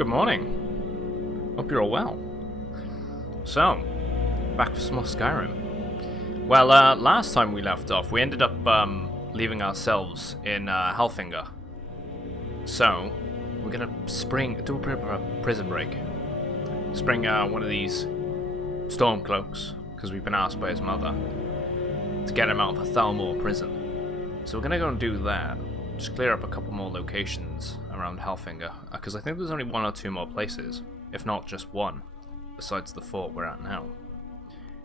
Good morning. Hope you're all well. So, back for some more Skyrim. Well, last time we left off, we ended up leaving ourselves in Halfinger. So, we're gonna do a bit of a prison break. Spring one of these storm cloaks, because we've been asked by his mother to get him out of a Thalmor prison. So we're gonna go and do that. Just clear up a couple more locations around Halfinger, because I think there's only one or two more places, if not just one, besides the fort we're at now.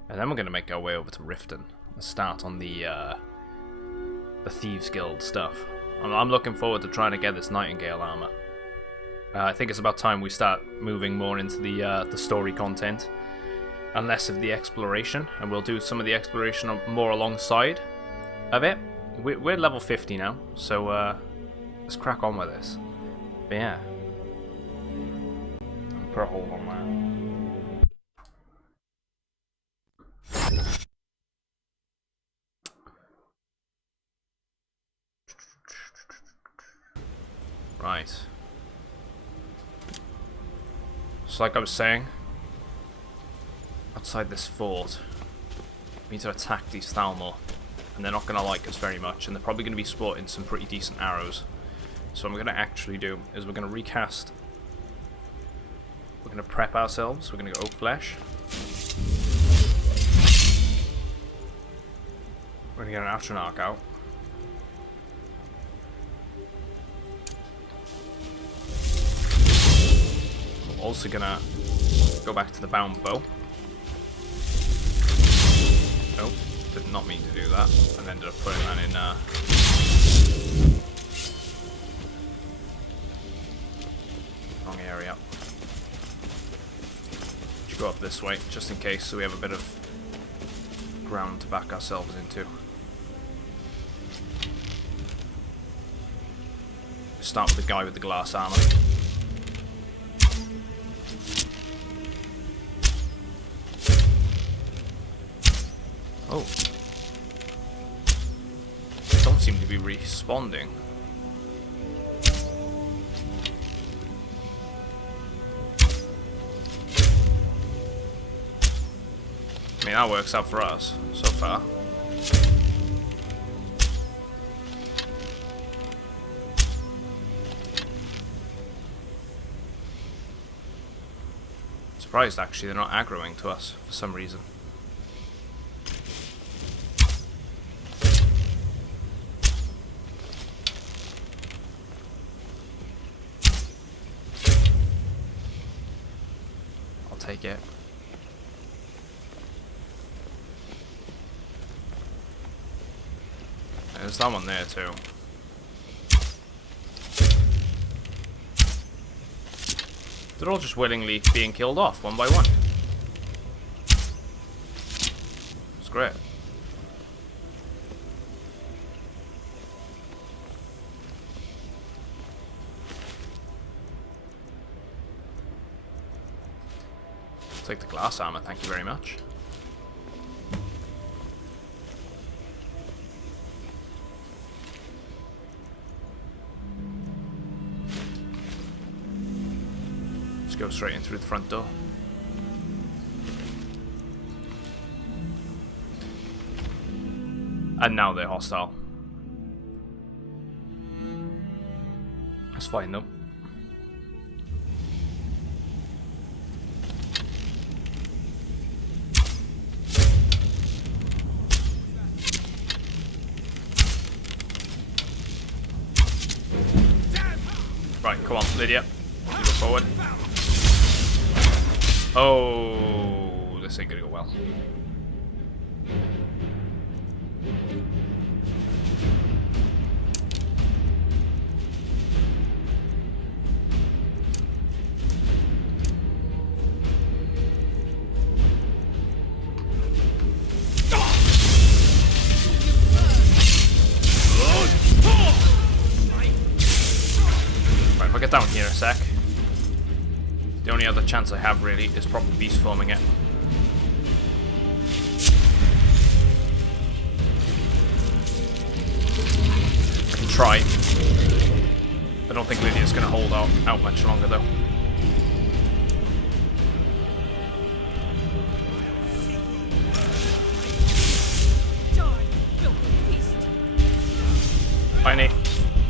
And then we're going to make our way over to Riften and start on the Thieves Guild stuff. I'm looking forward to trying to get this Nightingale armor. I think it's about time we start moving more into the story content and less of the exploration, and we'll do some of the exploration more alongside of it. We're level 50 now, so let's crack on with this. But yeah, put a hold on that. Right. So like I was saying, outside this fort, we need to attack these Thalmor. And they're not going to like us very much, and they're probably going to be sporting some pretty decent arrows. So what we're going to actually do is we're going to recast. We're going to prep ourselves. We're going to go Oak Flesh. We're going to get an Atronach out. We're also going to go back to the bound bow. Nope. Did not mean to do that, and ended up putting that in wrong area. Should go up this way, just in case, so we have a bit of ground to back ourselves into. Start with the guy with the glass armor. Oh. They don't seem to be responding. I mean, that works out for us, so far. Surprised, actually, they're not aggroing to us for some reason. Take it. There's that one there too. They're all just willingly being killed off one by one. It's great. Take the glass armor, thank you very much. Just go straight in through the front door. And now they're hostile. That's fine though. Right, come on, Lydia. You go forward. Oh, this ain't gonna go well. I'll get down here in a sec. The only other chance I have really is probably beast forming it. I can try. I don't think Lydia's going to hold out much longer though.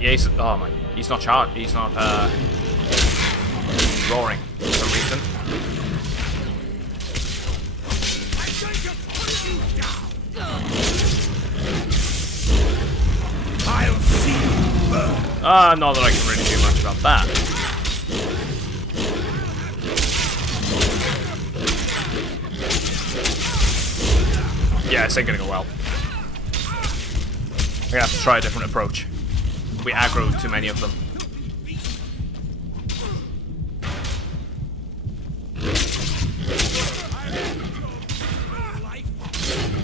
Yeah, oh my, he's not charged. He's not roaring for some reason. I'll see you burn. Not that I can really do much about that. Yeah, this ain't gonna go well. We're gonna have to try a different approach. We aggro too many of them.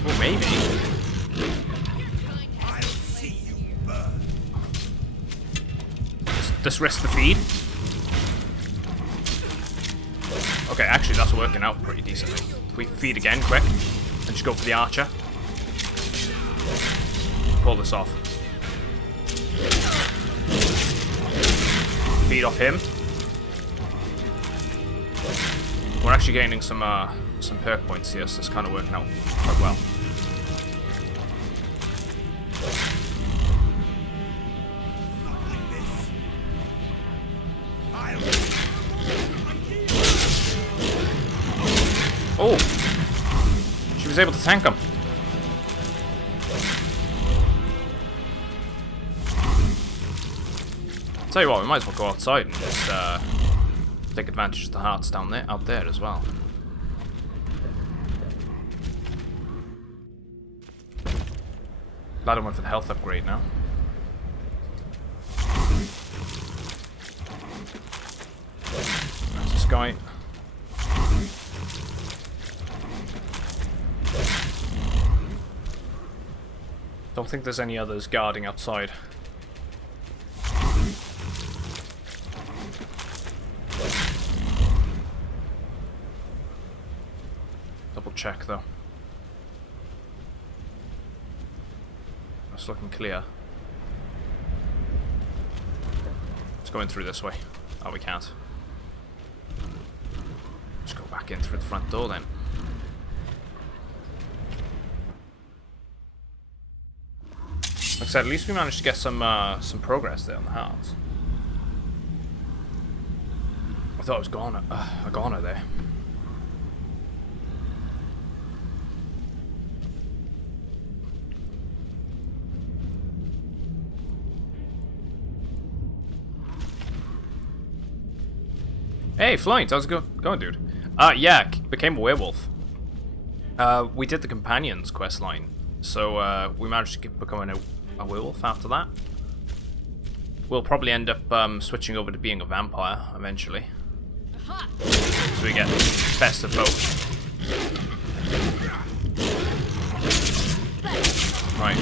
Oh, maybe. Just risk the feed. Okay, actually that's working out pretty decently. We feed again, quick. And just go for the archer. Pull this off. Feed off him. We're actually gaining some perk points here, so it's kind of working out quite well. Oh! She was able to tank him. Tell you what, we might as well go outside and just take advantage of the hearts out there as well. Glad I went for the health upgrade now. There's this guy. Don't think there's any others guarding outside. Double check though. That's looking clear. Let's go in through this way. Oh, we can't. Let's go back in through the front door then. Like I said, at least we managed to get some progress there on the hearts. I thought it was a goner there. Hey, Flight, how's it going, dude? Yeah, became a werewolf. We did the Companions quest line, so we managed to become a werewolf after that. We'll probably end up switching over to being a vampire eventually. So we get best of both. Right,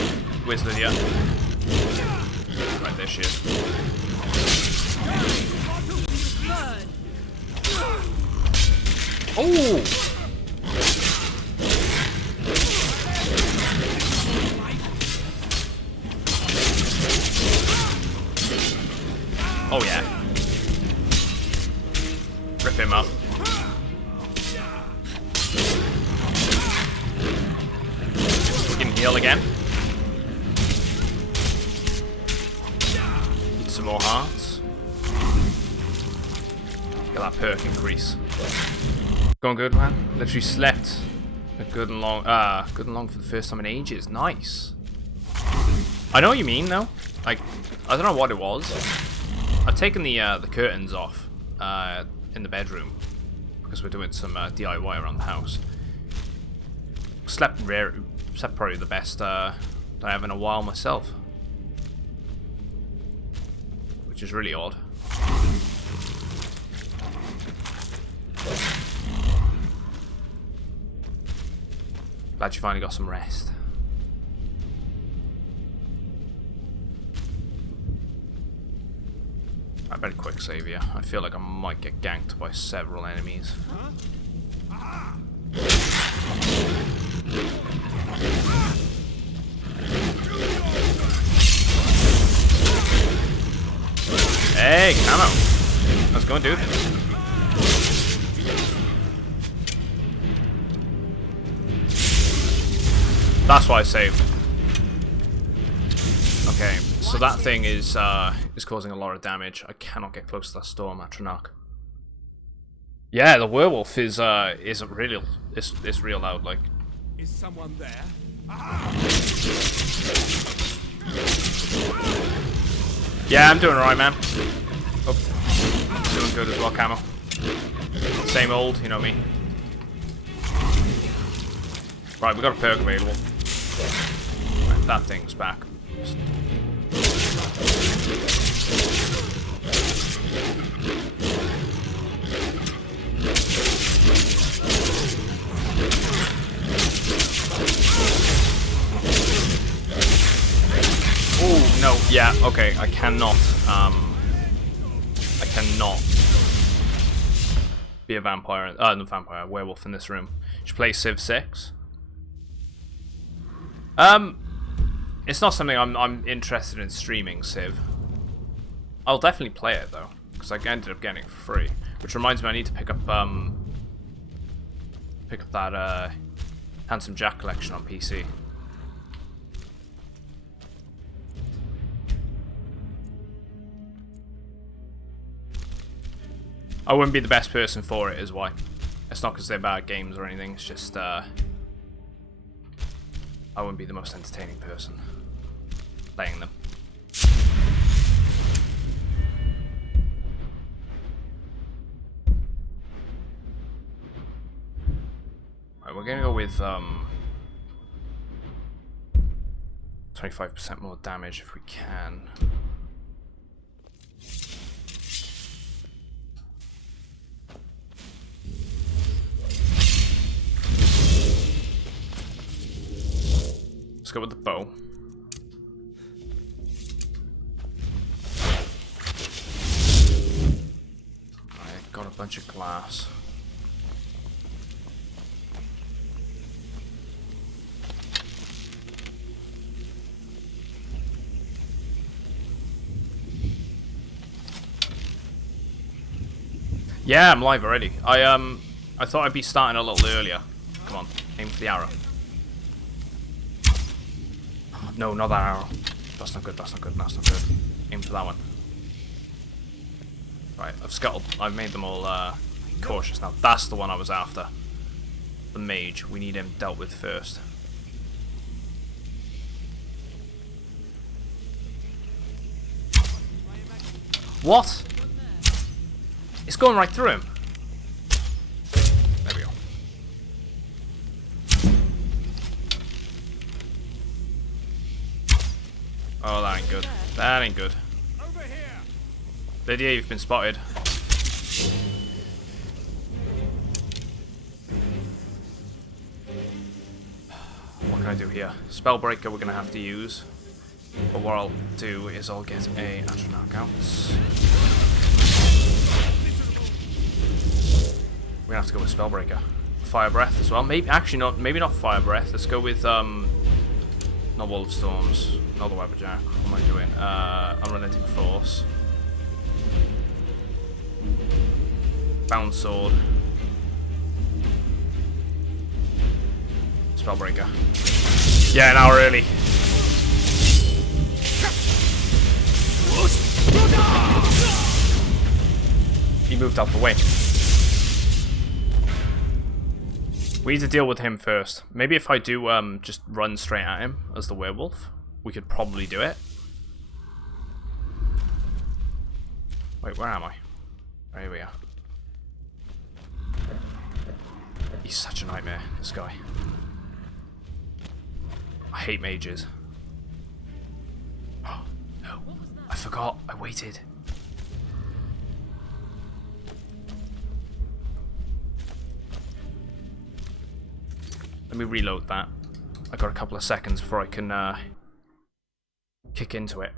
where's Lydia? Right, there she is. Oh! Oh yeah. Rip him up. We can heal again. Need some more hearts. Get that perk increase. Going good, man. Literally slept a good and long for the first time in ages. Nice. I know what you mean, though. Like, I don't know what it was. I've taken the curtains off in the bedroom because we're doing some DIY around the house. Slept probably the best that I have in a while myself, which is really odd. Glad you finally got some rest. I better quick save here. I feel like I might get ganked by several enemies. Hey, camo! How's it going, dude? That's why I saved. Okay, so that thing is causing a lot of damage. I cannot get close to that storm, Atronach. Yeah, the werewolf is real. It's real loud. Like, Is someone there? yeah, I'm doing alright, man. Oh, doing good as well, Camo. Same old, you know me. Right, we got a perk available. Right, that thing's back. Oh no, yeah, okay, I cannot be a vampire, not vampire, a werewolf in this room. Should play Civ 6. It's not something I'm interested in streaming, Civ. I'll definitely play it though, because I ended up getting it for free. Which reminds me, I need to pick up that Handsome Jack collection on PC. I wouldn't be the best person for it, is why. It's not because they're bad games or anything, it's just, I wouldn't be the most entertaining person playing them. Right, we're gonna go with, 25% more damage if we can. Let's go with the bow. I got a bunch of glass. Yeah, I'm live already. I thought I'd be starting a little earlier. Come on, aim for the arrow. No, not that arrow. That's not good, that's not good, that's not good. Aim for that one. Right, I've scuttled. I've made them all cautious now. That's the one I was after. The mage. We need him dealt with first. What? It's going right through him. There we go. Oh, that ain't good. That ain't good. Over here. Lydia, you've been spotted. What can I do here? Spellbreaker we're gonna have to use. But what I'll do is I'll get a Atronach out. We're gonna have to go with Spellbreaker. Fire Breath as well. Maybe actually not. Maybe not Fire Breath. Let's go with not Wall of Storms. Not the Webberjack. What am I doing? Unrelenting Force. Bound Sword. Spellbreaker. Yeah, an hour early. He moved out the way. We need to deal with him first. Maybe if I do just run straight at him as the werewolf, we could probably do it. Wait, where am I? Oh, here we are. He's such a nightmare, this guy. I hate mages. Oh, no. I forgot. I waited. Let me reload that. I got a couple of seconds before I can kick into it.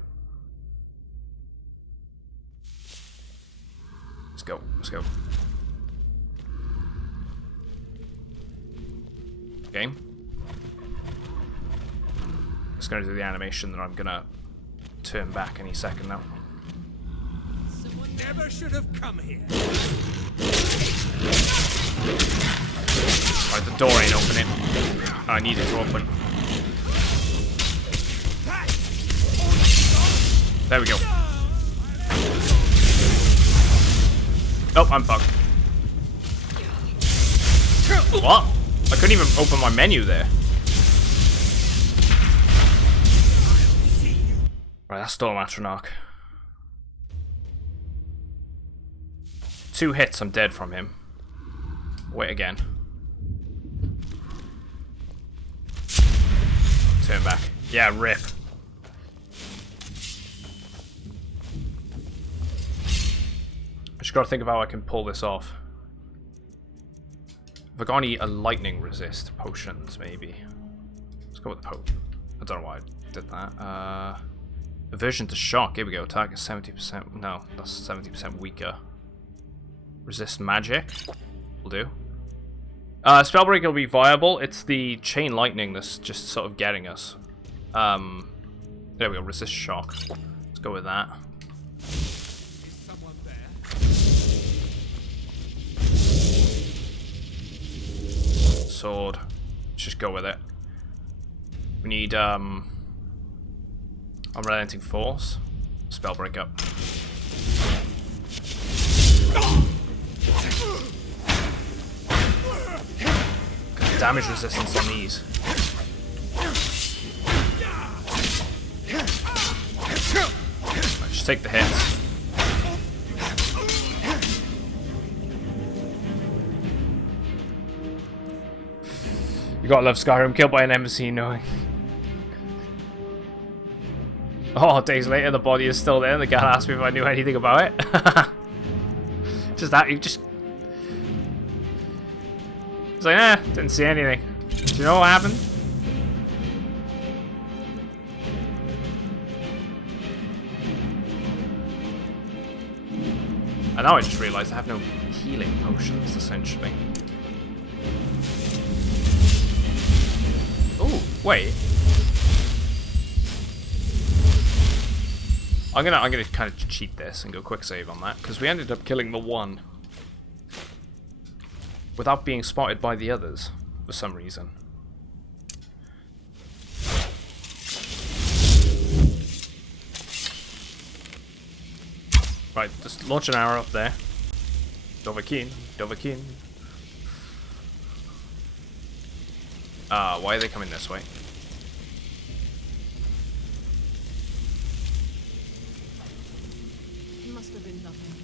Let's go. Let's go. Game. Just gonna do the animation that I'm gonna turn back any second now. Never should have come here. Right, the door ain't opening. I need it to open. There we go. Oh, I'm fucked. What? I couldn't even open my menu there. Right, that's Storm Atronach. 2 hits, I'm dead from him. Wait again. Turn back. Yeah, rip. I just gotta think of how I can pull this off. Have I got any lightning resist potions, maybe? Let's go with the poke. I don't know why I did that. Aversion to shock. Here we go. Attack is 70%. No, that's 70% weaker. Resist magic. Will do. Spellbreak will be viable. It's the chain lightning that's just sort of getting us. There we go. Resist shock. Let's go with that. Is someone there? Sword. Let's just go with it. We need Unrelenting Force. Spellbreak up. God, damage resistance on these. Right, just take the hits. You gotta love Skyrim. Killed by an embassy knowing. Oh, days later, the body is still there, and the guy asked me if I knew anything about it. Just that, you just... It's like, eh, didn't see anything. Do you know what happened? And now I just realised I have no healing potions, essentially. Oh, wait. I'm gonna kind of cheat this and go quick save on that, because we ended up killing the one without being spotted by the others for some reason. Right, just launch an arrow up there. Dovahkiin, Dovahkiin. Why are they coming this way? Must have been nothing.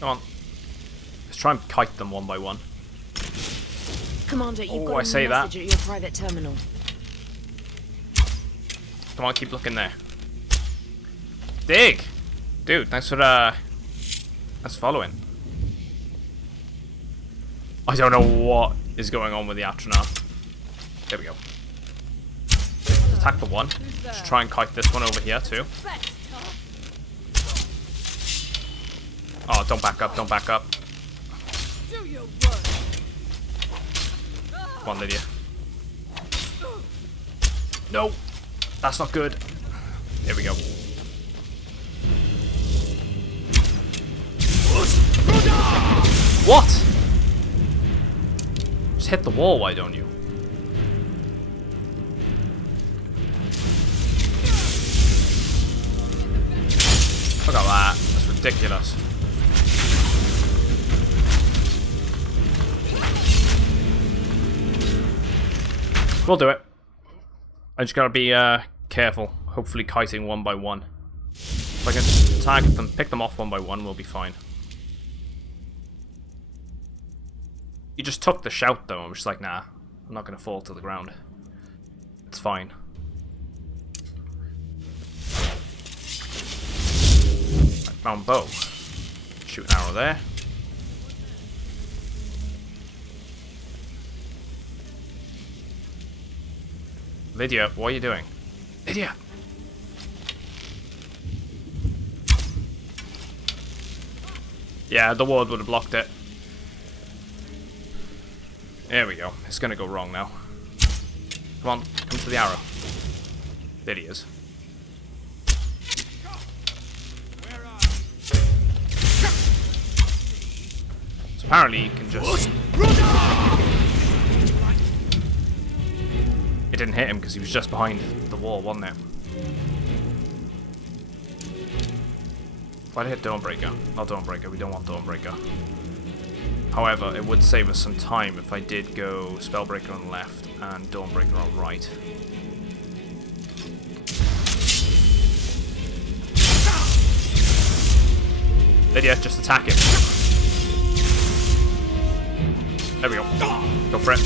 Come on. Let's try and kite them one by one. Commander, you've got I a say message that. at your private terminal. Come on, keep looking there. Dig! Dude, thanks for following. I don't know what is going on with the Atronach. There we go. Let's attack the one. Just try and kite this one over here too. Oh, don't back up, don't back up. Come on, Lydia. No! That's not good. There we go. What? Just hit the wall, why don't you? Look at that. That's ridiculous. We'll do it. I just gotta be careful. Hopefully kiting one by one. If I can target them, pick them off one by one, we'll be fine. He just took the shout though. I'm just like, nah, I'm not gonna fall to the ground. It's fine. I found bow. Shoot an arrow there. Lydia, what are you doing? Lydia! Yeah, the ward would have blocked it. There we go. It's gonna go wrong now. Come on, come to the arrow. There he is. So apparently you can just... It didn't hit him because he was just behind the wall, wasn't it? Why'd I hit Dawnbreaker? Not Dawnbreaker, we don't want Dawnbreaker. However, it would save us some time if I did go Spellbreaker on the left and Dawnbreaker on the right. Lydia, just attack him. There we go. Go for it.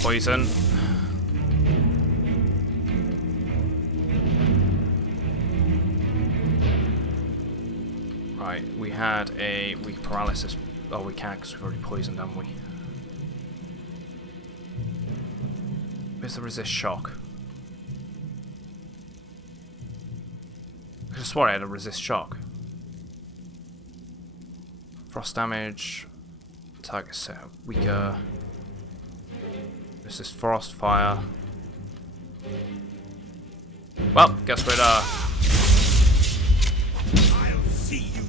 Poison. Right, we had a weak paralysis. Oh, we can't because we've already poisoned, haven't we? Where's the resist shock? I swore I had a resist shock. Frost damage. Target set weaker. Resist frost, fire. Well, guess we're I'll see you.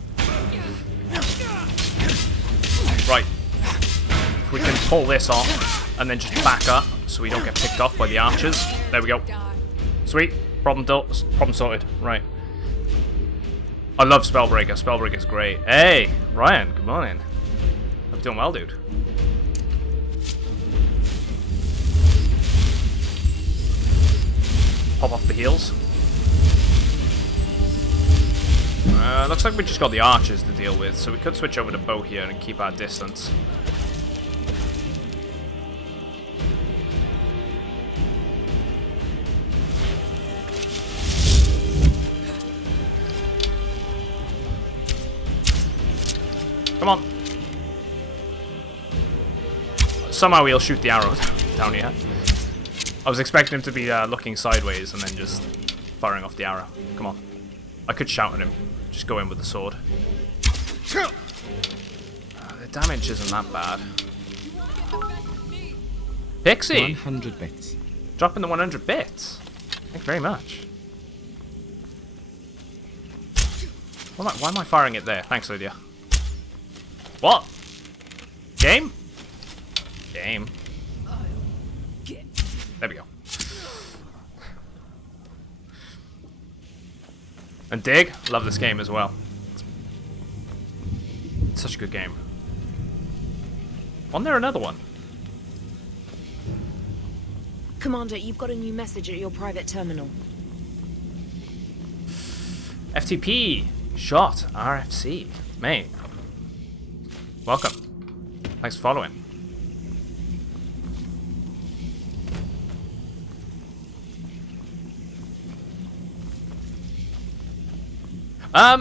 right. If we can pull this off and then just back up so we don't get picked off by the archers. There we go. Sweet. Problem sorted. Right. I love Spellbreaker. Spellbreaker's great. Hey, Ryan, good morning. Hope you're doing well, dude. Pop off the heals. Looks like we just got the archers to deal with, so we could switch over to bow here and keep our distance. Come on. Somehow he'll shoot the arrow down here. I was expecting him to be looking sideways and then just firing off the arrow. Come on. I could shout at him. Just go in with the sword. The damage isn't that bad. Pixie! 100 bits. Dropping the 100 bits. Thank you very much. Why am I firing it there? Thanks, Lydia. What? Game? Game. There we go. And Dig, love this game as well. It's such a good game. Wasn't there another one? Commander, you've got a new message at your private terminal. FTP. Shot. RFC. Mate. Welcome. Thanks for following.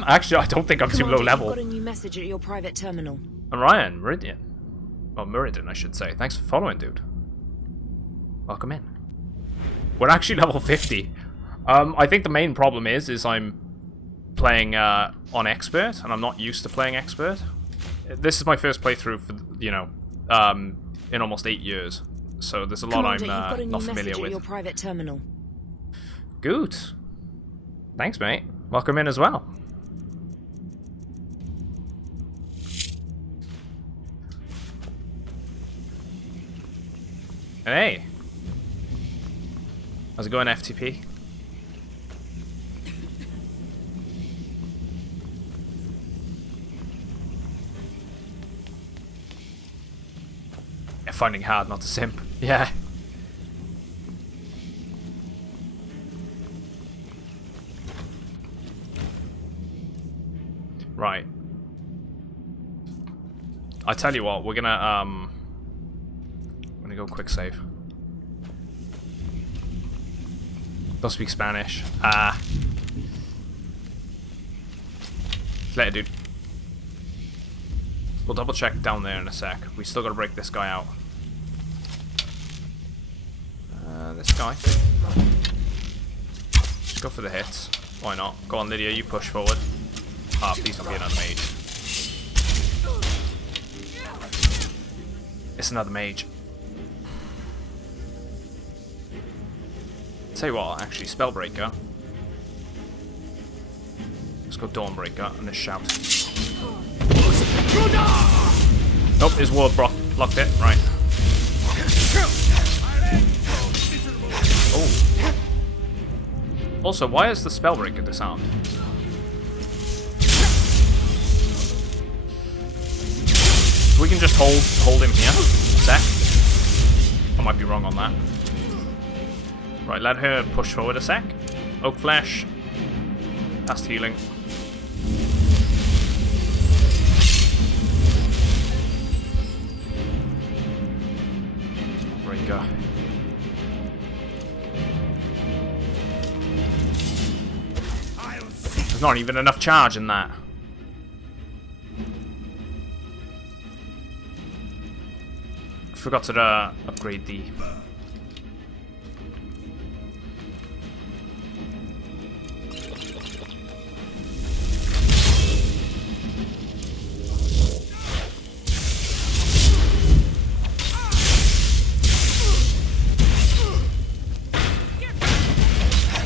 Actually, I don't think I'm too low level. You've got a new message at your private terminal. I'm Ryan, Meridian. Well, Meridian, I should say. Thanks for following, dude. Welcome in. We're actually level 50. I think the main problem is I'm playing on expert, and I'm not used to playing expert. This is my first playthrough for, you know, in almost 8 years. So there's a lot Commander, I'm not familiar at with. your private terminal. Good. Thanks, mate. Welcome in as well. Hey. How's it going, FTP? Yeah, finding it hard not to simp. Yeah. Right. I tell you what, we're gonna go quick save. Don't speak Spanish. Later, dude. We'll double check down there in a sec. We still gotta break this guy out. This guy. Just go for the hits. Why not? Go on, Lydia, you push forward. Ah, please don't be another mage. It's another mage. Tell you what, actually, Spellbreaker. Let's go Dawnbreaker and this shout. Nope, his ward blocked it. Right. Oh. Also, why is the spellbreaker disarmed? We can just hold him here. Sec. I might be wrong on that. Right, let her push forward a sec. Oak Flesh. Fast healing. Breaker. There's not even enough charge in that. Forgot to upgrade the...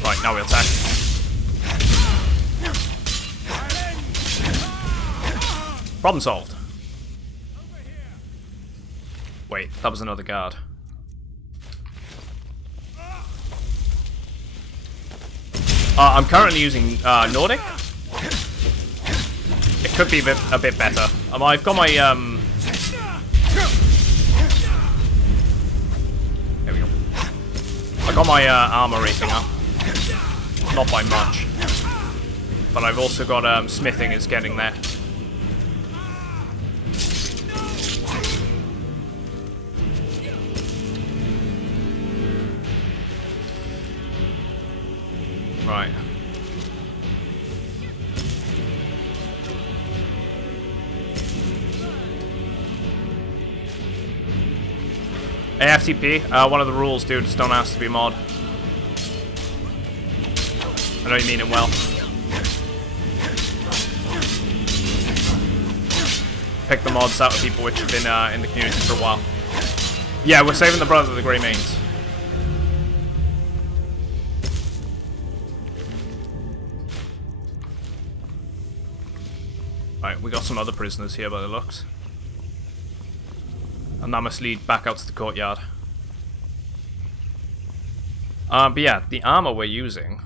Right, now we attack. Problem solved. Wait, that was another guard. I'm currently using Nordic. It could be a bit better. I've got my there we go. I got my armor rating up, not by much, but I've also got smithing is getting there. Right. AFTP, one of the rules, dude, is don't ask to be a mod. I know you mean it well. Pick the mods out of people which have been in the community for a while. Yeah, we're saving the brother of the Grey Mains. Right, we got some other prisoners here by the looks. And that must lead back out to the courtyard. But yeah, the armor we're using,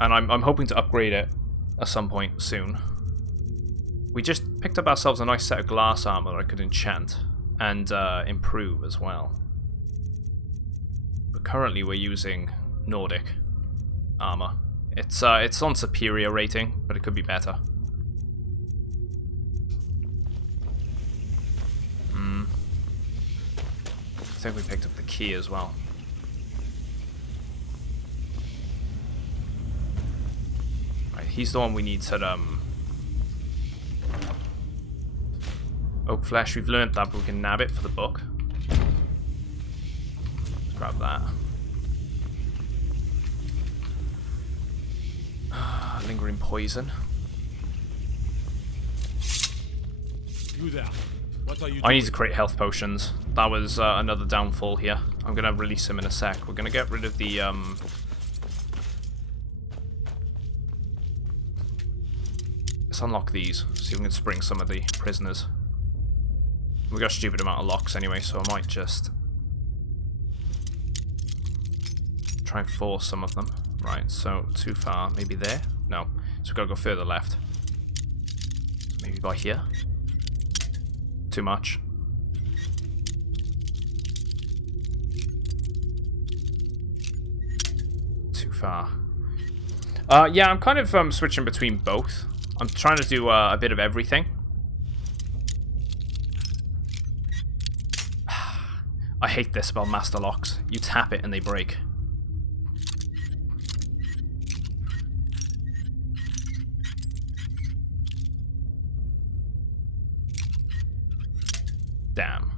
and I'm hoping to upgrade it at some point soon. We just picked up ourselves a nice set of glass armor that I could enchant and improve as well. But currently we're using Nordic armor. It's on superior rating, but it could be better. I think we picked up the key as well. Right, he's the one we need to Oak Flesh, we've learned that, but we can nab it for the book. Let's grab that. Lingering poison. You there. What are you I need doing? to create health potions. That was another downfall here. I'm gonna release him in a sec. We're gonna get rid of the let's unlock these. See if we can spring some of the prisoners. We got a stupid amount of locks anyway, so I might just try and force some of them. Right, so too far, maybe there? No. So we've got to go further left. Maybe by here? Too much. Too far. Yeah, I'm kind of switching between both. I'm trying to do a bit of everything. I hate this about master locks. You tap it and they break. Damn.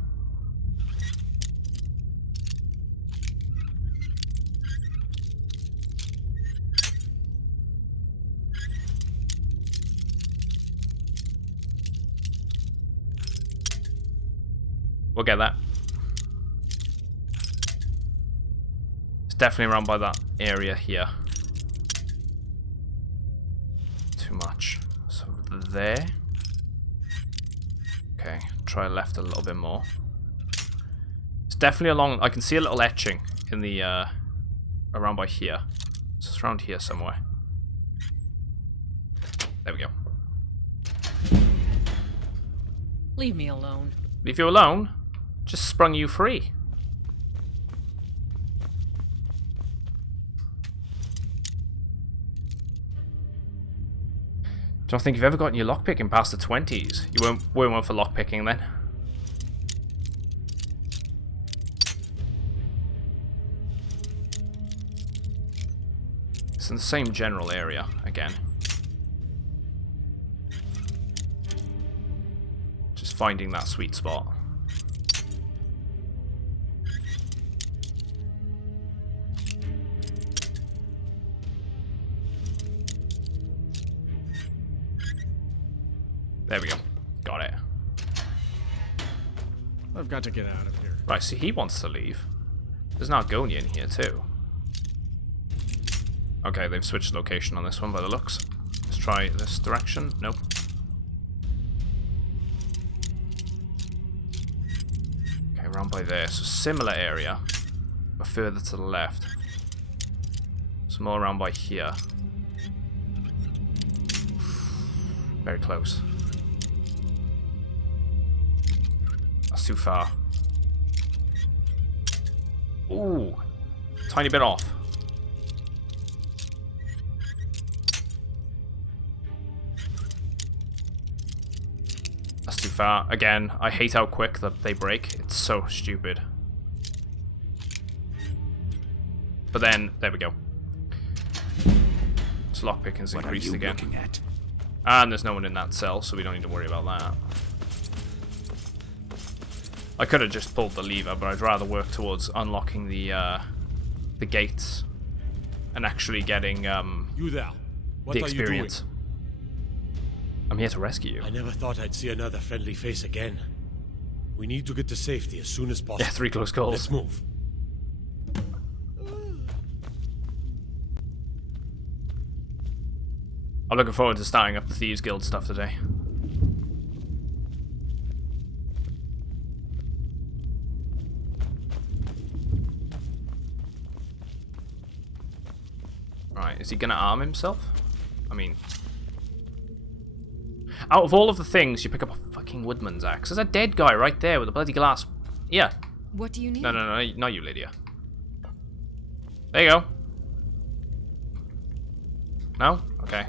We'll get that. It's definitely around by that area here. Too much. So there. Okay. try left a little bit more. It's definitely along... I can see a little etching in the... around by here. So it's around here somewhere. There we go. Leave me alone. Leave you alone? Just sprung you free. Don't think you've ever gotten your lockpicking past the 20s. You weren't one for lockpicking then. It's in the same general area again. Just finding that sweet spot. There we go. Got it. I've got to get out of here. Right, so he wants to leave. There's an Argonia in here too. Okay, they've switched location on this one by the looks. Let's try this direction. Nope. Okay, around by there. So similar area, but further to the left. Some more around by here. Very close. That's too far. Ooh, tiny bit off. That's too far. Again, I hate how quick that they break. It's so stupid. But then, there we go. So lockpicking's increased again. And there's no one in that cell, so we don't need to worry about that. I could have just pulled the lever, but I'd rather work towards unlocking the gates and actually getting You there. What the are experience. you doing? I'm here to rescue you. I never thought I'd see another friendly face again. We need to get to safety as soon as possible. Yeah, 3 close calls. Let's move. I'm looking forward to starting up the Thieves Guild stuff today. Right, is he gonna arm himself? I mean... Out of all of the things, you pick up a fucking woodman's axe. There's a dead guy right there with a bloody glass... Yeah. What do you need? No, not you, Lydia. There you go. No? Okay.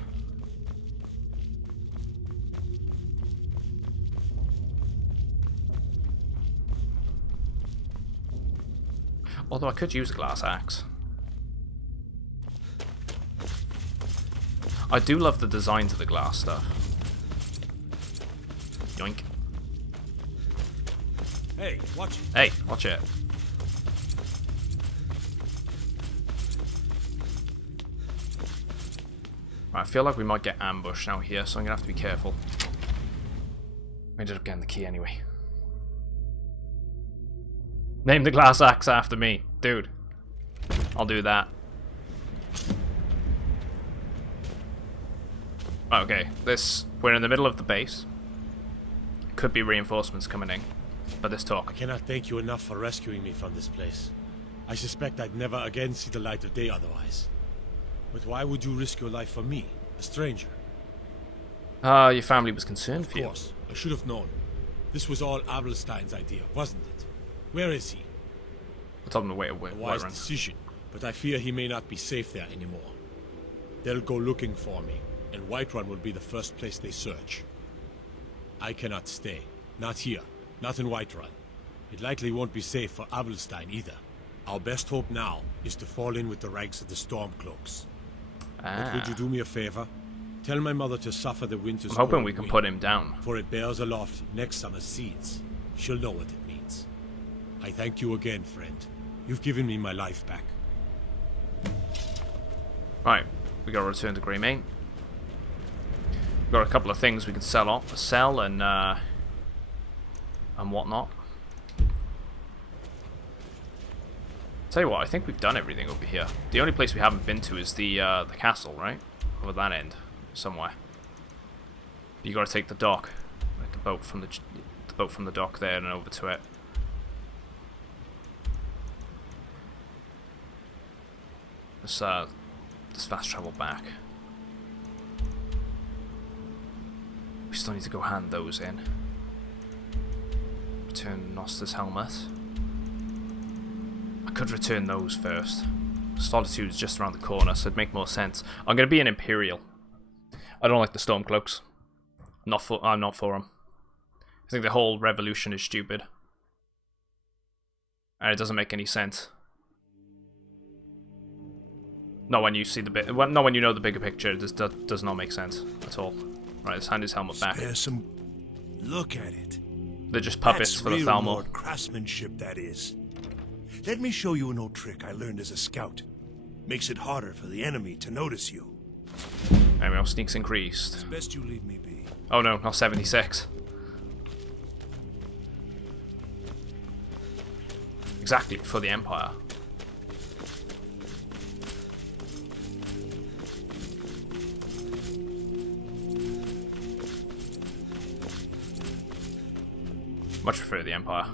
Although I could use a glass axe. I do love the designs of the glass stuff. Yoink. Hey, watch it. Hey, watch it. Right, I feel like we might get ambushed out here, so I'm gonna have to be careful. I ended up getting the key anyway. Name the glass axe after me. Dude. I'll do that. Okay, we're in the middle of the base. Could be reinforcements coming in. But this talk. I cannot thank you enough for rescuing me from this place. I suspect I'd never again see the light of day otherwise. But why would you risk your life for me, a stranger? Your family was concerned for you. Of course, I should have known. This was all Auralstein's idea, wasn't it? Where is he? I told him to wait a A while. wise decision, but I fear he may not be safe there anymore. They'll go looking for me, and Whiterun will be the first place they search. I cannot stay. Not here. Not in Whiterun. It likely won't be safe for Auralstein either. Our best hope now is to fall in with the ranks of the Stormcloaks. But would you do me a favor? Tell my mother to suffer the winter's I'm hoping cold we can wind, put him down. for it bears aloft next summer's seeds. She'll know what it means. I thank you again, friend. You've given me my life back. Right, we gotta return to Greymane. We've got a couple of things we can sell and whatnot. Tell you what, I think we've done everything over here. The only place we haven't been to is the castle, right? Over that end, somewhere. You gotta take the dock, like the boat from the the boat from the dock there and over to it. Let's fast travel back. We still need to go hand those in. Return Noster's helmet. I could return those first. Solitude's just around the corner, so it'd make more sense. I'm going to be an Imperial. I don't like the Stormcloaks. I'm not for them. I think the whole revolution is stupid. And it doesn't make any sense. Not when you see the not when you know the bigger picture. It just does not make sense at all. Right, let's hand his helmet back. Look at it. They're just puppets That's for the real Thalmor. Nord craftsmanship, that is. Let me show you an old trick I learned as a scout. Makes it harder for the enemy to notice you. Anyway, our sneaks increased. It's best you leave me be. Oh no, not 76. Exactly, for the Empire. Much prefer the Empire.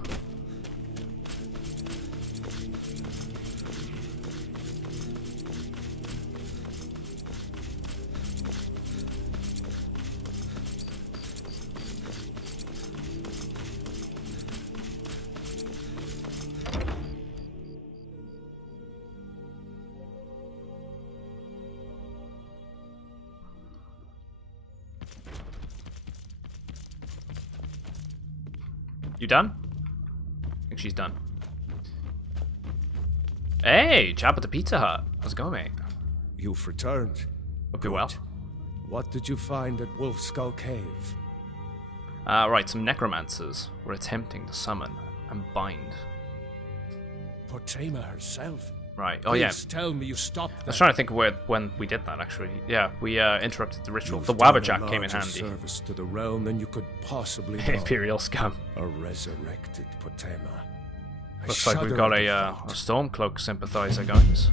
You done? I think she's done. Hey, chap at the Pizza Hut. How's it going, mate? You've returned. Hope you're well. What did you find at Wolf Skull Cave? Right, some necromancers were attempting to summon and bind. Potema herself? Right, oh yeah. Please tell me you stopped that. I was trying to think of when we did that, actually. Yeah, we interrupted the ritual. You've The done a Wabberjack came in larger handy. service to the realm than you could possibly know. Imperial scum. A resurrected Potema. I Looks like we've shudder got at a the thought. Stormcloak sympathizer, guys.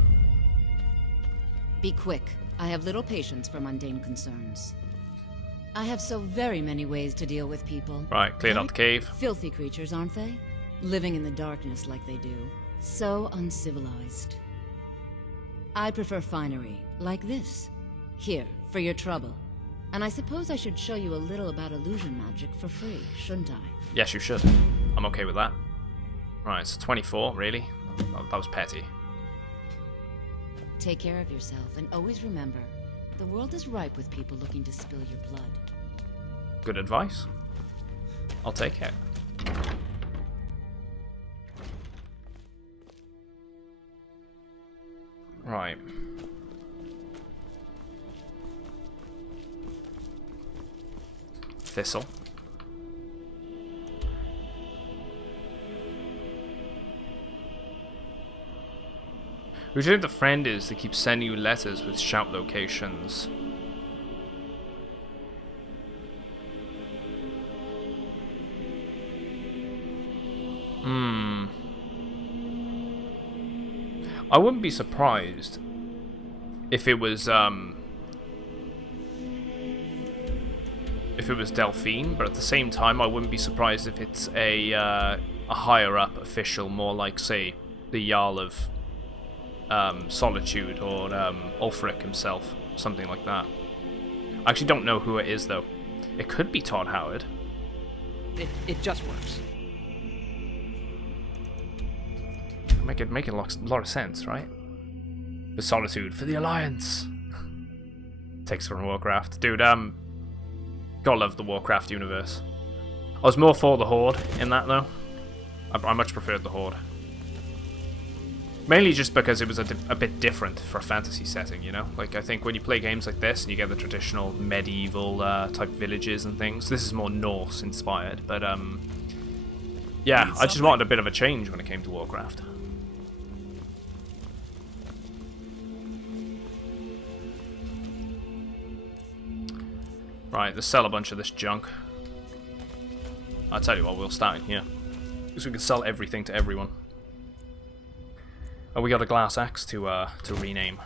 Be quick. I have little patience for mundane concerns. I have so very many ways to deal with people. Right, cleared out the cave. Filthy creatures, aren't they? Living in the darkness like they do. So uncivilized. I prefer finery, like this. Here, for your trouble. And I suppose I should show you a little about illusion magic for free, shouldn't I? Yes, you should. I'm okay with that. Right, so 24, really? Oh, that was petty. Take care of yourself, and always remember, the world is ripe with people looking to spill your blood. Good advice. I'll take it. Right. Thistle. Who do you think the friend is that keeps sending you letters with shout locations? I wouldn't be surprised if it was Delphine, but at the same time, I wouldn't be surprised if it's a higher up official, more like, say, the Jarl of Solitude or Ulfric himself, something like that. I actually don't know who it is though. It could be Todd Howard. It just works. Make a lot of sense, right? The Solitude for the Alliance. Takes from Warcraft, dude. Gotta love the Warcraft universe. I was more for the Horde in that though. I much preferred the Horde. Mainly just because it was a bit different for a fantasy setting, you know? Like, I think when you play games like this and you get the traditional medieval type villages and things, this is more Norse inspired, but yeah, I just wanted a bit of a change when it came to Warcraft. Right, let's sell a bunch of this junk. I'll tell you what, we'll start in here. Because we can sell everything to everyone. Oh, we got a glass axe to rename.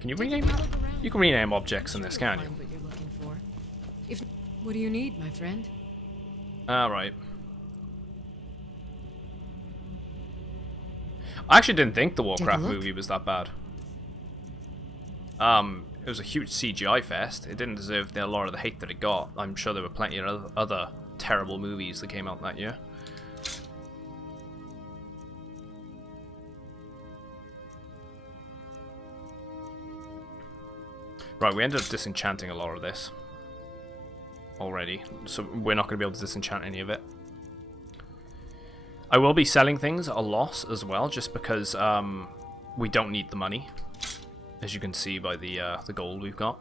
Can you rename? You can rename objects in this, can't you? Find what you're looking for. If What do you need, my friend? Alright. I actually didn't think the Warcraft look. movie was that bad. It was a huge CGI fest. It didn't deserve a lot of the hate that it got. I'm sure there were plenty of other terrible movies that came out that year. Right, we ended up disenchanting a lot of this already, so we're not going to be able to disenchant any of it. I will be selling things at a loss as well, just because we don't need the money, as you can see by the gold we've got.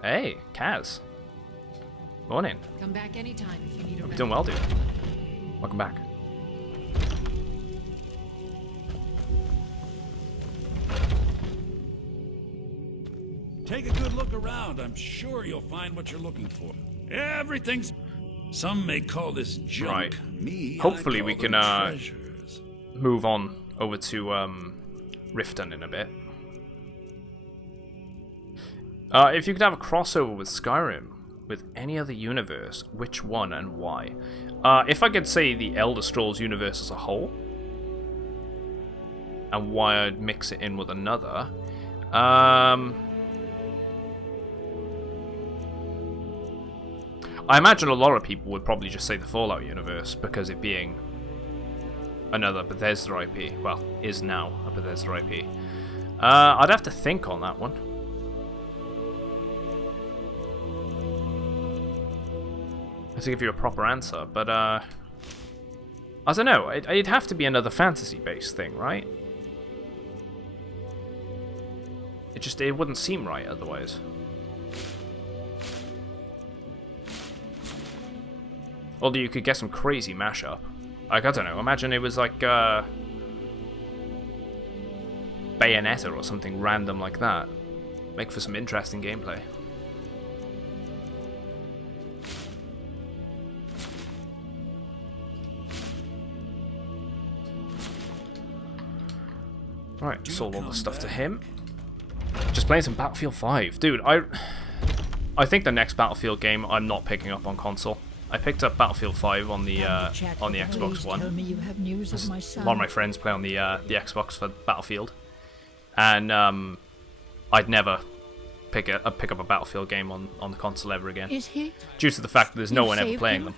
Hey, Kaz. Morning. Come back anytime if you need a I'm rest. doing well, dude. Welcome back. Take a good look around. I'm sure you'll find what you're looking for. Everything's... Some may call this junk. Right. Me, Hopefully I we call can them treasures. move on over to Riften in a bit. If you could have a crossover with Skyrim, with any other universe, which one and why? If I could say the Elder Scrolls universe as a whole, and why I'd mix it in with another, I imagine a lot of people would probably just say the Fallout universe, because it being another Bethesda IP, well, is now a Bethesda IP. I'd have to think on that one. I have to give you a proper answer, but I don't know, it'd have to be another fantasy-based thing, right? It wouldn't seem right otherwise. Although you could get some crazy mashup. Like, I don't know, imagine it was like Bayonetta or something random like that. Make for some interesting gameplay. Alright, sold all the stuff to him. Just playing some Battlefield 5. Dude, I think the next Battlefield game I'm not picking up on console. I picked up Battlefield 5 on the Xbox One. A lot of my friends play on the Xbox for Battlefield, and I'd never pick up a Battlefield game on the console ever again. Is he? Due to the fact that there's no You one ever saved playing him? them.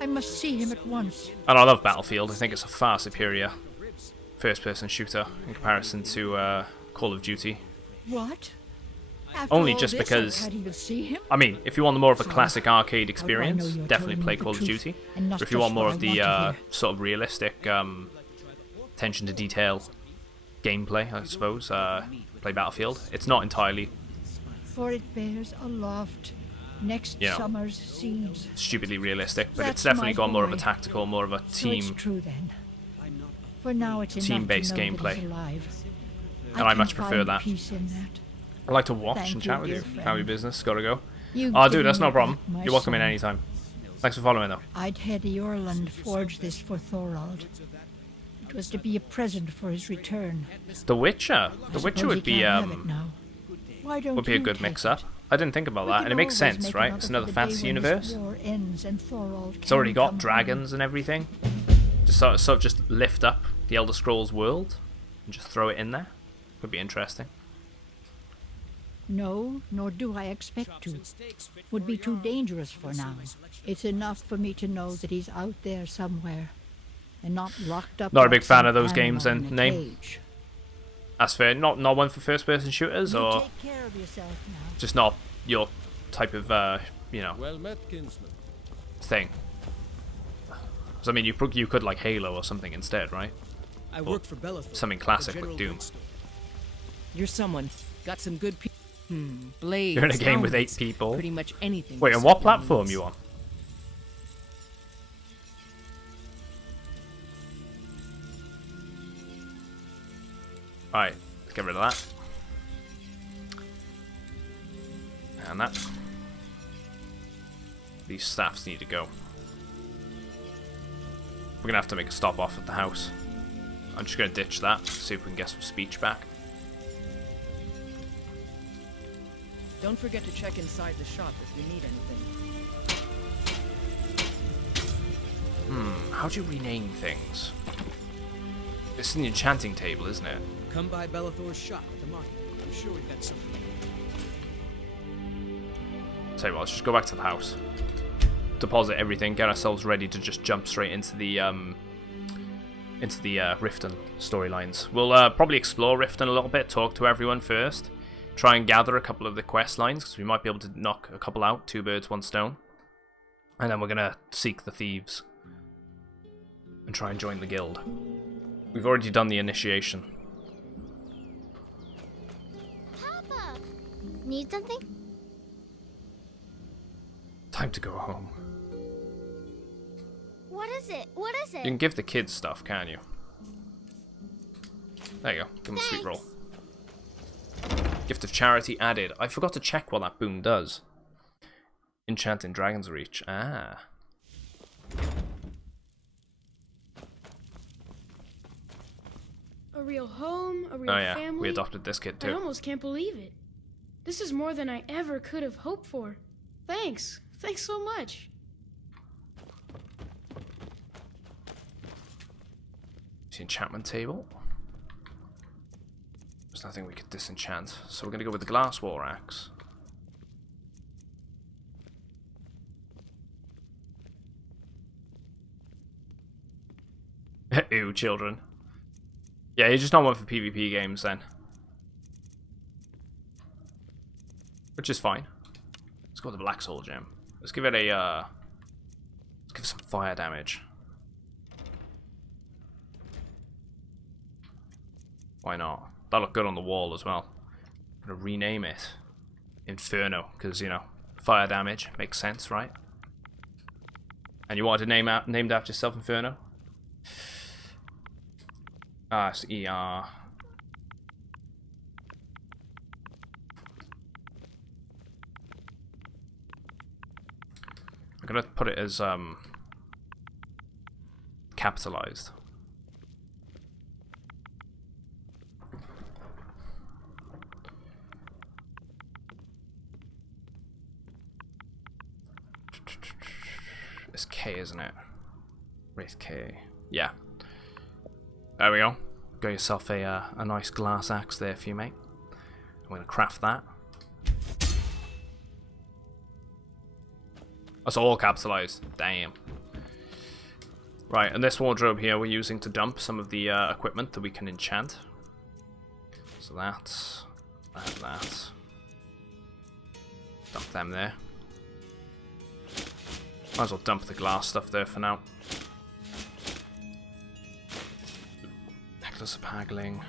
I must see him at once. And I love Battlefield. I think it's a far superior first-person shooter in comparison to Call of Duty. What? After Only all just this, because, I can't even see him? I mean, if you want more of a Father, classic arcade how do I experience, know you're definitely telling play me the Call of truth Duty. and not But if you just want more what of I want to the hear? sort of realistic attention to detail gameplay, I suppose, play Battlefield. It's not entirely For it bears aloft next Yeah. summer's scenes. stupidly realistic, but it's That's definitely my got more of a boy. tactical, more of a So it's team. true then. For now, it's enough Team-based to know that gameplay. he's alive. And I can much prefer find that. peace in that. I like to watch Thank and you, chat with dear you. friend. Family business, gotta go. You've Oh, dude, given that's no me problem. back my You're welcome in son. anytime. Thanks for following, though. I'd had Auralinus forge this for Thorald. It was to be a present for his return. The Witcher. The I Witcher suppose would he be can't have it now. Why don't would be a you good take mix-up. it? I didn't think about We that, can and it makes always sense, make right? It's another for the day fantasy when this universe. war ends and Thorald It's already can got come dragons and everything. Just sort of just lift up the Elder Scrolls world and just throw it in there. Would be interesting. home. No, nor do I expect to. Would be too dangerous for now. It's enough for me to know that he's out there somewhere, and not locked up. Not a like big fan some of those games animal then, in a name? cage. That's fair. Not one for first-person shooters, You or take care of yourself now. just not your type of Well met, kinsman. thing. So, I mean, you could like Halo or something instead, right? I work for Bellathorpe. Something classic like Doom. You're someone. Got some good people. Blades. You're in a game with 8 helmets, people. Pretty much anything. Wait, the and what soldier platform needs. you on? Alright, let's get rid of that. And that. These staffs need to go. We're gonna have to make a stop off at the house. I'm just gonna ditch that, see if we can get some speech back. Don't forget to check inside the shop if you need anything. How do you rename things? It's an enchanting table, isn't it? Come by Bellathor's shop at the market. I'm sure we've got something. Tell you what, let's just go back to the house. Deposit everything, get ourselves ready to just jump straight into the Riften storylines. We'll probably explore Riften a little bit, talk to everyone first, try and gather a couple of the quest lines, because we might be able to knock a couple out, 2 birds, 1 stone. And then we're going to seek the Thieves and try and join the guild. We've already done the initiation. Papa! Need something? Time to go home. What is it? What is You it? can give the kids stuff, can't you? There you go. Give them a sweet roll. Gift of charity added. I forgot to check what that boon does. Enchanting Dragon's Reach. Ah. A real home, a real Oh yeah, family. we adopted this kid I too. almost can't believe it. This is more than I ever could have hoped for. Thanks. Thanks so much. It's the enchantment table. There's nothing we could disenchant, so we're going to go with the glass war axe. Ew, children. Yeah, you're just not one for PvP games then. Which is fine. Let's go with the Black Soul Gem. Let's give it a, let's give it some fire damage. Why not? That'll look good on the wall as well. I'm gonna rename it Inferno, because, you know, fire damage makes sense, right? And you wanted to named after yourself Inferno? Ah, it's ER. I'm gonna put it as capitalized. It's K, isn't it? Wraith K. Yeah. There we go. Got yourself a nice glass axe there for you, mate. I'm going to craft that. That's all capitalized. Damn. Right, and this wardrobe here we're using to dump some of the equipment that we can enchant. So that. Dump them there. Might as well dump the glass stuff there for now. Necklace of haggling.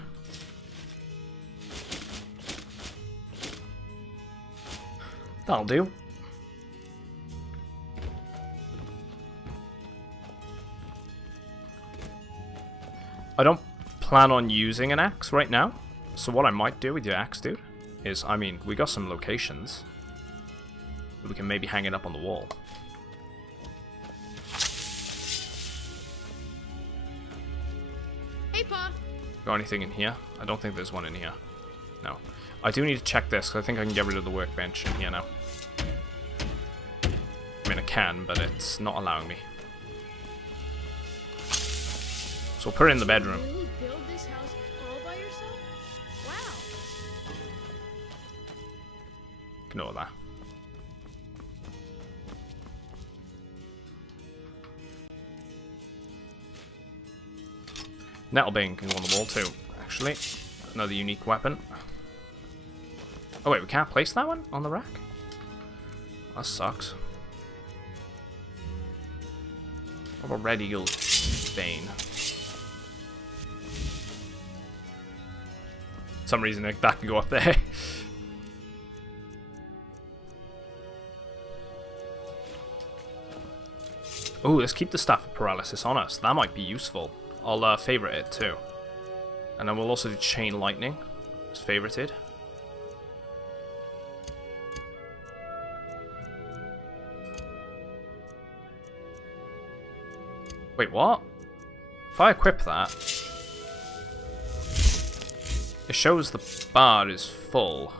That'll do. I don't plan on using an axe right now. So what I might do with your axe, dude, is, I mean, we got some locations. We can maybe hang it up on the wall. Hey, Pa. Got anything in here? I don't think there's one in here. No. I do need to check this, because I think I can get rid of the workbench in here now. I mean, I can, but it's not allowing me. So we'll put it in the bedroom. Did you really build this house all by yourself? Wow. Ignore that. Nettlebane can go on the wall too, actually. Another unique weapon. Oh wait, we can't place that one on the rack? That sucks. What about Red Eagle Bane? For some reason that can go up there. Oh, let's keep the Staff of Paralysis on us. That might be useful. I'll favorite it too. And then we'll also do Chain Lightning. It's favorited. Wait, what? If I equip that, it shows the bar is full.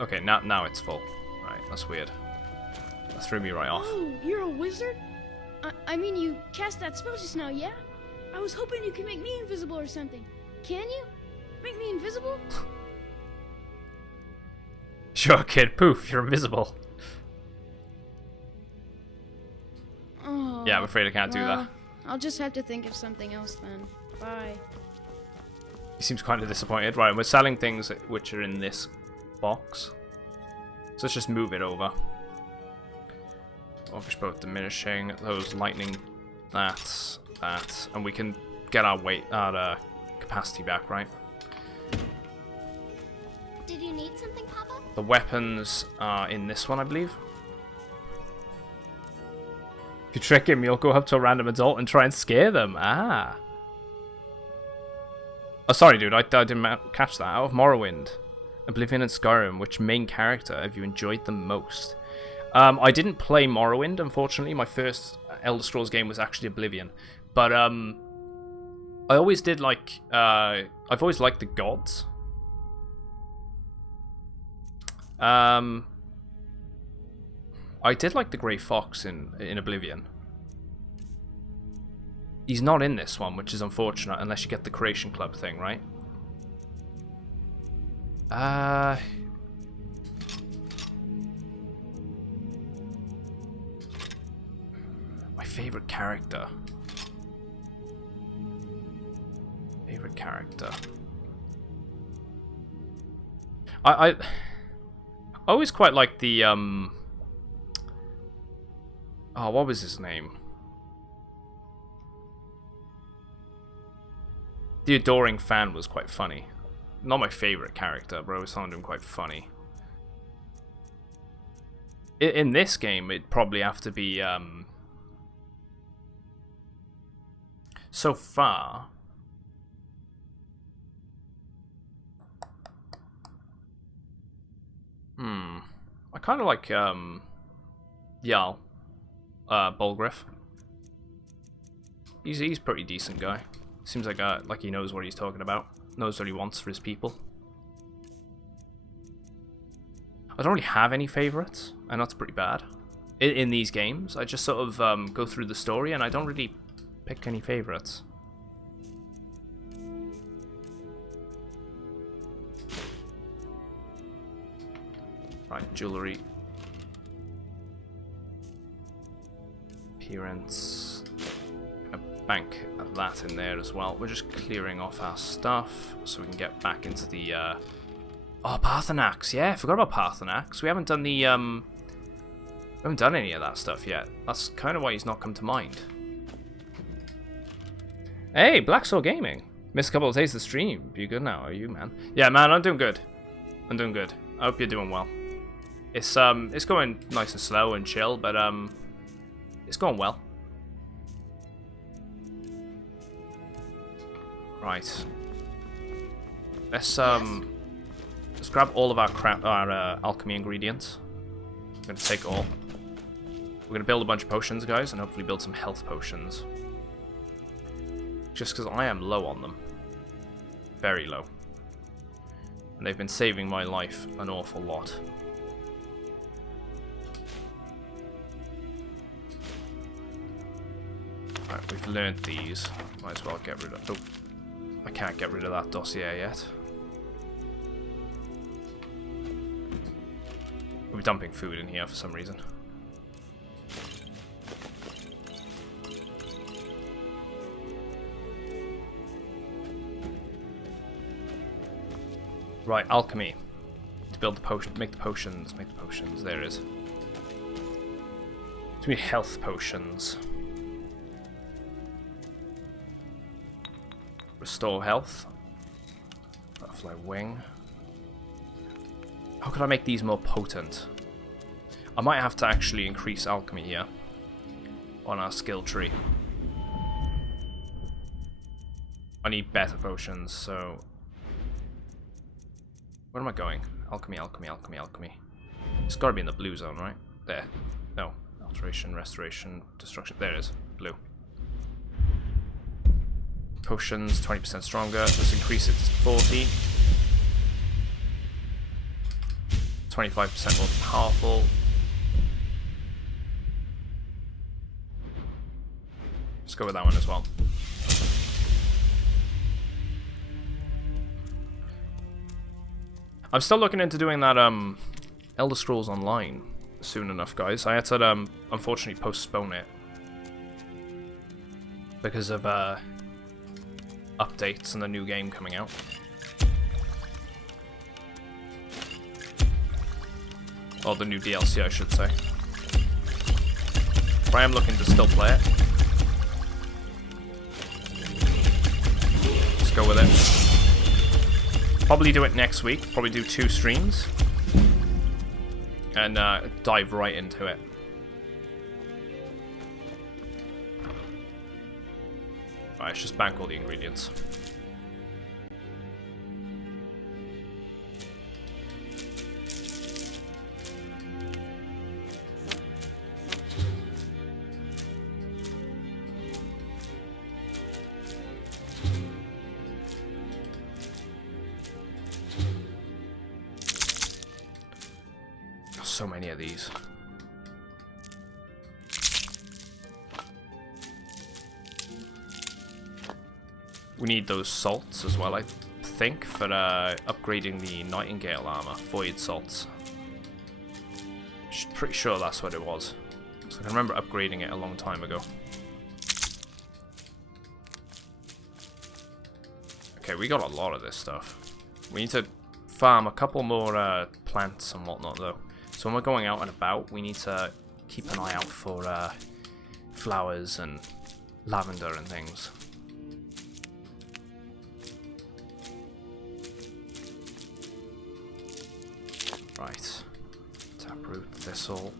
Okay, now it's full. Right, that's weird. That threw me right off. Oh, you're a wizard? I mean, you cast that spell just now, yeah? I was hoping you could make me invisible or something. Can you? Make me invisible? Sure, kid. Poof, you're invisible. Oh, Yeah, I'm afraid I can't do that. I'll just have to think of something else then. Bye. He seems kind of disappointed. Right, we're selling things which are in this box. So let's just move it over. Orcish boat diminishing. Those lightning. That. And we can get our capacity back, right? Did you need something, Papa? The weapons are in this one, I believe. If you trick him, you'll go up to a random adult and try and scare them. Ah. Oh, sorry, dude. I didn't catch that. Out of Morrowind, Oblivion, and Skyrim, which main character have you enjoyed the most? I didn't play Morrowind, unfortunately. My first Elder Scrolls game was actually Oblivion. But I always did like... I've always liked the gods. I did like the Grey Fox in Oblivion. He's not in this one, which is unfortunate, unless you get the Creation Club thing, right? My favorite character. I always quite like the oh, what was his name? The Adoring Fan was quite funny. Not my favorite character, but I always found him quite funny. In this game, it'd probably have to be so far. I kind of like Jarl Bolgriff. He's a pretty decent guy. Seems like he knows what he's talking about. Knows what he wants for his people. I don't really have any favorites, and that's pretty bad. In these games, I just sort of go through the story, and I don't really pick any favorites. Right, jewelry. Appearance. A bank of that in there as well. We're just clearing off our stuff so we can get back into the oh, Parthenax. Yeah, I forgot about Parthenax. We haven't done the we haven't done any of that stuff yet. That's kind of why he's not come to mind. Hey, Blacksaw Gaming. Missed a couple of days of the stream. You good now? Are you, man? Yeah, man, I'm doing good. I'm doing good. I hope you're doing well. It's going nice and slow and chill, but it's going well. Right. Let's grab all of our alchemy ingredients. I'm gonna take all. We're gonna build a bunch of potions, guys, and hopefully build some health potions. Just because I am low on them. Very low. And they've been saving my life an awful lot. Alright, we've learned these. Might as well get rid of... Oh, I can't get rid of that dossier yet. We're dumping food in here for some reason. Right, alchemy. To build the potion, make the potions, there it is. Too many health potions. Restore health. Butterfly wing. How could I make these more potent? I might have to actually increase alchemy here on our skill tree. I need better potions, so... Where am I going? Alchemy, alchemy, alchemy, alchemy. It's gotta be in the blue zone, right? There. No. Alteration, restoration, destruction. There it is. Blue. Potions, 20% stronger. Let's increase it to 40. 25% more powerful. Let's go with that one as well. I'm still looking into doing that Elder Scrolls Online soon enough, guys. I had to unfortunately postpone it because of updates and the new game coming out. Or the new DLC, I should say. But I am looking to still play it. Let's go with it. Probably do it next week. Probably do 2 streams. And dive right into it. Right, let's just bank all the ingredients. So many of these. We need those salts as well, I think, for upgrading the Nightingale armor. Void salts. Pretty sure that's what it was. So I can remember upgrading it a long time ago. Okay, we got a lot of this stuff. We need to farm a couple more plants and whatnot, though. So when we're going out and about, we need to keep an eye out for flowers and lavender and things. Right. Taproot, thistle.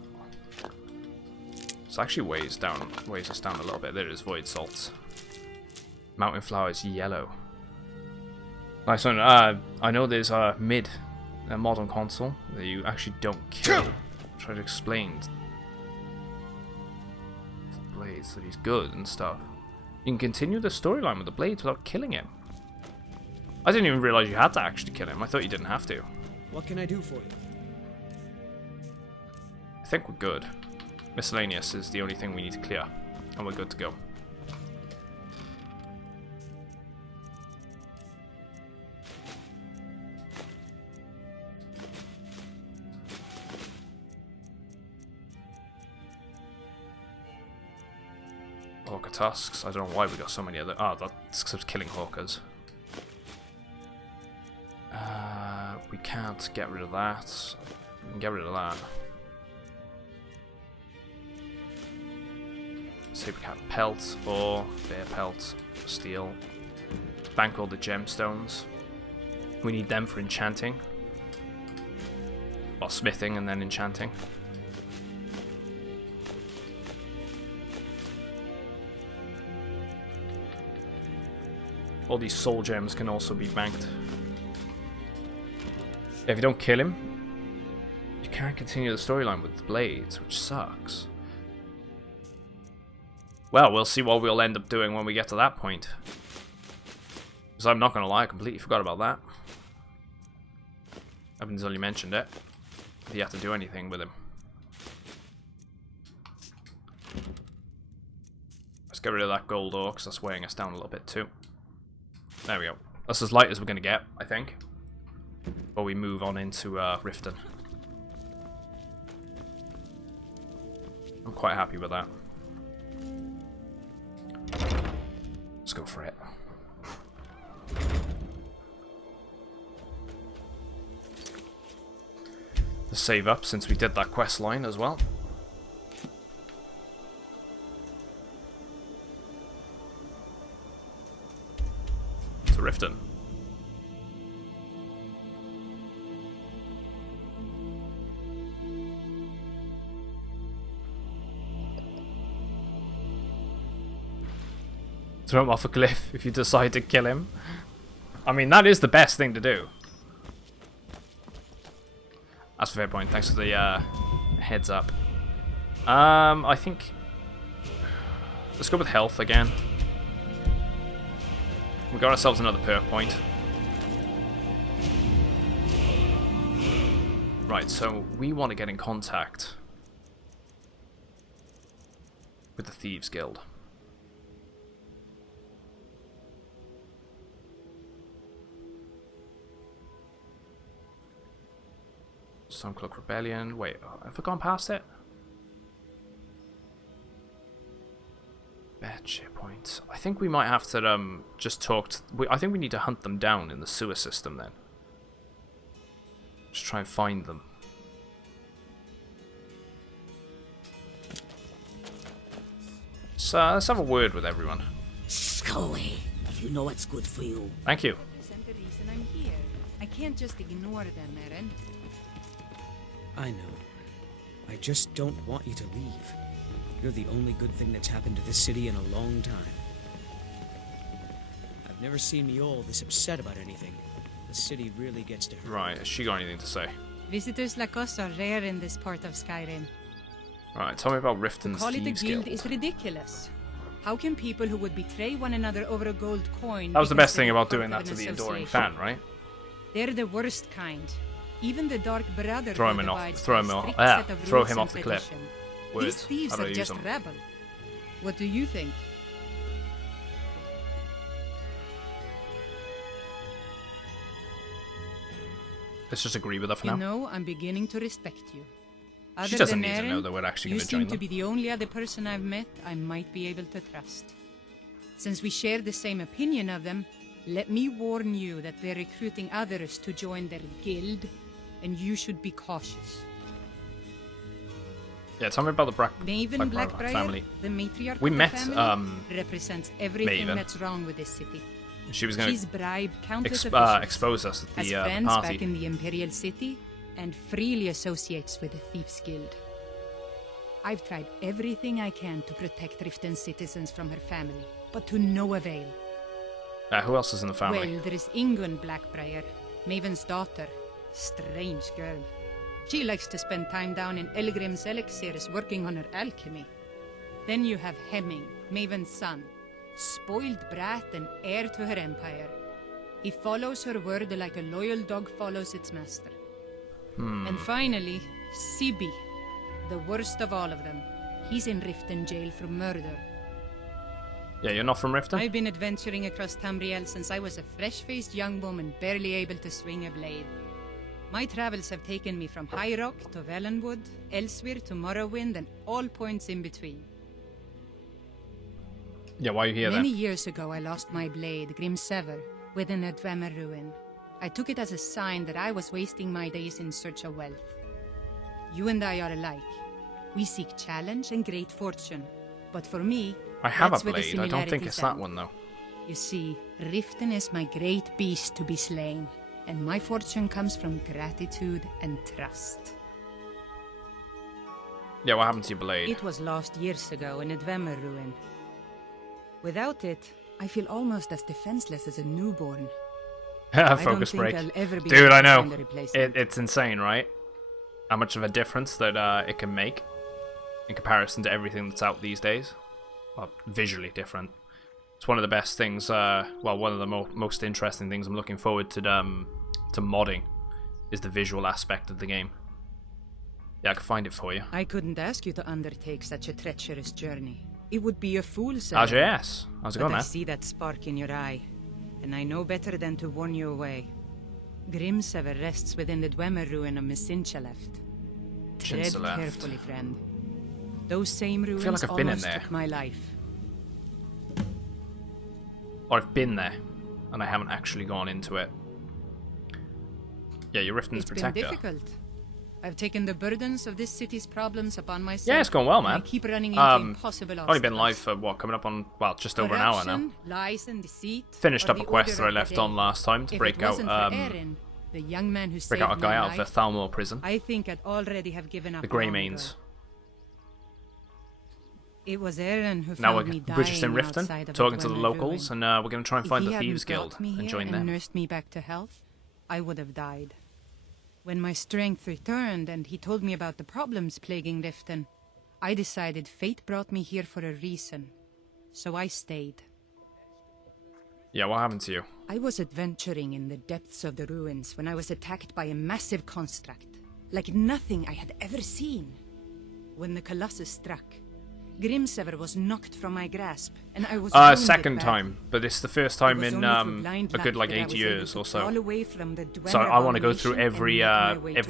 This actually weighs us down a little bit. There it is, void salts. Mountain flowers, yellow. Nice one. I know there's a modern console that you actually don't kill. Try to explain to Blades that he's good and stuff. You can continue the storyline with the Blades without killing him. I didn't even realize you had to actually kill him. I thought you didn't have to. What can I do for you? I think we're good. Miscellaneous is the only thing we need to clear, and we're good to go. Hawker tusks. I don't know why we got so many of them. Oh, that's because killing hawkers. We can't get rid of that. We can get rid of that. Saber cat pelt or bear pelt, steel. Bank all the gemstones. We need them for enchanting. Or smithing and then enchanting. All these soul gems can also be banked. If you don't kill him, you can't continue the storyline with the blades, which sucks. Well, we'll see what we'll end up doing when we get to that point. Because I'm not going to lie, I completely forgot about that. Up until you mentioned it. If you have to do anything with him. Let's get rid of that gold ore, because that's weighing us down a little bit too. There we go. That's as light as we're going to get, I think. Before we move on into Riften. I'm quite happy with that. Let's go for it. Let's save up since we did that quest line as well. To Riften. Throw him off a cliff if you decide to kill him. I mean, that is the best thing to do. That's a fair point. Thanks for the heads up. I think... Let's go with health again. We got ourselves another perk point. Right, so we want to get in contact with the Thieves Guild. Stormcloak Rebellion. Wait, have I gone past it? Bad points. I think we might have to just talk to... I think we need to hunt them down in the sewer system then. Just try and find them. So let's have a word with everyone. Go away. You know what's good for you. Thank you. Isn't the reason I'm here. I can't just ignore them, Eren. I know. I just don't want you to leave. You're the only good thing that's happened to this city in a long time. I've never seen Mjolnir this upset about anything. The city really gets to her. Right, has she got anything to say? Visitors like us are rare in this part of Skyrim. Right, tell me about Riften's Call it a Thieves guild Guild. is ridiculous. How can people who would betray one another over a gold coin... That was the because best thing they're about part doing of that to an the adoring association? fan, right? They're the worst kind. Even the Dark Brotherhood Throw him off. abides Throw by him a off. strict Yeah, set of throw rules him and off the cliff. tradition. Words. These thieves How do I are use just them? rebel. What do you think? Let's just agree with her for You now. know, I'm beginning to respect you. Other She doesn't than need to know Eren, that we're actually you going to join seem to them. be the only other person I've met I might be able to trust. Since we share the same opinion of them, let me warn you that they're recruiting others to join their guild, and you should be cautious. Yeah, tell me about the Maven Blackbriar Blackbriar, family. the matriarch We of the met, family, represents everything Maven. that's wrong with this city. She was going She's to bribed countless officials, expose us at has the friends party. back in the Imperial City, and freely associates with the Thieves Guild. I've tried everything I can to protect Riften's citizens from her family, but to no avail. Who else is in the family? Well, there is Ingun Blackbriar, Maven's daughter. Strange girl. She likes to spend time down in Elgrim's elixirs working on her alchemy. Then you have Hemming, Maven's son. Spoiled brat and heir to her empire. He follows her word like a loyal dog follows its master. And finally, Sibi, the worst of all of them. He's in Riften jail for murder. Yeah, you're not from Riften? I've been adventuring across Tamriel since I was a fresh-faced young woman barely able to swing a blade. My travels have taken me from High Rock to Valenwood, Elsewhere to Morrowind, and all points in between. Yeah, why are you here Many then? years ago, I lost my blade, Grimsever, within a Dwemer ruin. I took it as a sign that I was wasting my days in search of wealth. You and I are alike. We seek challenge and great fortune. But for me, I have that's a where the blade. I don't think it's similarities that end. one though. You see, Riften is my great beast to be slain, and my fortune comes from gratitude and trust. Yeah, what happened to your blade? It was lost years ago in a Dwemer ruin. Without it, I feel almost as defenseless as a newborn. Focus think break. I'll ever be Dude, able I to know. find a replacement. It's insane, right? How much of a difference that it can make in comparison to everything that's out these days. Well, visually different. It's one of the best things, well, one of the most interesting things I'm looking forward to modding is the visual aspect of the game. Yeah, I can find it for you. I couldn't ask you to undertake such a treacherous journey. It would be a fool's RJS, errand. how's it But going, I man? see that spark in your eye, and I know better than to warn you away. Grimsever rests within the Dwemer ruin of Misinchalaft. Tread Chinsaleft. carefully, friend. Those same I ruins feel like I've been in almost there. took my life. Or I've been there, and I haven't actually gone into it. Yeah, you're Riften's It's been protector. difficult. I've taken the burdens of this city's problems upon myself. Yeah, it's going well, and man. I keep running into impossible Only been obstacles. live for, what, coming up on, well, just over an hour now. Corruption, lies and deceit. Finished are up a the quest that order I of the left day. on last time to If break it out, wasn't for Eren, the young man who break out a saved guy my out of the life, Thalmor prison. I think I'd already have given up. The long Greymanes. ago. It was Eren who Now found me we're just in dying Riften, outside of talking a to the Dwemer locals, ruin. and we're going to try and If find he the hadn't Thieves brought Guild me and here join and them. nursed me back to health, I would have died. When my strength returned and he told me about the problems plaguing Riften, I decided fate brought me here for a reason. So I stayed. Yeah, what happened to you? I was adventuring in the depths of the ruins when I was attacked by a massive construct. like nothing I had ever seen. When the Colossus struck, Grimsever was knocked from my grasp, and I was wounded second badly. time, but it's the first time in a good like 80 years or so. So I want to go through every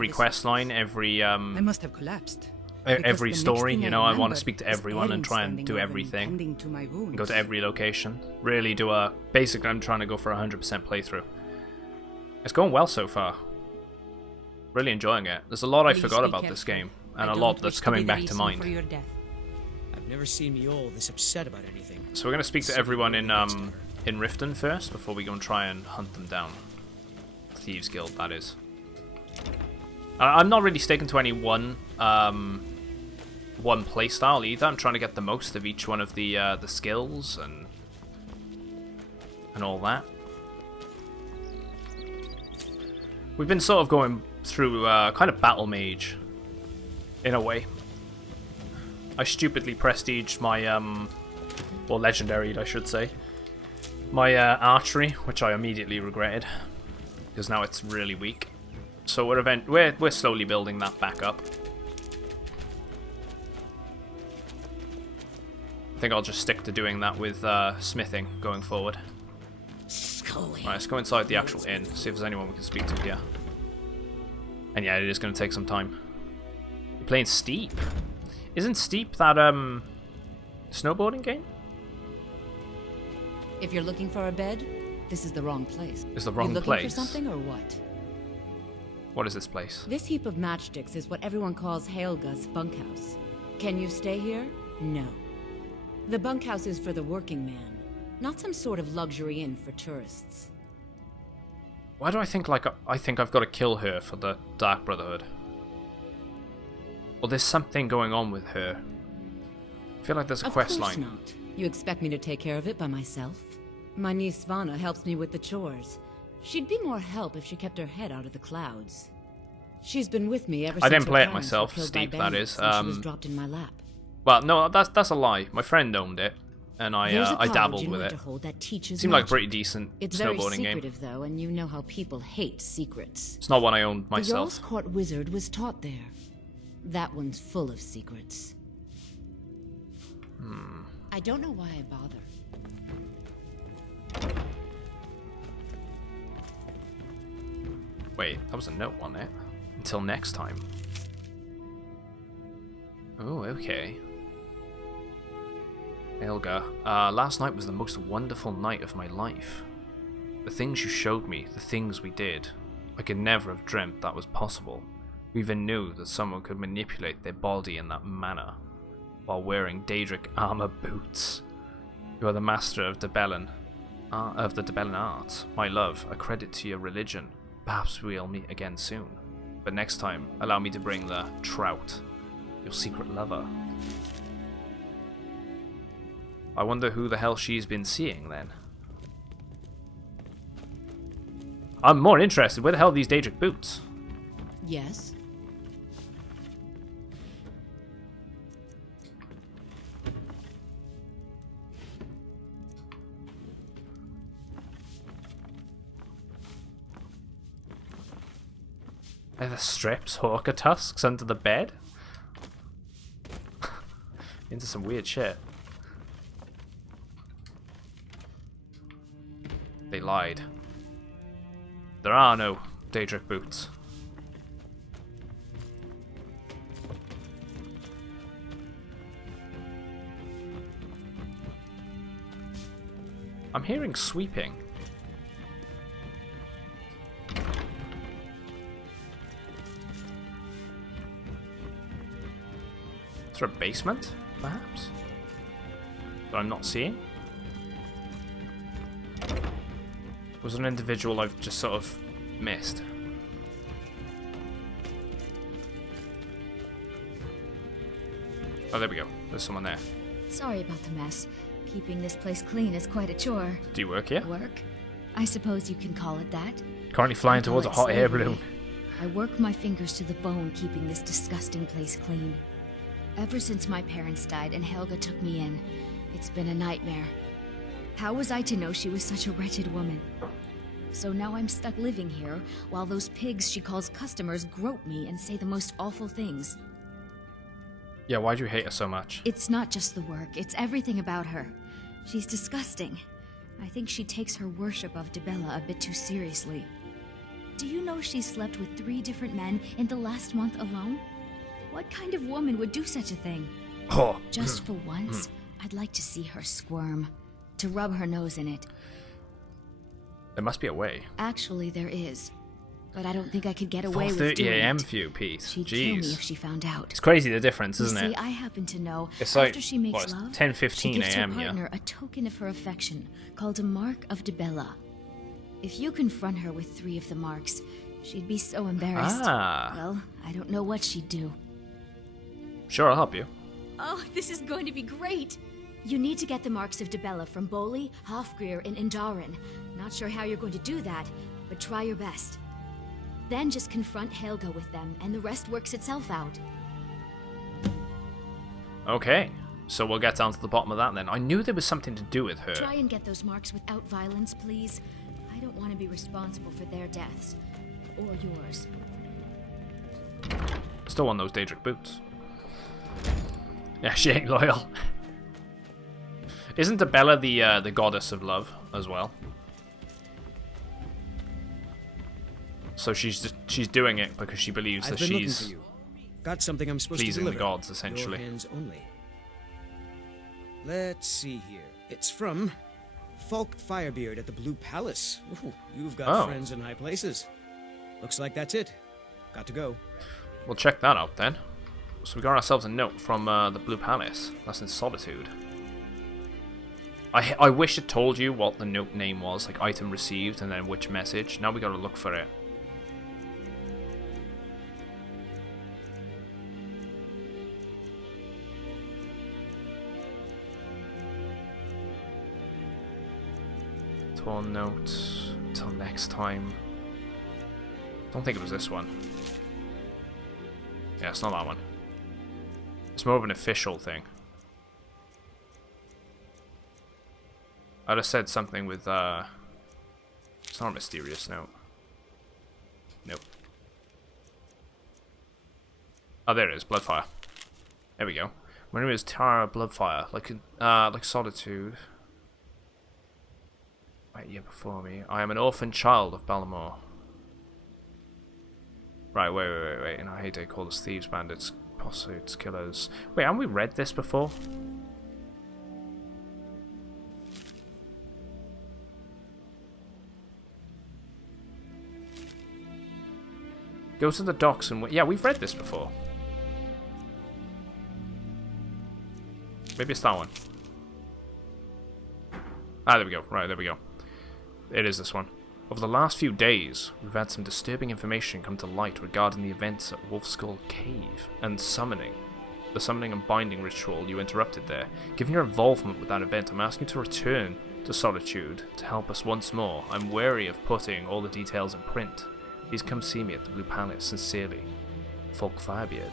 quest line, every I must have collapsed. every Because the story. next thing You I know, I want to remembered speak to was everyone and Erin try and standing do over and everything. tending to my wounds. Go to every location. Really do a basically. I'm trying to go for a 100% playthrough. It's going well so far. Really enjoying it. There's a lot I Please forgot be about this careful. game, I and a don't lot wish that's to be coming the back to reason mind. for your death. I've never seen me all this upset about anything. So we're gonna speak to everyone in Riften first before we go and try and hunt them down. Thieves Guild, that is. I'm not really sticking to any one playstyle either. I'm trying to get the most of each one of the skills and all that. We've been sort of going through kind of battle mage in a way. I stupidly prestiged my or legendaried, I should say, my archery, which I immediately regretted because now it's really weak. So we're slowly building that back up. I think I'll just stick to doing that with smithing going forward. Right, let's go inside the actual inn, see if there's anyone we can speak to here. And yeah, it is going to take some time. You're playing Steep? Isn't Steep that snowboarding game? If you're looking for a bed, this is the wrong place. It's the wrong you looking place? for something or what? What is this place? This heap of matchsticks is what everyone calls Helga's bunkhouse. Can you stay here? No. The bunkhouse is for the working man, not some sort of luxury inn for tourists. Why do I think like I think I've got to kill her for the Dark Brotherhood? Or there's something going on with her. I feel like there's a quest line. Of course not. You expect me to take care of it by myself? My niece Svana helps me with the chores. She'd be more help if she kept her head out of the clouds. She's been with me ever since I didn't her play it parents myself, were killed by Steep, that bandits is. and she was dropped in my lap. Well, no, that's a lie. My friend owned it, and There's a I college dabbled in with it. Winterhold that teaches Seemed like a magic. pretty decent It's very snowboarding game. secretive, though, and you know how people hate secrets. It's not one I owned The Jarl's myself. Court wizard was taught there. That one's full of secrets. I don't know why I bother. Wait, that was a note on it. Until next time. Oh, okay. Helga, last night was the most wonderful night of my life. The things you showed me, the things we did, I could never have dreamt that was possible. We even knew that someone could manipulate their body in that manner, while wearing Daedric armor boots. You are the master of the Debellan art. My love, a credit to your religion. Perhaps we'll meet again soon. But next time, allow me to bring the trout, your secret lover. I wonder who the hell she's been seeing then. I'm more interested. Where the hell are these Daedric boots? Yes? Are the strips hawker tusks under the bed? Into some weird shit. They lied. There are no Daedric boots. I'm hearing sweeping. Is there a basement, perhaps? That I'm not seeing? Was it an individual I've just sort of missed? Oh, there we go. There's someone there. Sorry about the mess. Keeping this place clean is quite a chore. Do you work here? Work? I suppose you can call it that. Currently flying I call towards a it hot air slavery. balloon. I work my fingers to the bone keeping this disgusting place clean. Ever since my parents died and Helga took me in, it's been a nightmare. How was I to know she was such a wretched woman? So now I'm stuck living here, while those pigs she calls customers grope me and say the most awful things. Yeah, why do you hate her so much? It's not just the work, it's everything about her. She's disgusting. I think she takes her worship of Dibella a bit too seriously. Do you know she slept with 3 different men in the last month alone? What kind of woman would do such a thing? Oh. Just for once, I'd like to see her squirm. To rub her nose in it. There must be a way. Actually, there is. But I don't think I could get away with doing it. 4:30 a.m. for you, Pete. She'd Jeez. kill me if she found out. It's crazy the difference, isn't You see, it? I happen to know It's like, after she makes what, love, 10:15 she gives her a.m. partner a token of her affection called a mark of Dibella. If you confront her with 3 of the marks, she'd be so embarrassed. Ah. Well, I don't know what she'd do. Sure, I'll help you. Oh, this is going to be great! You need to get the marks of Dibella from Boli, Hofgrir, and Indaren. Not sure how you're going to do that, but try your best. Then just confront Helga with them, and the rest works itself out. Okay, so we'll get down to the bottom of that then. I knew there was something to do with her. Try and get those marks without violence, please. I don't want to be responsible for their deaths. Or yours. Still want those Daedric boots. Yeah, she ain't loyal. Isn't Dibella the goddess of love as well? So she's doing it because she believes that she's got something I'm supposed pleasing to the deliver. gods, essentially. Your hands only. Let's see here. It's from Falk Firebeard at the Blue Palace. Ooh, you've got friends in high places. Looks like that's it. Got to go. We'll check that out then. So we got ourselves a note from the Blue Palace. That's in Solitude. I wish it told you what the note name was, like item received and then which message. Now we gotta look for it. Torn note until next time. Don't think it was this one. Yeah, it's not that one. It's more of an official thing. I'd have said something with, it's not a mysterious note. Nope. Oh, there it is, Bloodfire. There we go. My name is Tara Bloodfire, like Solitude. Right here before me. I am an orphan child of Balamor. Right, wait. In our heyday, called us thieves, bandits, pursuits, killers. Wait, haven't we read this before? Go to the docks and... Yeah, we've read this before. Maybe it's that one. Ah, there we go. Right, there we go. It is this one. Over the last few days, we've had some disturbing information come to light regarding the events at Wolfskull Cave and summoning. The summoning and binding ritual you interrupted there. Given your involvement with that event, I'm asking you to return to Solitude to help us once more. I'm wary of putting all the details in print. Please come see me at the Blue Palace. Sincerely, Falk Firebeard.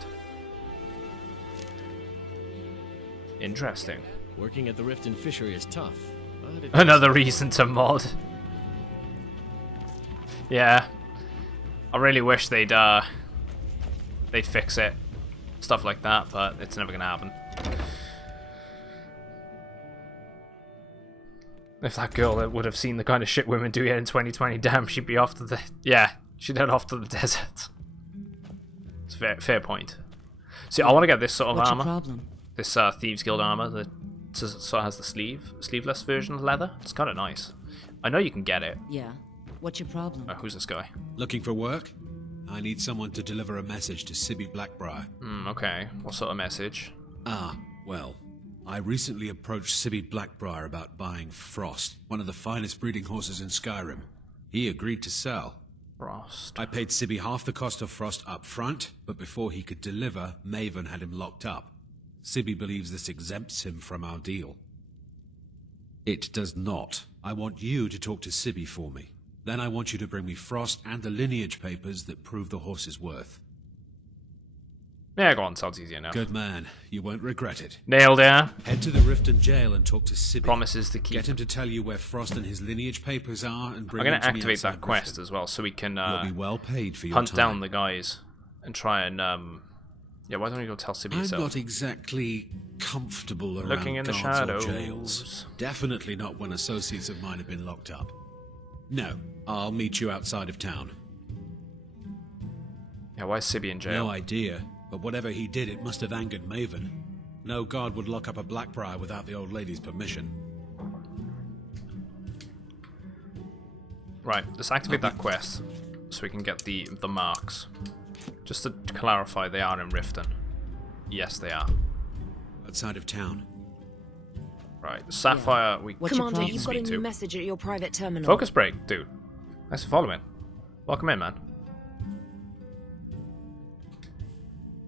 Interesting. Working at the Rift and Fishery is tough. But Another reason to mod. Yeah. I really wish they'd fix it. Stuff like that, but it's never gonna happen. If that girl would have seen the kind of shit women do here in 2020, damn, she'd be off to the... Yeah, she'd head off to the desert. It's a fair point. See, I want to get this sort of What's armor. your problem? This Thieves Guild armor that sort of has the sleeveless version of leather. It's kind of nice. I know you can get it. Yeah. What's your problem? Who's this guy? Looking for work? I need someone to deliver a message to Sibby Blackbriar. Okay. What sort of message? Well, I recently approached Sibby Blackbriar about buying Frost, one of the finest breeding horses in Skyrim. He agreed to sell. Frost. I paid Sibby half the cost of Frost up front, but before he could deliver, Maven had him locked up. Sibby believes this exempts him from our deal. It does not. I want you to talk to Sibby for me. Then I want you to bring me Frost and the lineage papers that prove the horse's worth. Yeah, go on, sounds easy enough. Good man. You won't regret it. Nailed it. Head to the Riften jail and talk to Sibby. Promises to keep. Get him to tell you where Frost and his lineage papers are and bring I'm going to them to me activate that outside quest Riften. as well, so we can You'll be well paid for your hunt time. down the guys and try and yeah. Why don't you go tell Sibby yourself? I'm not exactly comfortable around Looking in the guards shadows. or jails. Definitely not when associates of mine have been locked up. No, I'll meet you outside of town. Yeah, why is Sibby in jail? No idea, but whatever he did, it must have angered Maven. No guard would lock up a Blackbriar without the old lady's permission. Right, let's activate that quest so we can get the marks. Just to clarify, they are in Riften. Yes, they are. Outside of town. Right, the Sapphire we Commander, need to you've got a speak new to. message at your private terminal. Focus break, dude. Thanks for following. Welcome in, man.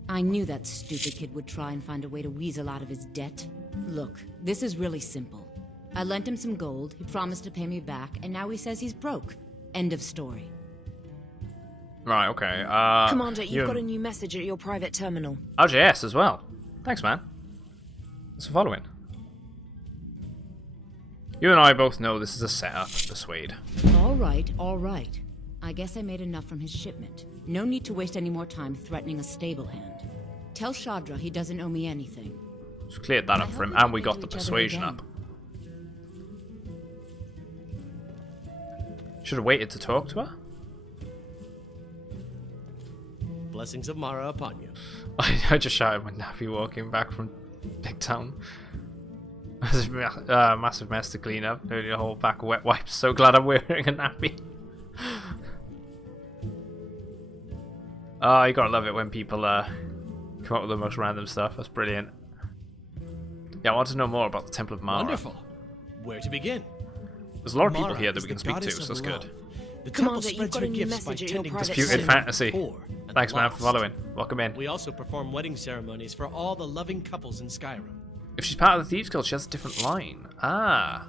I knew that stupid kid would try and find a way to weasel out of his debt. Look, this is really simple. I lent him some gold, he promised to pay me back, and now he says he's broke. End of story. Right, okay. Commander, you've got a new message at your private terminal. RJS as well. Thanks, man. Thanks for following. You and I both know this is a setup, Persuade. All right. I guess I made enough from his shipment. No need to waste any more time threatening a stable hand. Tell Shadra he doesn't owe me anything. Just cleared that up for him, and we got the persuasion up. Should have waited to talk to her. Blessings of Mara upon you. I just shouted when Nappy walking back from Big Town. Massive mess to clean up. Doing a whole pack of wet wipes. So glad I'm wearing a nappy. Oh, you gotta love it when people come up with the most random stuff. That's brilliant. Yeah, I want to know more about the Temple of Mara. Wonderful. Where to begin? There's a lot of people Mara here that is we can the speak to, goddess so of that's love. good. The Commander, temple you've spreads got her a new gifts by message at your tending private to Disputed sinners, fantasy. poor, and Thanks, man, for lost. following. Welcome in. We also perform wedding ceremonies for all the loving couples in Skyrim. If she's part of the Thieves Guild, she has a different line. Ah.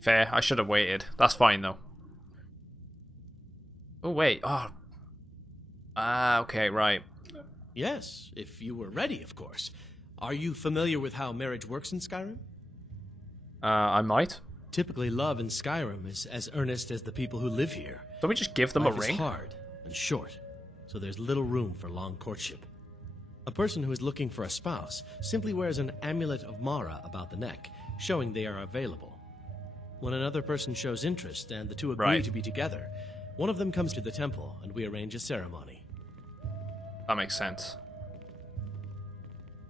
Fair. I should have waited. That's fine, though. Oh, wait. Oh. Ah, okay, right. Yes, if you were ready, of course. Are you familiar with how marriage works in Skyrim? I might. Typically, love in Skyrim is as earnest as the people who live here. Don't we just give them Life a ring? is hard and short, so there's little room for long courtship. A person who is looking for a spouse simply wears an amulet of Mara about the neck, showing they are available. When another person shows interest and the two agree to be together, one of them comes to the temple and we arrange a ceremony. That makes sense.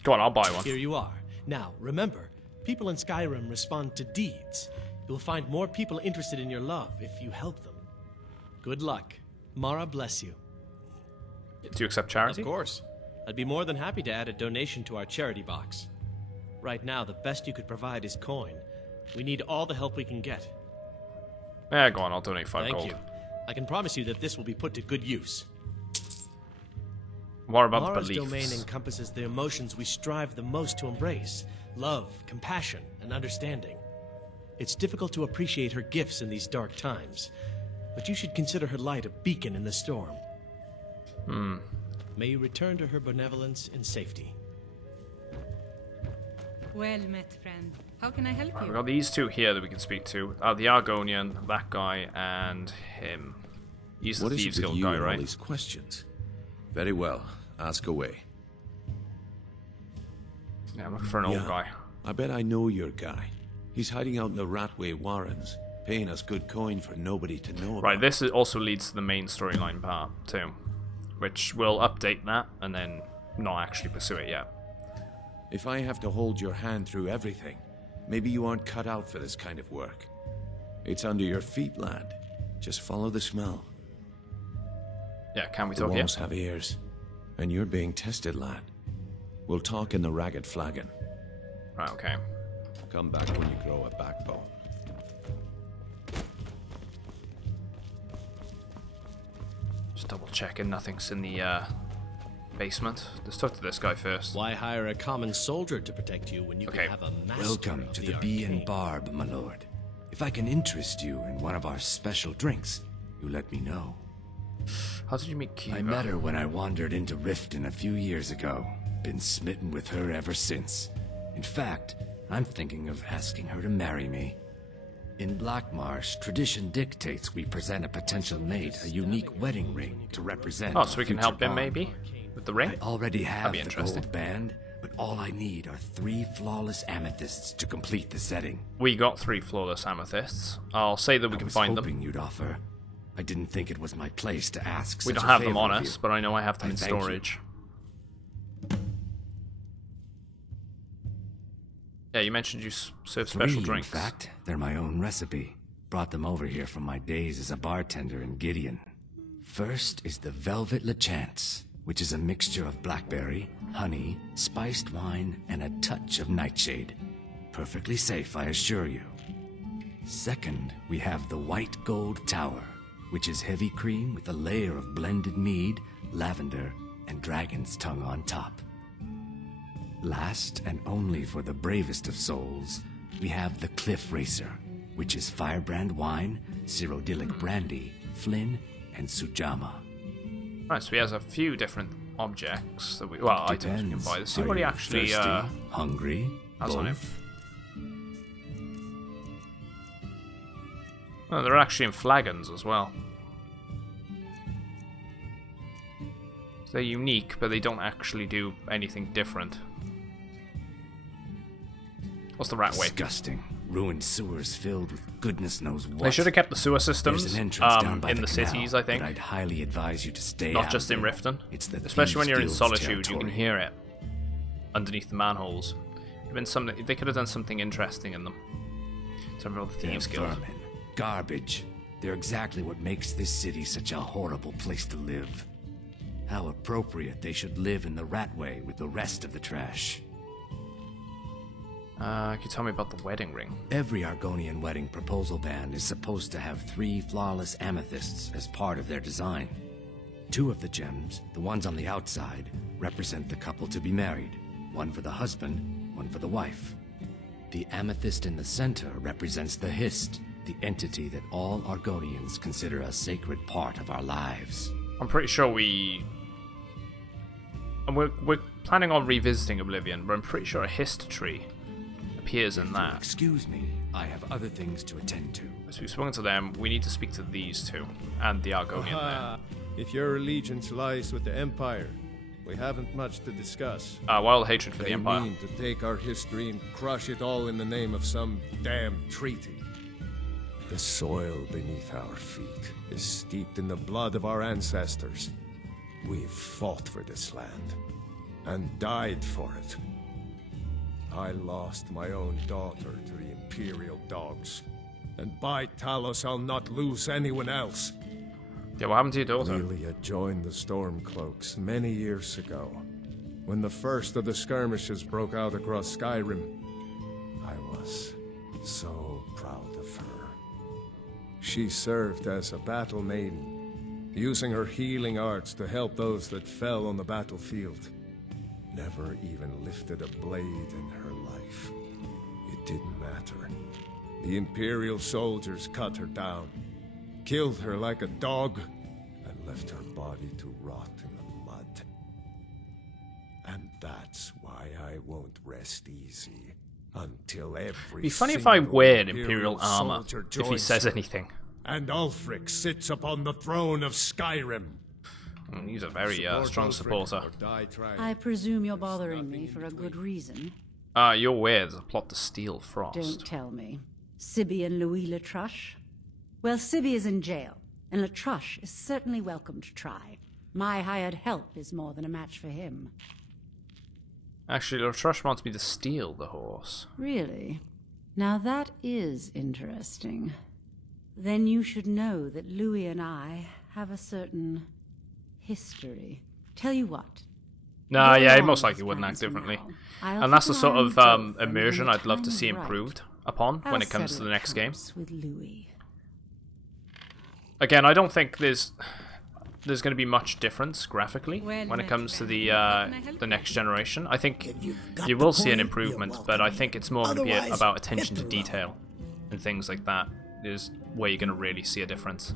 Go on, I'll buy one. Here you are. Now, remember, people in Skyrim respond to deeds. You'll find more people interested in your love if you help them. Good luck. Mara bless you. Do you accept charity? Of course. I'd be more than happy to add a donation to our charity box. Right now, the best you could provide is coin. We need all the help we can get. Yeah, go on, I'll donate 5 Thank gold. you. I can promise you that this will be put to good use. What about Mara's the beliefs? domain encompasses the emotions we strive the most to embrace. Love, compassion, and understanding. It's difficult to appreciate her gifts in these dark times, but you should consider her light a beacon in the storm. May you return to her benevolence in safety. Well met, friend. How can I help Right, you? we've got these two here that we can speak to. The Argonian, that guy, and him. He's the What is Thieves it with Guild you guy, and all right? these questions? Very well. Ask away. Yeah, I'm looking for an old guy. I bet I know your guy. He's hiding out in the Ratway Warrens, paying us good coin for nobody to know about. Right, this also leads to the main storyline part, too. Which will update that, and then not actually pursue it yet. If I have to hold your hand through everything, maybe you aren't cut out for this kind of work. It's under your feet, lad. Just follow the smell. Yeah, can we The talk here? walls have ears, and you're being tested, lad. We'll talk in the Ragged Flagon. Right, okay. Come back when you grow a backbone. Just double checking nothing's in the basement. Let's talk to this guy first. Why hire a common soldier to protect you when you can have a master Welcome of to the Bee and Barb, my lord. If I can interest you in one of our special drinks, you let me know. How did you meet Kiva? I met her when I wandered into Riften a few years ago. Been smitten with her ever since. In fact, I'm thinking of asking her to marry me. In Blackmarsh, tradition dictates we present a potential mate a unique wedding ring to represent. Oh, so we can help him maybe with the ring? I already have the interesting. gold band, but all I need are 3 flawless amethysts to complete the setting. We got 3 flawless amethysts. I'll say that we can find them. I was hoping you'd offer. I didn't think it was my place to ask. We don't have them on us, but I know I have them in storage. Yeah, you mentioned you serve special 3, drinks. In fact, they're my own recipe. Brought them over here from my days as a bartender in Gideon. First is the Velvet Lechance, which is a mixture of blackberry, honey, spiced wine, and a touch of nightshade. Perfectly safe, I assure you. Second, we have the White Gold Tower, which is heavy cream with a layer of blended mead, lavender, and dragon's tongue on top. Last, and only for the bravest of souls, we have the Cliff Racer, which is firebrand wine, Cyrodiilic brandy, Flynn, and Sujama. Right, so he has a few different objects that items we can buy. Let's see what he actually thirsty, hungry, has on him. both? Oh, they're actually in flagons as well. So they're unique, but they don't actually do anything different. What's the rat way? Disgusting. Ruined sewers filled with goodness knows what. They should have kept the sewer systems There's an entrance down by in the the canal, cities, I think. But I'd highly advise you to stay Not out just in there. Riften. It's the Especially when you're in Thieves' Solitude, you can territory. hear it underneath the manholes. They could have done something interesting in them. Some real Thieves They're Guild. vermin. Garbage. They're exactly what makes this city such a horrible place to live. How appropriate they should live in the Ratway with the rest of the trash. Can you tell me about the wedding ring? Every Argonian wedding proposal band is supposed to have 3 flawless amethysts as part of their design. 2 of the gems, the ones on the outside, represent the couple to be married. 1 for the husband, 1 for the wife. The amethyst in the center represents the Hist, the entity that all Argonians consider a sacred part of our lives. I'm pretty sure and we're planning on revisiting Oblivion, but I'm pretty sure a Hist tree appears in that. Excuse me, I have other things to attend to. As we've spoken to them, we need to speak to these 2 and the Argonian there. If your allegiance lies with the Empire, we haven't much to discuss. Wild hatred for the Empire. They mean to take our history and crush it all in the name of some damn treaty. The soil beneath our feet is steeped in the blood of our ancestors. We've fought for this land and died for it. I lost my own daughter to the Imperial dogs, and by Talos I'll not lose anyone else. Yeah, what happened to your daughter? Lilia joined the Stormcloaks many years ago, when the first of the skirmishes broke out across Skyrim. I was so proud of her. She served as a battle maiden, using her healing arts to help those that fell on the battlefield. Never even lifted a blade in her life. It didn't matter. The Imperial soldiers cut her down, killed her like a dog, and left her body to rot in the mud. And that's why I won't rest easy until every It'd be funny if I single wear Imperial armor soldier if he joins says her, anything. and Ulfric sits upon the throne of Skyrim. He's a very strong supporter. I presume you're bothering me for a good reason. You're aware there's a plot to steal Frost. Don't tell me. Sibby and Louis Latruche? Well, Sibby is in jail, and Latruche is certainly welcome to try. My hired help is more than a match for him. Actually, Latruche wants me to steal the horse. Really? Now that is interesting. Then you should know that Louis and I have a certain history. Tell you what. No, yeah, he most likely wouldn't act differently. And that's the sort of immersion I'd love to see improved upon when it comes to the next game. With Louis. Again, I don't think there's going to be much difference graphically when it comes to the next generation. I think you will see an improvement, but I think it's more going to be about attention to detail and things like that is where you're going to really see a difference.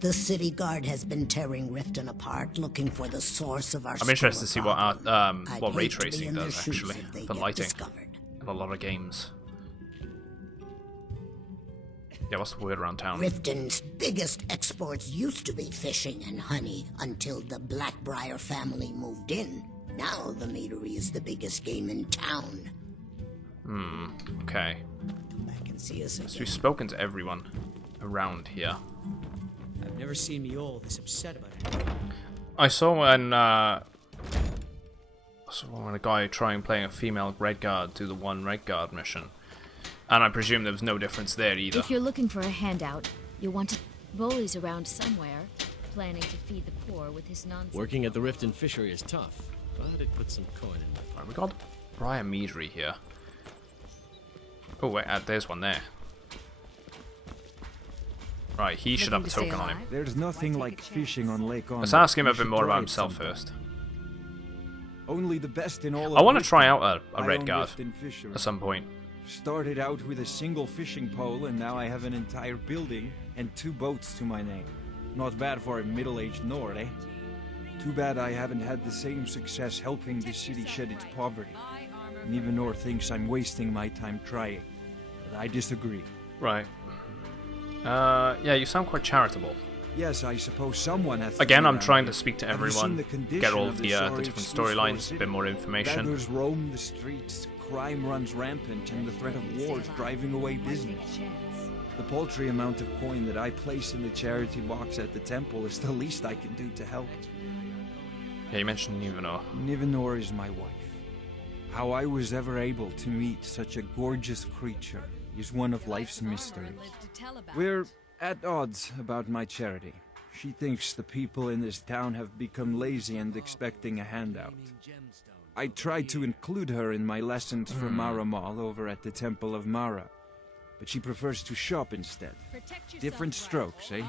The city guard has been tearing Riften apart, looking for the source of our I'm interested to see what ray hate to be tracing in their does shoes actually if they for get lighting discovered. in a lot of games. Yeah, what's the word around town? Riften's biggest exports used to be fishing and honey until the Blackbriar family moved in. Now the meadery is the biggest game in town. Okay. Come back and see us again. So we've spoken to everyone around here. I've never seen me all this upset about it. I saw when a guy trying playing a female Red Guard do the one Red Guard mission. And I presume there was no difference there either. If you're looking for a handout, you'll want to... Bully's around somewhere, planning to feed the poor with his nonsense. Working at the Riften fishery is tough, but it puts some coin in my pocket. Right, we got Briar Meadery here. Oh wait, there's one there. Right, he should have a token on him. There's nothing like fishing on Lake On. Let's ask him a bit more about himself first. Only the best in all of I want to Riften. try out a I Red own Guard Riften Fishery. at some point. Started out with a single fishing pole, and now I have an entire building and 2 boats to my name. Not bad for a middle-aged Nord, eh? Too bad I haven't had the same success helping the city shed its poverty. And even Nord thinks I'm wasting my time trying. But I disagree. Right. Yeah, you sound quite charitable. Yes, I suppose someone has to Again, do I'm that. trying to speak to Have you seen everyone, the condition get all of of the the sorry different excuse for a storylines, a city? bit more information. Beggars roam the streets, crime runs rampant, and the threat of war is driving away business. The paltry amount of coin that I place in the charity box at the temple is the least I can do to help. Yeah, you mentioned Nivenor. Nivenor is my wife. How I was ever able to meet such a gorgeous creature is one of life's mysteries. We're at odds about my charity. She thinks the people in this town have become lazy and expecting a handout. I tried to include her in my lessons for Mara Mall over at the Temple of Mara, but she prefers to shop instead. Different strokes, eh?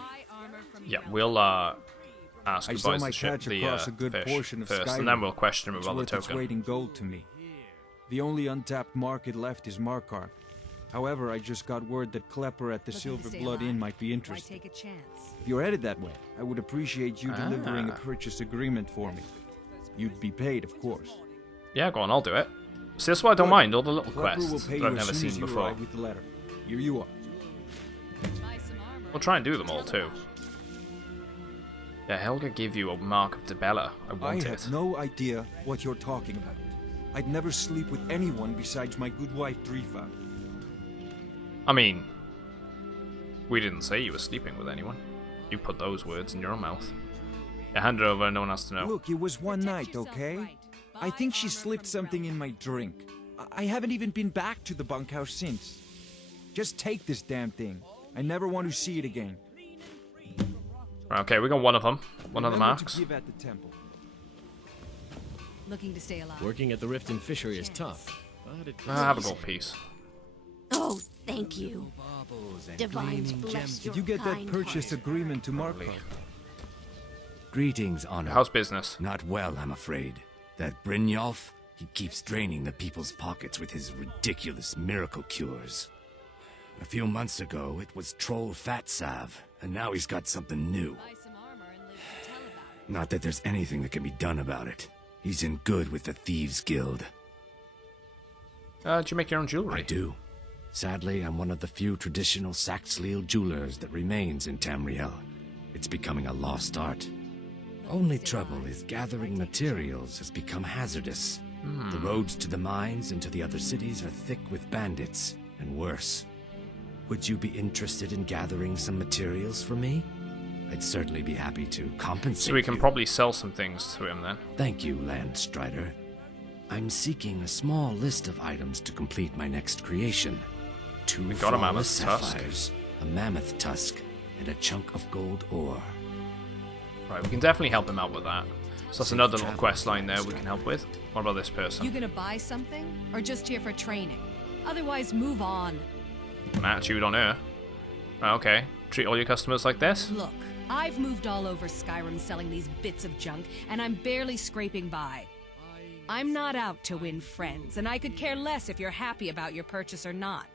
Yeah, we'll ask I the saw boys my to ship catch the across a good fish portion of first, Skyrim. and then we'll question him It's about the worth its token. weight in gold to me. The only untapped market left is Markarth. However, I just got word that Klepper at the Silver Blood Inn might be interested. If you're headed that way, I would appreciate you delivering a purchase agreement for me. You'd be paid, of course. Yeah, go on, I'll do it. See, that's why I don't mind all the little Klepper will quests pay that I've you as never soon as seen you before. arrive with the letter. Here you are. We'll try and do them all too. Yeah, Helga gave you a mark of Dibella. I want I it. have no idea what you're talking about. I'd never sleep with anyone besides my good wife, Drifa. I mean, we didn't say you were sleeping with anyone. You put those words in your own mouth. Yeah, hand it over, no one has to know. Look, it was one night, okay? I think she slipped something in my drink. I haven't even been back to the bunkhouse since. Just take this damn thing. I never want to see it again. Right, okay, we got one of them. One of the Remember to marks. give at the temple. Looking to stay alive. Working at the Riften fishery is tough, but it Have a gold piece. Oh, thank you. Divines bless your Did you get that kind purchase heart. agreement to Markarth? Greetings, Honor. How's business? Not well, I'm afraid. That Brynjolf, he keeps draining the people's pockets with his ridiculous miracle cures. A few months ago, it was Troll Fat Salve, and now he's got something new. Not that there's anything that can be done about it. He's in good with the Thieves Guild. Do you make your own jewelry? I do. Sadly, I'm one of the few traditional Saxhleel jewelers that remains in Tamriel. It's becoming a lost art. Only trouble is gathering materials has become hazardous. The roads to the mines and to the other cities are thick with bandits, and worse. Would you be interested in gathering some materials for me? I'd certainly be happy to compensate So we can you. probably sell some things to him then. Thank you, Landstrider. I'm seeking a small list of items to complete my next creation. 2 We got a flawless mammoth tusk. sapphires, a mammoth tusk, and a chunk of gold ore. Right, we can definitely help him out with that. So that's another little quest line there we can help with. What about this person? You gonna buy something, or just here for training? Otherwise, move on. An attitude on her. Right, okay. Treat all your customers like this? Look, I've moved all over Skyrim selling these bits of junk, and I'm barely scraping by. I'm not out to win friends, and I could care less if you're happy about your purchase or not.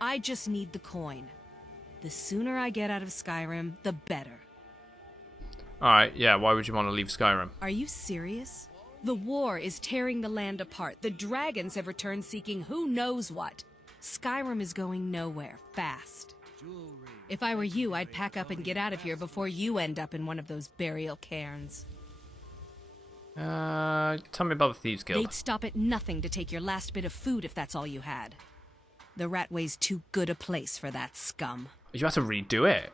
I just need the coin. The sooner I get out of Skyrim, the better. Alright, yeah, why would you want to leave Skyrim? Are you serious? The war is tearing the land apart. The dragons have returned seeking who knows what. Skyrim is going nowhere, fast. If I were you, I'd pack up and get out of here before you end up in one of those burial cairns. Tell me about the Thieves Guild. They'd stop at nothing to take your last bit of food if that's all you had. The Ratway's too good a place for that scum. You have to redo it.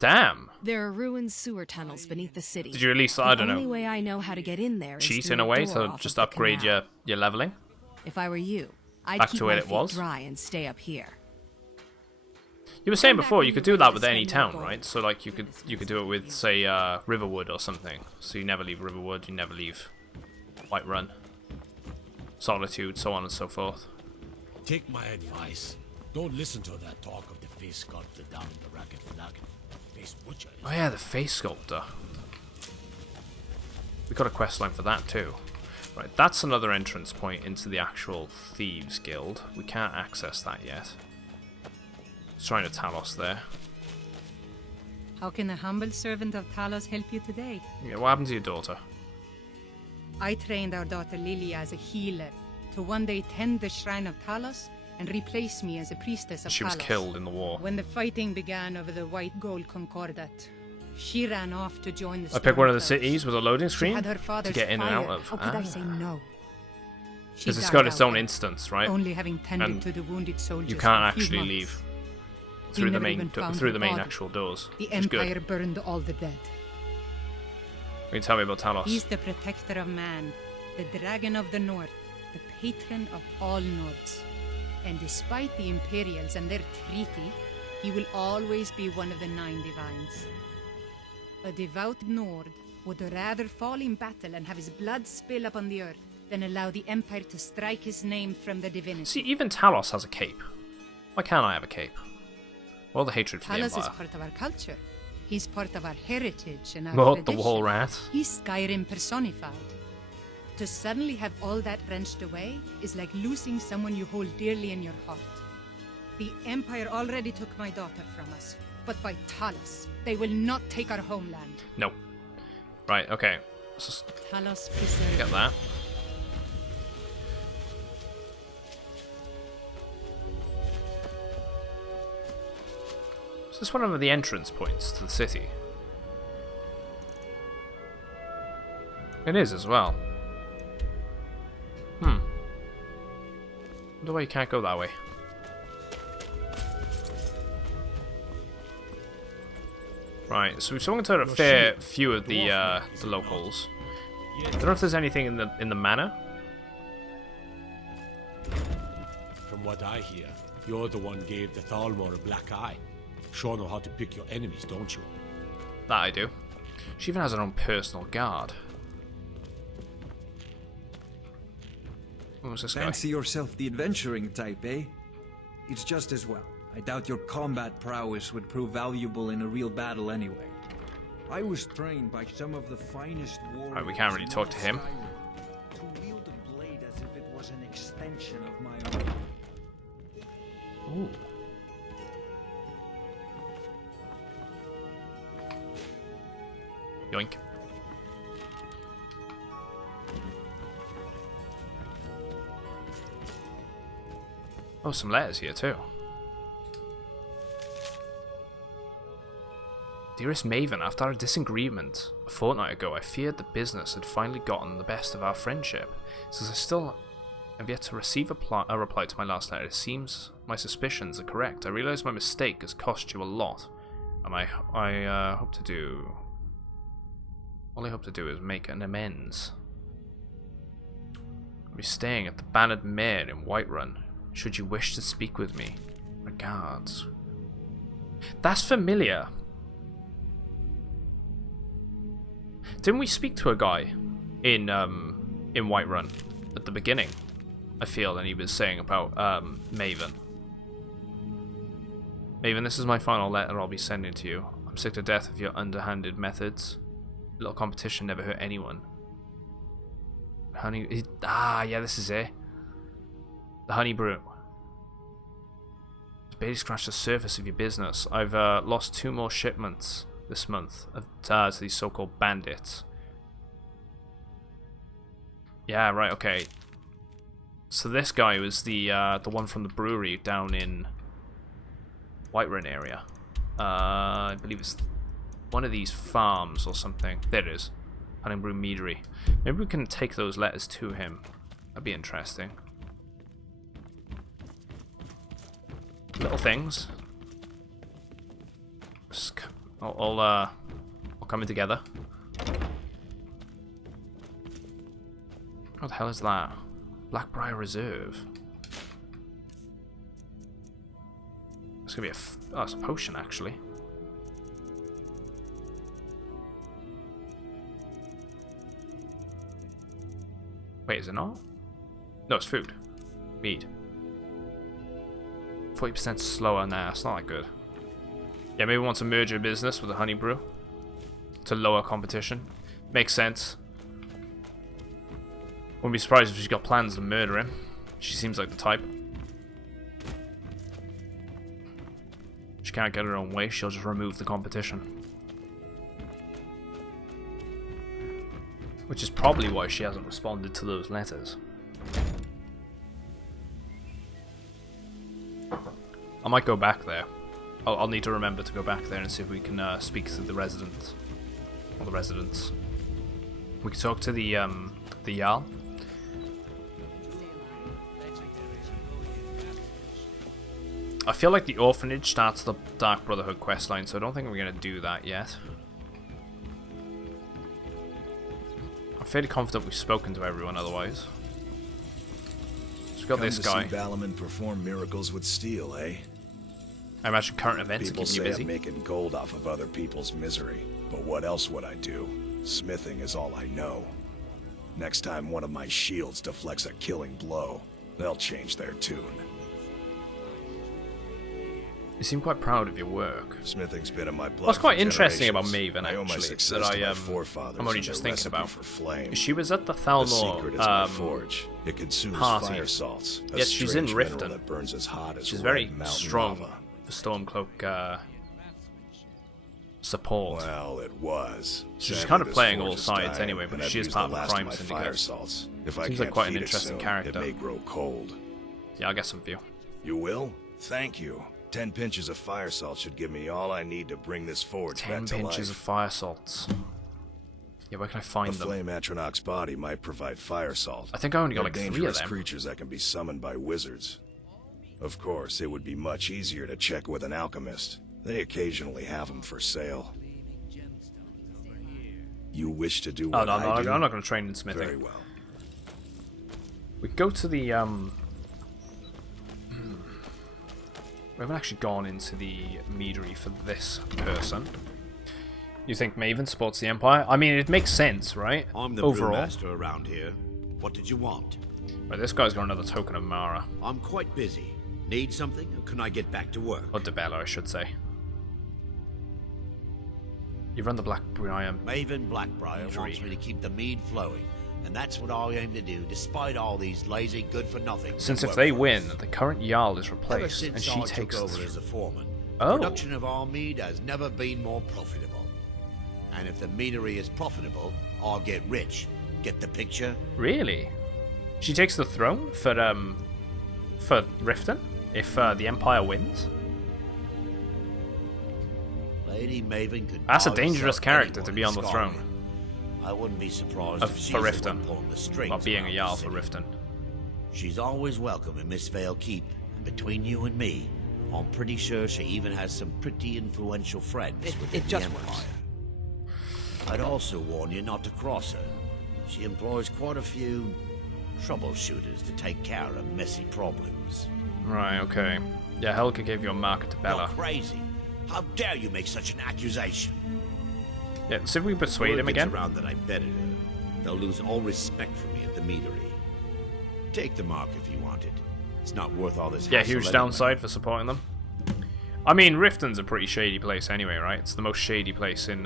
Damn. There are ruined sewer tunnels beneath the city. Did you at least, I don't know, The only way I know how to get in there is cheat through in a way door to off just of the upgrade canal. your leveling? If I were you, I'd Back keep to where my it feet was? dry and stay up here. You were saying before you could do that with any town, right? So like you could do it with, say, Riverwood or something. So you never leave Riverwood, you never leave Whiterun, Solitude, so on and so forth. Take my advice. Don't listen to that talk of the face sculptor down in the Racket Flagon. Face butcher. Oh yeah, the face sculptor. We got a quest line for that too. Right, that's another entrance point into the actual Thieves Guild. We can't access that yet. Let's try to Talos there. How can a humble servant of Talos help you today? Yeah, what happened to your daughter? I trained our daughter Lilia as a healer to one day tend the shrine of Talos and replace me as a priestess of She was Talos. killed in the war. When the fighting began over the white gold concordat, she ran off to join the I picked one of the Stormcloaks. cities with a loading She screen had her to father's get in and out fire. of. How could I say no? She Because it's died got its out own there, instance, right? Only having tended And to the wounded soldiers. you for can't a few actually months. leave He through the never main even found through her the main body. actual doors. The Which is good. Empire burned all the dead. Can you tell me about Talos? He's the protector of man, the dragon of the north, the patron of all Nords. And despite the Imperials and their treaty, he will always be one of the 9 divines. A devout Nord would rather fall in battle and have his blood spill upon the earth than allow the Empire to strike his name from the divinity. See, even Talos has a cape. Why can't I have a cape? All the hatred for the Talos is Empire. part of our culture. He's part of our heritage and our Not the tradition. wall rat. He's Skyrim personified. To suddenly have all that wrenched away is like losing someone you hold dearly in your heart. The Empire already took my daughter from us, but by Talos, they will not take our homeland. No. Right, okay. Let's just Talos preserve. get that. Is this one of the entrance points to the city? It is as well. Wonder why you can't go that way. Right, so we've spoken to a fair few of the locals. I don't know if there's anything in the manor. From what I hear, you're the one gave the Thalmor a black eye. Sure know how to pick your enemies, don't you? That I do. She even has her own personal guard. What was this guy? Fancy yourself the adventuring type, eh? It's just as well. I doubt your combat prowess would prove valuable in a real battle anyway. I was trained by some of the finest warriors. Right, we can't really talk to him. To wield a blade as if it was an extension of my own. Ooh. Yoink. Oh, some letters here too. Dearest Maven, after our disagreement a fortnight ago, I feared the business had finally gotten the best of our friendship. Since I still have yet to receive a reply to my last letter, it seems my suspicions are correct. I realize my mistake has cost you a lot, and I hope to do... all I hope to do is make an amends. I'll be staying at the Bannered Mare in Whiterun, should you wish to speak with me. Regards. That's familiar. Didn't we speak to a guy in Whiterun at the beginning? I feel, and he was saying about Maven. Maven, this is my final letter I'll be sending to you. I'm sick to death of your underhanded methods. Little competition never hurt anyone. Honey, yeah, this is it. The honey brew. It's barely scratched the surface of your business. I've lost 2 more shipments this month to these so-called bandits. Yeah, right, okay. So this guy was the one from the brewery down in Whiterun area. I believe it's one of these farms or something. There it is. Honningbrew Meadery. Maybe we can take those letters to him. That'd be interesting. Little things. All coming together. What the hell is that? Blackbriar Reserve. It's gonna be oh, it's a potion actually. Wait, is it not? No, it's food. Mead. 40% slower. Nah, it's not that good. Yeah, maybe we want to merge your business with a honey brew to lower competition. Makes sense. Wouldn't be surprised if she's got plans to murder him. She seems like the type. She can't get her own way, she'll just remove the competition. Which is probably why she hasn't responded to those letters. I might go back there. I'll need to remember to go back there and see if we can speak to the residents. Or the residents. We can talk to the Jarl. I feel like the orphanage starts the Dark Brotherhood questline, so I don't think we're going to do that yet. I'm fairly confident we've spoken to everyone otherwise. So we've got this guy. See Balaman perform miracles with steel, eh? I imagine current events People are keeping say you busy. I'm making gold off of other people's misery, but what else would I do? Smithing is all I know. Next time one of my shields deflects a killing blow, they'll change their tune. You seem quite proud of your work. Smithing's been in my blood. What's quite for interesting about generations. Maven, I owe my actually, success that to my forefathers I'm only and just their thinking recipe about. for flame. She was at the The Thalmor secret is my forge. It consumes party. fire salts. A Yes, she's in strange mineral Riften. that burns as hot as She's red very mountain strong lava. for Stormcloak support. Well, it was. She's Sadly, kind of this playing forge all is sides dying, anyway, but and I've she is used part the of the last crime my syndicate. fire salts. If I Seems can't like quite an feed it interesting soon, character. It may grow cold. Yeah, I'll get some for you. You will? Thank you. 10 pinches of fire salt should give me all I need to bring this forge 10 back to pinches of life. fire salts. Yeah, where can I find A them? flame Atronach's body might provide fire salt. I think I only got They're like 3 of dangerous them. creatures that can be summoned by wizards. Of course, it would be much easier to check with an alchemist. They occasionally have them for sale. You wish to do Oh, what no, I do? I'm not going to train in smithing. Very well. We could go to the, we haven't actually gone into the meadery for this person. You think Maven supports the Empire? I mean, it makes sense, right? I'm the Overall. brewmaster around here. What did you want? Right, this guy's got another token of Mara. I'm quite busy. Need something, or can I get back to work? Or Debella, I should say. You run the Blackbriar. Maven Blackbriar wants me to keep the mead flowing, and that's what I aim to do, despite all these lazy, good-for-nothing. Since if they win, the current Jarl is Ever replaced, and since she I took takes over as a foreman, Oh. production of our mead has never been more profitable. And if the meadery is profitable, I'll get rich. Get the picture? Really? She takes the throne for Riften if the Empire wins. Lady Maven could That's a buy or dangerous sell character anyone to be in on the Skyrim. throne. I wouldn't be surprised Of, if she's for the Riften, one pulling the strings. not being a around Jarl the for city. Riften. She's always welcome in Mistveil Keep, and between you and me, I'm pretty sure she even has some pretty influential friends within the just Empire. works. I'd also warn you not to cross her. She employs quite a few troubleshooters to take care of messy problems. Right, okay. Yeah, Helga gave you a mark to Bella. You're crazy. How dare you make such an accusation? Yeah, see if we persuade Word him gets again. around that I betted her. They'll lose all respect for me at the meadery. Take the mark if you want it. It's not worth all this Yeah, hassle huge anyway. downside for supporting them. I mean, Riften's a pretty shady place anyway, right? It's the most shady place in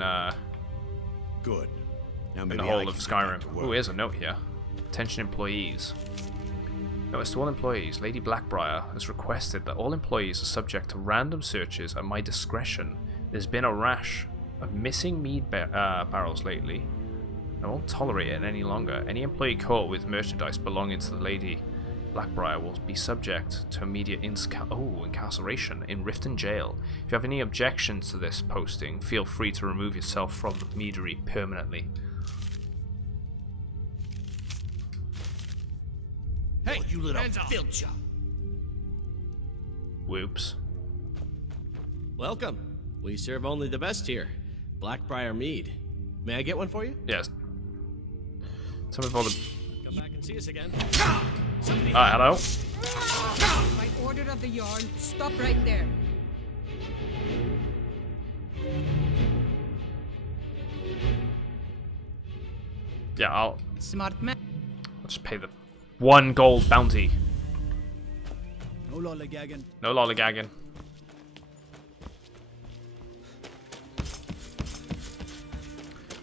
Good. Now in maybe the whole I of can get back Skyrim. to work. Oh, here's a note here. Attention employees. Notice to all employees, Lady Blackbriar has requested that all employees are subject to random searches at my discretion. There's been a rash of missing mead barrels lately. I won't tolerate it any longer. Any employee caught with merchandise belonging to the Lady Blackbriar will be subject to immediate incarceration in Riften Jail. If you have any objections to this posting, feel free to remove yourself from the meadery permanently. Hey, you little filcher! Whoops. Welcome. We serve only the best here. Blackbriar mead. May I get one for you? Yes. Tell me about the... Come back and see us again. Hello? By order of the Jarl, stop right there. Yeah, I'll Smart man. just pay the 1 gold bounty. No lollygagging. No lollygagging.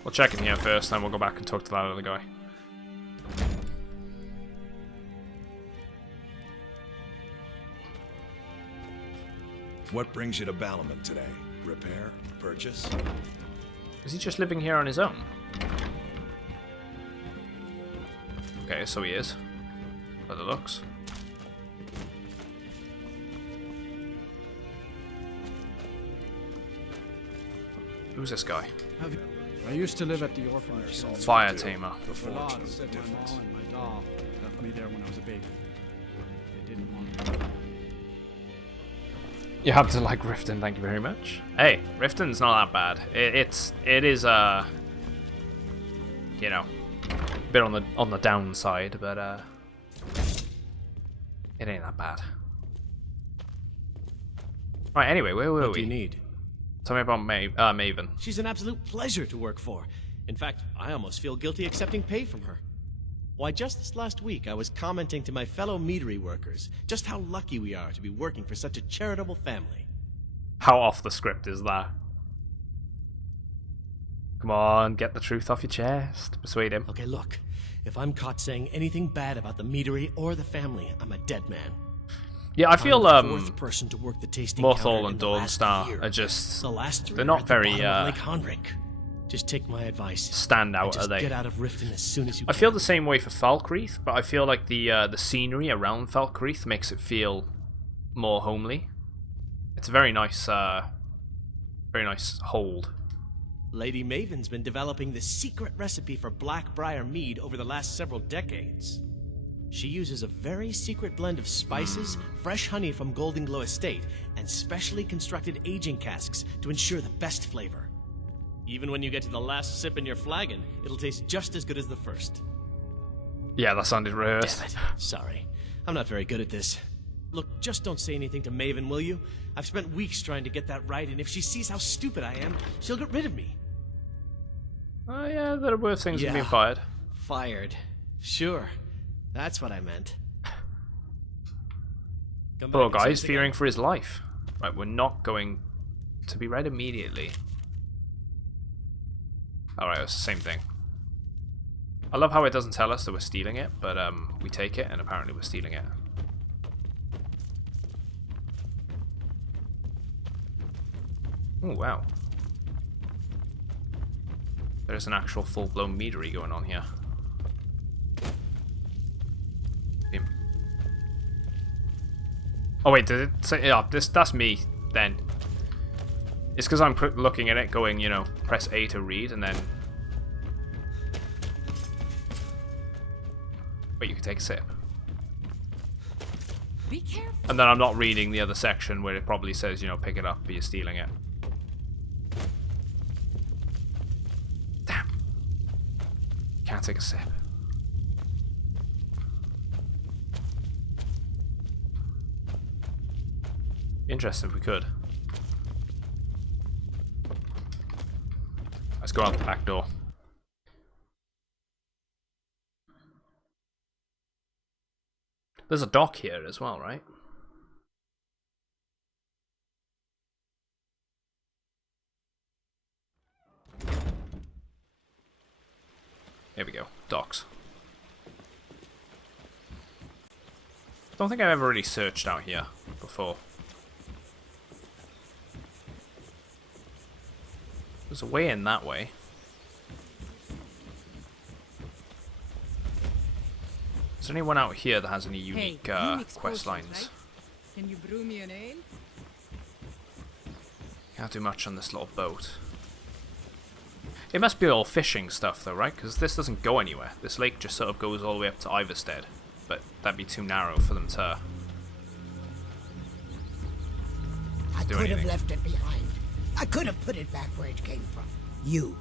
We'll check in here first, then we'll go back and talk to that other guy. What brings you to Ballamon today? Repair? Purchase? Is he just living here on his own? Okay, so he is. By the looks. Who's this guy? I used to live at the orphanage. Fire tamer. The fortune is the My difference. mom and my dad left me there when I was a baby. They didn't want me. You have to like Riften, thank you very much. Hey, Riften's not that bad. It is you know, a bit on the downside, but it ain't that bad. Right, anyway, where were we? What do you need? Tell me about Maven. She's an absolute pleasure to work for. In fact, I almost feel guilty accepting pay from her. Why, just this last week, I was commenting to my fellow meadery workers just how lucky we are to be working for such a charitable family. How off the script is that? Come on, get the truth off your chest. Persuade him. Okay, look. If I'm caught saying anything bad about the meadery or the family, I'm a dead man. Yeah, I feel I'm the fourth person to work the tasting Morthal counter and in the last Dawnstar year. are just The last three they're are not at the very bottom of Lake Honrink. Just take my advice. stand and out, just are they? Get out of Riften as soon as you I can. feel the same way for Falkreath, but I feel like the scenery around Falkreath makes it feel more homely. It's a very nice hold. Lady Maven's been developing the secret recipe for Blackbriar mead over the last several decades. She uses a very secret blend of spices, fresh honey from Golden Glow Estate, and specially constructed aging casks to ensure the best flavor. Even when you get to the last sip in your flagon, it'll taste just as good as the first. Yeah, that sounded rehearsed. Damn it. Sorry. I'm not very good at this. Look, just don't say anything to Maven, will you? I've spent weeks trying to get that right, and if she sees how stupid I am, she'll get rid of me. Oh yeah, there are worse things than being fired. Fired. Sure. That's what I meant. Poor guy's fearing for his life. Right, we're not going to be read immediately. Alright, it's the same thing. I love how it doesn't tell us that we're stealing it, but we take it, and apparently we're stealing it. Oh, wow. There's an actual full-blown meadery going on here. Oh wait, did it say? Yeah, that's me then. It's because I'm looking at it, going, you know, press A to read, and then. Wait, you can take a sip. Be careful. And then I'm not reading the other section where it probably says, you know, pick it up, but you're stealing it. Damn. Can't take a sip. Interesting if we could. Let's go out the back door. There's a dock here as well, right? Here we go. Docks. Don't think I've ever really searched out here before. There's a way in that way. Is there anyone out here that has any unique quest lines? Right? Can you brew me an ale? Can't do much on this little boat. It must be all fishing stuff though, right? Because this doesn't go anywhere. This lake just sort of goes all the way up to Iverstead. But that'd be too narrow for them to I do could have anything. left it behind. I could have put it back where it came from. You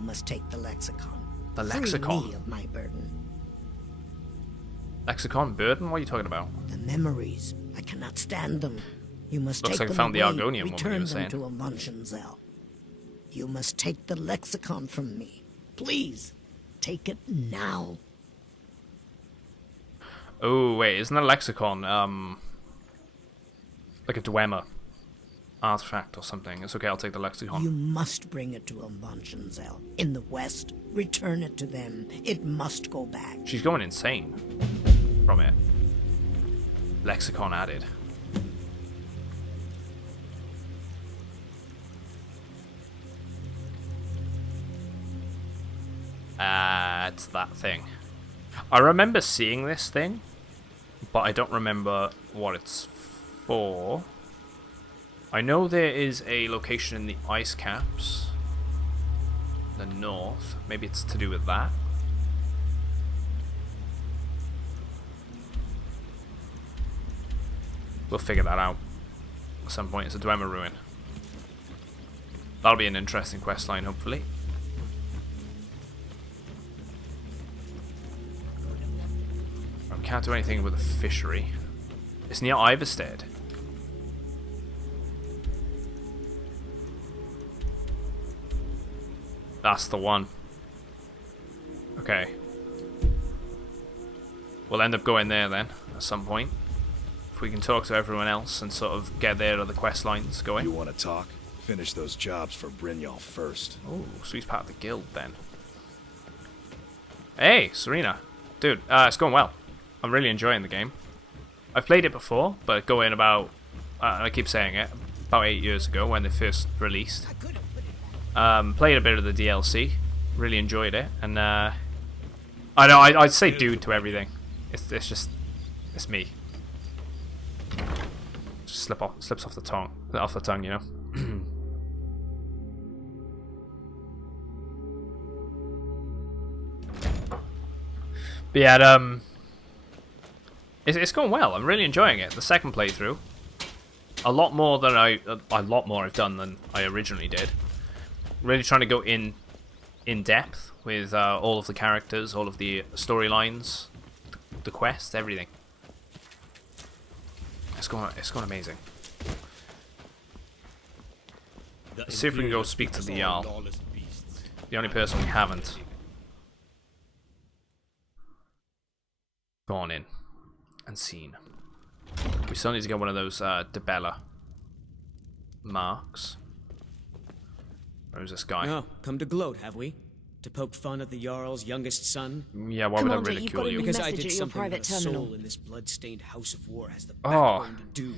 must take the lexicon. The Free lexicon? me of my burden. Lexicon burden? What are you talking about? The memories. I cannot stand them. You must Looks take like I them found the away. Argonian woman you Return were them saying. to Amunzenzel. You must take the lexicon from me. Please, take it now. Oh wait, isn't that a lexicon like a Dwemer artifact or something? It's okay, I'll take the lexicon. You must bring it to Amunzenzel. In the west, return it to them. It must go back. She's going insane from it. Lexicon added. It's that thing. I remember seeing this thing, but I don't remember what it's for. I know there is a location in the ice caps, the north. Maybe it's to do with that. We'll figure that out at some point. It's a Dwemer ruin. That'll be an interesting quest line, hopefully. I can't do anything with a fishery. It's near Iverstead. That's the one. Okay. We'll end up going there then, at some point. If we can talk to everyone else and sort of get their other quest lines going. You want to talk? Finish those jobs for Brynjolf first. Oh, so he's part of the guild then. Hey, Serena. Dude, it's going well. I'm really enjoying the game. I've played it before, but going about, I keep saying it, about 8 years ago when they first released. Played a bit of the DLC, really enjoyed it, and I know I'd say dude to everything. It's just, it's me. Just slips off the tongue, you know. But yeah, it's going well. I'm really enjoying it. The second playthrough, a lot more I've done than I originally did. Really trying to go in depth with all of the characters, all of the storylines, the quests, everything. It's going amazing. Let's see if we can go speak to the Jarl. The only person we haven't gone in and seen. We still need to get one of those Dibella marks. Where's this guy? Oh, come to gloat, have we? To poke fun at the Jarl's youngest son? Yeah, why would I ridicule you? Because I did something that a soul in this blood-stained house of war has the Oh, backbone to do.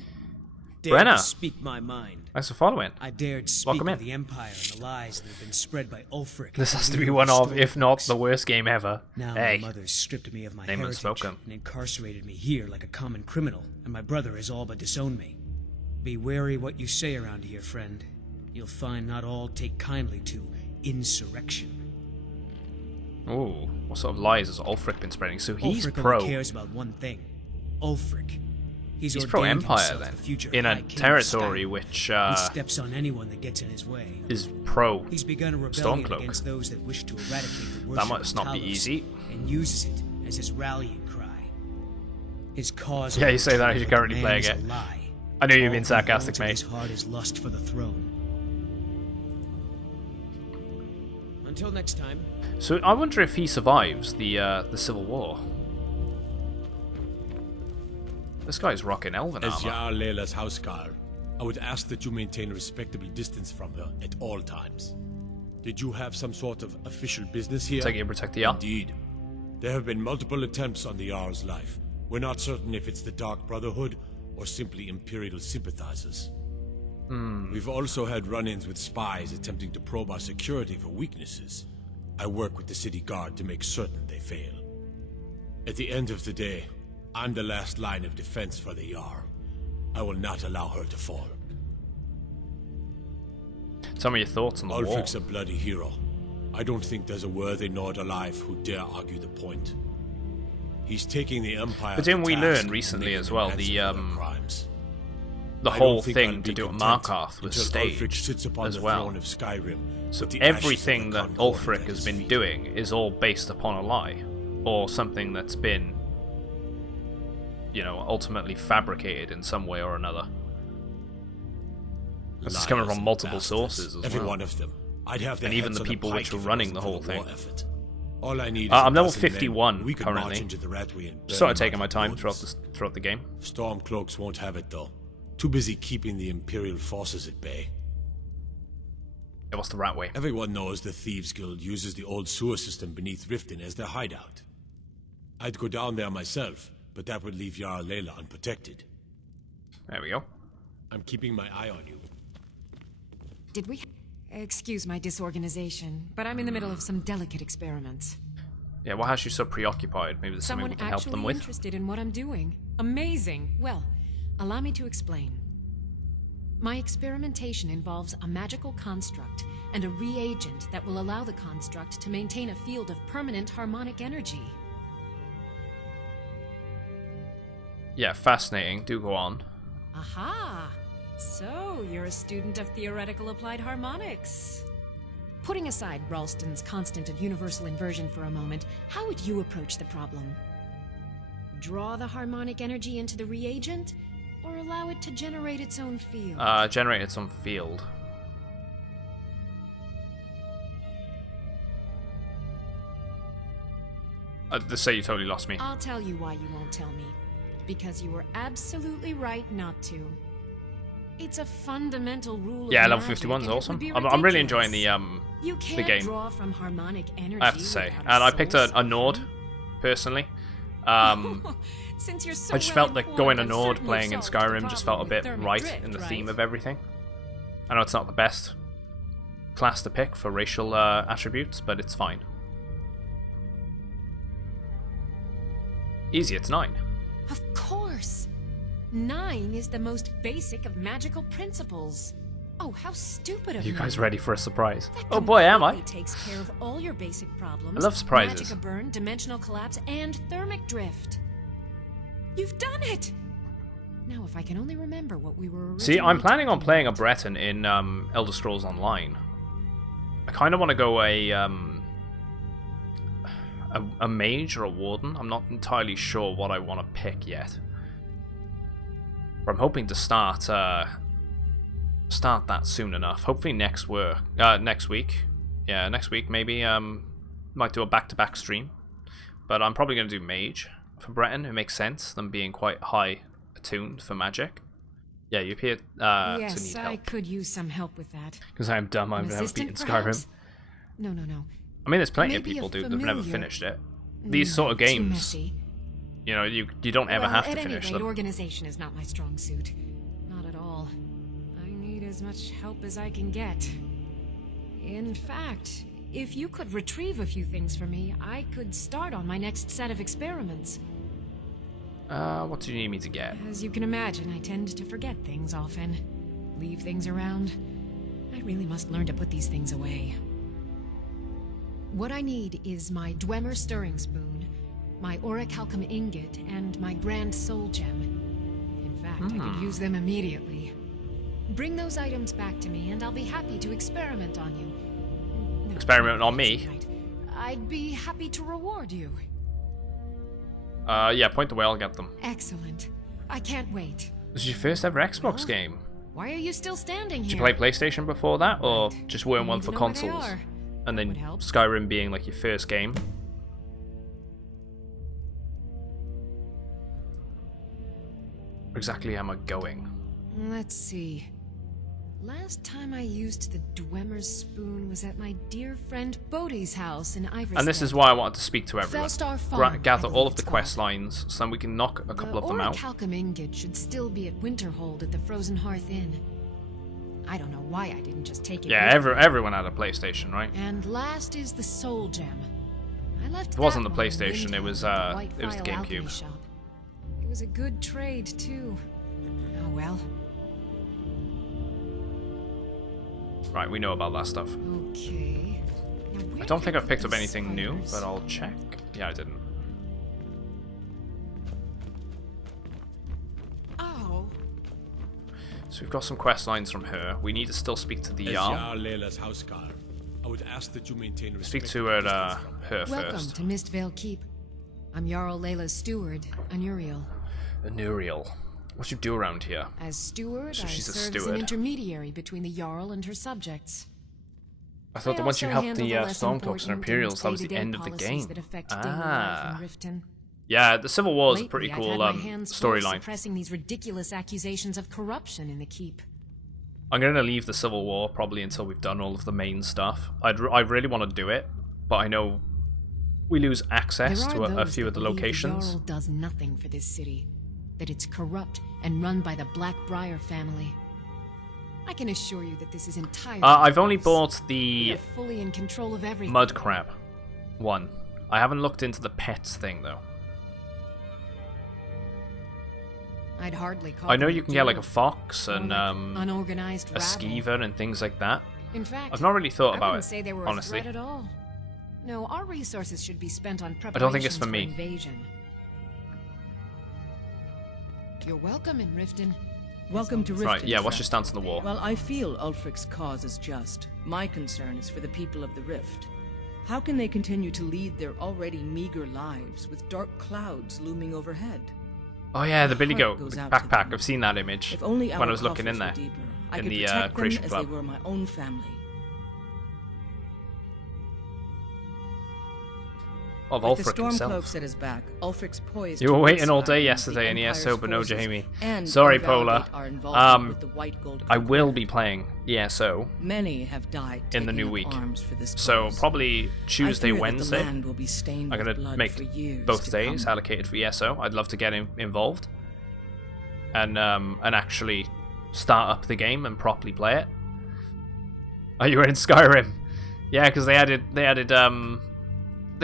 Dared Brenna. to speak my mind. Thanks for following. I dared speak Welcome of in. the Empire and the lies that have been spread by Ulfric. This has to be one of, if not the worst game ever. Now Hey, my mother stripped me of my name heritage unspoken. and incarcerated me here like a common criminal, and my brother has all but disowned me. Be wary what you say around here, friend. You'll find not all take kindly to insurrection. Ooh, what sort of lies has Ulfric been spreading? So he's Ulfric pro. only cares about one thing. Ulfric. He's ordained pro Empire himself then, the future in a High King of territory Skyrim. which He steps on anyone that gets in his way. is pro He's begun a rebellion Stormcloak. against those that wish to eradicate the worship That must of not be Talos, easy. and uses it as his rallying cry. His cause. Yeah, you say that as you're currently man playing is a it. lie. I know you're All being he sarcastic, holds in mate. His heart is lust for the throne. Until next time. So I wonder if he survives the Civil War. This guy's rocking elven As armor. Jarl Layla's housecarl, I would ask that you maintain a respectable distance from her at all times. Did you have some sort of official business here? Take it and protect the Jarl. Indeed. There have been multiple attempts on the Jarl's life. We're not certain if it's the Dark Brotherhood or simply Imperial sympathizers. We've also had run-ins with spies attempting to probe our security for weaknesses. I work with the city guard to make certain they fail. At the end of the day, I'm the last line of defense for the Jarl. I will not allow her to fall. Tell me your thoughts on the war. Ulfric's a bloody hero. I don't think there's a worthy Nord alive who dare argue the point. He's taking the Empire. But didn't we learn recently as well the whole thing to do at Markarth was staged as well. So everything that Ulfric has been doing is all based upon a lie, or something that's been, you know, ultimately fabricated in some way or another. This is coming from multiple sources as Every well. one of them. I'd have their And even heads the on people which pike were if it running the wasn't for whole war thing. effort. All I need is I'm a level dozen men. 51 We could march currently. into the Ratway and burn Sort of them taking out my of time bones. throughout the game. Stormcloaks won't have it though. Too busy keeping the Imperial forces at bay. Yeah, what's the Ratway? Everyone knows the Thieves Guild uses the old sewer system beneath Riften as their hideout. I'd go down there myself, but that would leave Jarl Layla unprotected. There we go. I'm keeping my eye on you. Did we? Excuse my disorganization, but I'm in the middle of some delicate experiments. Yeah, what has you so preoccupied? Maybe there's something Someone we can help them actually with. interested in what I'm doing. Amazing. Well, allow me to explain. My experimentation involves a magical construct and a reagent that will allow the construct to maintain a field of permanent harmonic energy. Yeah, fascinating. Do go on. Aha! So, you're a student of theoretical applied harmonics. Putting aside Ralston's constant of universal inversion for a moment, how would you approach the problem? Draw the harmonic energy into the reagent, or allow it to generate its own field? Generate its own field. Let's say you totally lost me. I'll tell you why you won't tell me. Because you were absolutely right not to. It's a fundamental rule of Yeah, level magic, 51 is and it awesome. would be I'm really enjoying ridiculous. You the can't game. draw from harmonic energy I have to say, without and I soul picked a suffering. Nord personally. Since you're so I just well felt that informed, going a I've Nord certainly playing in solved the Skyrim just felt a problem bit with thermic right drift, in the right? theme of everything. I know it's not the best class to pick for racial attributes, but it's fine. Easy, it's 9. Of course. 9 is the most basic of magical principles. Oh, how stupid of You me. guys ready for a surprise? That Oh boy, am I! completely takes care of all your basic problems. I love surprises. Magic burn, dimensional collapse, and thermic drift. You've done it! Now, if I can only remember what we were originally See, I'm planning on talking playing a about. Breton in Elder Scrolls Online. I kind of want to go a mage or a warden. I'm not entirely sure what I want to pick yet. But I'm hoping to start that soon enough. Hopefully next week. Yeah, next week maybe. Might do a back-to-back stream. But I'm probably going to do mage for Breton. It makes sense, them being quite high attuned for magic. Yeah, you appear to Yes, need I help. could use some help with that. Because I am dumb, I've An never assistant, beaten perhaps? Skyrim. No. I mean, there's plenty of Maybe a people, dude, that've never familiar. finished it. These sort of Too games, messy. you know, you don't ever Well, have to at finish any rate, them. organization is not my strong suit. Not at all. I need as much help as I can get. In fact, if you could retrieve a few things for me, I could start on my next set of experiments. What do you need me to get? As you can imagine, I tend to forget things often. Leave things around. I really must learn to put these things away. What I need is my Dwemer stirring spoon, my orichalcum ingot, and my grand soul gem. In fact, I could use them immediately. Bring those items back to me, and I'll be happy to experiment on you. No, Experiment on me? I'd be happy to reward you. Yeah, point the way, I'll get them. Excellent. I can't wait. This is your first ever Xbox game. Why are you still standing Did here? you play PlayStation before that, or just weren't one Need for to know where they consoles? are. And then would help. Skyrim being like your first game. Where exactly am I going? Let's see. Last time I used the Dwemer's spoon was at my dear friend Bodhi's house in Iverstead. And this is why I wanted to speak to everyone. Felstar Farm, Gather I all of believe the it's quest lines, so then we can knock a couple of them out. The orichalcum ingot should still be at Winterhold at the Frozen Hearth Inn. I don't know why I didn't just take it. Yeah, everyone had a PlayStation, right? And last is the Soul Gem. I left It wasn't that the one in PlayStation, it Windhelm was at the White Phial Alchemy GameCube. shop. It was a good trade too. Oh well. Right, we know about that stuff. Okay. I don't think I've picked up anything new, but I'll check. Yeah, I didn't. Oh. So we've got some quest lines from her. We need to still speak to the Jarl. Lela's houseguard, I would ask that you maintain Speak respect to her Welcome first. to Mistvale Keep. I'm Jarl Layla's steward, Anuriel. Anuriel. What you do around here? As steward, So I she's a serve as an steward. intermediary between the Jarl and her subjects. I thought that once you also helped handle the less Stormcloaks and important Imperials, that was the day-to-day end of the policies game. that affect daily life in Riften. Yeah, the Civil War is a Lately, pretty I've cool had my hands full storyline. suppressing these ridiculous accusations of corruption in the keep. I'm going to leave the Civil War probably until we've done all of the main stuff. I really want to do it, but I know we lose access There to are a those few that of the believe locations. The Jarl does nothing for this city, that it's corrupt and run by the Blackbriar family. I can assure you that this is entirely I've only false. bought We the are fully in control of everything. Mud Crab one. I haven't looked into the pets thing though. I'd hardly call I know them you can get like a deer, fox more and like unorganized a rabble. skeever and things like that. In fact, I've not really thought I about wouldn't it, say they were honestly. a threat at all. No, our resources should be spent on preparations don't think it's for me. invasion. You're welcome in Riften. Welcome to Riften. Right, yeah, what's friend. your stance on the war? Well, I feel Ulfric's cause is just. My concern is for the people of the Rift. How can they continue to lead their already meager lives with dark clouds looming overhead? Oh yeah, the My Billy heart Goat goes out to backpack. I've seen that image If only when I was looking in there. coffers were deeper, I in could the protect them Creation as Club. they were my own family. Of With the Ulfric himself. Stormcloaks at his back, Ulfric's poised. You were to waiting all Skyrim, day the yesterday in Empire's ESO, but no forces, Jamie. and Sorry, invalidate Pola. our involvement with the White Gold I will be playing ESO Many have died in the taking new up week. arms for this So cause. probably Tuesday, I fear that the Wednesday. land will be stained I'm with gonna blood make for years both to days come. allocated for ESO. I'd love to get involved and actually start up the game and properly play it. Oh, you were in Skyrim? Yeah, because they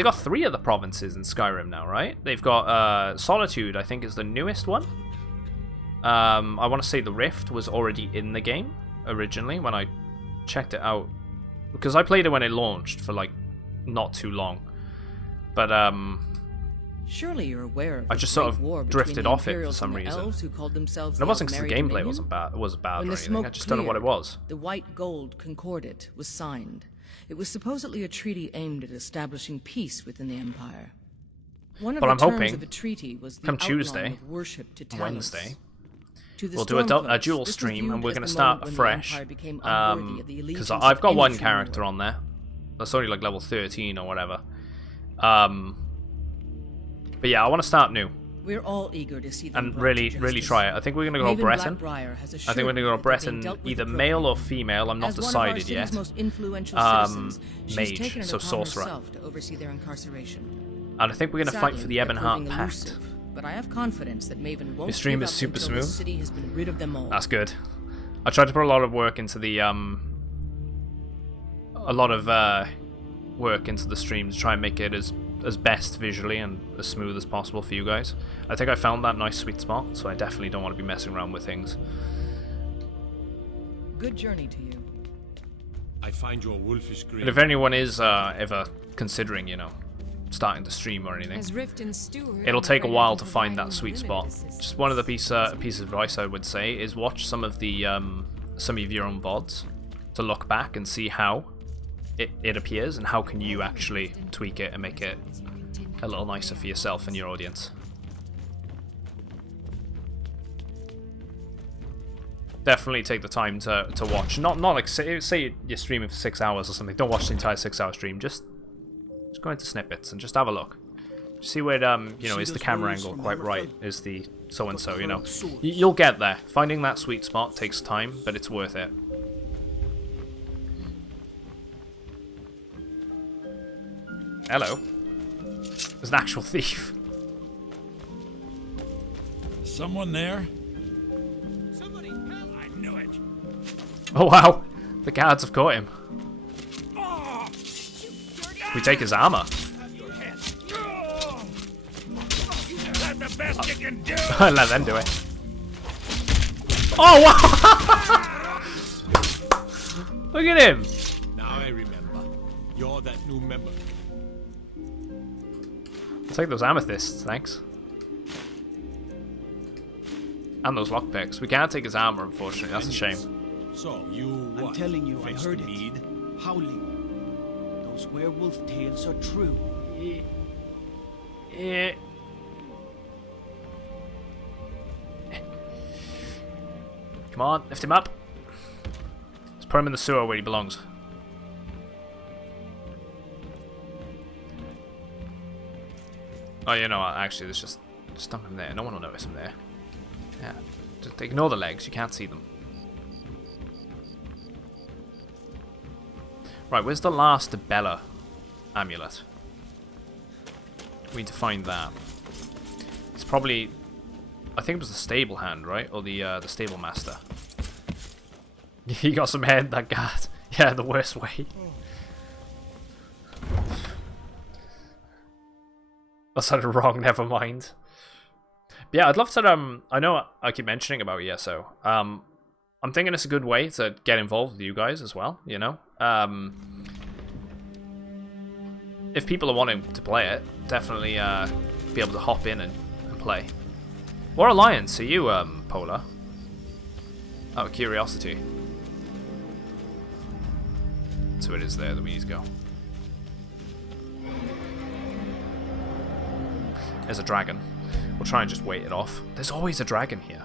got 3 of the provinces in Skyrim now, right? They've got Solitude, I think, is the newest one. I want to say the Rift was already in the game originally when I checked it out, because I played it when it launched for like not too long. But Surely you're aware of I the just sort great war of between drifted the off it for Imperials some and the reason. elves who called themselves And it wasn't the because the Aldmeri gameplay Dominion? was bad When or the anything. I smoke just don't know what it cleared, was. The White Gold Concordat was signed. It was supposedly a treaty aimed at establishing peace within the Empire. One of But the I'm terms hoping of the treaty was the come outlawing Tuesday, of worship to Talos. Wednesday, To the we'll do a Stormcloaks, dual this was stream and viewed we're as going to the start moment when the afresh. Empire became unworthy of the Because allegiance of I've got any one true character lord. on there. That's only like level 13 or whatever. But yeah, I want to start new. We're all eager to see them And brought really, to really justice. try it. I think we're going to go Maven Breton. Blackbriar has I think we're going to go assured me that they've Breton, dealt with either the male or female. I'm not As one of our decided city's yet. most influential citizens, she's Mage, taken it so upon sorcerer. herself to oversee their incarceration. And I think we're going to fight for Sadly, the they're Ebonheart proving Pact. elusive, but I have confidence that Maven won't Your stream give is up super until the smooth. city has been rid of them all. That's good. I tried to put a lot of work into the work into the stream to try and make it as best visually and as smooth as possible for you guys. I think I found that nice sweet spot, so I definitely don't want to be messing around with things. Good journey to you. I find your wolfish And grin. if anyone is ever considering, starting to stream or anything, As Riften steward, it'll I'm take a afraid I while can to find provide that you sweet limited spot. assistance. Just one of the piece of advice I would say is watch some of the some of your own VODs to look back and see how it appears and how can you actually tweak it and make it a little nicer for yourself and your audience. Definitely take the time to watch. Not like say you're streaming for 6 hours or something. Don't watch the entire 6-hour stream. Just go into snippets and just have a look. See where is the camera angle quite right? Is the so and so? You'll get there. Finding that sweet spot takes time, but it's worth it. Hello. There's an actual thief. Someone there? Somebody help! I knew it! Oh wow, the guards have caught him. We take his armor. I let them do it. Oh wow! Look at him. Now I remember. You're that new member. I'll take those amethysts, thanks. And those lockpicks. We can't take his armor, unfortunately. That's a shame. So, you what? I'm telling you, I Face heard the it. need? Howling. Those werewolf tales are true. Come on, lift him up. Let's put him in the sewer where he belongs. Oh, you know what? Actually, let's just dump him there. No one will notice him there. Yeah. Just ignore the legs. You can't see them. Right, where's the last Bella amulet? We need to find that. It's probably... I think it was the stable hand, right? Or the stable master. He got some head, that guard. Yeah, the worst way. That sounded wrong, never mind. But yeah, I'd love to, I know I keep mentioning about ESO. I'm thinking it's a good way to get involved with you guys as well, you know? If people are wanting to play it, definitely be able to hop in and play. What alliance are you, Polar? Oh, Curiosity. So it is there that we need to go. There's a dragon. We'll try and just wait it off. There's always a dragon here.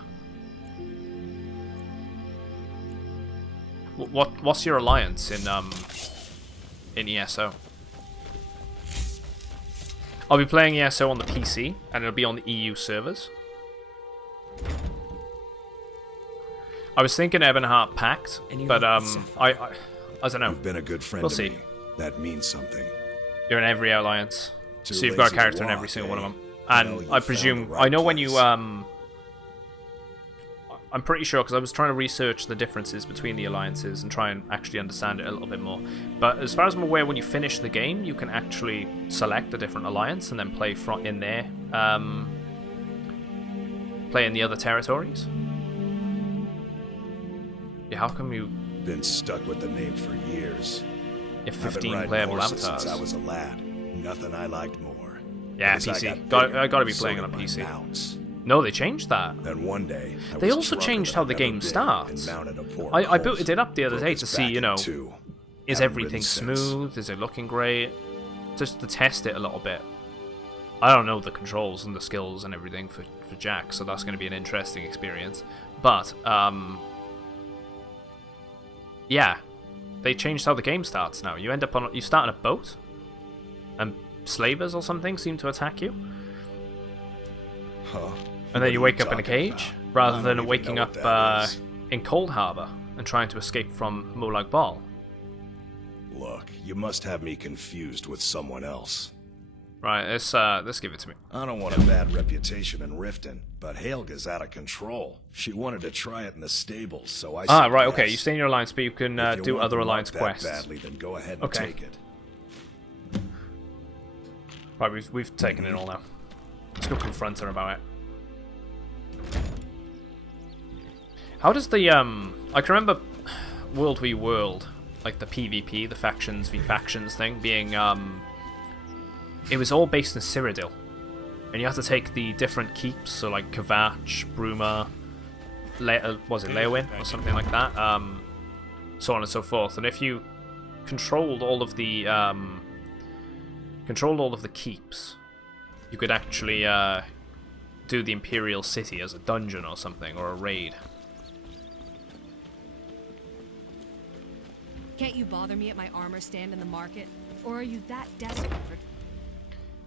What's your alliance in ESO? I'll be playing ESO on the PC, and it'll be on the EU servers. I was thinking Ebonheart Pact, but I don't know. You've been a good friend We'll to see. me. That means something. You're in every alliance, Too so you've got a lazy to character in walk, every single eh? one of them. Well, And you I found presume the right I know when you place. I'm pretty sure because I was trying to research the differences between the alliances and try and actually understand it a little bit more. But as far as I'm aware, when you finish the game, you can actually select a different alliance and then play in there, play in the other territories. Yeah, how come you Been stuck with the name for years. If I've been 15 riding playable horses avatars. since I was a lad. Nothing I liked more. Yeah, But as I PC. got bigger, I gotta be so playing did on a my PC. mounts. No, they changed that. And one day, I They was also drunker changed than how I've the ever game been starts. and mounted a poor I horse. booted it up the other Broke day its to see, back you in know, two. is Haven't everything ridden since. smooth? Is it looking great? Just to test it a little bit. I don't know the controls and the skills and everything for Jack, so that's going to be an interesting experience. But, yeah. They changed how the game starts now. You start on a boat, and slavers or something seem to attack you. Huh? And then you wake up in a talking cage, about? rather I than don't even waking know up what that is. in Cold Harbor and trying to escape from Molag Bal. Look, you must have me confused with someone else. Right, let's give it to me. I don't want a bad reputation in Riften, but Helga's out of control. She wanted to try it in the stables, so I said Right, okay, yes. you stay in your alliance, but you can If you do want other the alliance luck that quests. badly, then go ahead and Okay. take it. Right, we've taken it all now. Let's go confront her about it. How does the I can remember World v World, like the PvP, the factions v factions thing, being it was all based in Cyrodiil, and you have to take the different keeps, so like Kvatch, Bruma, was it Leowin or something like that, so on and so forth. And if you controlled all of the keeps, you could actually do the Imperial City as a dungeon or something, or a raid. Can't you bother me at my armor stand in the market? Or are you that desperate for...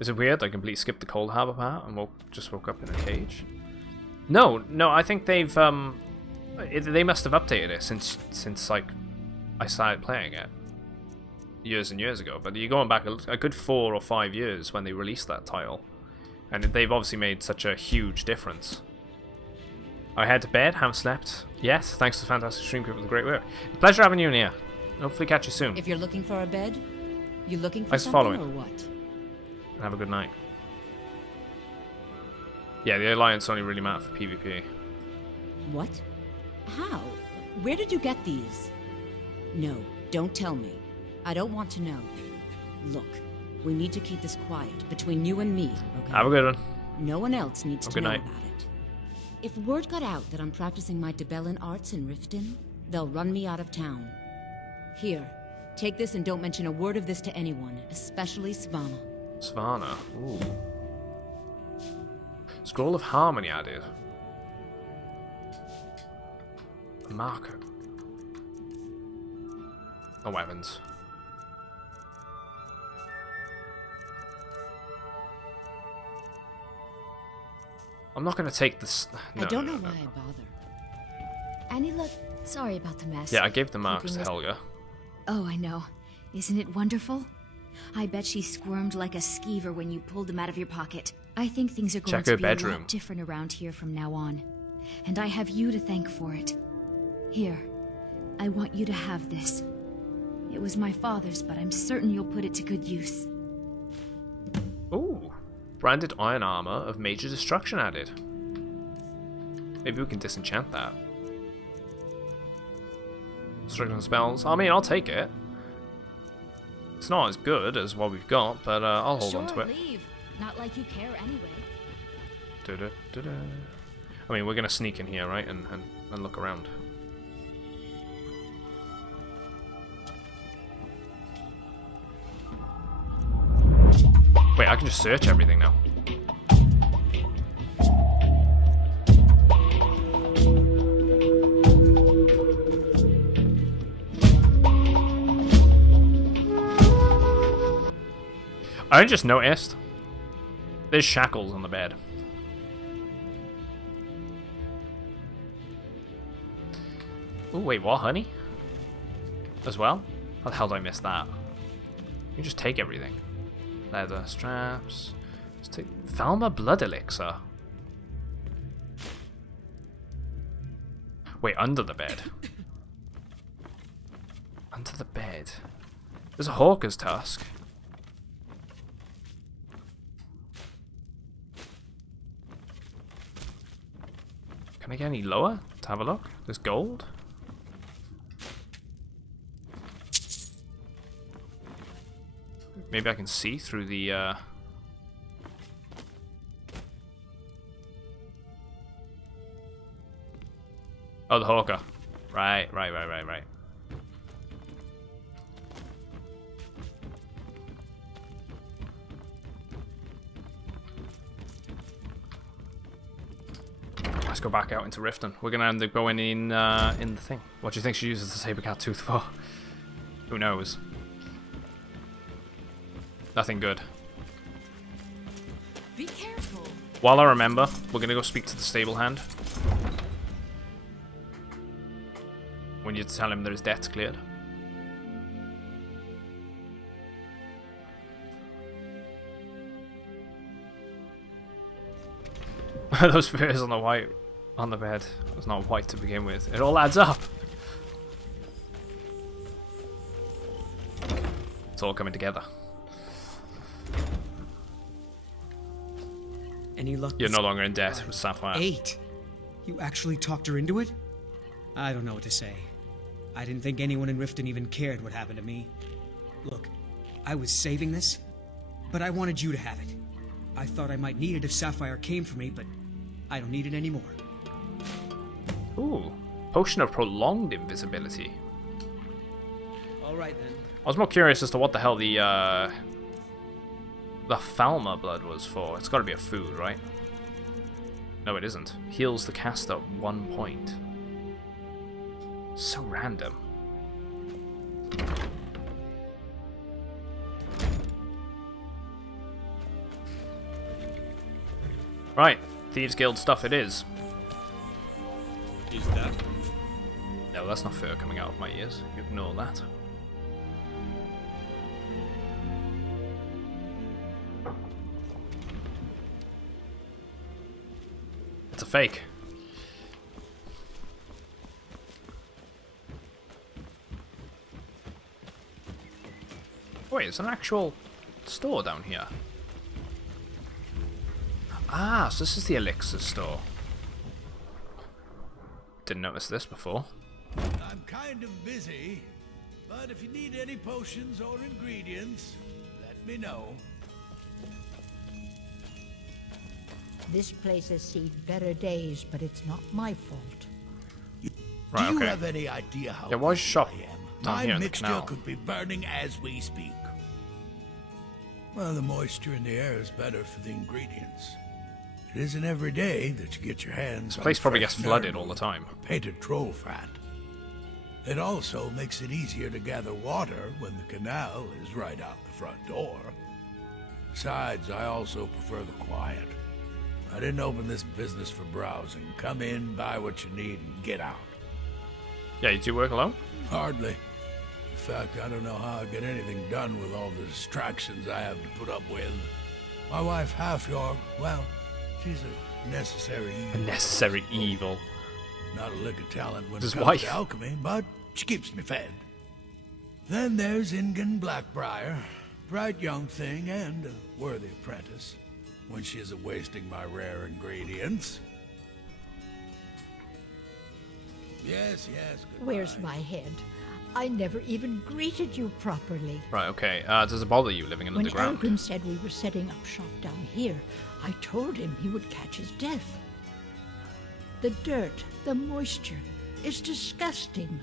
Is it weird? I completely skipped the Cold Harbor part and just woke up in a cage. No, I think they've they must have updated it since like I started playing it years and years ago. But you're going back a good 4 or 5 years when they released that title, and they've obviously made such a huge difference. I head to bed, haven't slept. Yes, thanks to the fantastic stream crew for the great work. Pleasure having you in here. Hopefully catch you soon. If you're looking for a bed, you looking for Thanks for something following. or what? Have a good night. Yeah, the Alliance only really matter for PvP. What? How? Where did you get these? No, don't tell me. I don't want to know. Look, we need to keep this quiet between you and me, okay? Have a good one. No one else needs to Good know night. about it. If word got out that I'm practicing my Dibellan arts in Riften, they'll run me out of town. Here, take this and don't mention a word of this to anyone, especially Svanna. Svanna. Ooh. Scroll of Harmony added. A marker. No weapons. I'm not gonna take this. No, I don't no, know no, why no. I bother. Any luck? Sorry about the mess. Yeah, I gave the marks Hoping to this- Helga. Oh, I know. Isn't it wonderful? I bet she squirmed like a skeever when you pulled them out of your pocket. I think things are going Check to her be a bedroom. lot different around here from now on. And I have you to thank for it. Here, I want you to have this. It was my father's, but I'm certain you'll put it to good use. Ooh. Branded iron armor of major destruction added. Maybe we can disenchant that. Destruction spells. I mean, I'll take it. It's not as good as what we've got, but I'll hold on to it. Leave. Not like you care anyway. Da-da-da-da. I mean, we're gonna sneak in here, right, and look around. Wait, I can just search everything now. I just noticed there's shackles on the bed. Oh wait, what, honey? As well? How the hell did I miss that? You just take everything. Leather straps. Let's take Thalma blood elixir. Wait, under the bed. Under the bed. There's a hawker's tusk. Can I get any lower to have a look? There's gold. Maybe I can see through the Oh, the hawker. Right. Let's go back out into Riften. We're gonna end up going in the thing. What do you think she uses the saber cat tooth for? Who knows? Nothing good. Be careful. While I remember, we're gonna go speak to the stable hand. We need to tell him that his debt's cleared. Those furs on the bed. It's not white to begin with. It all adds up. It's all coming together. Any luck? You're no longer in debt with Sapphire. 8? You actually talked her into it? I don't know what to say. I didn't think anyone in Riften even cared what happened to me. Look, I was saving this, but I wanted you to have it. I thought I might need it if Sapphire came for me, but I don't need it anymore. Ooh, potion of prolonged invisibility. All right then. I was more curious as to what the hell the Falmer blood was for. It's got to be a food, right? No, it isn't. Heals the caster 1 point. So random. Right, Thieves Guild stuff it is. Is that? No, that's not fur coming out of my ears. Ignore that. It's a fake. Wait, it's an actual store down here. Ah, so this is the elixir store. Didn't notice this before. I'm kind of busy, but if you need any potions or ingredients, let me know. This place has seen better days, but it's not my fault. Right, Do you okay. have any idea how Yeah, why is shop busy I am? down My here in the mixture canal? could be burning as we speak. Well, the moisture in the air is better for the ingredients. It isn't every day that you get your hands This on place probably fresh gets flooded nerd all the time. or painted troll fat. It also makes it easier to gather water when the canal is right out the front door. Besides, I also prefer the quiet. I didn't open this business for browsing. Come in, buy what you need, and get out. Yeah, you do work alone? Hardly. In fact, I don't know how I get anything done with all the distractions I have to put up with. My wife, well, she's a necessary A evil. necessary evil. Not a lick of talent when His it comes wife. to alchemy, but she keeps me fed. Then there's Ingen Blackbriar, bright young thing and a worthy apprentice, when she isn't wasting my rare ingredients. Yes, goodbye. Where's my head? I never even greeted you properly. Right, okay. Does it bother you living When underground? Elgrim said we were setting up shop down here, I told him he would catch his death. The dirt, the moisture, is disgusting.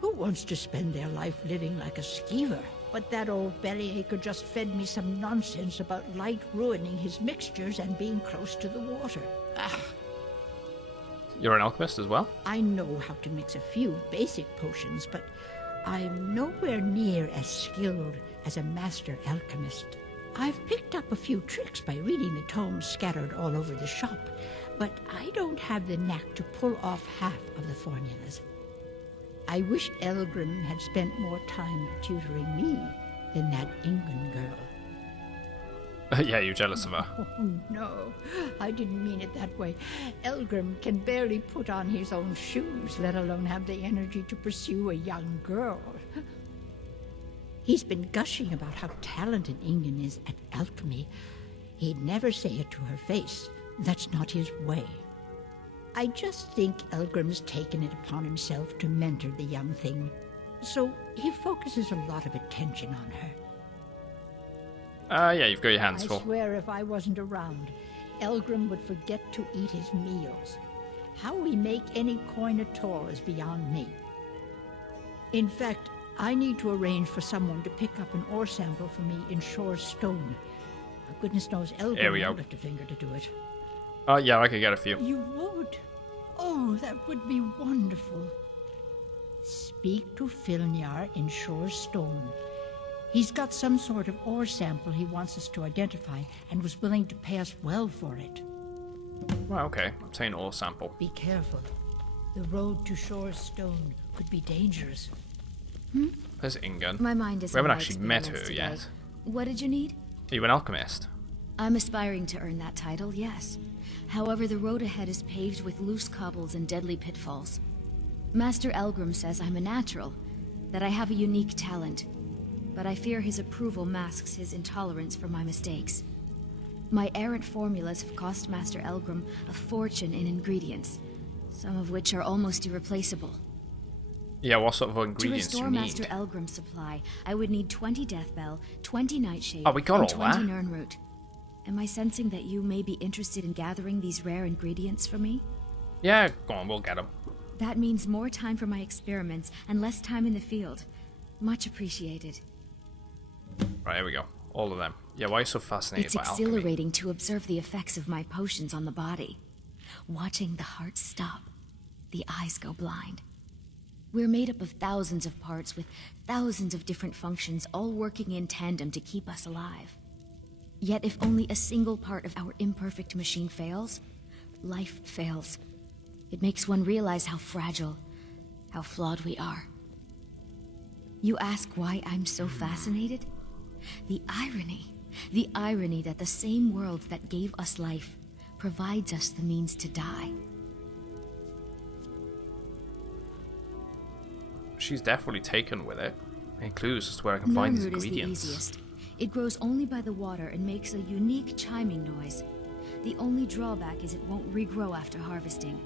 Who wants to spend their life living like a skeever? But that old bellyacre just fed me some nonsense about light ruining his mixtures and being close to the water. Ah, You're an alchemist as well? I know how to mix a few basic potions, but I'm nowhere near as skilled as a master alchemist. I've picked up a few tricks by reading the tomes scattered all over the shop, but I don't have the knack to pull off half of the formulas. I wish Elgrim had spent more time tutoring me than that Ingen girl. Yeah, you're jealous of her. Oh, no, I didn't mean it that way. Elgrim can barely put on his own shoes, let alone have the energy to pursue a young girl. He's been gushing about how talented Ingen is at alchemy. He'd never say it to her face. That's not his way. I just think Elgrim's taken it upon himself to mentor the young thing, so he focuses a lot of attention on her. Yeah, you've got your hands I full. swear if I wasn't around, Elgrim would forget to eat his meals. How we make any coin at all is beyond me. In fact, I need to arrange for someone to pick up an ore sample for me in Shore's stone. Goodness knows There we Elgrim go. won't lift a finger to do it. Yeah, I could get a few. You would? Oh, that would be wonderful. Speak to Filnyar in Shore's stone. He's got some sort of ore sample he wants us to identify and was willing to pay us well for it. Right, okay. Obtain ore sample. Be careful. The road to Shore's stone could be dangerous. There's Ingen. My mind is We haven't on my actually met her experiments yet. today. What did you need? Are you an alchemist? I'm aspiring to earn that title, yes. However, the road ahead is paved with loose cobbles and deadly pitfalls. Master Elgrim says I'm a natural, that I have a unique talent, but I fear his approval masks his intolerance for my mistakes. My errant formulas have cost Master Elgrim a fortune in ingredients, some of which are almost irreplaceable. Yeah, what sort of To ingredients do restore you need? Master Elgrim's supply, I would need 20 Deathbell, 20 Nightshade, Oh, we got and all 20 that. Nirnroot. Am I sensing that you may be interested in gathering these rare ingredients for me? Yeah, go on, we'll get them. That means more time for my experiments and less time in the field. Much appreciated. Right, here we go. All of them. Yeah, why are you so fascinated It's by alchemy? exhilarating to observe the effects of my potions on the body. Watching the heart stop, the eyes go blind. We're made up of thousands of parts with thousands of different functions, all working in tandem to keep us alive. Yet if only a single part of our imperfect machine fails, life fails. It makes one realize how fragile, how flawed we are. You ask why I'm so fascinated? The irony that the same world that gave us life provides us the means to die. She's definitely taken with it. Any clues as to where I can find these Nirnroot is the ingredients? easiest. It grows only by the water and makes a unique chiming noise. The only drawback is it won't regrow after harvesting.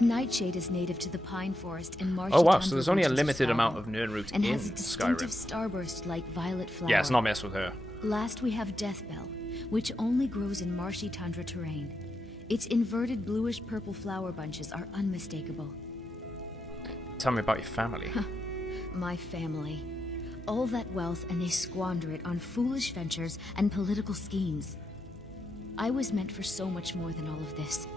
Nightshade is native to the pine forest and marshy Oh wow, tundra so there's only a regions of limited amount Scotland, of Nirnroot and in has a distinctive Skyrim. starburst like violet flower. Yeah, let's not mess with her. Last we have Deathbell, which only grows in marshy tundra terrain. Its inverted bluish-purple flower bunches are unmistakable. Tell me about your family. My family. All that wealth and they squander it on foolish ventures and political schemes. I was meant for so much more than all of this.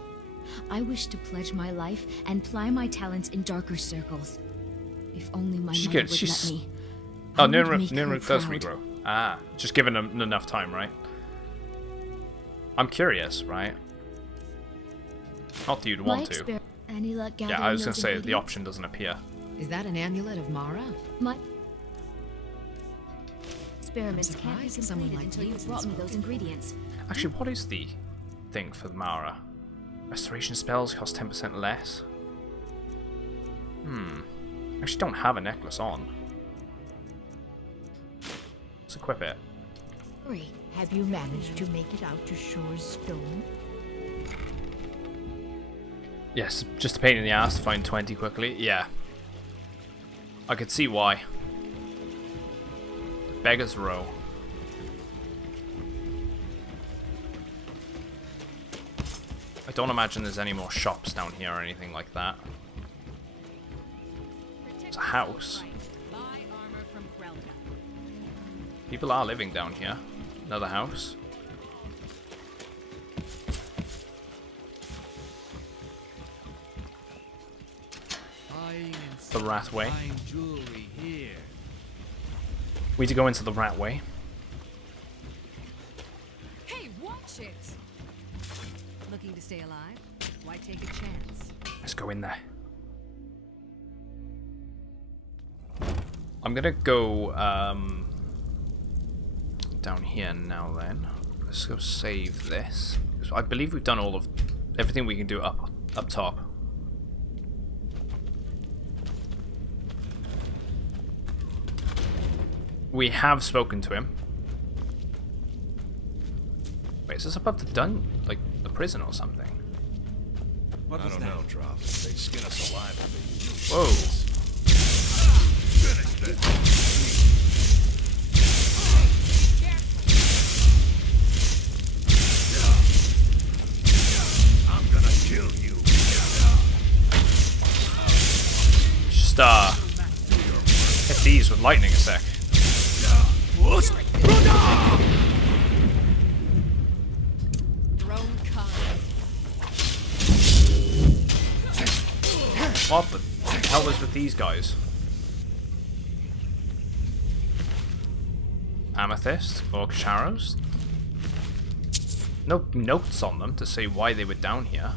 I wish to pledge my life and ply my talents in darker circles. If only my mother would let me. Oh, I would make her Nirnroot does proud. regrow. Ah, just given them enough time, right? I'm curious, right? Not that you'd want to. Any luck Yeah, gathering I was gonna those say the ingredients? option doesn't appear. Is that an amulet of Mara? My experiments I'm can't be surprised someone completed like until you you've brought me those ingredients. Actually, what is the thing for Mara? Restoration spells cost 10% less. I actually don't have a necklace on. Let's equip it. Have you managed to make it out to Shore's stone? Yes, just a pain in the ass to find 20 quickly. Yeah. I could see why. Beggar's Row. I don't imagine there's any more shops down here or anything like that. It's a house. People are living down here. Another house. The rat way. We need to go into the rat way. Hey, watch it! Looking to stay alive? Why take a chance? Let's go in there. I'm gonna go down here now then. Let's go save this. I believe we've done all of everything we can do up top. We have spoken to him. Wait, is this above the like the prison or something? I don't know, Droff. They skin us alive. Whoa. I'm gonna kill you. Just hit these with lightning a sec. What the hell is with these guys? Amethyst, Orc Sharrows. No notes on them to say why they were down here.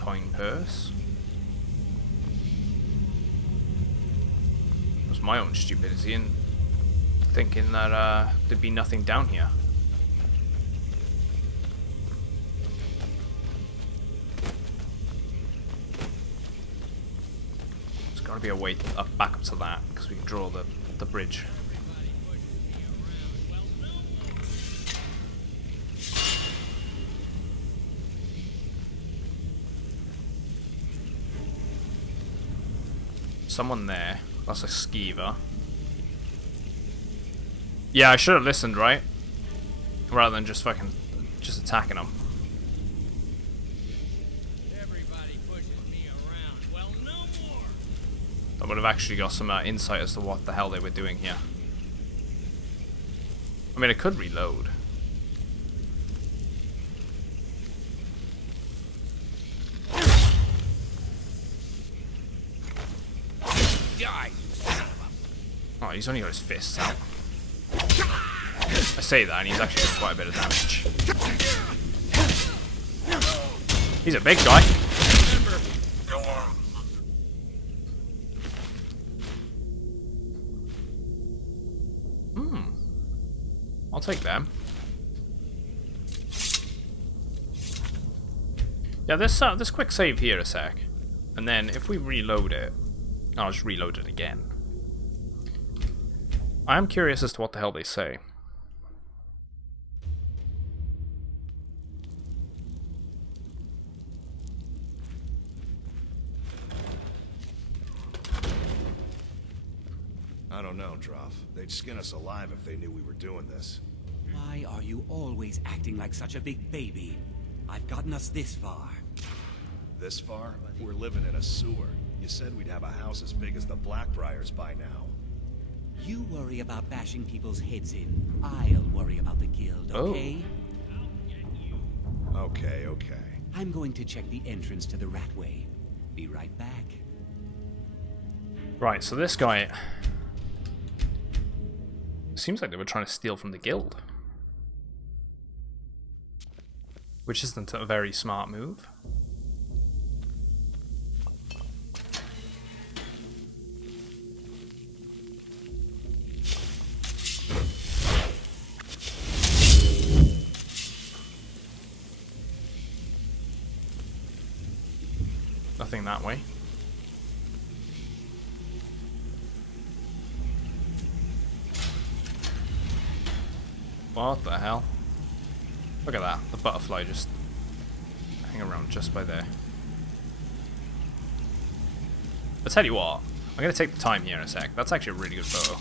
Coin purse. It was my own stupidity in thinking that there'd be nothing down here. There's gotta be a way back up to that because we can draw the bridge. Someone there. That's a skeever. Yeah, I should have listened, right? Rather than just fucking just attacking them. I would have actually got some insight as to what the hell they were doing here. I mean, I could reload. Oh, he's only got his fists out. I say that, and he's actually doing quite a bit of damage. He's a big guy. I'll take them. Yeah, this quick save here a sec. And then if we reload it, I'll just reload it again. I am curious as to what the hell they say. I don't know, Droff. They'd skin us alive if they knew we were doing this. Why are you always acting like such a big baby? I've gotten us this far. This far? We're living in a sewer. You said we'd have a house as big as the Blackbriars by now. You worry about bashing people's heads in. I'll worry about the guild, okay? Okay, okay. I'm going to check the entrance to the Ratway. Be right back. Right, so this guy... Seems like they were trying to steal from the guild. Which isn't a very smart move. Nothing that way. What the hell? Look at that, the butterfly just hang around just by there. I'll tell you what, I'm gonna take the time here in a sec. That's actually a really good photo.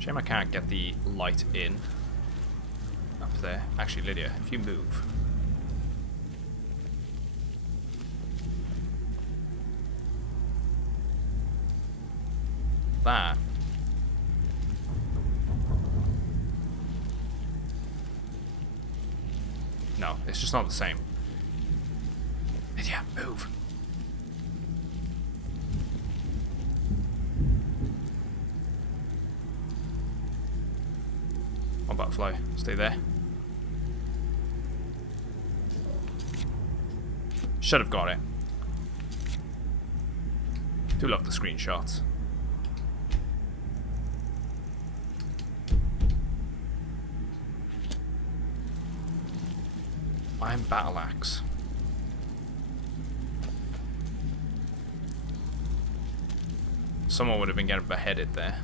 Shame I can't get the light in up there. Actually, Lydia, if you move. That. No, it's just not the same. Lydia, move. Butterfly, stay there. Should have got it. Do love the screenshots. Iron battle axe. Someone would have been getting beheaded there.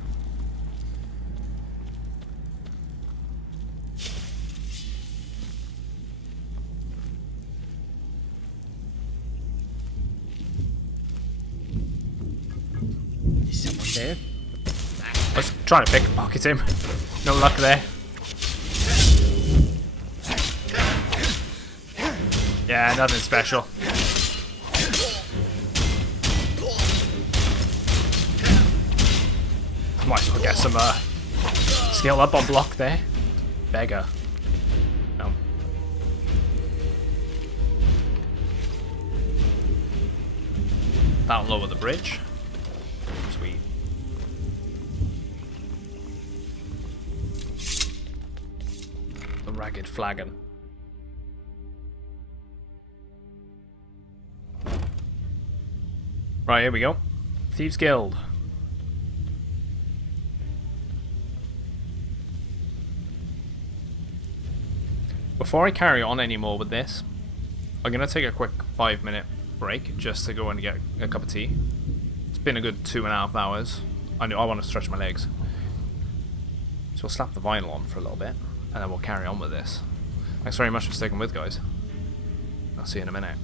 There. I was trying to pickpocket him. No luck there. Yeah, nothing special. Might as well get some skill up on block there. Beggar. No. That'll lower the bridge. Sweet. The ragged flagon. Right, here we go. Thieves Guild. Before I carry on anymore with this, I'm going to take a quick 5-minute break just to go and get a cup of tea. It's been a good 2.5 hours. I want to stretch my legs. So we'll slap the vinyl on for a little bit, and then we'll carry on with this. Thanks very much for sticking with, guys. I'll see you in a minute.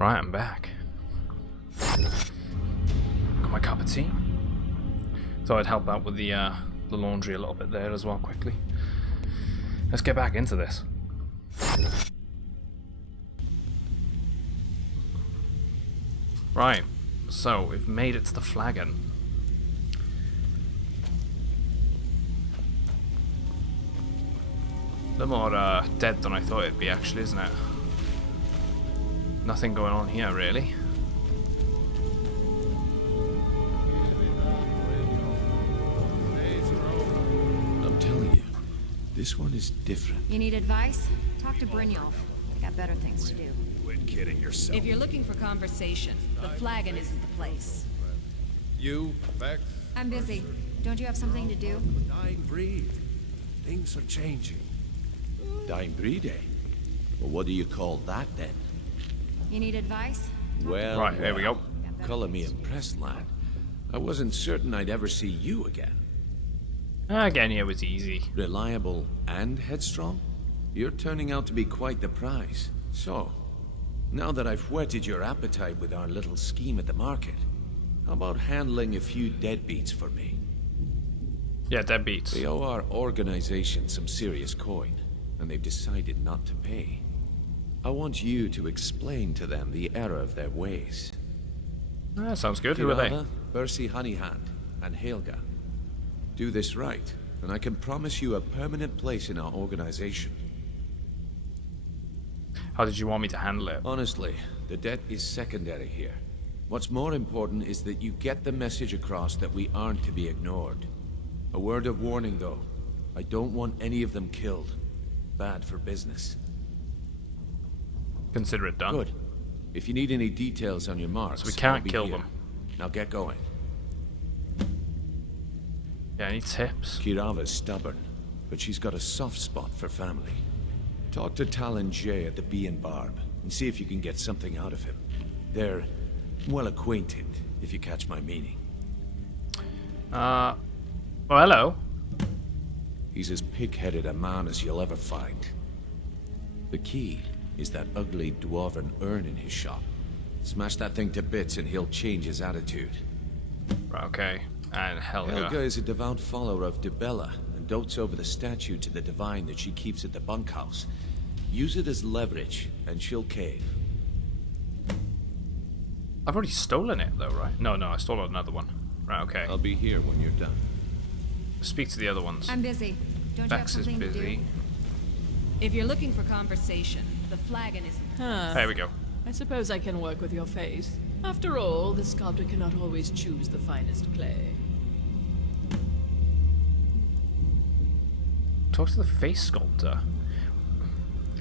Right, I'm back. Got my cup of tea. Thought I'd help out with the laundry a little bit there as well quickly. Let's get back into this. Right, so we've made it to the flagon. A little more dead than I thought it'd be, actually, isn't it? Nothing going on here, really. I'm telling you, this one is different. You need advice? Talk to Brynjolf. I got better things to do. Quit kidding yourself. If you're looking for conversation, the flagon isn't the place. You, Vex? I'm busy. Don't you have something to do? Dying breed. Things are changing. Dying breed, eh? Well, what do you call that, then? You need advice? Well, right, there we go. Color me impressed, lad. I wasn't certain I'd ever see you again. Again, it was easy. Reliable and headstrong? You're turning out to be quite the prize. So, now that I've whetted your appetite with our little scheme at the market, how about handling a few deadbeats for me? Yeah, deadbeats. They owe our organization some serious coin, and they've decided not to pay. I want you to explain to them the error of their ways. That sounds good. Who are they? Bercy Honeyhand, and Helga. Do this right, and I can promise you a permanent place in our organization. How did you want me to handle it? Honestly, the debt is secondary here. What's more important is that you get the message across that we aren't to be ignored. A word of warning, though. I don't want any of them killed. Bad for business. Consider it done. Good. If you need any details on your marks, so we can't I'll be kill here. them. Now get going. Yeah, any tips? Kirava's stubborn, but she's got a soft spot for family. Talk to Talon Jay at the Bee and Barb, and see if you can get something out of him. They're well acquainted, if you catch my meaning. Well, hello. He's as pig-headed a man as you'll ever find. The key is that ugly dwarven urn in his shop. Smash that thing to bits and he'll change his attitude. Right, okay. And Helga. Helga is a devout follower of Dibella and dotes over the statue to the divine that she keeps at the bunkhouse. Use it as leverage and she'll cave. I've already stolen it though, right? No, I stole another one. Right, okay. I'll be here when you're done. Speak to the other ones. I'm busy. Don't Vex you is have something busy. to do? If you're looking for conversation, the flagon isn't. Huh. There we go. I suppose I can work with your face. After all, the sculptor cannot always choose the finest clay. Talk to the face sculptor.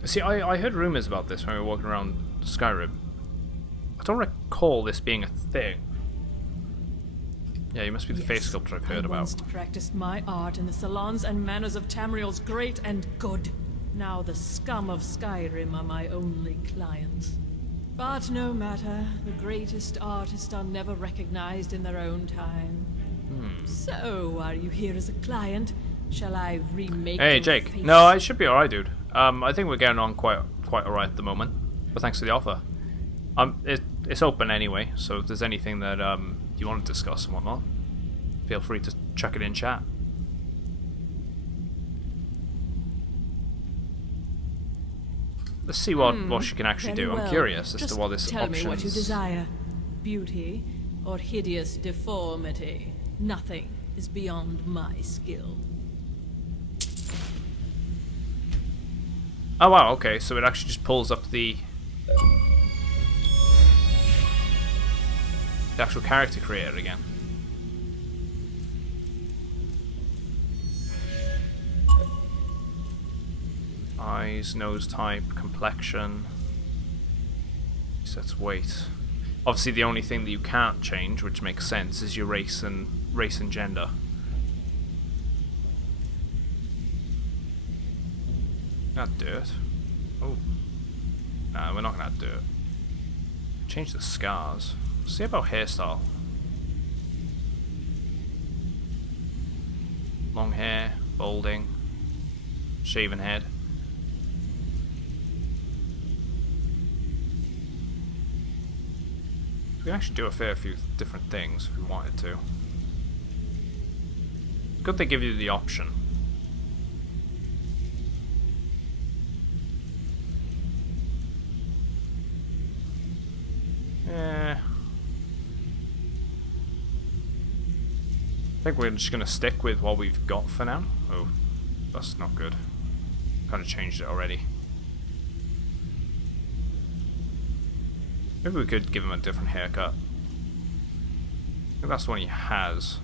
See, I heard rumors about this when we were walking around Skyrim. I don't recall this being a thing. Yeah, you must be the face sculptor I've heard I about. once practiced my art in the salons and manners of Tamriel's great and good. Now the scum of Skyrim are my only clients. But no matter, the greatest artists are never recognized in their own time. So, are you here as a client? Shall I remake Hey, your Jake. face? No, I should be alright, dude. I think we're getting on quite alright at the moment. But thanks for the offer. It's open anyway, so if there's anything that you want to discuss and whatnot, feel free to chuck it in chat. Let's see what she can actually Very do. well. I'm curious as Just to what this tell me what you options. desire. Beauty or hideous deformity. Nothing is beyond my skill. Oh wow, okay, so it actually just pulls up the actual character creator again. Eyes, nose type, complexion. Sets weight. Obviously the only thing that you can't change, which makes sense, is your race and gender. Not dirt. Oh. Nah, we're not gonna do it. Change the scars. See about hairstyle. Long hair, balding, shaven head. can actually do a fair few different things if we wanted to. Good they give you the option. I think we're just going to stick with what we've got for now. Oh, that's not good. Kind of changed it already. Maybe we could give him a different haircut. I think that's the one he has.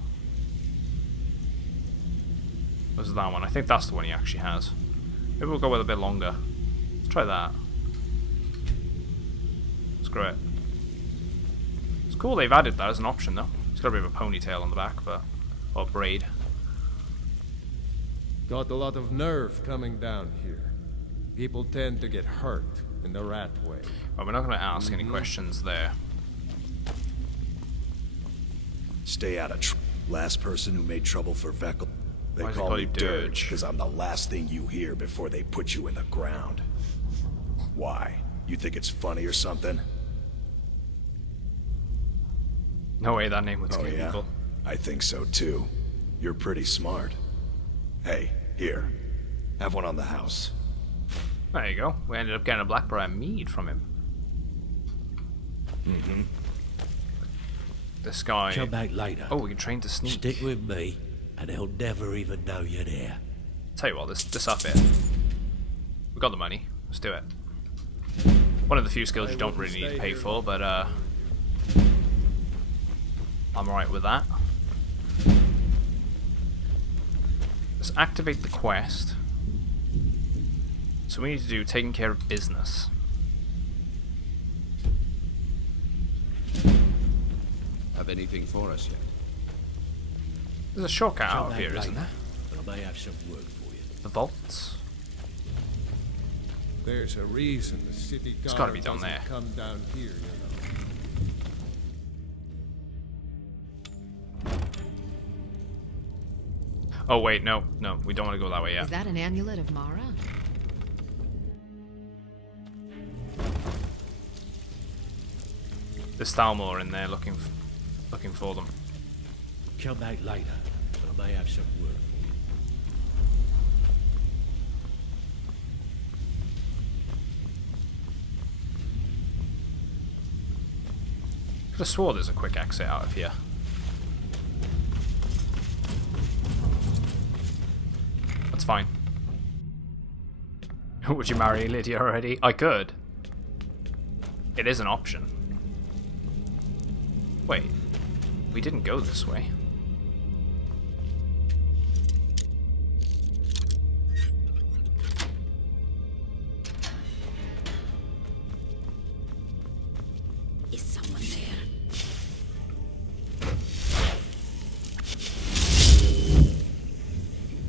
What's that one? I think that's the one he actually has. Maybe we'll go with a bit longer. Let's try that. Screw it. It's cool they've added that as an option though. It's got a bit of a ponytail on the back, but... or braid. Got a lot of nerve coming down here. People tend to get hurt in the rat way. Well, we're not going to ask any questions there. Stay out of last person who made trouble for Veckel. They Why call me Dirge? Dirge because I'm the last thing you hear before they put you in the ground. Why? You think it's funny or something? No way that name would scare yeah? people. I think so too. You're pretty smart. Hey, here. Have one on the house. There you go. We ended up getting a Blackbriar mead from him. Mm-hmm. This guy... Come back later. Oh, we can train to sneak. Stick with me, and they'll never even know you're there. Tell you what, this up it. We got the money. Let's do it. One of the few skills you don't really need to pay for, but I'm alright with that. Let's activate the quest. So we need to do taking care of business. Have anything for us yet? There's a shortcut out of here, isn't there? I may have some work for you. The vaults. There's a reason the city It's guard gotta be down doesn't there. come down here, you know. Oh wait, no, we don't want to go that way yet. Is that an amulet of Mara? There's Thalmor in there looking for them. Come back later. I may have some work for you. Could have swore there's a quick exit out of here. That's fine. Would you marry Lydia already? I could. It is an option. Wait, we didn't go this way. Is someone there?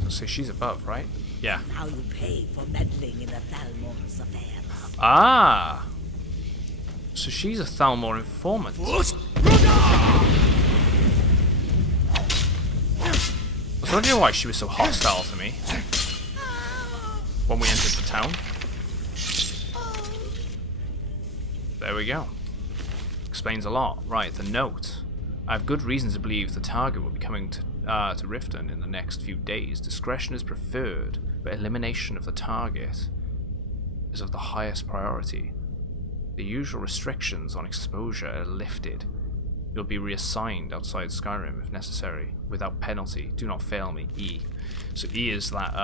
So she's above, right? Yeah. How you pay for meddling in the Thalmor's affairs. Ah! So she's a Thalmor informant. I was wondering why she was so hostile to me when we entered the town. There we go. Explains a lot. Right, the note. I have good reason to believe the target will be coming to Riften in the next few days. Discretion is preferred, but elimination of the target is of the highest priority. The usual restrictions on exposure are lifted. You'll be reassigned outside Skyrim if necessary, without penalty. Do not fail me. E. So E is that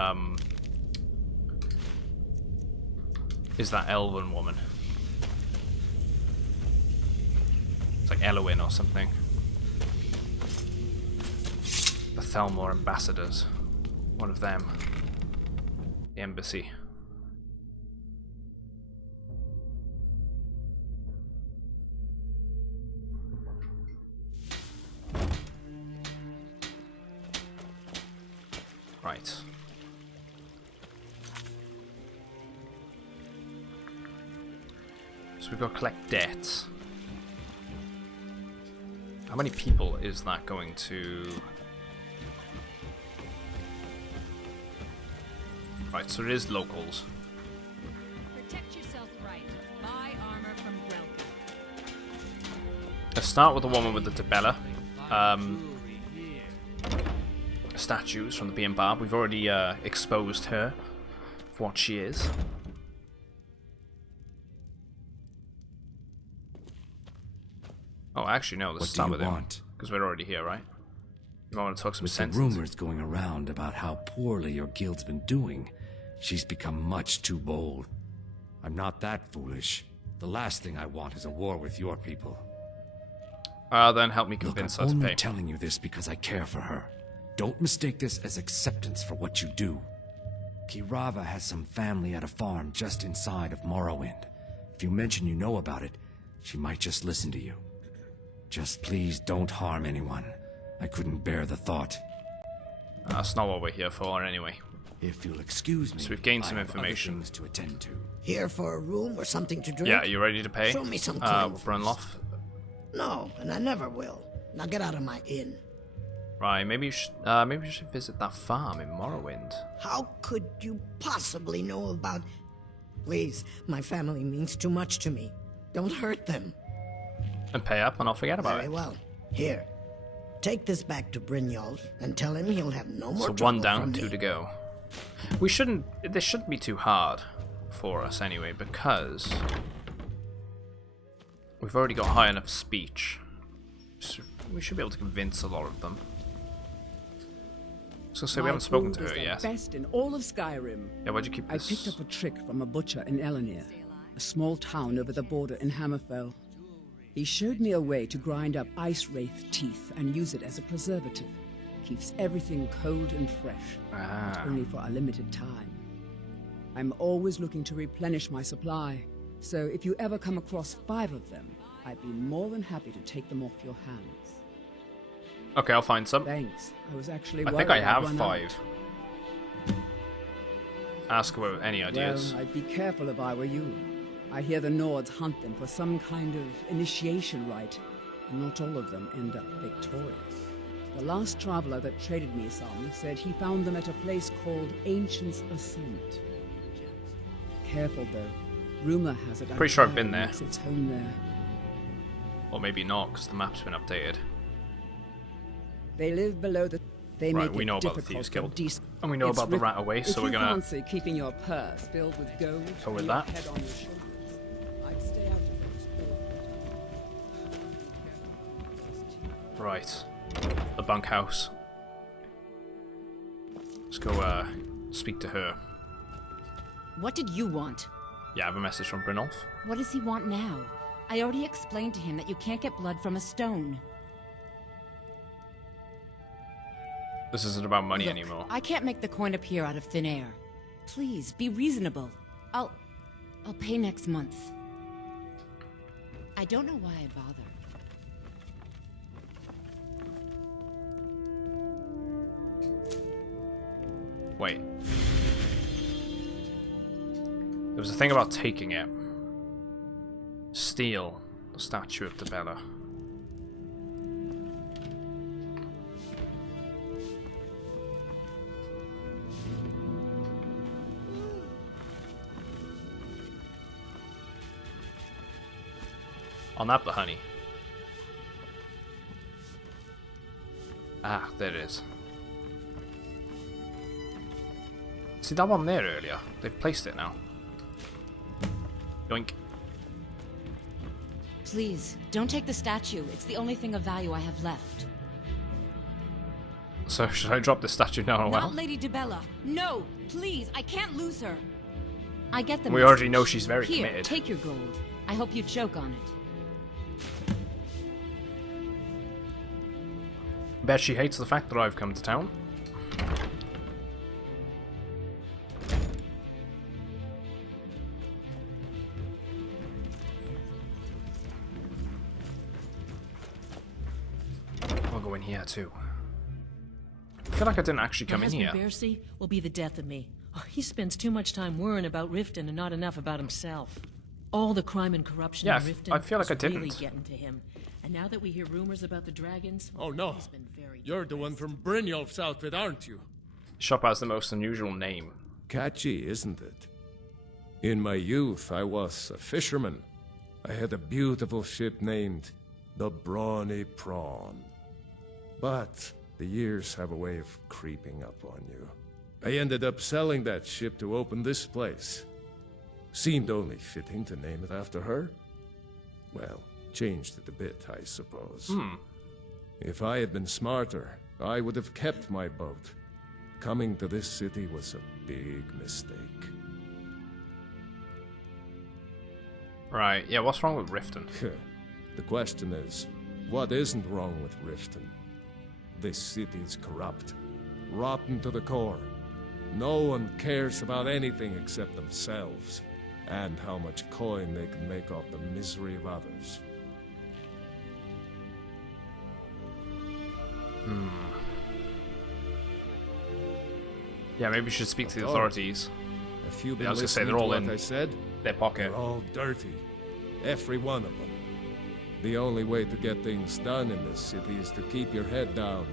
elven woman. It's like Elowin or something. The Thalmor ambassadors. One of them. The embassy. Right. So we've got to collect debts. How many people is that going to... Right, so it is locals. Protect yourself right. Buy armor from Grelka. Let's start with the woman with the Dibella statues from the Bee and Barb. We've already exposed her for what she is. Oh, actually, no. Let's start with him because we're already here, right? You might want to talk some sense. With the rumors going around about how poorly your guild's been doing, she's become much too bold. I'm not that foolish. The last thing I want is a war with your people. Then help me convince her to pay. I'm only telling you this because I care for her. Don't mistake this as acceptance for what you do. Kirava has some family at a farm just inside of Morrowind. If you mention you know about it, she might just listen to you. Just please don't harm anyone. I couldn't bear the thought. That's not what we're here for anyway. If you'll excuse me, so we've gained some I have information. Other things to attend to. Here for a room or something to drink? Yeah, you ready to pay? Show me some clothes. Brunloff? No, and I never will. Now get out of my inn. Right, maybe you should visit that farm in Morrowind. How could you possibly know about... Please, my family means too much to me. Don't hurt them. And pay up and I'll forget about it. Very well. Here. Take this back to Brynjolf and tell him he'll have no more So trouble 1 down, from 2 me. to go. This shouldn't be too hard for us anyway, because we've already got high enough speech. So we should be able to convince a lot of them. So we haven't spoken to her yet. Best in all of Skyrim. Yeah, why'd you keep this? I picked up a trick from a butcher in Elenir, a small town over the border in Hammerfell. He showed me a way to grind up ice wraith teeth and use it as a preservative. Keeps everything cold and fresh, but only for a limited time. I'm always looking to replenish my supply, so if you ever come across 5 of them, I'd be more than happy to take them off your hands. Okay, I'll find some. Thanks. I was actually I think I have 5. Ask her any ideas. Well, I'd be careful if I were you. I hear the Nords hunt them for some kind of initiation rite, and not all of them end up victorious. The last traveler that traded me some said he found them at a place called Ancient's Ascent. Careful though. Rumor has it Pretty sure I've been there. makes its home there. Or maybe not, because the map's been updated. They live below the... They Right, make we it know about the difficult Thieves for Guild. And we know about the Rat Away, so we're gonna... If you fancy keeping your purse filled with gold go with and that. your head on your shoulders, I'd stay out of those Right. The bunkhouse. Let's go speak to her. What did you want? Yeah, I have a message from Brynolf. What does he want now? I already explained to him that you can't get blood from a stone. This isn't about money Look, anymore. I can't make the coin appear out of thin air. Please, be reasonable. I'll pay next month. I don't know why I bother. Wait. There was a thing about taking it. Steal the statue of Dibella. I'll nab the honey. Ah, there it is. See that one there earlier? They've placed it now. Yoink. Please, don't take the statue. It's the only thing of value I have left. So should I drop the statue now? Not Lady Dibella. No, please, I can't lose her. I get the We message. already know she's very Here, committed. take your gold. I hope you choke on it. Bet she hates the fact that I've come to town. I'll go in here too. I feel like I didn't actually come My in husband here. Bercy will be the death of me. Oh, he spends too much time worrying about Riften and not enough about himself. All the crime and corruption Yeah, in Riften I feel like I is really didn't. getting to him. And now that we hear rumors about the dragons, Oh no, he's been very you're the one from Brynjolf's outfit, aren't you? Shop has the most unusual name. Catchy, isn't it? In my youth, I was a fisherman. I had a beautiful ship named The brawny prawn. But the years have a way of creeping up on you. I ended up selling that ship to open this place. Seemed only fitting to name it after her. Well, changed it a bit, I suppose. If I had been smarter, I would have kept my boat. Coming to this city was a big mistake. Right, yeah, what's wrong with Riften? The question is, what isn't wrong with Riften? This city is corrupt, rotten to the core. No one cares about anything except themselves, and how much coin they can make off the misery of others. Yeah, maybe we should speak to the authorities. If you've Yeah, been I was gonna say, listening they're all to in what I said, their pocket. they're all dirty. Every one of them. The only way to get things done in this city is to keep your head down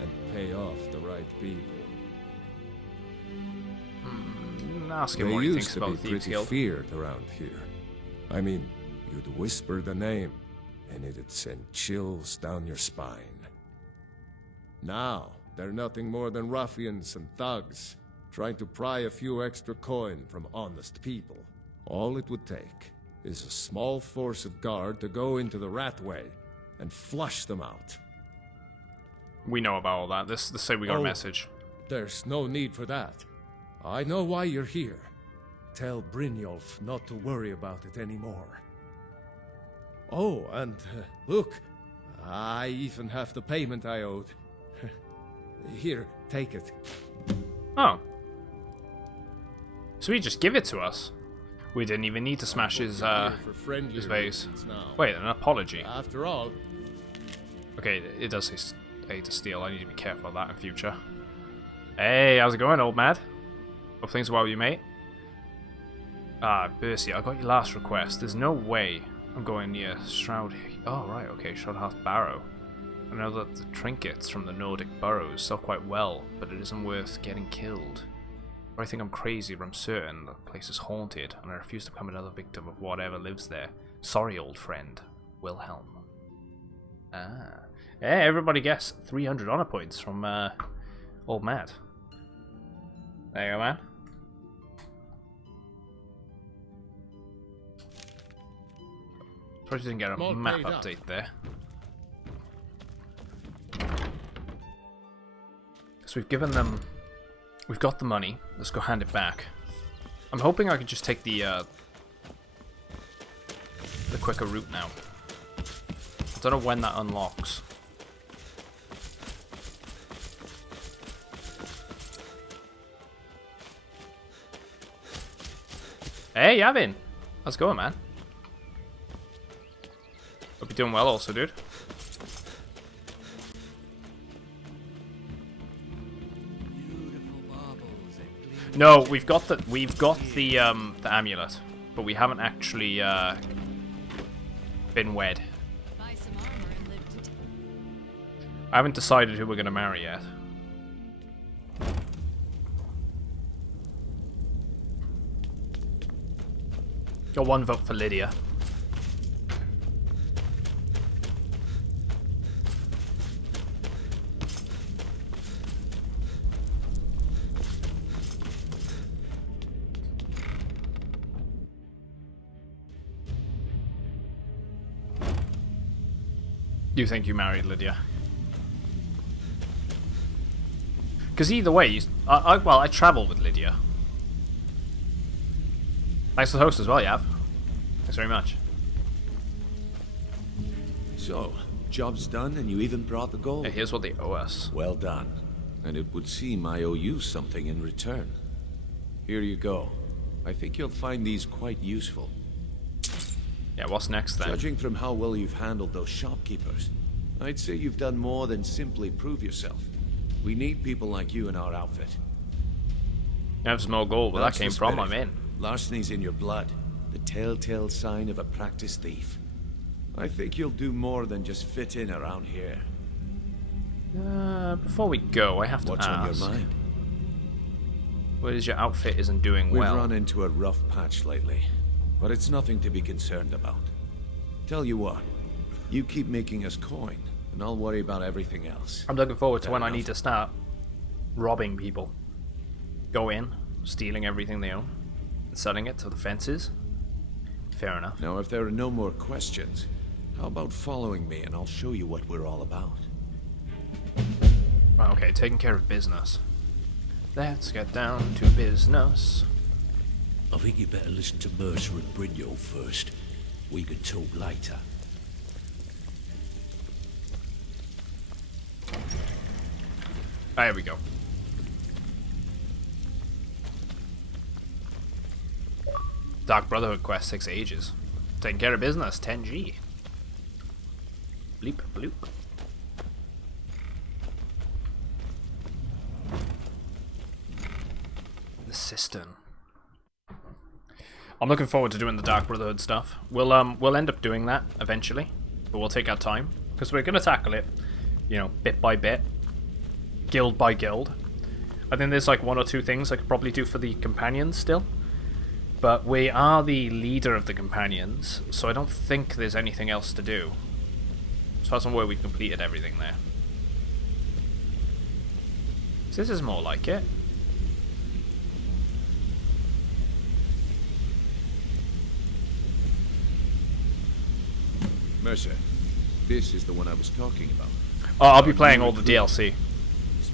and pay off the right people. Ask him They what he used thinks to about be the Thieves pretty Guild. feared around here. I mean, you'd whisper the name, and it'd send chills down your spine. Now, they're nothing more than ruffians and thugs, trying to pry a few extra coin from honest people. All it would take is a small force of guard to go into the Ratway and flush them out. We know about all that. Let's say we got a message. There's no need for that. I know why you're here. Tell Brynjolf not to worry about it anymore. Oh, and look, I even have the payment I owed. Here, take it. Oh. So he just give it to us? We didn't even need to smash his vase. Wait, an apology. After all... Okay, it does say A to steal. I need to be careful of that in future. Hey, how's it going, old mad? Hope things are well with you, mate. Ah, Bercy, I got your last request. There's no way I'm going near Shroud... Oh, right, okay, Shroudhearth Barrow. I know that the trinkets from the Nordic burrows sell quite well, but it isn't worth getting killed. Or I think I'm crazy, but I'm certain the place is haunted, and I refuse to become another victim of whatever lives there. Sorry, old friend. Wilhelm. Ah. Hey, everybody gets 300 honor points from old Matt. There you go, man. Probably didn't get a map update there. So we've given them... We've got the money. Let's go hand it back. I'm hoping I can just take the quicker route now. I don't know when that unlocks. Hey, Yavin! How's it going, man? Hope you're doing well also, dude. No, we've got the amulet, but we haven't actually been wed. I haven't decided who we're gonna marry yet. Got one vote for Lydia. You think you married Lydia? Because either way, I travel with Lydia. Thanks for the host as well, Yav. Thanks very much. So, job's done and you even brought the gold. Hey, here's what they owe us. Well done. And it would seem I owe you something in return. Here you go. I think you'll find these quite useful. Yeah, what's next then? Judging from how well you've handled those shopkeepers, I'd say you've done more than simply prove yourself. We need people like you in our outfit. You have some more gold, where that came from, I'm in. Larceny's in your blood. The telltale sign of a practiced thief. I think you'll do more than just fit in around here. Before we go, I have to What's ask. on your mind? What is your outfit isn't doing We've well? run into a rough patch lately, but it's nothing to be concerned about. Tell you what, You keep making us coin, and I'll worry about everything else. I'm looking forward to when I Fair need to start robbing people. Go in, stealing everything they own, and selling it to the fences. Fair enough. Now, if there are no more questions, how about following me and I'll show you what we're all about? Okay, taking care of business. Let's get down to business. I think you better listen to Mercer and Brynjolf first. We can talk later. There we go. Dark Brotherhood quest takes ages. Taking care of business, 10G. Bleep bloop. The cistern. I'm looking forward to doing the Dark Brotherhood stuff. We'll end up doing that eventually, but we'll take our time because we're gonna tackle it, you know, bit by bit, guild by guild. I think there's like 1 or 2 things I could probably do for the companions still, but we are the leader of the companions, so I don't think there's anything else to do. As far as I'm aware, we completed everything there. So this is more like it. Mercer, this is the one I was talking about. Oh, I'll be playing all the DLC.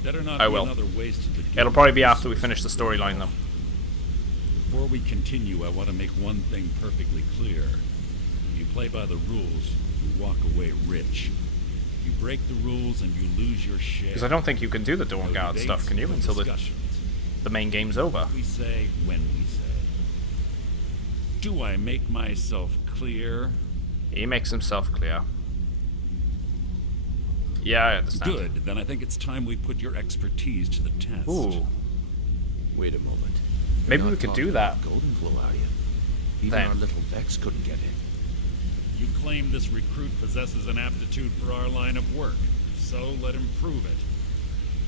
Better not I be will. another waste of the guild. It'll probably be after we finish the storyline, though. Before we continue, I want to make one thing perfectly clear. If you play by the rules, you walk away rich. You break the rules and you lose your share. Because I don't think you can do the Dawn Guard stuff, can you? Until the main game's over. We say when we say. Do I make myself clear? He makes himself clear. Yeah, I understand. Good. Then I think it's time we put your expertise to the test. Ooh. Wait a moment. Maybe You're we not could do talking that. about Golden Glow, are you? Even Then. our little Vex couldn't get in. You claim this recruit possesses an aptitude for our line of work. So let him prove it.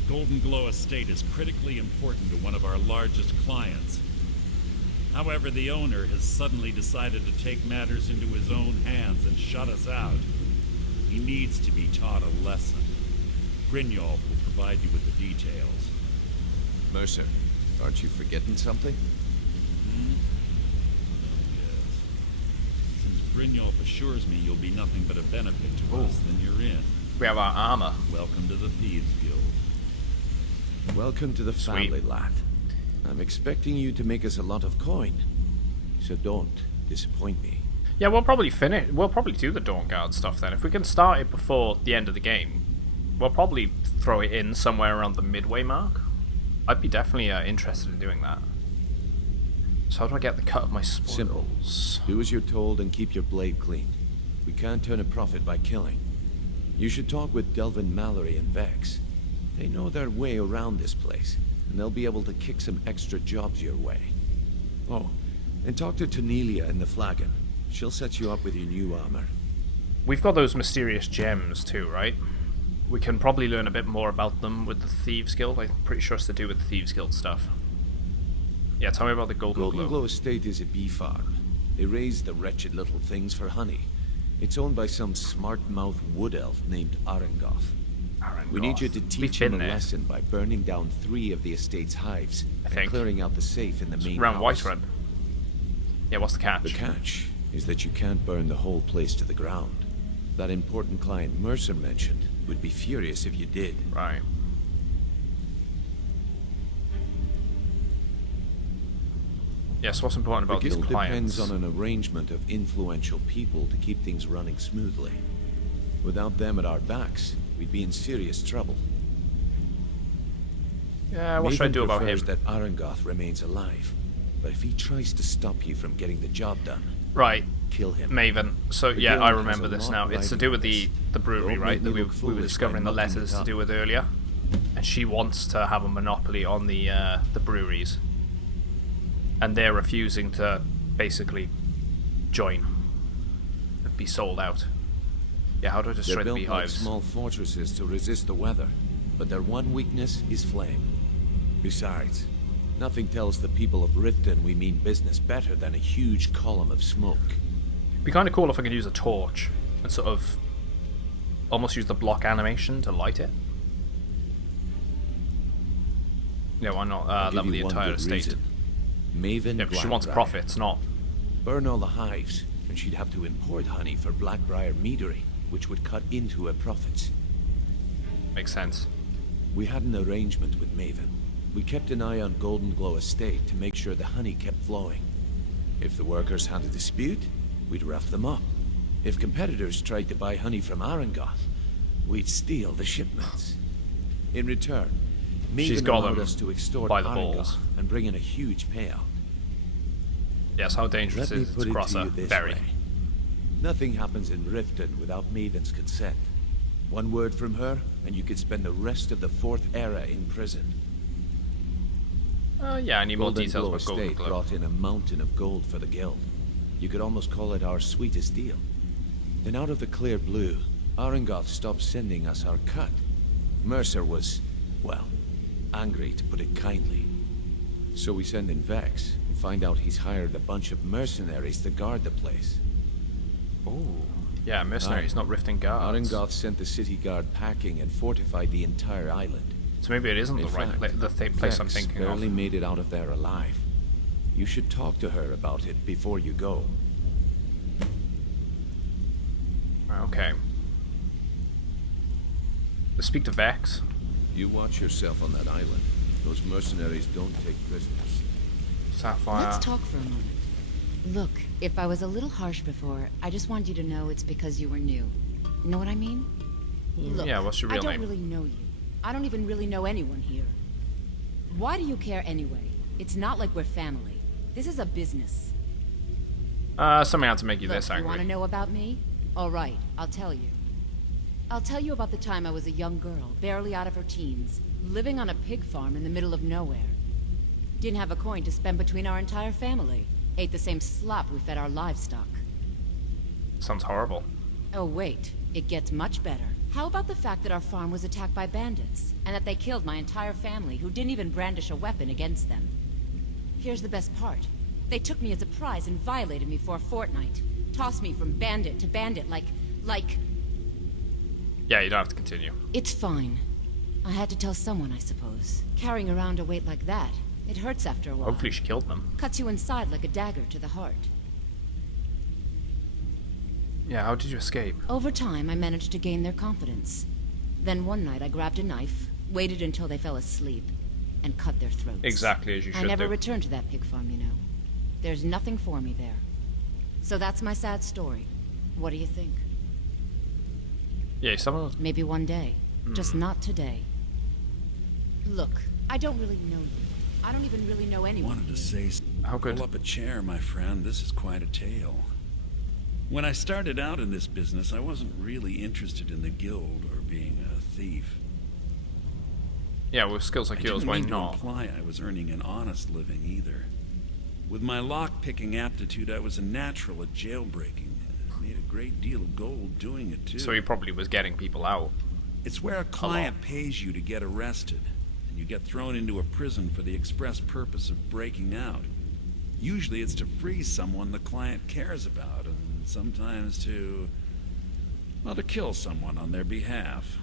Golden Glow Estate is critically important to one of our largest clients. However, the owner has suddenly decided to take matters into his own hands and shut us out. He needs to be taught a lesson. Brynjolf will provide you with the details. Mercer, aren't you forgetting something? Hmm? Yes. Since Brynjolf assures me you'll be nothing but a benefit to us, then you're in. We have our armor. Welcome to the Thieves Guild. Welcome to the family, lad. I'm expecting you to make us a lot of coin, so don't disappoint me. Yeah, we'll probably finish. We'll probably do the Dawn Guard stuff then. If we can start it before the end of the game, we'll probably throw it in somewhere around the midway mark. I'd be definitely interested in doing that. So how do I get the cut of my spoils? Simple. Do as you're told and keep your blade clean. We can't turn a profit by killing. You should talk with Delvin Mallory and Vex. They know their way around this place, and they'll be able to kick some extra jobs your way. Oh, and talk to Tanelia in the Flagon. She'll set you up with your new armor. We've got those mysterious gems too, right? We can probably learn a bit more about them with the Thieves Guild. I'm pretty sure it's to do with the Thieves Guild stuff. Yeah, tell me about the Golden Glow. Estate is a bee farm. They raise the wretched little things for honey. It's owned by some smart-mouthed wood elf named Arangoth. We need you to teach him a lesson by burning down 3 of the estate's hives and clearing out the safe in the main Around house. Whiterun. Yeah, what's the catch? The catch is that you can't burn the whole place to the ground. That important client Mercer mentioned would be furious if you did. Right. Yes, what's important about the these guild clients? depends on an arrangement of influential people to keep things running smoothly. Without them at our backs, we'd be in serious trouble. Yeah, what should I do about him? Prefers that Arangoth remains alive, but if he tries to stop you from getting the job done, right, kill him. Maven. So The yeah, guild I has remember a this lot now. It's to riding do with on the brewery, Don't right? make That me we look were foolish discovering by the mucking letters it to up. do with earlier, and she wants to have a monopoly on the breweries, and they're refusing to basically join and be sold out. Yeah, how do I destroy They're the built like beehives? small fortresses to resist the weather, but their one weakness is flame. Besides, nothing tells the people of Riften we mean business better than a huge column of smoke. It'd be kind of cool if I could use a torch and sort of almost use the block animation to light it. Yeah, why not level the entire estate? Maven Yeah, but she wants Blackbriar. profits, not... Burn all the hives, and she'd have to import honey for Blackbriar meadery, which would cut into her profits. Makes sense. We had an arrangement with Maven. We kept an eye on Golden Glow Estate to make sure the honey kept flowing. If the workers had a dispute, we'd rough them up. If competitors tried to buy honey from Arangoth, we'd steal the shipments. In return, She's Maven got allowed them us to extort by the Arangoth balls. and bring in a huge payout. Yes, how dangerous Let me is it put to it cross to her? you this Very. way. Nothing happens in Riften without Maven's consent. One word from her, and you could spend the rest of the Fourth Era in prison. Yeah, I need more Golden details Glow about Golden Estate Glow. brought in a mountain of gold for the guild. You could almost call it our sweetest deal. Then out of the clear blue, Arangoth stopped sending us our cut. Mercer was, well, angry to put it kindly. So we send in Vex and find out he's hired a bunch of mercenaries to guard the place. Ooh. Yeah, mercenaries, not Riften guards. Arangoth sent the city guard packing and fortified the entire island. So maybe it isn't In the right fact, place I'm Vex thinking of. barely made it out of there alive. You should talk to her about it before you go. Okay. Let's speak to Vex. You watch yourself on that island. Those mercenaries don't take prisoners. Sapphire. Let's talk for a moment. Look, if I was a little harsh before, I just want you to know it's because you were new. Know what I mean? Look, Yeah, what's your real I don't name? really know you. I don't even really know anyone here. Why do you care anyway? It's not like we're family. This is a business. Something had to make you Look, this you angry. want to know about me? All right, I'll tell you. I'll tell you about the time I was a young girl, barely out of her teens, living on a pig farm in the middle of nowhere. Didn't have a coin to spend between our entire family. Ate the same slop we fed our livestock. Sounds horrible. Oh wait, it gets much better. How about the fact that our farm was attacked by bandits, and that they killed my entire family who didn't even brandish a weapon against them? Here's the best part. They took me as a prize and violated me for a fortnight. Tossed me from bandit to bandit like... Yeah, you don't have to continue. It's fine. I had to tell someone, I suppose. Carrying around a weight like that, it hurts after a while. Hopefully she killed them. Cuts you inside like a dagger to the heart. Yeah, how did you escape? Over time, I managed to gain their confidence. Then one night I grabbed a knife, waited until they fell asleep, and cut their throats. Exactly as you should I never do. returned to that pig farm, you know. There's nothing for me there. So that's my sad story. What do you think? Yeah, someone... Maybe one day. Just not today. Look, I don't really know you. I don't even really know anyone. Wanted to say, how good? Pull up a chair, my friend. This is quite a tale. When I started out in this business, I wasn't really interested in the guild or being a thief. Yeah, with skills like yours, why I didn't mean not? to imply I was earning an honest living either. With my lock-picking aptitude, I was a natural at jailbreaking. I made a great deal of gold doing it too. So he probably was getting people out. It's where a client pays you to get arrested, and you get thrown into a prison for the express purpose of breaking out. Usually it's to free someone the client cares about, and sometimes to kill someone on their behalf.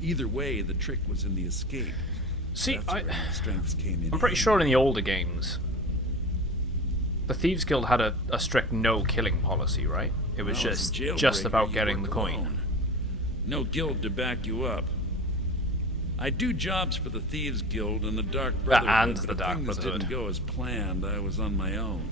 Either way, the trick was in the escape. See, That's where my strengths came in. I'm pretty sure in the older games, the Thieves Guild had a strict no-killing policy, right? It was Well, as a just jailbreaker, about you getting the worked coin. alone. No guild to back you up. I do jobs for the Thieves Guild and the Dark Brotherhood, and but the if Dark things Brotherhood. didn't go as planned, I was on my own.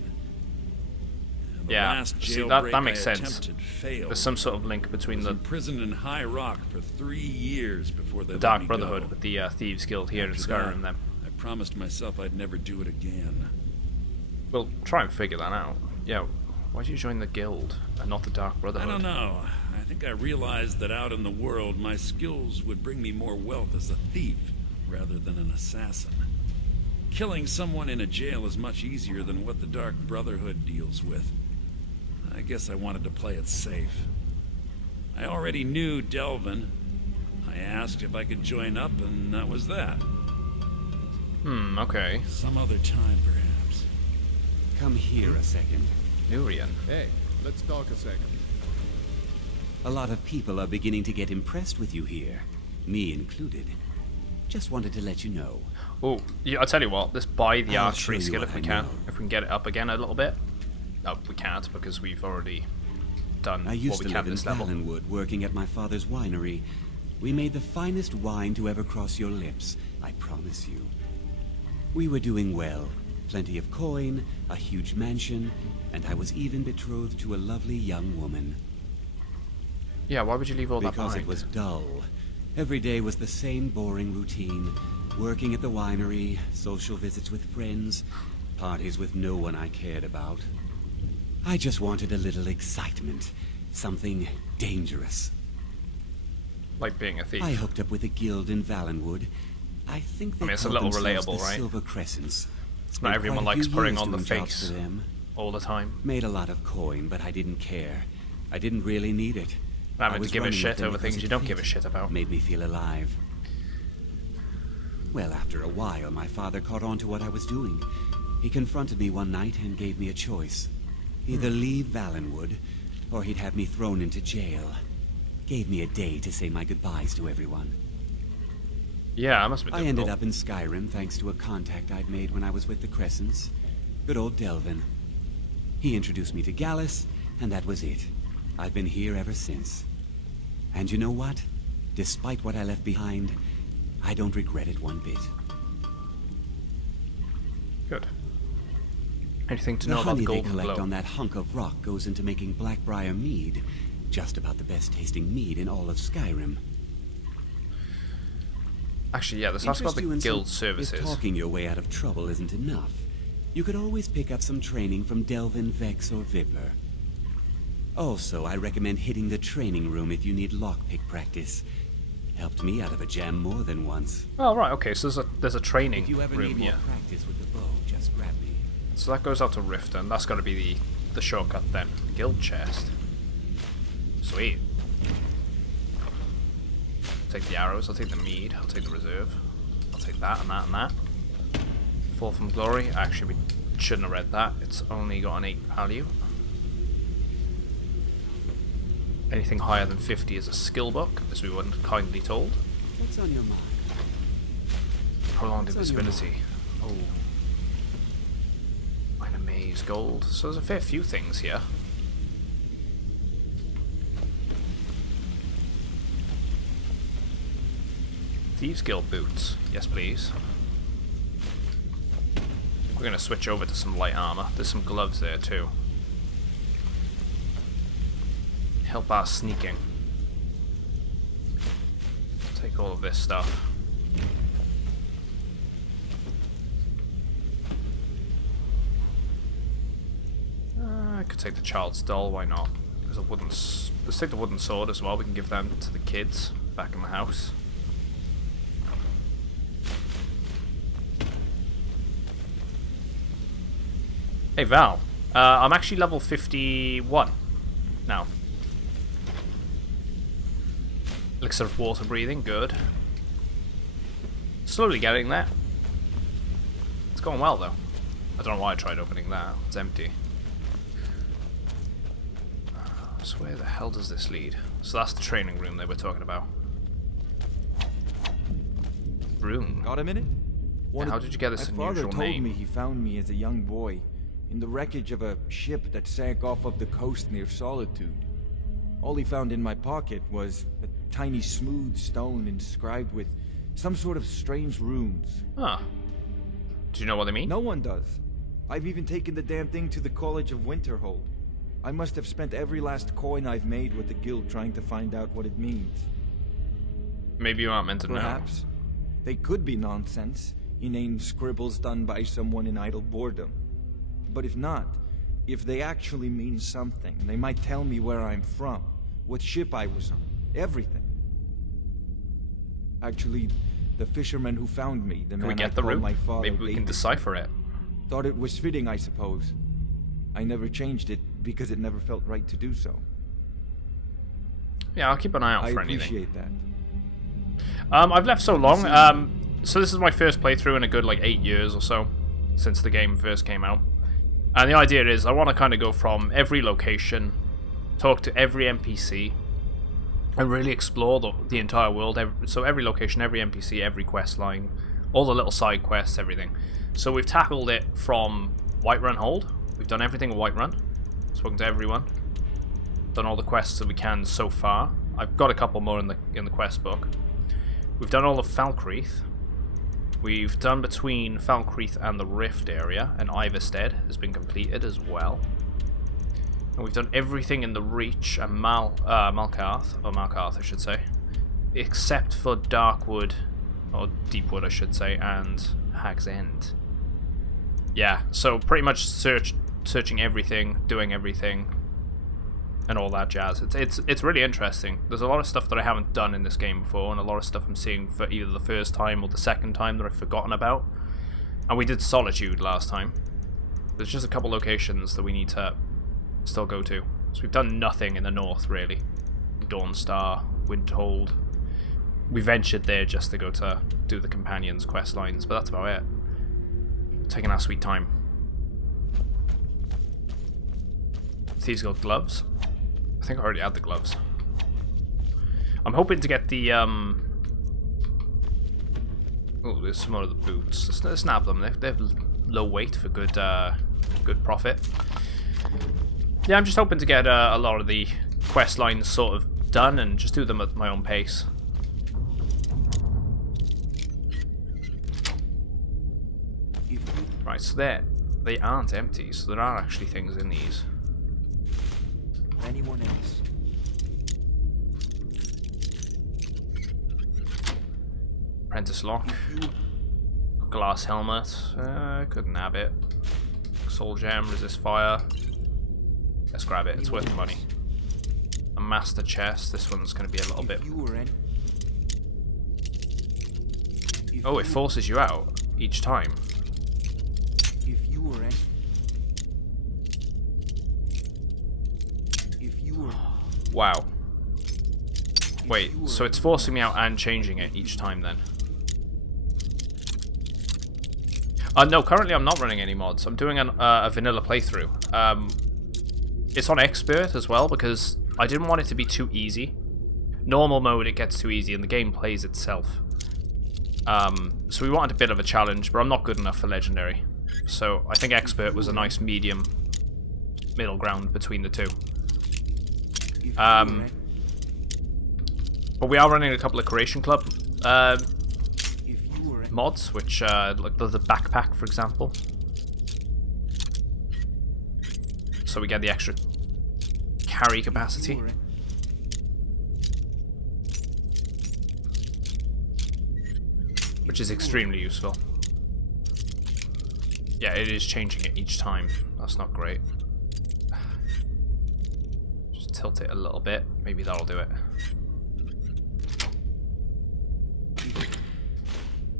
The Yeah, last see, jailbreak that makes I sense. attempted failed. There's some sort of link I between was the imprisoned in High Rock for 3 years before they let Dark me Brotherhood go. with the Thieves Guild here After in Skyrim. that, Then I promised myself I'd never do it again. we'll try and figure that out. Yeah, why did you join the guild and not the Dark Brotherhood? I don't know. I think I realized that out in the world, my skills would bring me more wealth as a thief rather than an assassin. Killing someone in a jail is much easier than what the Dark Brotherhood deals with. I guess I wanted to play it safe. I already knew Delvin. I asked if I could join up, and that was that. Okay. Some other time, perhaps. Come here a second. Nurian. Hey, let's talk a second. A lot of people are beginning to get impressed with you here, me included. Just wanted to let you know. Oh, yeah, I'll tell you what, let's buy the I'll archery show you skill what if we I can. know. If we can get it up again a little bit. No, we can't because we've already done I used what we to can live in this level. Valenwood, working at my father's winery. We made the finest wine to ever cross your lips, I promise you. We were doing well. Plenty of coin, a huge mansion, and I was even betrothed to a lovely young woman. Yeah, why would you leave all that Because behind? it was dull. Every day was the same boring routine. Working at the winery, social visits with friends, parties with no one I cared about. I just wanted a little excitement. Something dangerous. Like being a thief. I hooked up with a guild in Valenwood. I think they I mean, it's a called little themselves relatable, the right? Silver Crescents. Not Spent everyone quite a likes few putting years on the doing jobs face for them. all the time. Made a lot of coin, but I didn't care. I didn't really need it. Having I to was give a running shit with them over because things you it don't give a fit. shit about. Made me feel alive. Well, after a while, my father caught on to what I was doing. He confronted me one night and gave me a choice. Either leave Valenwood, or he'd have me thrown into jail. Gave me a day to say my goodbyes to everyone. Yeah, I must be I difficult. ended up in Skyrim thanks to a contact I'd made when I was with the Crescents. Good old Delvin. He introduced me to Gallus, and that was it. I've been here ever since. And you know what? Despite what I left behind, I don't regret it one bit. Good. Anything to The know about honey the they golden collect glow? on that hunk of rock goes into making Blackbriar mead. Just about the best tasting mead in all of Skyrim. Actually, yeah, let's ask about Interest you the in guild some- services. If talking your way out of trouble isn't enough, you could always pick up some training from Delvin, Vex, or Viper. Also, I recommend hitting the training room if you need lockpick practice. Helped me out of a jam more than once. Oh, right, okay, so there's a training If you ever room need more here. practice with the bow, just grab me. So that goes out to Riften. That's got to be the shortcut then. Guild chest. Sweet. Take the arrows, I'll take the mead, I'll take the reserve. I'll take that and that and that. Fall from glory. Actually, we shouldn't have read that. It's only got an 8 value. Anything higher than 50 is a skill book, as we were kindly told. What's on your mind? Prolonged What's on your invisibility. Oh. Minor maze, gold. So there's a fair few things here. Thieves Guild boots. Yes, please. We're going to switch over to some light armor. There's some gloves there, too. Help our sneaking. Take all of this stuff. I could take the child's doll, why not? There's a wooden... Let's take the wooden sword as well. We can give them to the kids back in the house. Hey Val, I'm actually level 51 now. Elixir of water breathing, good. Slowly getting there. It's going well though. I don't know why I tried opening that, it's empty. So where the hell does this lead? So that's the training room they were talking about. Room. Got a minute? Yeah, how did you get this My father unusual told name? me he found me as a young boy in the wreckage of a ship that sank off of the coast near Solitude. All he found in my pocket was a tiny smooth stone inscribed with some sort of strange runes. Huh. Do you know what they mean? No one does. I've even taken the damn thing to the College of Winterhold. I must have spent every last coin I've made with the guild trying to find out what it means. Maybe you aren't meant to Perhaps. They could be nonsense, inane scribbles done by someone in idle boredom. But if not, if they actually mean something, they might tell me where I'm from, what ship I was on, everything. Actually, the fisherman who found me, the Can we man get I the call room? my father, Maybe we can David, decipher it. thought it was fitting, I suppose. I never changed it because it never felt right to do so. Yeah, I'll keep an eye out I for anything. appreciate that. I've left so long. So this is my first playthrough in a good like 8 years or so since the game first came out. And the idea is I want to kind of go from every location, talk to every NPC, and really explore the entire world. So every location, every NPC, every quest line, all the little side quests, everything. So we've tackled it from Whiterun Hold. We've done everything in Whiterun. Spoken to everyone. Done all the quests that we can so far. I've got a couple more in the quest book. We've done all of Falkreath. We've done between Falkreath and the Rift area, and Iverstead has been completed as well. And we've done everything in the Reach and Malkarth, I should say, except for Darkwood, or Deepwood, I should say, and Hag's End. Yeah, so pretty much searching everything, doing everything, and all that jazz. It's really interesting. There's a lot of stuff that I haven't done in this game before, and a lot of stuff I'm seeing for either the first time or the second time that I've forgotten about. And we did Solitude last time. There's just a couple locations that we need to still go to. So we've done nothing in the north, really. Dawnstar, Windhold. We ventured there just to go to do the companions' quest lines, but that's about it. Taking our sweet time. Thieves got gloves. I think I already had the gloves. I'm hoping to get the oh, there's some more of the boots. Let's snap them. They're low weight for good good profit. Yeah, I'm just hoping to get a lot of the quest lines sort of done and just do them at my own pace. Right, so they aren't empty, so there are actually things in these. Anyone else? Apprentice lock. Glass helmet. Couldn't have it. Soul gem, resist fire. Let's grab it, it's worth the money. A master chest, this one's going to be a little bit... Oh, it forces you out each time. If you were Wow. Wait, so it's forcing me out and changing it each time then? No, currently I'm not running any mods. I'm doing a vanilla playthrough. It's on expert as well because I didn't want it to be too easy. Normal mode it gets too easy and the game plays itself. So we wanted a bit of a challenge, but I'm not good enough for legendary. So I think expert was a nice medium middle ground between the two. But we are running a couple of Creation Club mods, which like the backpack, for example. So we get the extra carry capacity. Which is extremely useful. Yeah, it is changing it each time. That's not great. Just tilt it a little bit. Maybe that'll do it.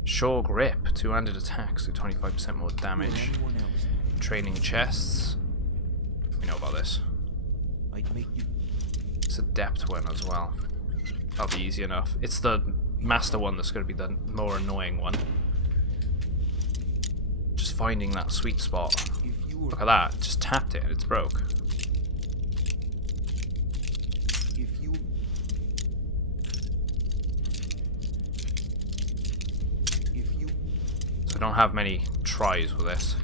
Sure grip. Two-handed attacks do 25% more damage. Training chests. We know about this. It's adept one as well. That'll be easy enough. It's the master one that's going to be the more annoying one. Just finding that sweet spot. Look at that. Just tapped it and it's broke. So I don't have many tries with this.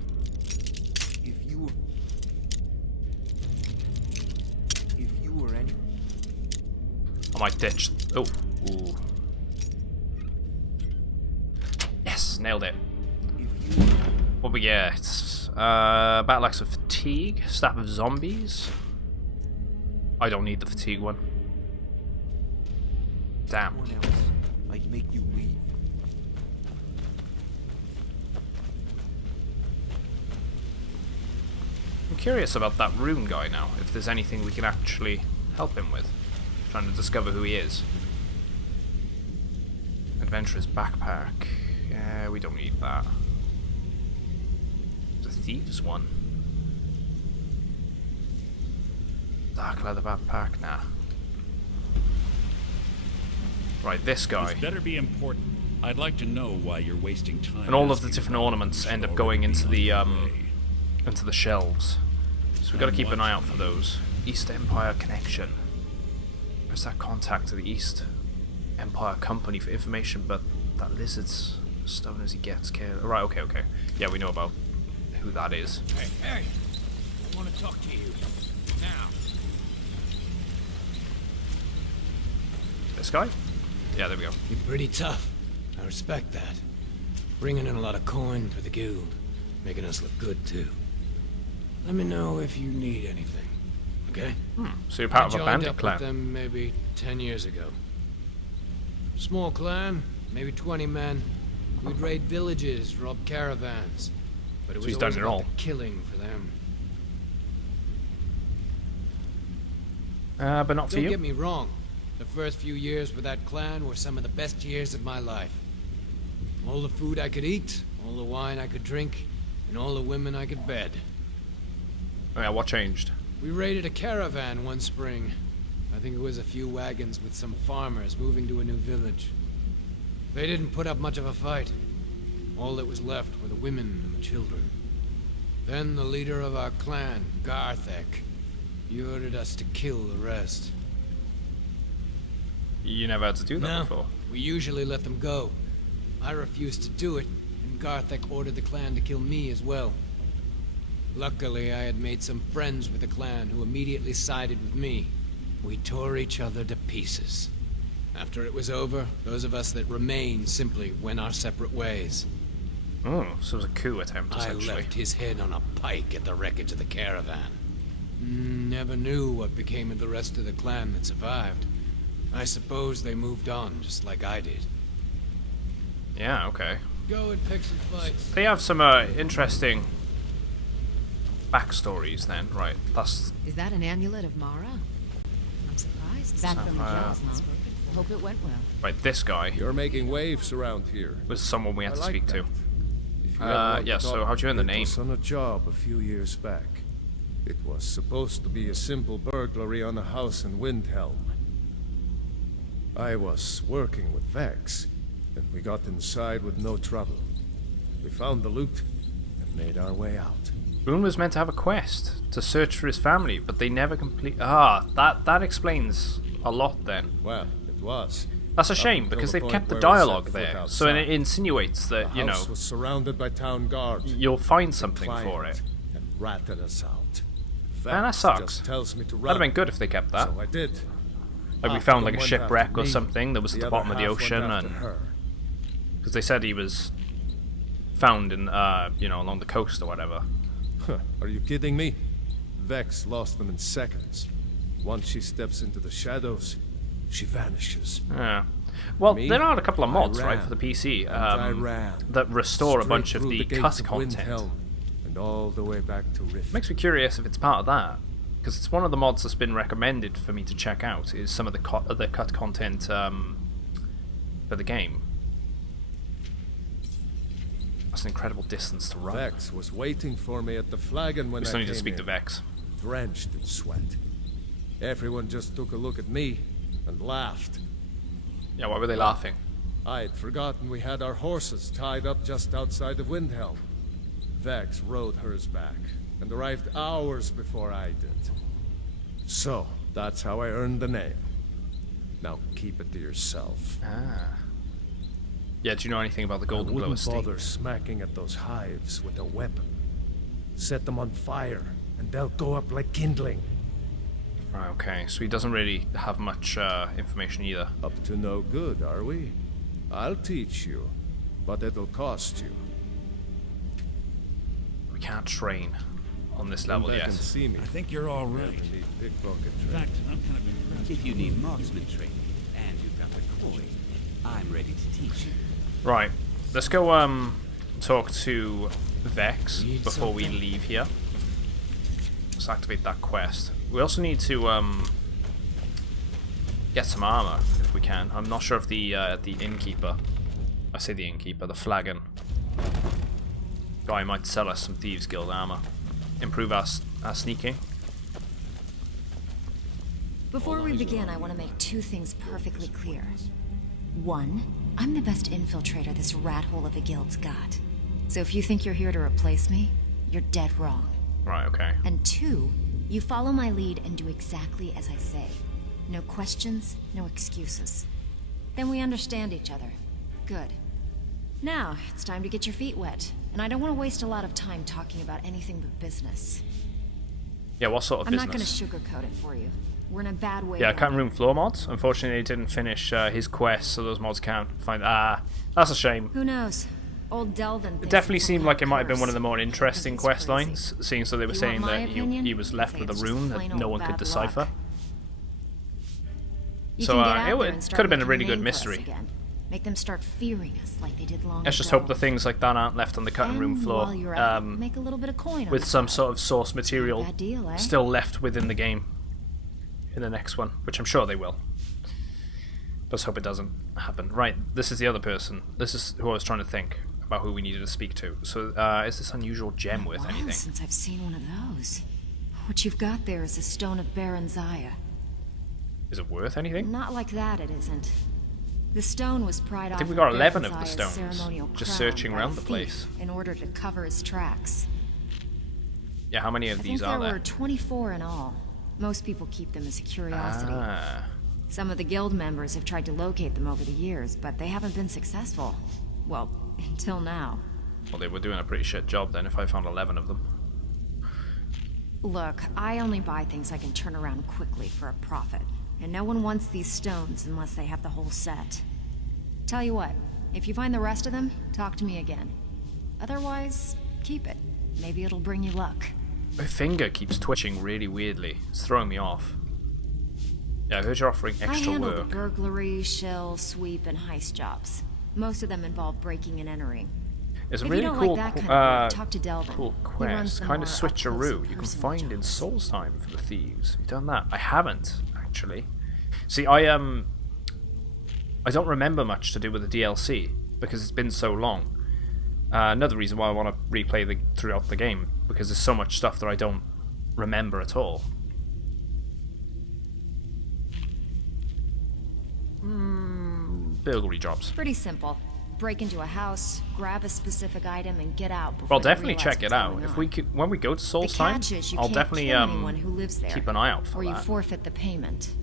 I might ditch. Oh, ooh. Yes, nailed it. What we get? Battle Axe of Fatigue, Staff of Zombies. I don't need the fatigue one. Damn. I'd make you leave. I'm curious about that rune guy now. If there's anything we can actually help him with. Trying to discover who he is. Adventurer's backpack. Yeah, we don't need that. The Thieves one. Dark leather backpack, nah. Right, this guy. This better be important. I'd like to know why you're wasting time. And all of the different ornaments end up going into the shelves. So we've got to keep an eye out for those. East Empire Connection. Where's that contact to the East Empire Company for information, but that lizard's stone as he gets killed. Right, okay. Yeah, we know about who that is. Hey, I want to talk to you. Now. This guy? Yeah, there we go. You're pretty tough. I respect that. Bringing in a lot of coin for the guild. Making us look good, too. Let me know if you need anything. Okay? So you're part of a bandit I joined clan. up with them maybe 10 years ago. Small clan, maybe 20 men. We'd raid villages, rob caravans. But it was he's done always it about all. the killing for them. But not for you. Don't get me wrong. The first few years with that clan were some of the best years of my life. All the food I could eat, all the wine I could drink, and all the women I could bed. Oh yeah, what changed? We raided a caravan one spring. I think it was a few wagons with some farmers moving to a new village. They didn't put up much of a fight. All that was left were the women and the children. Then the leader of our clan, Garthek, he ordered us to kill the rest. You never had to do that before. We usually let them go. I refused to do it, and Garthek ordered the clan to kill me as well. Luckily, I had made some friends with the clan who immediately sided with me. We tore each other to pieces. After it was over, those of us that remained simply went our separate ways. Oh, so it was a coup attempt, I essentially. left his head on a pike at the wreckage of the caravan. Never knew what became of the rest of the clan that survived. I suppose they moved on, just like I did. Yeah, okay. Go and pick some fights. They have some interesting backstories then, right? That's... Is that an amulet of Mara? I'm surprised. Back from the jaws, huh? Hope it went well. Right, this guy. You're making waves around here. Was someone we had to like speak that. to. If you ever want Yeah, to so talk, how'd you earn the name? It was on a job a few years back. It was supposed to be a simple burglary on a house in Windhelm. I was working with Vex, and we got inside with no trouble. We found the loot and made our way out. Boone was meant to have a quest to search for his family, but they never complete. That explains a lot then. Well, it was. That's a shame because they've kept the dialogue there, so it insinuates that the house was surrounded by town guards. You'll find something for it. And ratted us out. Man, that sucks. Just tells me to run. That'd have been good if they kept that. So I did. Like we found like a shipwreck or something that was at the bottom of the ocean, and because they said he was found in along the coast or whatever. Huh, are you kidding me? Vex lost them in seconds. Once she steps into the shadows, she vanishes. Yeah. Well, Me? there are a couple of mods, I right, ran, for the PC and I ran that restore a bunch of through the gates cut of content. Windhelm and all the way back to Rift. Makes me curious if it's part of that, because it's one of the mods that's been recommended for me to check out. Is some of the cut content for the game. That's an incredible distance to run. Vex was waiting for me at the flagon when We I still came need to speak in, to Vex. drenched in sweat. Everyone just took a look at me and laughed. Yeah, why were they laughing? I'd forgotten we had our horses tied up just outside of Windhelm. Vex rode hers back and arrived hours before I did. So, that's how I earned the name. Now keep it to yourself. Ah. Yeah, do you know anything about the Golden Glow wouldn't estate? bother smacking at those hives with a weapon. Set them on fire, and they'll go up like kindling. Right, okay, so he doesn't really have much information either. Up to no good, are we? I'll teach you, but it'll cost you. We can't train on this Come level back yet. and see me. I think you're all right. Never need pickpocket In training. fact, I'm kind of impressed. If you need marksman training, and you've got the coin, I'm ready to teach you. Right, let's go talk to Vex before we leave here. Let's activate that quest. We also need to get some armor if we can. I'm not sure if the innkeeper, I say the innkeeper, the flagon guy might sell us some Thieves Guild armor, improve our sneaking. Before we begin, I want to make two things perfectly clear. One, I'm the best infiltrator this rat hole of a guild's got. So if you think you're here to replace me, you're dead wrong. Right, okay. And two, you follow my lead and do exactly as I say. No questions, no excuses. Then we understand each other. Good. Now, it's time to get your feet wet. And I don't want to waste a lot of time talking about anything but business. Yeah, what sort of I'm business? not going to sugarcoat it for you. We're in a bad way. Yeah, Cutting Room Floor mods. Unfortunately, he didn't finish his quest, so those mods can't find. That's a shame. Who knows? Old Delvin. It definitely seemed like it might have been one of the more interesting quest lines, seeing so they were saying that he was left with a rune that no one could decipher. So it could have been a really good mystery. Make them start fearing us like they did long Let's just ago. hope the things like that aren't left on the cutting room floor, while you're at it, make a little bit of coin on with the some side. sort of source material Bad deal, eh? still left within the game in the next one, which I'm sure they will. Let's hope it doesn't happen. Right, this is the other person. This is who I was trying to think about who we needed to speak to. So, is this unusual gem worth anything? Since I've seen one of those. What you've got there is a stone of Baron Zaya. Is it worth anything? Not like that, it isn't. The stone was pried off. I think we got of 11 Baron of the Zaya's stones, ceremonial just crown searching by around a the thief place. in order to cover his tracks. Yeah, how many of these are I think there there? were 24 in all. Most people keep them as a curiosity. Ah. Some of the guild members have tried to locate them over the years, but they haven't been successful. Well, until now. Well, they were doing a pretty shit job then if I found 11 of them. Look, I only buy things I can turn around quickly for a profit. And no one wants these stones unless they have the whole set. Tell you what, if you find the rest of them, talk to me again. Otherwise, keep it. Maybe it'll bring you luck. My finger keeps twitching really weirdly. It's throwing me off. Yeah, I heard you're offering I extra handle the work. burglary, shell, sweep, and heist jobs. Most of them involve breaking and entering. It's a If really you don't cool, like that kind of work, talk to Delvin. cool He runs quest. the Kind of more up-close switcheroo. and You can personal find in Souls Time for the Thieves. Have you done that? I haven't, actually. See, I don't remember much to do with the DLC because it's been so long. Another reason why I want to replay throughout the game, because there's so much stuff that I don't remember at all. Burglary jobs. Pretty simple. Break into a house, grab a specific item, and get out before Well, they definitely realize check it what's out. going If on. we could, when we go to Souls The Time, catch is you I'll can't definitely kill anyone who lives there, keep an eye out for or you that. forfeit the payment.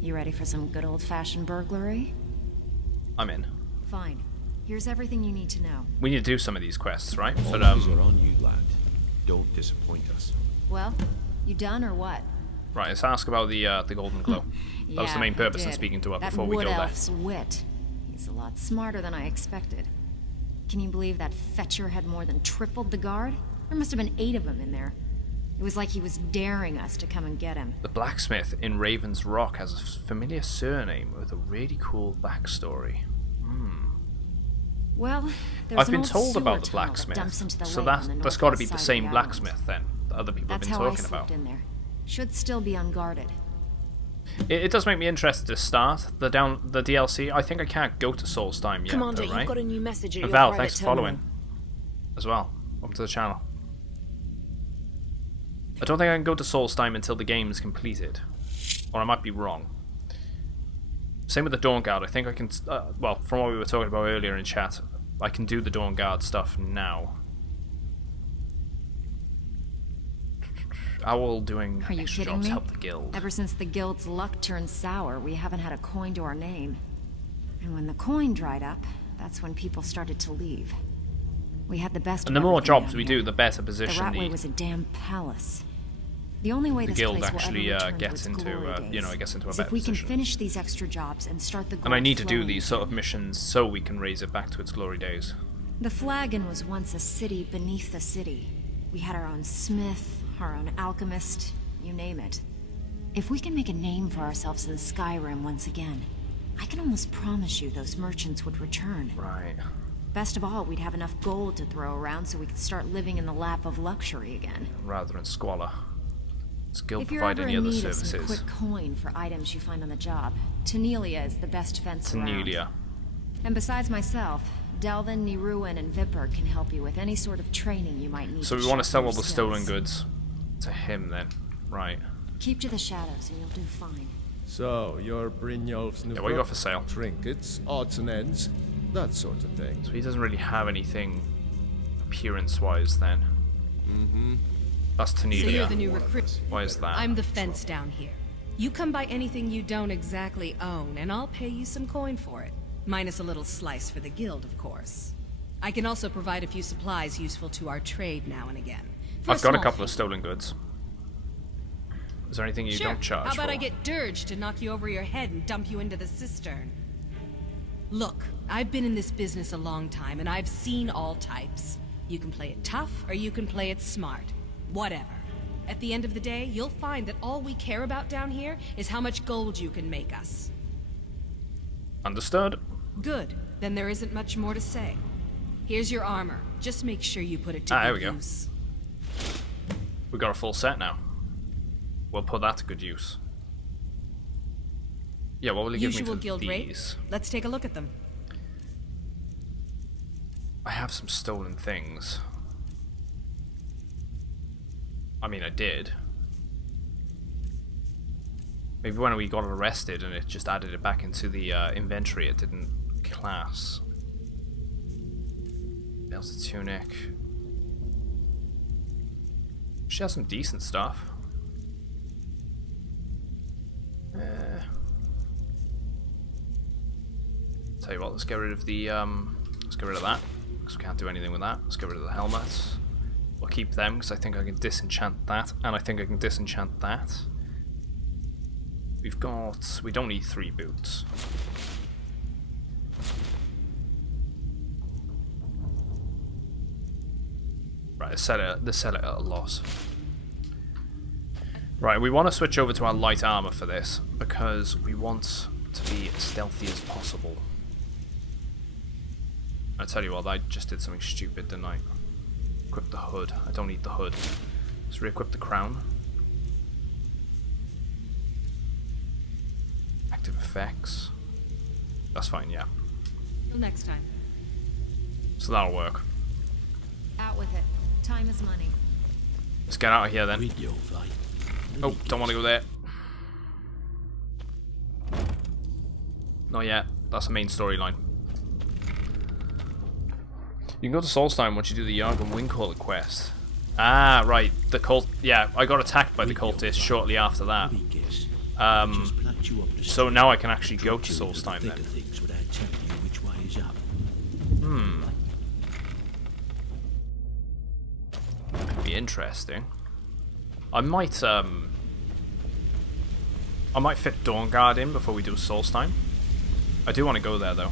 You ready for some good old-fashioned burglary? I'm in. Fine. Here's everything you need to know. We need to do some of these quests, right? All But eyes are on you, lad. Don't disappoint us. Well, you done or what? right, let's ask about the golden glow. That was the main I purpose did. in speaking to her That before we wood go there. elf's wit. He's a lot smarter than I expected. Can you believe that fetcher had more than tripled the guard? There must have been 8 of them in there. It was like he was daring us to come and get him. The blacksmith in Raven's Rock has a familiar surname with a really cool backstory. Well, there's I've an been old told sewer about the tunnel that blacksmith, dumps into the so lake that's on the got to be northwest the side same of the island. blacksmith then that other people That's have been how I talking slipped about. in there. Should still be unguarded. It does make me interested to start the DLC. I think I can't go to Souls Time yet, Commander, though, right? you've got a new message at And your Val, private thanks for terminal. following as well. Welcome to the channel. I don't think I can go to Souls Time until the game is completed, or I might be wrong. Same with the Dawn Guard. I think I can. Well, from what we were talking about earlier in chat, I can do the Dawn Guard stuff now. Owl doing Are you extra kidding jobs me? help the guild. Ever since the guild's luck turned sour, we haven't had a coin to our name. And when the coin dried up, that's when people started to leave. We had the best And of the more everything jobs down we here. do, the better The position Ratway was a damn palace. The only way the this guild place actually will ever return to gets its into, glory days you know, I guess into a is better if we can position. finish these extra jobs and start the And I gold need to do flowing these sort of missions so we can raise it back to its glory days. The Flagon was once a city beneath the city. We had our own smith, our own alchemist, you name it. If we can make a name for ourselves in Skyrim once again, I can almost promise you those merchants would return. Right. Best of all, we'd have enough gold to throw around so we could start living in the lap of luxury again. Rather than squalor. Does guild If you're provide ever any in other need of some services? quick coin for items you find on the job, Tanelia is the best fence around. Tanelia. And besides myself, Delvin, Niruin, and Vipper can help you with any sort of training you might need. So we want to sell all the stolen goods to him then. Right. Keep to the shadows and you'll do fine. So, you're Brynjolf's new Yeah, what you got for sale? Trinkets, odds and ends, that sort of thing. So he doesn't really have anything appearance-wise then. Mm-hmm. That's Tanelia. So you're the new recruit. Why is that? I'm the fence down here. You come by anything you don't exactly own, and I'll pay you some coin for it. Minus a little slice for the guild, of course. I can also provide a few supplies useful to our trade now and again. I've got a couple of stolen goods. Is there anything you Sure. don't charge How about for? I get Dirge to knock you over your head and dump you into the cistern? Look, I've been in this business a long time, and I've seen all types. You can play it tough, or you can play it smart. Whatever. At the end of the day, you'll find that all we care about down here is how much gold you can make us. Understood. Good. Then there isn't much more to say. Here's your armor. Just make sure you put it to There good we go. use. We got a full set now. We'll put that to good use. Yeah, what will you give me Usual for guild rate. these? Let's take a look at them. I have some stolen things. I mean, I did. Maybe when we got arrested and it just added it back into the inventory, it didn't class. There's the tunic. She has some decent stuff. Tell you what, let's get rid of the let's get rid of that because we can't do anything with that. Let's get rid of the helmets. We'll keep them because I think I can disenchant that, and I think I can disenchant that. We don't need 3 boots. Right, let's sell it at a loss. Right, we want to switch over to our light armor for this because we want to be as stealthy as possible. I tell you what, I just did something stupid, didn't I? Equip the hood. I don't need the hood. Let's re-equip the crown. Active effects. That's fine, yeah. Till next time. So that'll work. Out with it. Time is money. Let's get out of here then. Oh, don't want to go there. Not yet. That's the main storyline. You can go to Solstheim once you do the Yarg and Wingcaller quest. Ah, right. The cult. Yeah, I got attacked by the cultists shortly after that. So now I can actually go to Solstheim then. Could be interesting. I might fit Dawnguard in before we do Solstheim. I do want to go there though.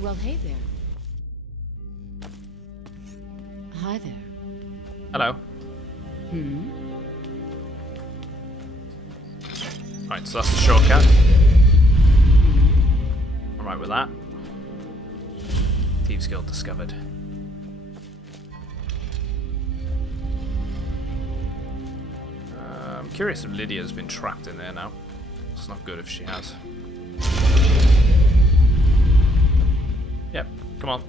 Well, hey there. Hi there. Hello. Hmm? Right, so that's the shortcut. I'm right with that. Thieves Guild discovered. I'm curious if Lydia's been trapped in there now. It's not good if she has. Yep, come on.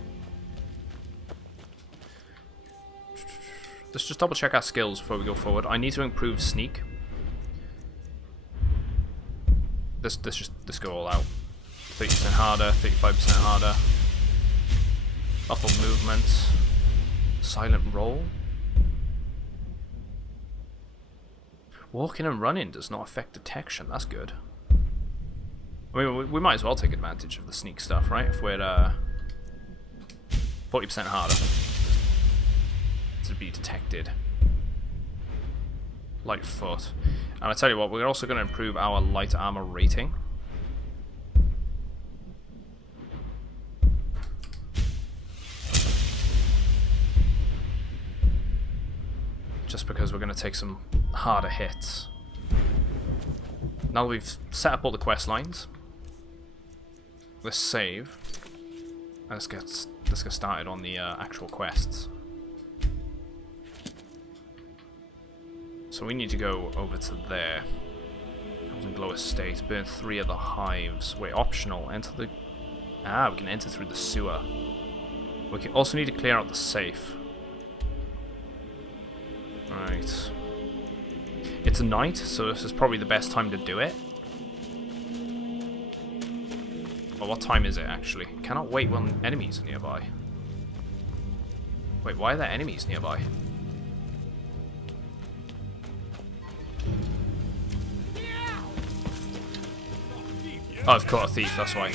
Let's just double check our skills before we go forward. I need to improve sneak. Let's go all out. 30% harder, 35% harder. Muffled movement. Silent roll. Walking and running does not affect detection. That's good. I mean, we might as well take advantage of the sneak stuff, right? If we're 40% harder to be detected. Light foot. And I tell you what, we're also going to improve our light armor rating. Just because we're going to take some harder hits. Now that we've set up all the quest lines, let's save. Let's get started on the actual quests. So we need to go over to there. Golden Glow Estate. Burn 3 of the hives. Wait, optional. Enter the... Ah, we can enter through the sewer. We can also need to clear out the safe. Right. It's night, so this is probably the best time to do it. Well, what time is it, actually? Cannot wait when enemies are nearby. Wait, why are there enemies nearby? Oh, I've caught a thief, that's why.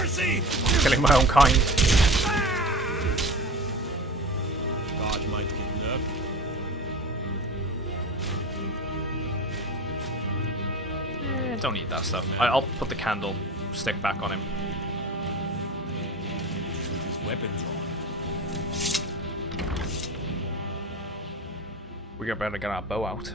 Mercy! Killing my own kind. God might get nervous. Don't need that stuff. I'll put the candle stick back on him. With his weapons on. We better get our bow out.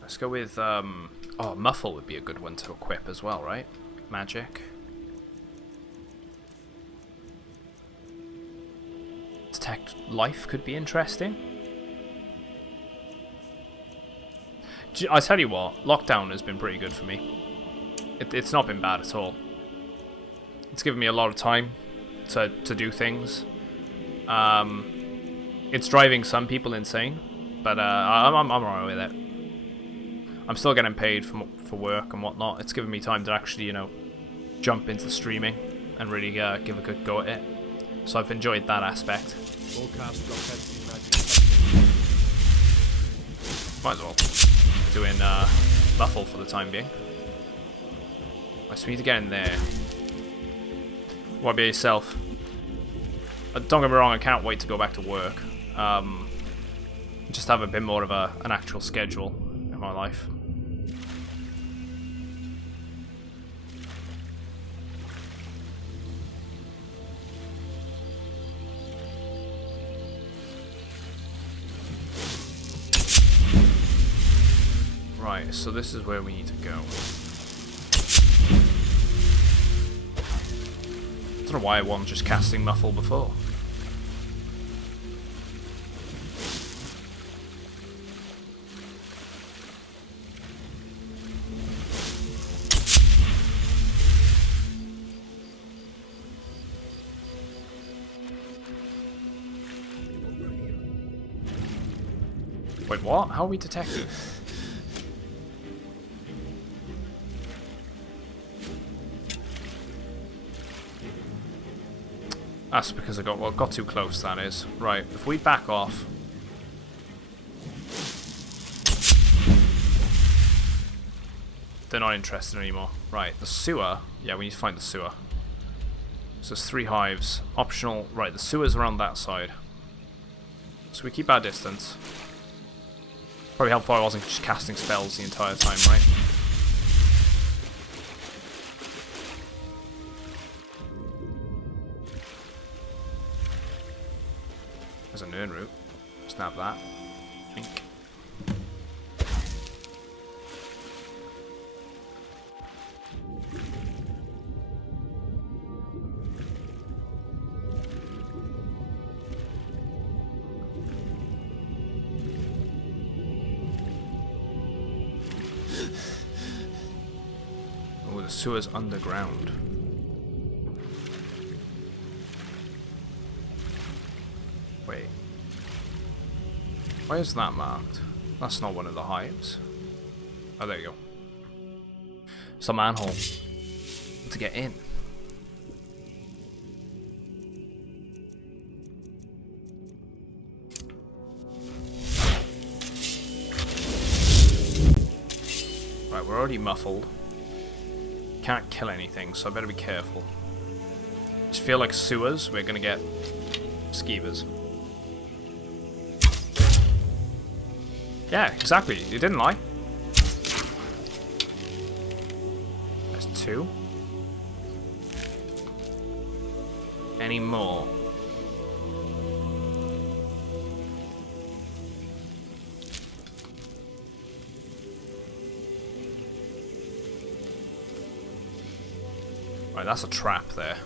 Let's go with, oh, Muffle would be a good one to equip as well, right? Magic. Detect life could be interesting. I tell you what, lockdown has been pretty good for me. It's not been bad at all. It's given me a lot of time to do things. It's driving some people insane, but I'm alright with it. I'm still getting paid for work and whatnot. It's given me time to actually, you know, jump into streaming and really give a good go at it. So I've enjoyed that aspect. Might as well. Doing Muffle for the time being. Nice for me to get in there. What about yourself? Don't get me wrong, I can't wait to go back to work. Just have a bit more of an actual schedule in my life. Right, so this is where we need to go. I don't know why I wasn't just casting Muffle before. Wait, what? How are we detected? That's because I got too close, that is. Right, if we back off. They're not interested anymore. Right, the sewer. Yeah, we need to find the sewer. So there's 3 hives. Optional. Right, the sewer's around that side. So we keep our distance. Probably helpful I wasn't just casting spells the entire time, right? There's an urn root. Snap that. Ink. Oh, the sewer's underground. Wait. Why is that marked? That's not one of the hives. Oh, there you go. It's a manhole. To get in. Right, we're already muffled. Can't kill anything, so I better be careful. Just feel like sewers, we're gonna get skeevers. Yeah, exactly. You didn't lie. There's 2. Any more? Right, that's a trap there.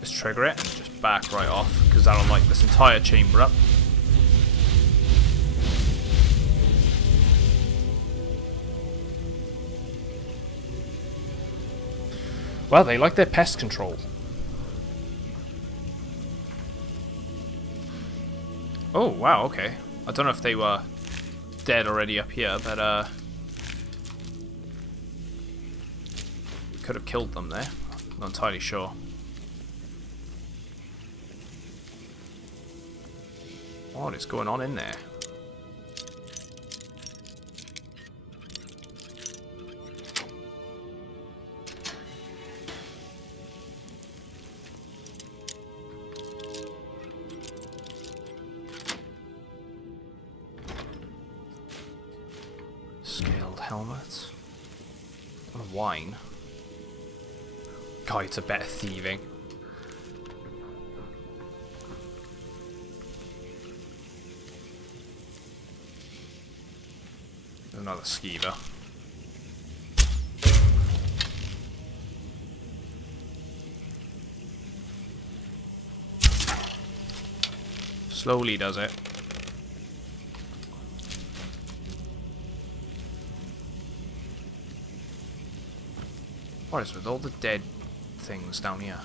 Just trigger it and just back right off, because that'll light this entire chamber up. Well, they like their pest control. Oh, wow, okay. I don't know if they were dead already up here, but could have killed them there. Not entirely sure. What is going on in there? Scaled helmet. What a wine. God, it's a bit of thieving. Another skeever. Slowly does it. What is with all the dead things down here?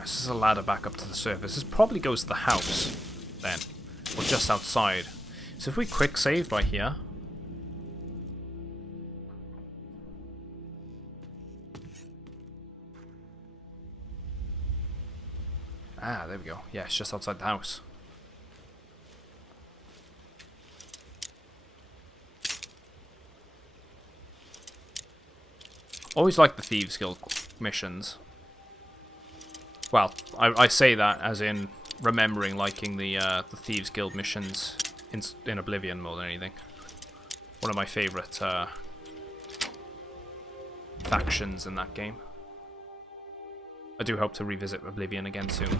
This is a ladder back up to the surface. This probably goes to the house, then. Or just outside. So if we quick save by here... Ah, there we go. Yeah, it's just outside the house. Always like the Thieves Guild missions. Well, I say that as in remembering liking the Thieves Guild missions in Oblivion more than anything. One of my favourite factions in that game. I do hope to revisit Oblivion again soon.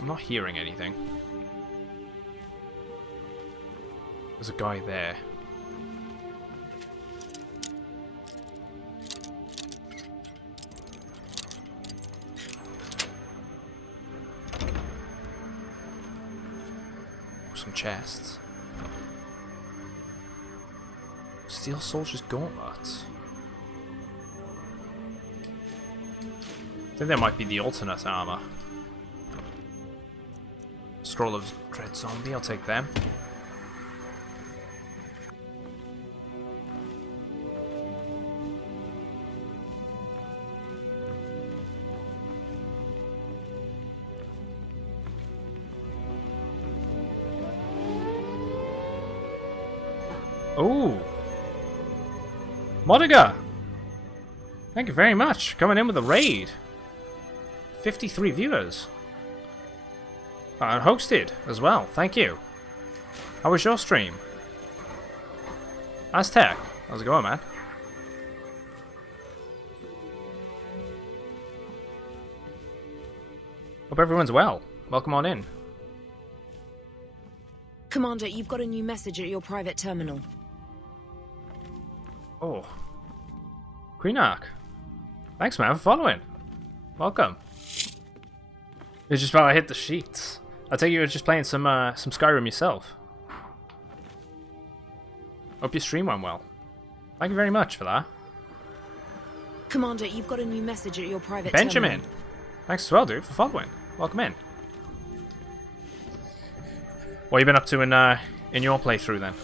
I'm not hearing anything. There's a guy there. Some chests. Steel Soldier's Gauntlet. I think there might be the alternate armor. Scroll of Dread Zombie, I'll take them. Oh, Modiga! Thank you very much. Coming in with a raid. 53 viewers. And hosted as well. Thank you. How was your stream? Aztec, how's it going, man? Hope everyone's well. Welcome on in. Commander, you've got a new message at your private terminal. Oh. Queenarch. Thanks, man, for following. Welcome. It just felt I hit the sheets. I take you were just playing some Skyrim yourself. Hope your stream went well. Thank you very much for that. Commander, you've got a new message at your private Benjamin. terminal. Thanks as well, dude, for following. Welcome in. What have you been up to in your playthrough then?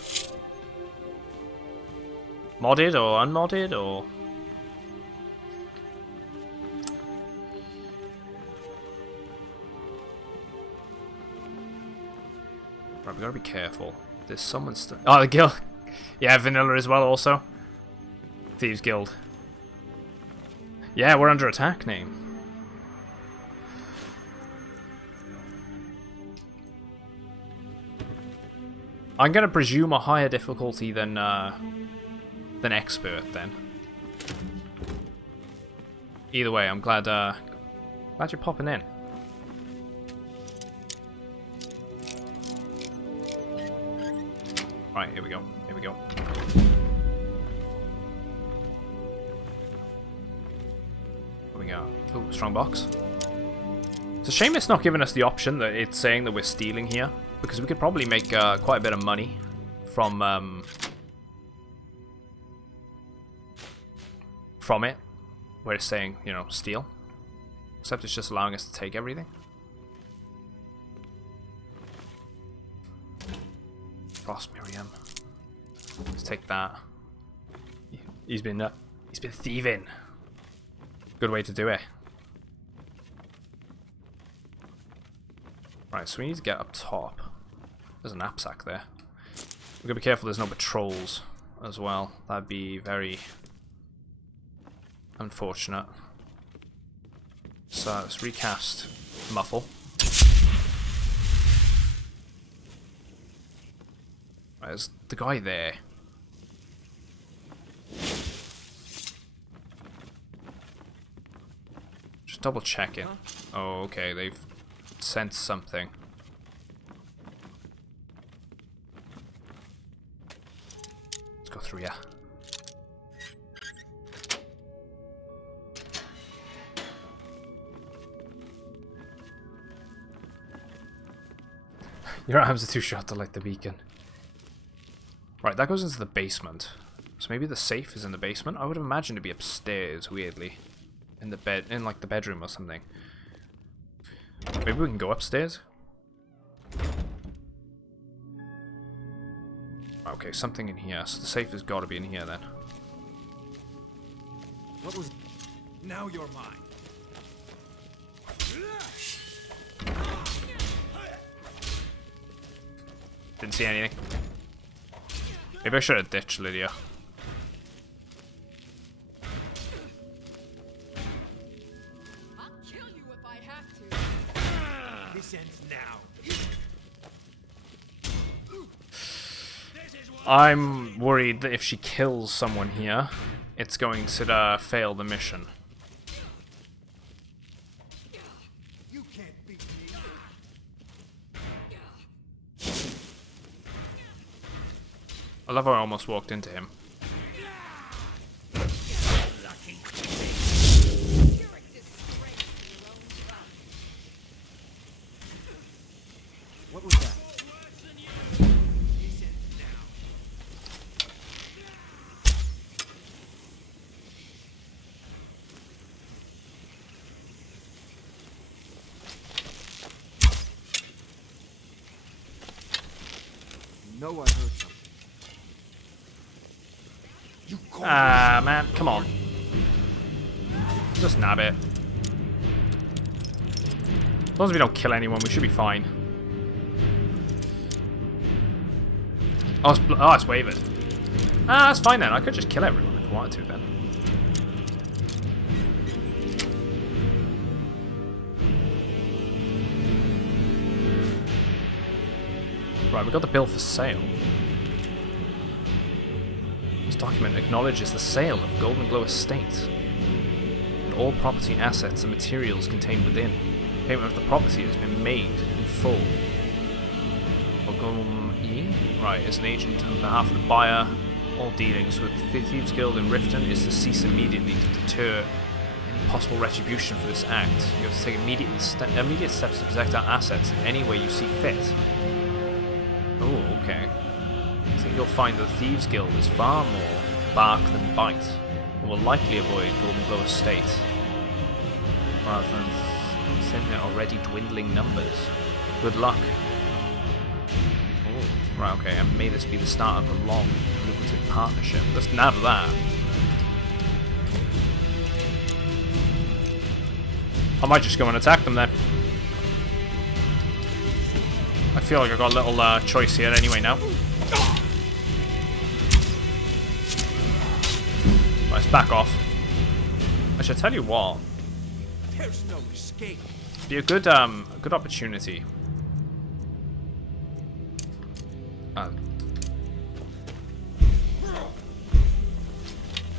Modded or unmodded or? Right, we gotta be careful. There's someone still. Oh, the guild. Yeah, vanilla as well. Also, Thieves Guild. Yeah, we're under attack, name. I'm gonna presume a higher difficulty than expert then. Either way, I'm glad you're popping in. Right, here we go. Here we go. we got? Oh, strong box. It's a shame it's not giving us the option that it's saying that we're stealing here, because we could probably make quite a bit of money from it, where it's saying, you know, steal. Except it's just allowing us to take everything. Frost Miriam. Let's take that. He's been thieving. Good way to do it. Right, so we need to get up top. There's a knapsack there. We're gonna be careful there's no patrols as well. That'd be very unfortunate. So let's recast Muffle. Right, there's the guy there. Just double checking. Oh, okay, they've sent something. Let's go through here. Your arms are too short to light the beacon. Right, that goes into the basement. So maybe the safe is in the basement? I would have imagined it'd be upstairs, weirdly. In the bed, in like the bedroom or something. Maybe we can go upstairs? Okay, something in here. So the safe has got to be in here then. What was... Now you're mine. Didn't see anything. Maybe I should have ditched Lydia. I'll kill you if I have to. This ends now. I'm worried that if she kills someone here, it's going to fail the mission. You can't beat me. I love how I almost walked into him. What was that? No, I heard something. Ah, man, come on. Just nab it. As long as we don't kill anyone, we should be fine. Oh, it's wavered. Ah, that's fine then. I could just kill everyone if I wanted to then. Right, we got the bill for sale. This document acknowledges the sale of Golden Glow Estate and all property, assets, and materials contained within. Payment of the property has been made in full. Right, as an agent on behalf of the buyer, all dealings with the Thieves Guild in Riften is to cease immediately to deter any possible retribution for this act. You have to take immediate steps to protect our assets in any way you see fit. Oh, okay. I think you'll find that the Thieves Guild is far more bark than bite, and will likely avoid Golden Glow Estate, rather than thin their already dwindling numbers. Good luck. Oh, right, okay, and may this be the start of a long, lucrative partnership. Let's nab that. I might just go and attack them then. I feel like I've got a little choice here anyway now. Let's back off. I should tell you what. There's no escape. Be a good good opportunity.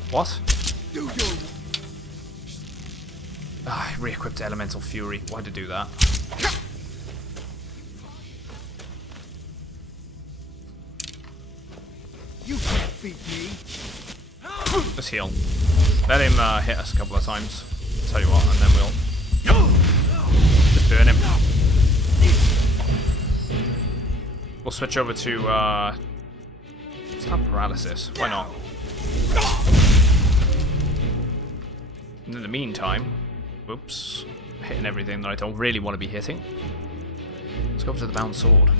What? I re-equipped Elemental Fury. Why'd I do that? You can't beat me. Let's heal. Let him hit us a couple of times. That's tell you what, and then we'll just burn him. We'll switch over to let's have paralysis. Why not? And in the meantime, whoops, hitting everything that I don't really want to be hitting. Let's go over to the bound sword.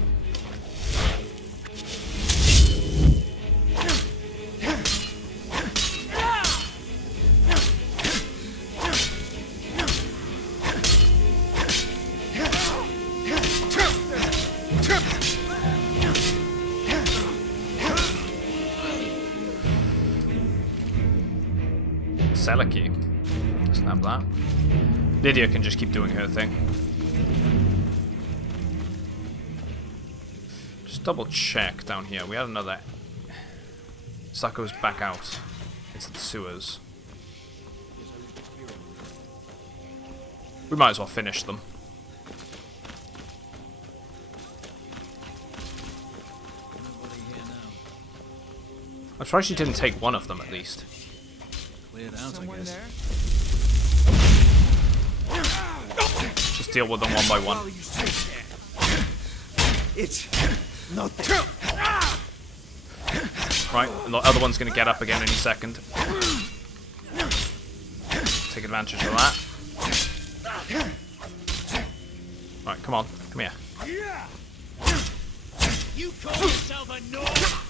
Seleki. Snap that. Lydia can just keep doing her thing. Just double check down here. We had another. So that goes back out into the sewers. We might as well finish them. I'm surprised she didn't take one of them at least. Someone there? Just deal with them one by one. It's nothing. Right, and the other one's gonna get up again any second. Take advantage of that. Right, come on, come here. You call yourself a North?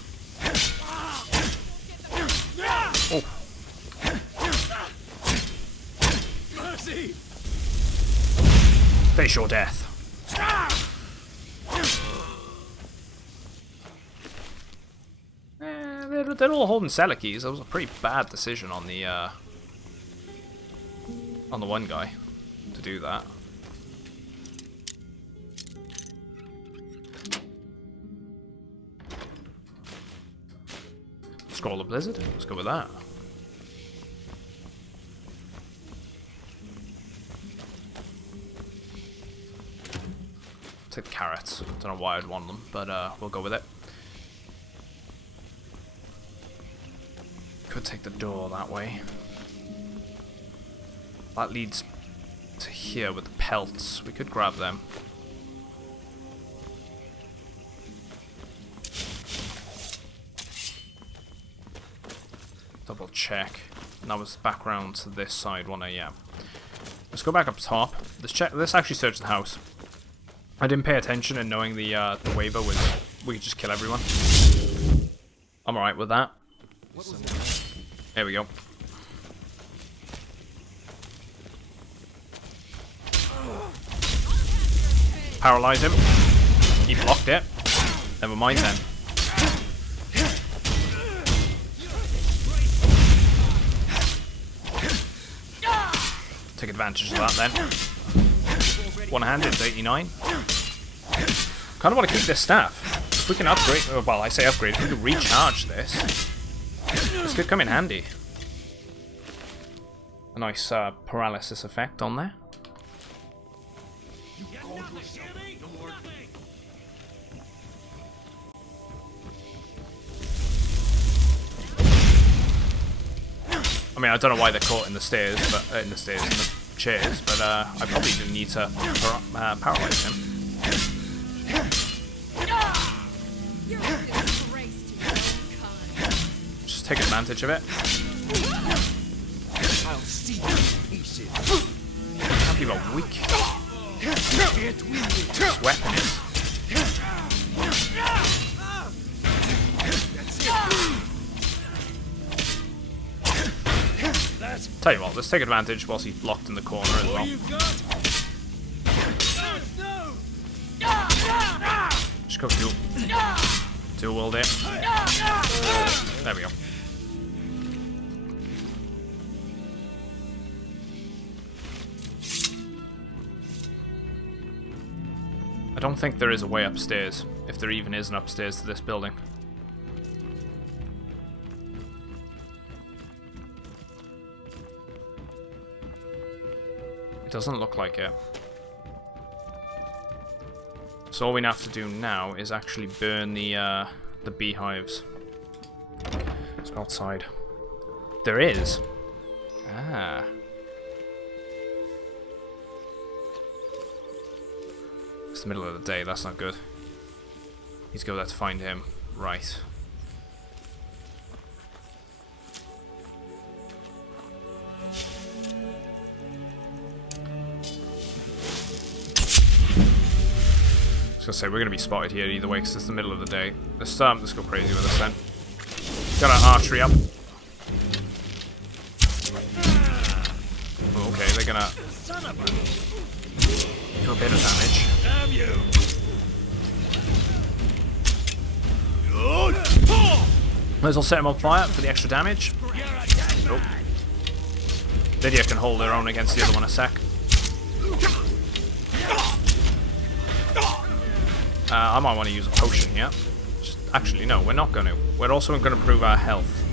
Oh. Mercy! Face your death. They're all holding Selekis. That was a pretty bad decision on the one guy to do that. Scroll of Blizzard. Let's go with that. Take the carrots. Don't know why I'd want them, but we'll go with it. Could take the door that way. That leads to here with the pelts. We could grab them. Double check. And that was back round to this side, wasn't it? Yeah. Let's go back up top. Let's actually search the house. I didn't pay attention, and knowing the waiver was we could just kill everyone. I'm alright with that. There we go. Paralyze him. He blocked it. Never mind then. Take advantage of that then. One-handed, 89. Kind of want to keep this staff. If we can upgrade, well, I say upgrade, if we can recharge this could come in handy. A nice paralysis effect on there. I mean, I don't know why they're caught in the stairs, but in the chairs, but I probably do need to paralyze him. Just take advantage of it. I'll see you pieces. Can't believe how weak this weapon is. Tell you what, let's take advantage whilst he's blocked in the corner as well. Just go dual. Dual wield it. There we go. I don't think there is a way upstairs, if there even is an upstairs to this building. It doesn't look like it. So all we have to do now is actually burn the beehives. Let's go outside. There is. Ah. It's the middle of the day, that's not good. Need to go there to find him. Right. I was gonna say, we're gonna be spotted here either way because it's the middle of the day. Let's go crazy with this then. Got our archery up. Oh, okay, they're gonna do a bit of damage. Damn you! Might as well set him on fire for the extra damage. Nope. Lydia can hold her own against the other one a sec. I might want to use a potion here. Actually, no, we're not going to. We're also going to improve our health.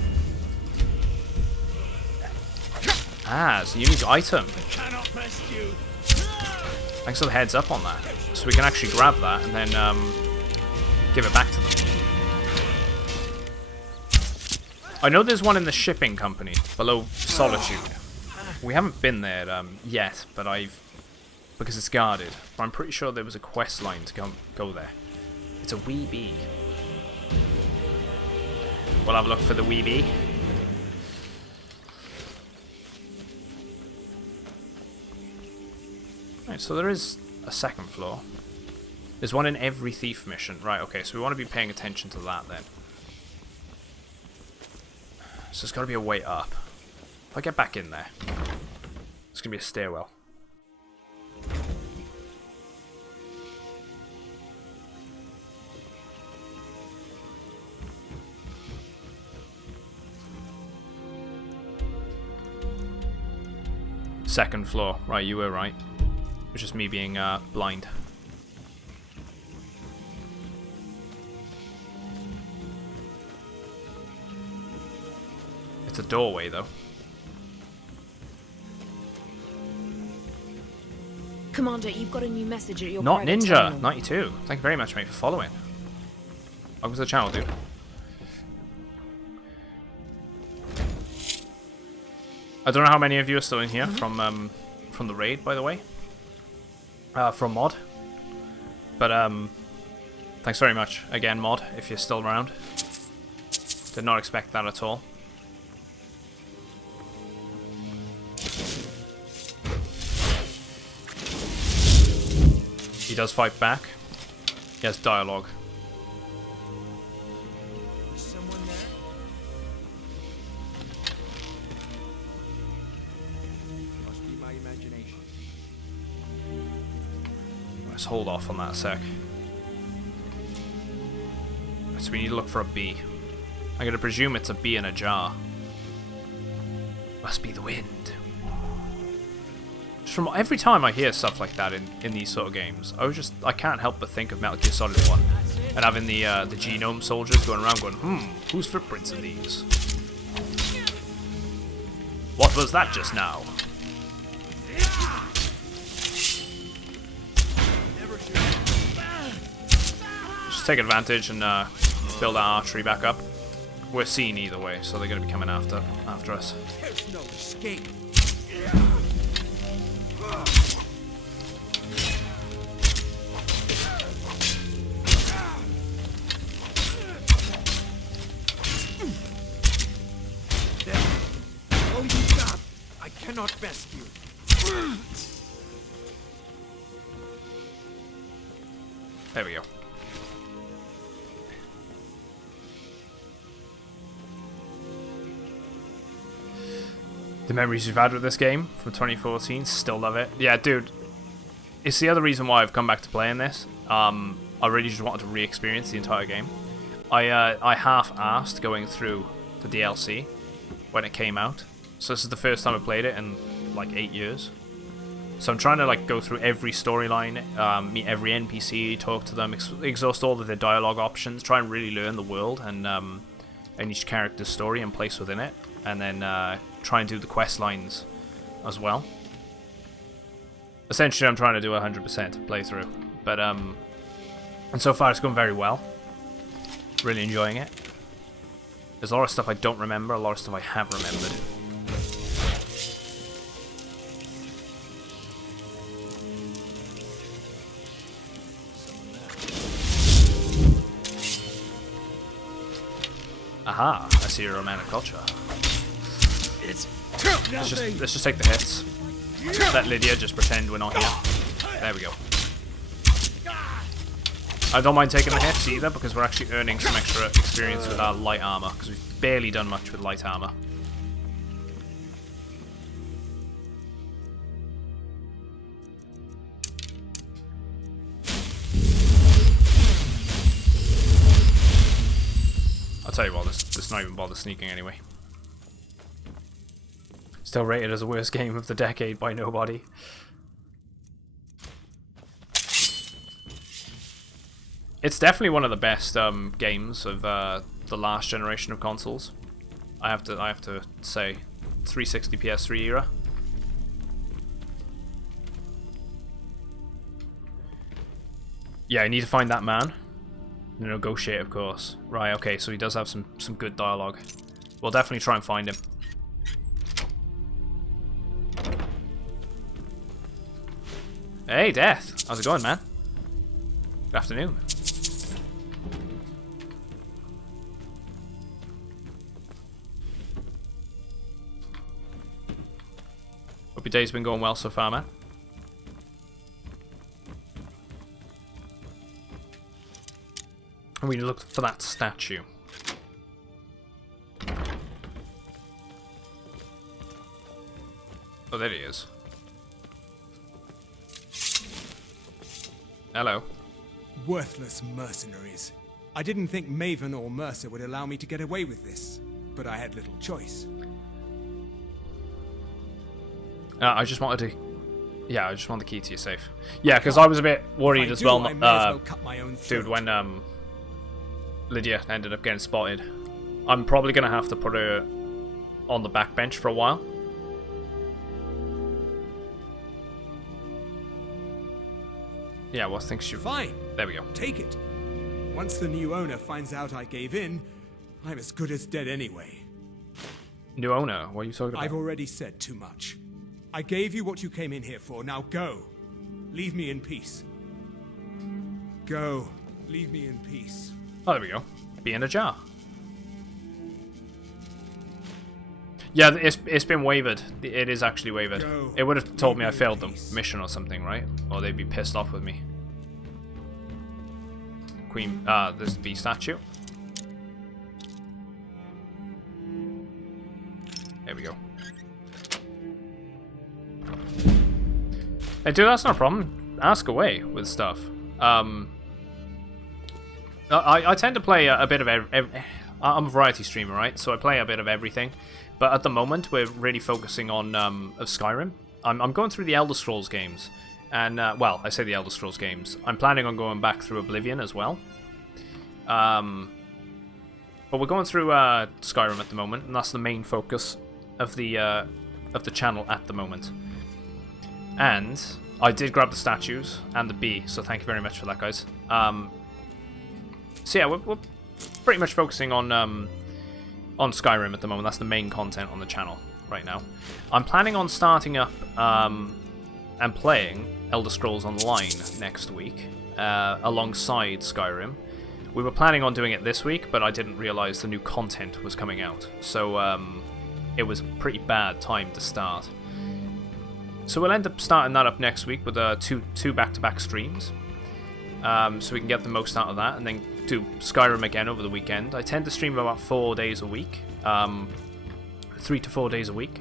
Ah, it's a unique item. Thanks for the heads up on that. So we can actually grab that and then give it back to them. I know there's one in the shipping company below Solitude. We haven't been there yet, but because it's guarded. But I'm pretty sure there was a quest line to go there. It's a wee bee. We'll have a look for the wee bee. Right, so there is a second floor. There's one in every thief mission. Right, okay, so we want to be paying attention to that then. So there's got to be a way up. If I get back in there, it's going to be a stairwell. Second floor. Right, you were right. It was just me being blind. It's a doorway, though. Commander, you've got a new message at your Not private Ninja terminal. 92. Thank you very much, mate, for following. Welcome to the channel, dude. I don't know how many of you are still in here from the raid, by the way. From Mod. But thanks very much again, Mod, if you're still around. Did not expect that at all. He does fight back. He has dialogue. Is someone there? Must be my imagination. Let's hold off on that a sec. So we need to look for a bee. I'm gonna presume it's a bee in a jar. Must be the wind. Just from every time I hear stuff like that in these sort of games, I can't help but think of Metal Gear Solid 1 and having the genome soldiers going around going, whose footprints are these? What was that just now? Just take advantage and build our archery back up. We're seen either way, so they're going to be coming after us. There's no escape. Oh, you got! I cannot rescue. There we go. The memories you've had with this game from 2014, still love it. Yeah, dude, it's the other reason why I've come back to playing this. I really just wanted to re-experience the entire game. I half-assed going through the DLC when it came out. So this is the first time I played it in like 8 years. So I'm trying to like go through every storyline, meet every NPC, talk to them, exhaust all of their dialogue options, try and really learn the world and each character's story and place within it, and then try and do the quest lines as well. Essentially, I'm trying to do a 100% playthrough, but and so far it's going very well. Really enjoying it. There's a lot of stuff I don't remember, a lot of stuff I have remembered. Aha, I see your romantic culture. Let's just take the hits. Let Lydia just pretend we're not here. There we go. I don't mind taking the hits either, because we're actually earning some extra experience with our light armor, because we've barely done much with light armor. I'll tell you what, let's not even bother sneaking anyway. Still rated as the worst game of the decade by nobody. It's definitely one of the best games of the last generation of consoles. I have to say, 360 PS3 era. Yeah, I need to find that man. Negotiate, of course. Right, okay, so he does have some good dialogue. We'll definitely try and find him. Hey, Death. How's it going, man? Good afternoon. Hope your day's been going well so far, man. And we look for that statue. Oh, there he is. Hello. Worthless mercenaries. I didn't think Maven or Mercer would allow me to get away with this, but I had little choice. I just wanted to... Yeah, I just want the key to your safe. Yeah, because I was a bit worried as well, dude, when Lydia ended up getting spotted. I'm probably going to have to put her on the backbench for a while. Yeah, well, thinks you... Fine. There we go. Take it. Once the new owner finds out I gave in, I'm as good as dead anyway. New owner? What are you talking about? I've already said too much. I gave you what you came in here for. Now go. Leave me in peace. Go. Leave me in peace. Oh, there we go. Be in a jar. Yeah, it's been wavered. It is actually wavered. Go. It would have told me I failed the mission or something, right? Or they'd be pissed off with me. Queen, there's the bee statue. There we go. Hey, dude, that's not a problem. Ask away with stuff. I tend to play a bit of I'm a variety streamer, right? So I play a bit of everything. But at the moment, we're really focusing on Skyrim. I'm going through the Elder Scrolls games. And, well, I say the Elder Scrolls games. I'm planning on going back through Oblivion as well. But we're going through Skyrim at the moment, and that's the main focus of the channel at the moment. And I did grab the statues and the bee, so thank you very much for that, guys. So yeah, we're pretty much focusing on Skyrim at the moment. That's the main content on the channel right now. I'm planning on starting up and playing Elder Scrolls Online next week alongside Skyrim. We were planning on doing it this week, but I didn't realize the new content was coming out, so it was a pretty bad time to start. So we'll end up starting that up next week with two back-to-back streams, so we can get the most out of that, and then do Skyrim again over the weekend. I tend to stream about 4 days a week, 3 to 4 days a week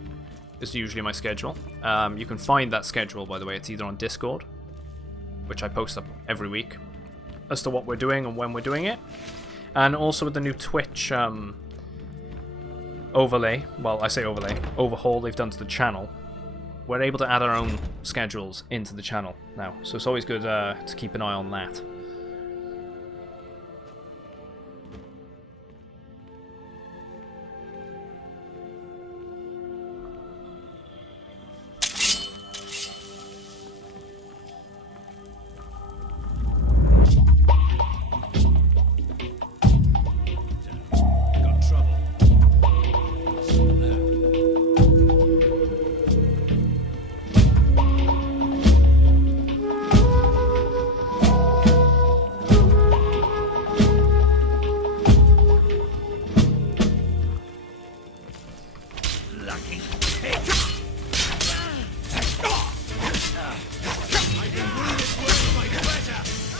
is usually my schedule. You can find that schedule, by the way. It's either on Discord, which I post up every week, as to what we're doing and when we're doing it, and also with the new Twitch overlay. Well, I say overlay, overhaul they've done to the channel. We're able to add our own schedules into the channel now, so it's always good to keep an eye on that.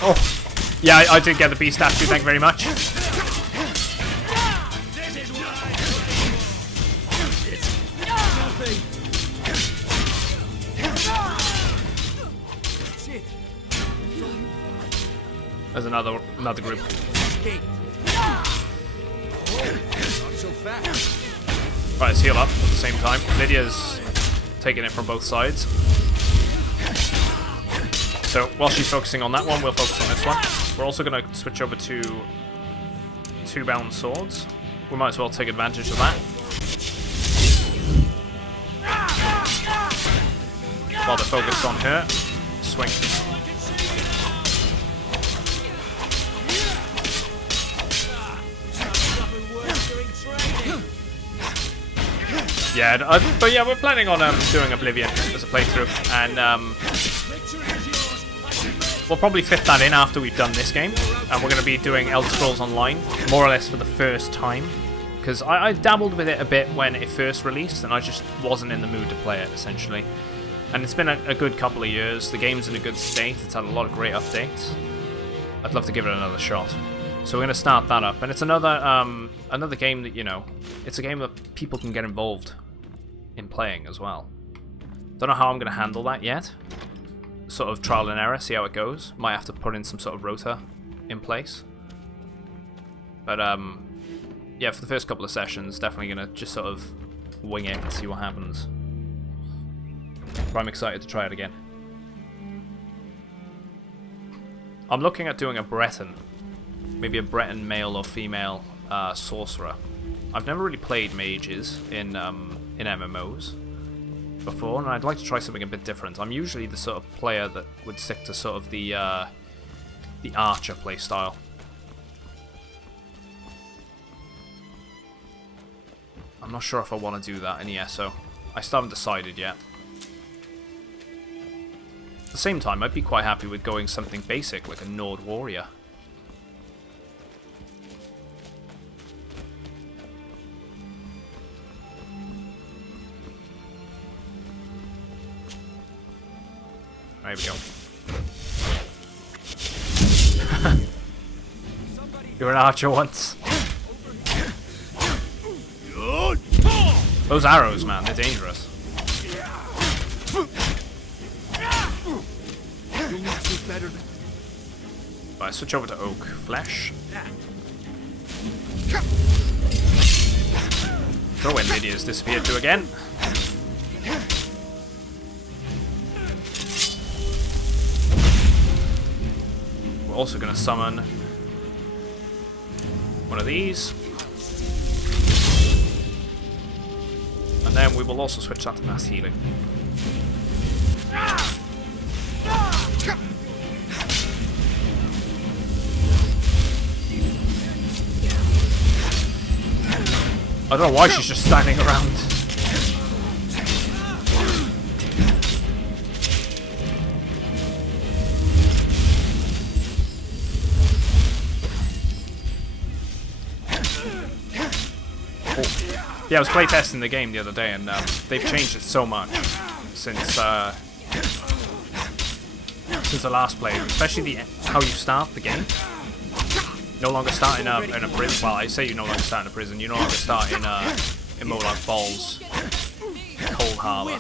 Oh, yeah, I did get the beast statue. Thank you very much. There's another group. Right, let's heal up at the same time. Lydia's taking it from both sides. So while she's focusing on that one, we'll focus on this one. We're also going to switch over to 2-bound swords. We might as well take advantage of that. While they're focused on her, swing. Yeah, but yeah, we're planning on doing Oblivion as a playthrough, and we'll probably fit that in after we've done this game, and we're going to be doing Elder Scrolls Online, more or less for the first time, because I dabbled with it a bit when it first released, and I just wasn't in the mood to play it, essentially. And it's been a good couple of years, the game's in a good state, it's had a lot of great updates. I'd love to give it another shot. So we're going to start that up, and it's another game that, you know, it's a game that people can get involved in playing as well. Don't know how I'm going to handle that yet. Sort of trial and error, see how it goes. Might have to put in some sort of rota in place. But yeah, for the first couple of sessions, definitely going to just sort of wing it and see what happens. But I'm excited to try it again. I'm looking at doing a Breton. Maybe a Breton male or female sorcerer. I've never really played mages in MMOs before, and I'd like to try something a bit different. I'm usually the sort of player that would stick to sort of the archer playstyle. I'm not sure if I want to do that in ESO. I still haven't decided yet. At the same time, I'd be quite happy with going something basic like a Nord warrior. There we go. You were an archer once. Those arrows, man, they're dangerous. Right, switch over to oak flesh. Throw in Lydia's disappeared too again. We're also going to summon one of these. And then we will also switch that to mass healing. I don't know why she's just standing around. Yeah, I was playtesting the game the other day, and they've changed it so much since the last play, especially how you start the game. No longer start in a prison. Well, I say you no longer start in a prison. You no longer start in Molag Falls, Cold Harbor.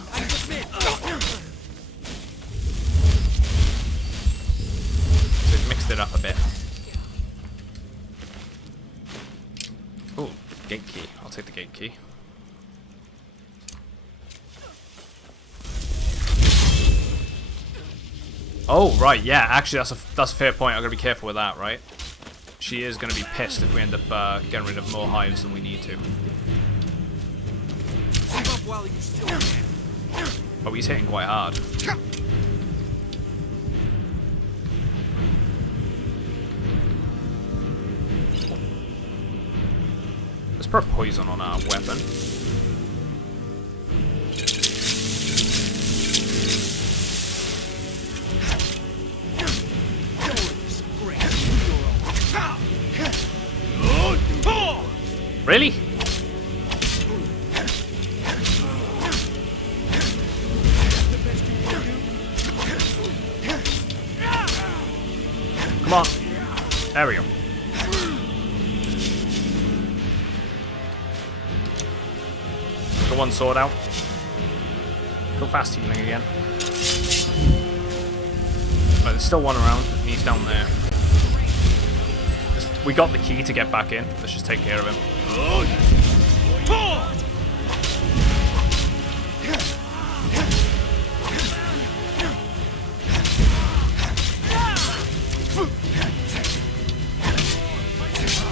So they've mixed it up a bit. Oh, gate key. I'll take the gate key. Oh, right, yeah, actually that's a fair point. I've got to be careful with that, right? She is going to be pissed if we end up getting rid of more hives than we need to. Oh, he's hitting quite hard. Let's put poison on our weapon. Really? Come on. There we go. Got one sword out. Go fast healing again. Right, there's still one around, and he's down there. We got the key to get back in. Let's just take care of him.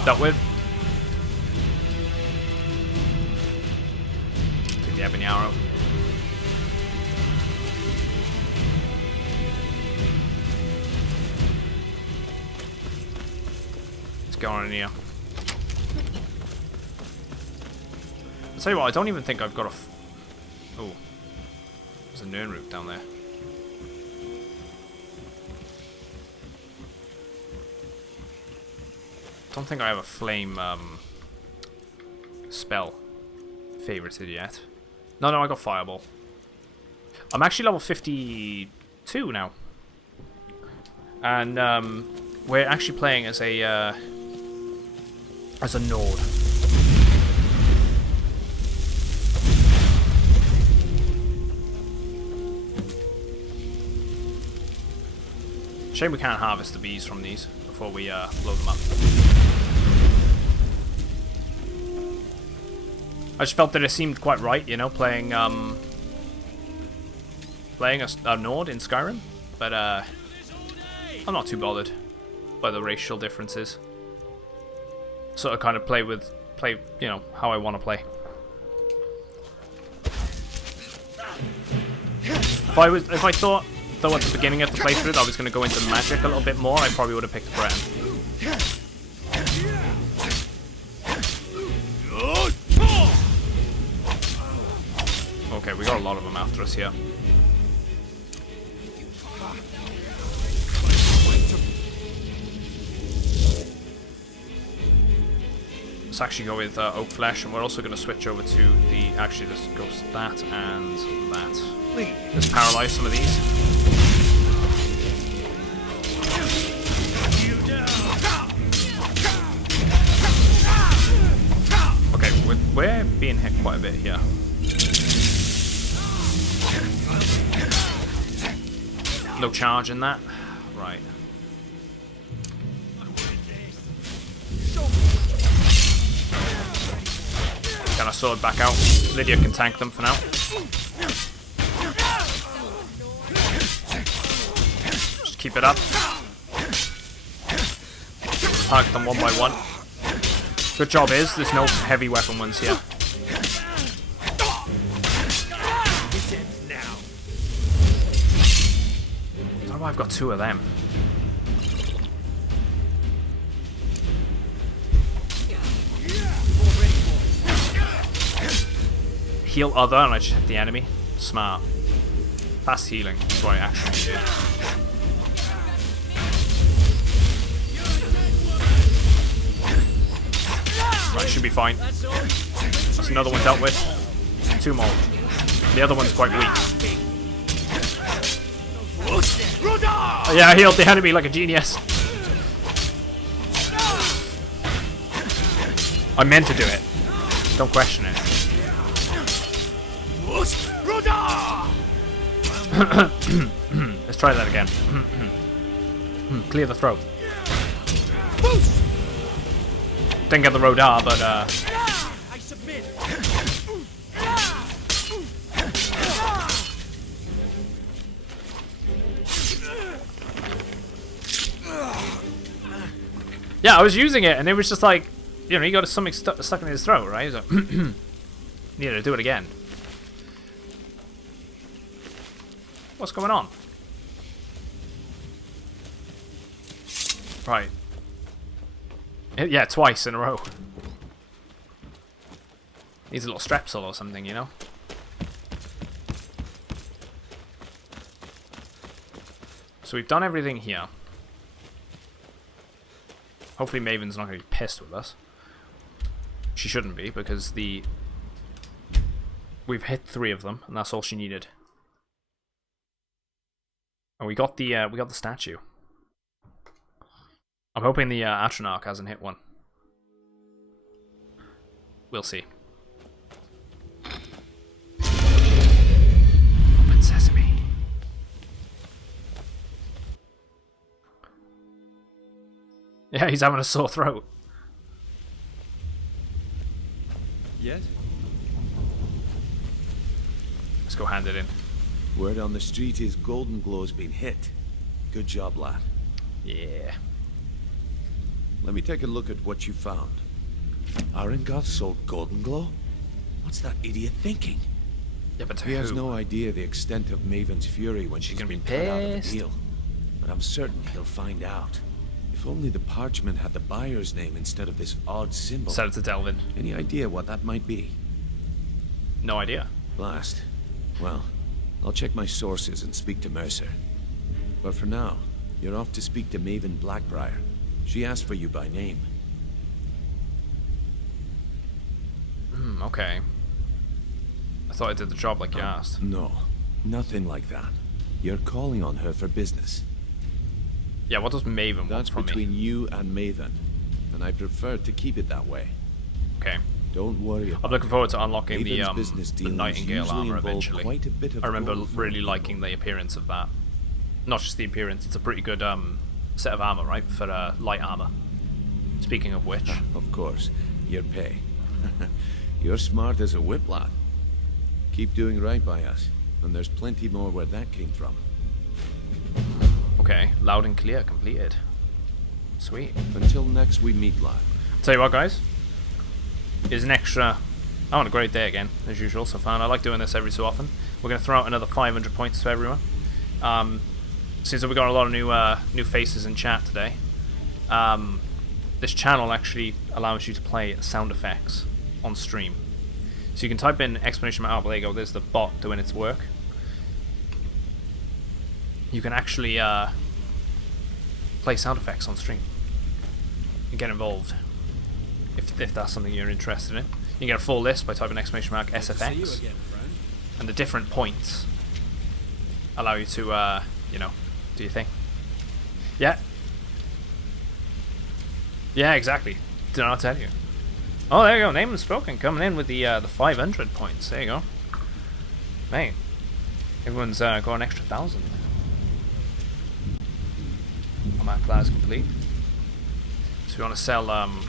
Dealt with. Take the ebony arrow. Let's go on in here. I'll tell you what, I don't even think I've got a... Oh. There's a Nern root down there. Don't think I have a flame spell favorited yet. No, I got fireball. I'm actually level 52 now, and we're actually playing as a Nord. Shame we can't harvest the bees from these before we blow them up. I just felt that it seemed quite right, you know, playing a Nord in Skyrim, but I'm not too bothered by the racial differences. Sort of kind of play, you know, how I want to play. If I thought though at the beginning of the playthrough I was going to go into magic a little bit more, I probably would have picked Bren. Okay, we got a lot of them after us here. Let's actually go with oak flesh, and we're also going to switch over to the... Actually, let's go that and that. Let's paralyze some of these. Okay, we're being hit quite a bit here. No charge in that. Right. Get our sword back out. Lydia can tank them for now. Just keep it up. Target them one by one. Good job is, there's no heavy weapon ones here. I don't know why I've got two of them. Heal other, and I just hit the enemy. Smart. Fast healing. That's what I actually did. Right, should be fine. That's another one dealt with. Two more. The other one's quite weak. Oh, yeah, I healed the enemy like a genius. I meant to do it. Don't question it. Let's try that again. Clear the throat. Didn't get the Rodar, but I submit. Yeah, I was using it, and it was just like, you know, he got something stuck in his throat, right? So needed to do it again. What's going on? Right. Yeah, twice in a row. Needs a little strepsil or something, you know? So we've done everything here. Hopefully Maven's not going to be pissed with us. She shouldn't be, because we've hit 3 of them, and that's all she needed. And we got the statue. I'm hoping the Atronach hasn't hit one. We'll see. Open sesame. Yeah, he's having a sore throat. Yes? Let's go hand it in. Word on the street is Golden Glow's been hit. Good job, lad. Yeah. Let me take a look at what you found. Arengoth sold Golden Glow? What's that idiot thinking? Yeah, but he has no idea the extent of Maven's fury when she's been cut out of the deal. But I'm certain he'll find out. If only the parchment had the buyer's name instead of this odd symbol. Send it to Delvin. Any idea what that might be? No idea. Blast. Well, I'll check my sources and speak to Mercer. But for now, you're off to speak to Maven Blackbriar. She asked for you by name. Okay. I thought I did the job like you asked. No, nothing like that. You're calling on her for business. Yeah, what does Maven want That's from me? between you and Maven, and I prefer to keep it that way. Okay. Don't worry about I'm looking forward to unlocking Maven's the Nightingale armor eventually. Quite a bit of I remember gold really liking the appearance of that. Not just the appearance, it's a pretty good set of armor, right? For light armor. Speaking of which. Of course, your pay. You're smart as a whip, lad. Keep doing right by us, and there's plenty more where that came from. Okay, loud and clear, completed. Sweet. Until next we meet, lad. Tell you what, guys. Here's an extra... I'm on a great day again, as usual, so far. I like doing this every so often. We're going to throw out another 500 points to everyone. Seems like we got a lot of new faces in chat today. This channel actually allows you to play sound effects on stream. So you can type in exclamation mark, oh, there you go, there's the bot doing its work. You can actually play sound effects on stream and get involved if that's something you're interested in. You can get a full list by typing exclamation mark SFX, and the different points allow you to, you know, do your thing. Yeah. Yeah, exactly. Did I not tell you? Oh, there you go. Name and spoken coming in with the 500 points. There you go. Mate, everyone's got an extra 1,000. Combat plan is complete. So we want to sell. Don't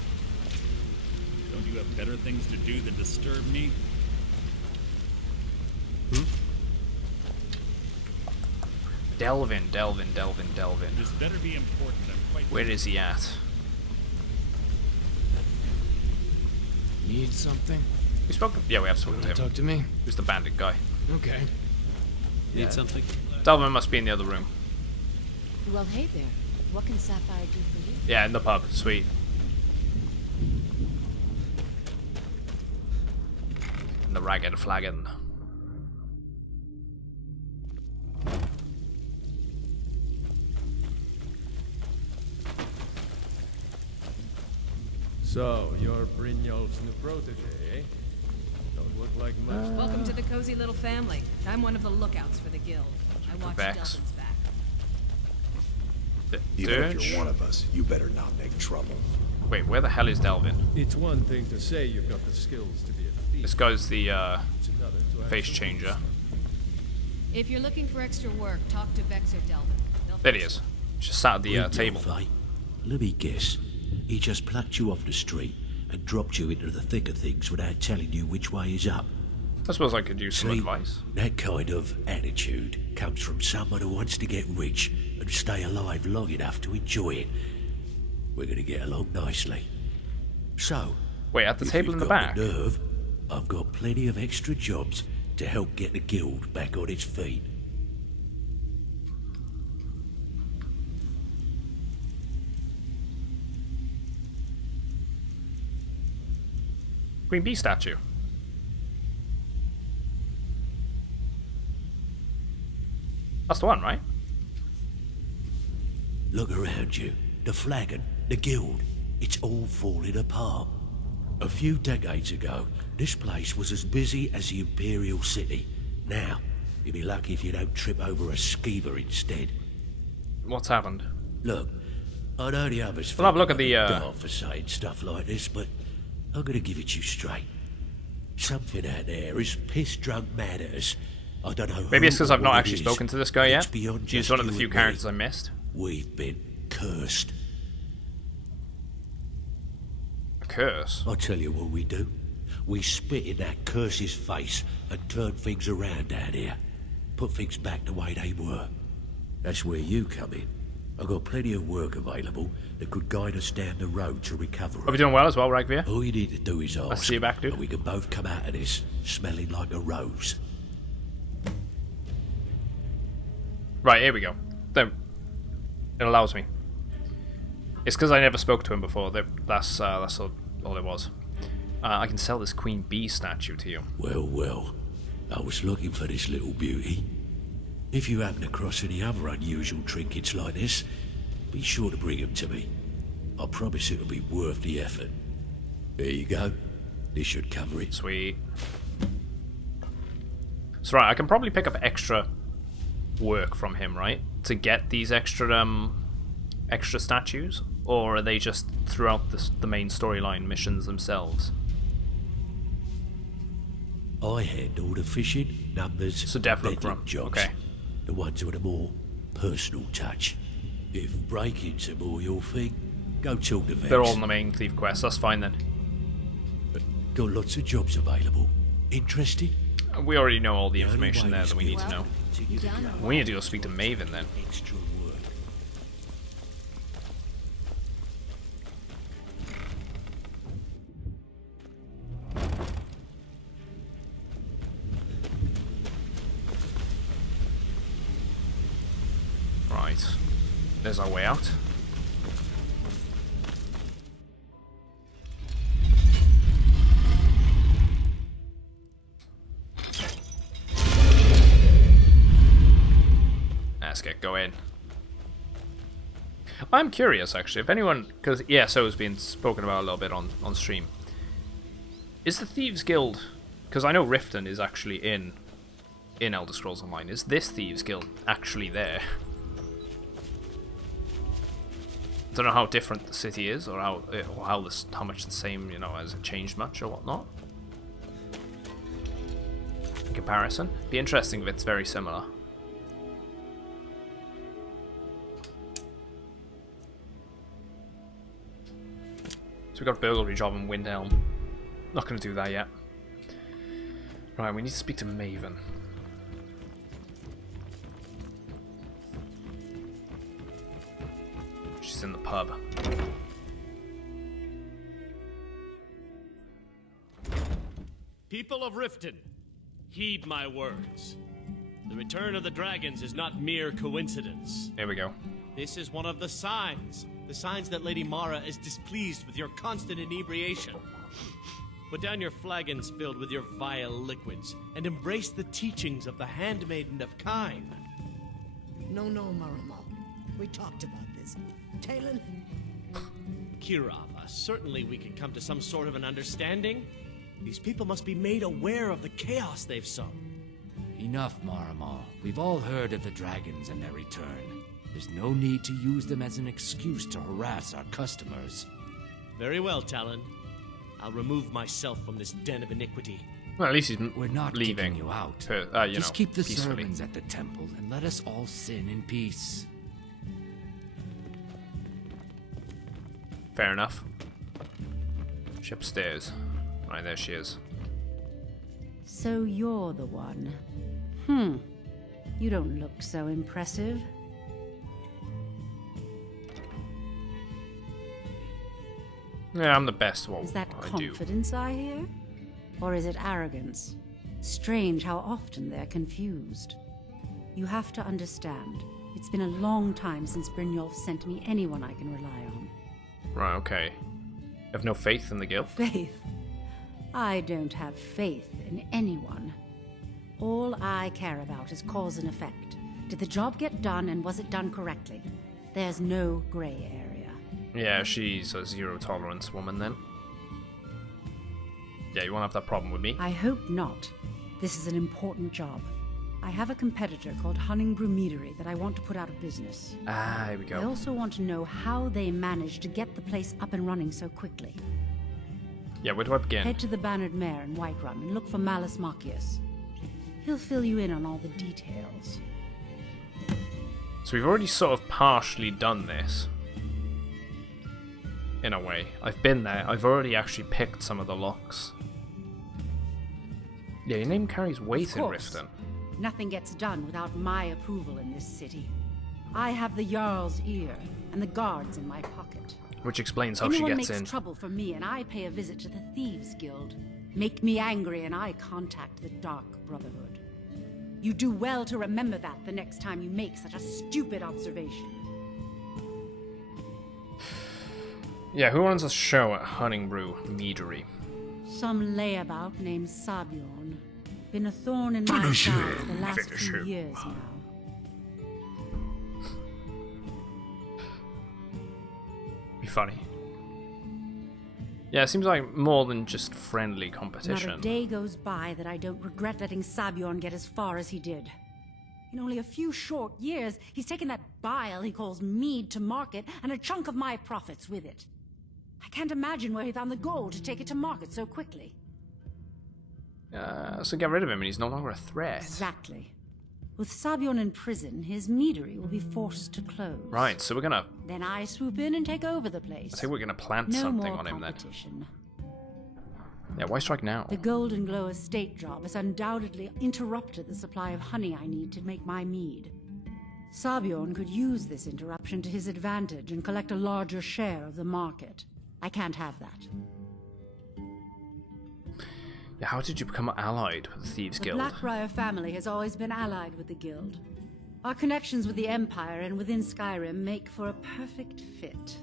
you have better things to do than disturb me? Delvin. This better be important. I'm quite. Where is he at? Need something? We spoke to, yeah, we have spoken to him. Talk to me? Who's the bandit guy? Okay. Yeah. Need something? Delvin must be in the other room. Well, hey there. What can Sapphire do for you? Yeah, in the pub. Sweet. In the ragged flagon. So, you're Brynjolf's new protege, eh? Don't look like much. Welcome to the cozy little family. I'm one of the lookouts for the guild. I watch Vex. Delvin's back. Even if you're one of us, you better not make trouble. Wait, where the hell is Delvin? It's one thing to say you've got the skills to be a thief. This guy's the It's another to face actually changer. If you're looking for extra work, talk to Vex or Delvin. They'll There he is. Just sat at the table. Let me guess. He just plucked you off the street and dropped you into the thick of things without telling you which way is up. I suppose I could use some See, advice. that kind of attitude comes from someone who wants to get rich and stay alive long enough to enjoy it. We're going to get along nicely. So, wait, at the if table you've in the got back? nerve, I've got plenty of extra jobs to help get the guild back on its feet. Queen Bee statue. That's the one, right? Look around you. The flagon, the guild, it's all falling apart. A few decades ago, this place was as busy as the Imperial City. Now, you'll be lucky if you don't trip over a skeever instead. What's happened? Look, I know the others We'll have a look at the daft for saying stuff like this, but I'm gonna give it you straight. Something out there is piss-drunk mad at us. I don't know. Maybe it's because I've not what it actually is. spoken to this guy yet. It's beyond He's just one of the you few and me. characters I missed. We've been cursed. A curse? I'll tell you what we do. We spit in that curse's face and turn things around down here. Put things back the way they were. That's where you come in. I've got plenty of work available that could guide us down the road to recovery. Are we doing well as well, Ragvir? All you need to do is ask. Let's see you back, dude. And we can both come out of this smelling like a rose. Right, here we go. There. It allows me. It's because I never spoke to him before. That's all it was. I can sell this Queen Bee statue to you. Well. I was looking for this little beauty. If you happen across any other unusual trinkets like this, be sure to bring them to me. I promise it'll be worth the effort. There you go. This should cover it. Sweet. So right, I can probably pick up extra work from him, right? To get these extra statues? Or are they just throughout the main storyline missions themselves? I handle the fishing, numbers, so definitely bedroom jobs. Okay. The ones with a more personal touch. If breaking's a more your thing, go talk to Vex. They're all in the main thief quest. That's fine then. Got lots of jobs available. Interested? We already know all the information there that we need to know. We need to go speak to Maven then. Extra work. Right. There's our way out. Let's get going. I'm curious actually, if anyone, because ESO has been spoken about a little bit on stream. Is the Thieves Guild, because I know Riften is actually in Elder Scrolls Online, is this Thieves Guild actually there? I don't know how different the city is, or how much the same, you know, has it changed much or whatnot. In comparison, be interesting if it's very similar. So we got a burglary job in Windhelm. Not going to do that yet. Right, we need to speak to Maven. She's in the pub. People of Riften, heed my words. The return of the dragons is not mere coincidence. There we go. This is one of the signs that Lady Mara is displeased with your constant inebriation. Put down your flagons filled with your vile liquids, and embrace the teachings of the Handmaiden of Kyne. No, Marama. We talked about this. Talon? Kirava, certainly we can come to some sort of an understanding. These people must be made aware of the chaos they've sown. Enough, Marama. We've all heard of the dragons and their return. There's no need to use them as an excuse to harass our customers. Very well, Talon. I'll remove myself from this den of iniquity. Well, at least he's We're not leaving. kicking you out. Just keep the peacefully. sermons at the temple and let us all sin in peace. Fair enough. She upstairs. Right, there she is. So you're the one. You don't look so impressive. Yeah, I'm the best. What Is that I do. confidence I hear? Or is it arrogance? Strange how often they're confused. You have to understand, it's been a long time since Brynjolf sent me anyone I can rely on. Right, okay. You have no faith in the guild? Faith? I don't have faith in anyone. All I care about is cause and effect. Did the job get done, and was it done correctly? There's no gray area. Yeah, she's a zero tolerance woman then. Yeah, you won't have that problem with me. I hope not. This is an important job. I have a competitor called Hunningbrew Meadery that I want to put out of business. Ah, here we go. I also want to know how they managed to get the place up and running so quickly. Yeah, where do I begin? Head to the Bannered Mare in Whiterun and look for Malus Macius. He'll fill you in on all the details. So we've already sort of partially done this. In a way. I've been there. I've already actually picked some of the locks. Yeah, your name carries weight in Riften. Nothing gets done without my approval in this city. I have the Jarl's ear and the guards in my pocket. Which explains how she Anyone gets makes in. trouble for me and I pay a visit to the Thieves Guild. Make me angry and I contact the Dark Brotherhood. You do well to remember that the next time you make such a stupid observation. Yeah, who runs a show at Hunningbrew Meadery? Some layabout named Sabjorn. Been a thorn in my side for the last few years now. Be funny. Yeah, it seems like more than just friendly competition. Not a day goes by that I don't regret letting Sabjorn get as far as he did. In only a few short years, he's taken that bile he calls mead to market and a chunk of my profits with it. I can't imagine where he found the gold to take it to market so quickly. So get rid of him and he's no longer a threat. Exactly. With Sabjorn in prison, his meadery will be forced to close. Right, so we're gonna... Then I swoop in and take over the place. I think we're gonna plant something on him then. Yeah, why strike now? The Golden Glow estate job has undoubtedly interrupted the supply of honey I need to make my mead. Sabjorn could use this interruption to his advantage and collect a larger share of the market. I can't have that. Yeah, how did you become allied with the Thieves Guild? The Blackbriar family has always been allied with the Guild. Our connections with the Empire and within Skyrim make for a perfect fit.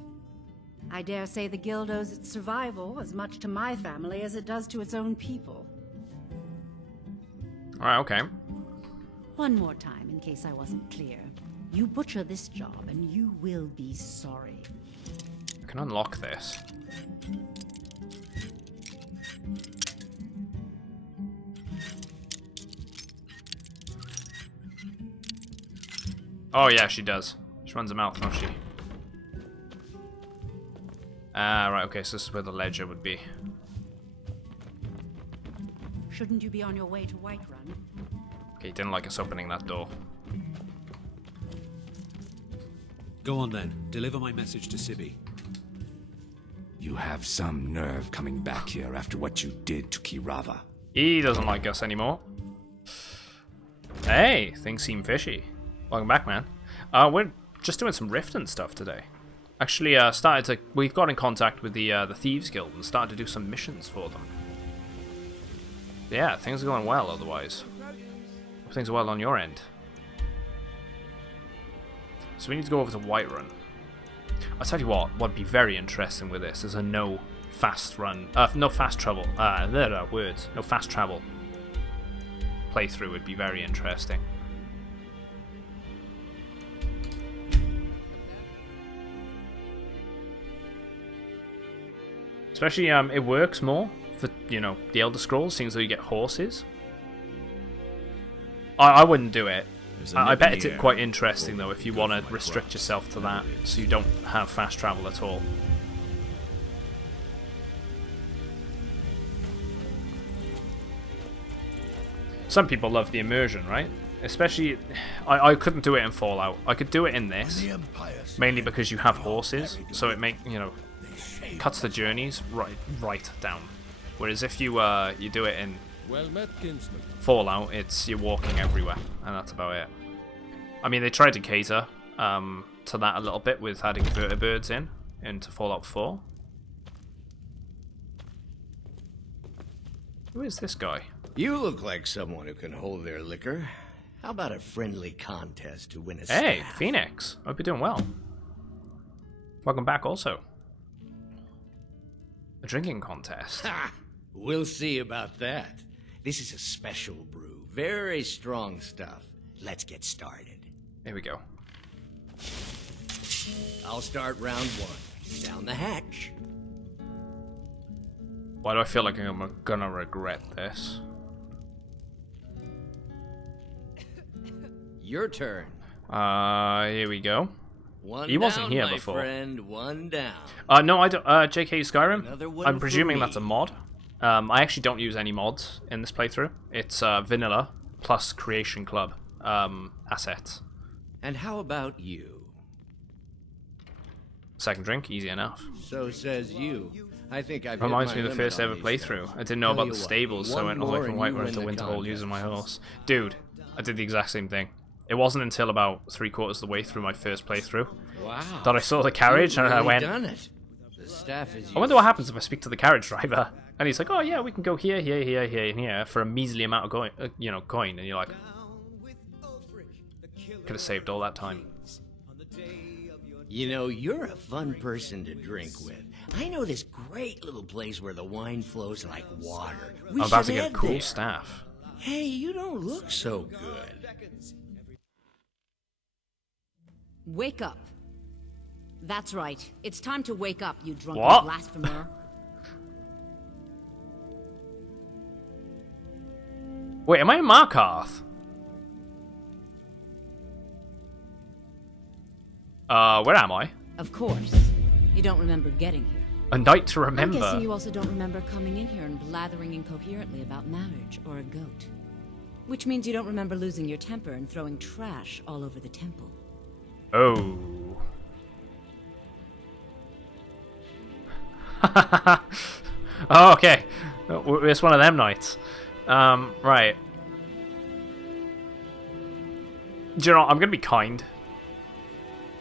I dare say the Guild owes its survival as much to my family as it does to its own people. Alright, okay. One more time, in case I wasn't clear. You butcher this job and you will be sorry. I can unlock this. Oh yeah, she does. She runs a mouth, don't she? Ah, right, okay, so this is where the ledger would be. Shouldn't you be on your way to Whiterun? Okay, didn't like us opening that door. Go on then, deliver my message to Sibby. You have some nerve coming back here after what you did to Kirava. He doesn't like us anymore. Hey, things seem fishy. Welcome back, man. We're just doing some Riften stuff today. Actually, we've got in contact with the Thieves Guild and started to do some missions for them. Yeah, things are going well otherwise. Things are well on your end. So we need to go over to Whiterun. I'll tell you what would be very interesting with this is a no fast travel playthrough would be very interesting. Especially, it works more for, you know, the Elder Scrolls, seeing as though you get horses. I wouldn't do it. I bet it's quite interesting, though, if you want to restrict yourself to that, so you don't have fast travel at all. Some people love the immersion, right? Especially, I couldn't do it in Fallout. I could do it in this, mainly because you have horses, so it cuts the journeys right down. Whereas if you do it in Fallout, you're walking everywhere, and that's about it. I mean, they tried to cater to that a little bit with adding vertibirds into Fallout 4. Who is this guy? You look like someone who can hold their liquor. How about a friendly contest to win a Hey, staff? Phoenix. Hope you're doing well. Welcome back also. A drinking contest. Ha! We'll see about that. This is a special brew. Very strong stuff. Let's get started. Here we go. I'll start round one. Down the hatch. Why do I feel like I'm gonna regret this? Your turn. Here we go. One He wasn't down, here my before. friend, one down. No, I don't. JK Skyrim. Another one I'm for presuming me. that's a mod. I actually don't use any mods in this playthrough. It's vanilla plus Creation Club assets. And how about you? Second drink, easy enough. So says you. I think I've Reminds hit me my of the limit first on ever these playthrough. guys. I didn't know Tell about you the what, stables, so I one went all the way more from and you Whiterun win to the Winterhold contest. using my horse. Dude, I did the exact same thing. It wasn't until about 3/4 of the way through my first playthrough Wow. that I saw the carriage You've and I really went, done it. The staff is I wonder what happens if I speak to the carriage driver. And he's like, oh yeah, we can go here, here, here, here, and here for a measly amount of coin. And you're like, could have saved all that time. You know, you're a fun person to drink with. I know this great little place where the wine flows like water. I'm about to get a head cool there. staff. Hey, you don't look so good. Wake up. That's right. It's time to wake up, you drunken What? blasphemer. Wait, am I in Markarth? Where am I? Of course. You don't remember getting here. A night to I'm guessing remember. you also don't remember coming in here and blathering incoherently about marriage or a goat. Which means you don't remember losing your temper and throwing trash all over the temple. Oh. Oh, okay. It's one of them nights. Right. Do you know what? I'm gonna be kind.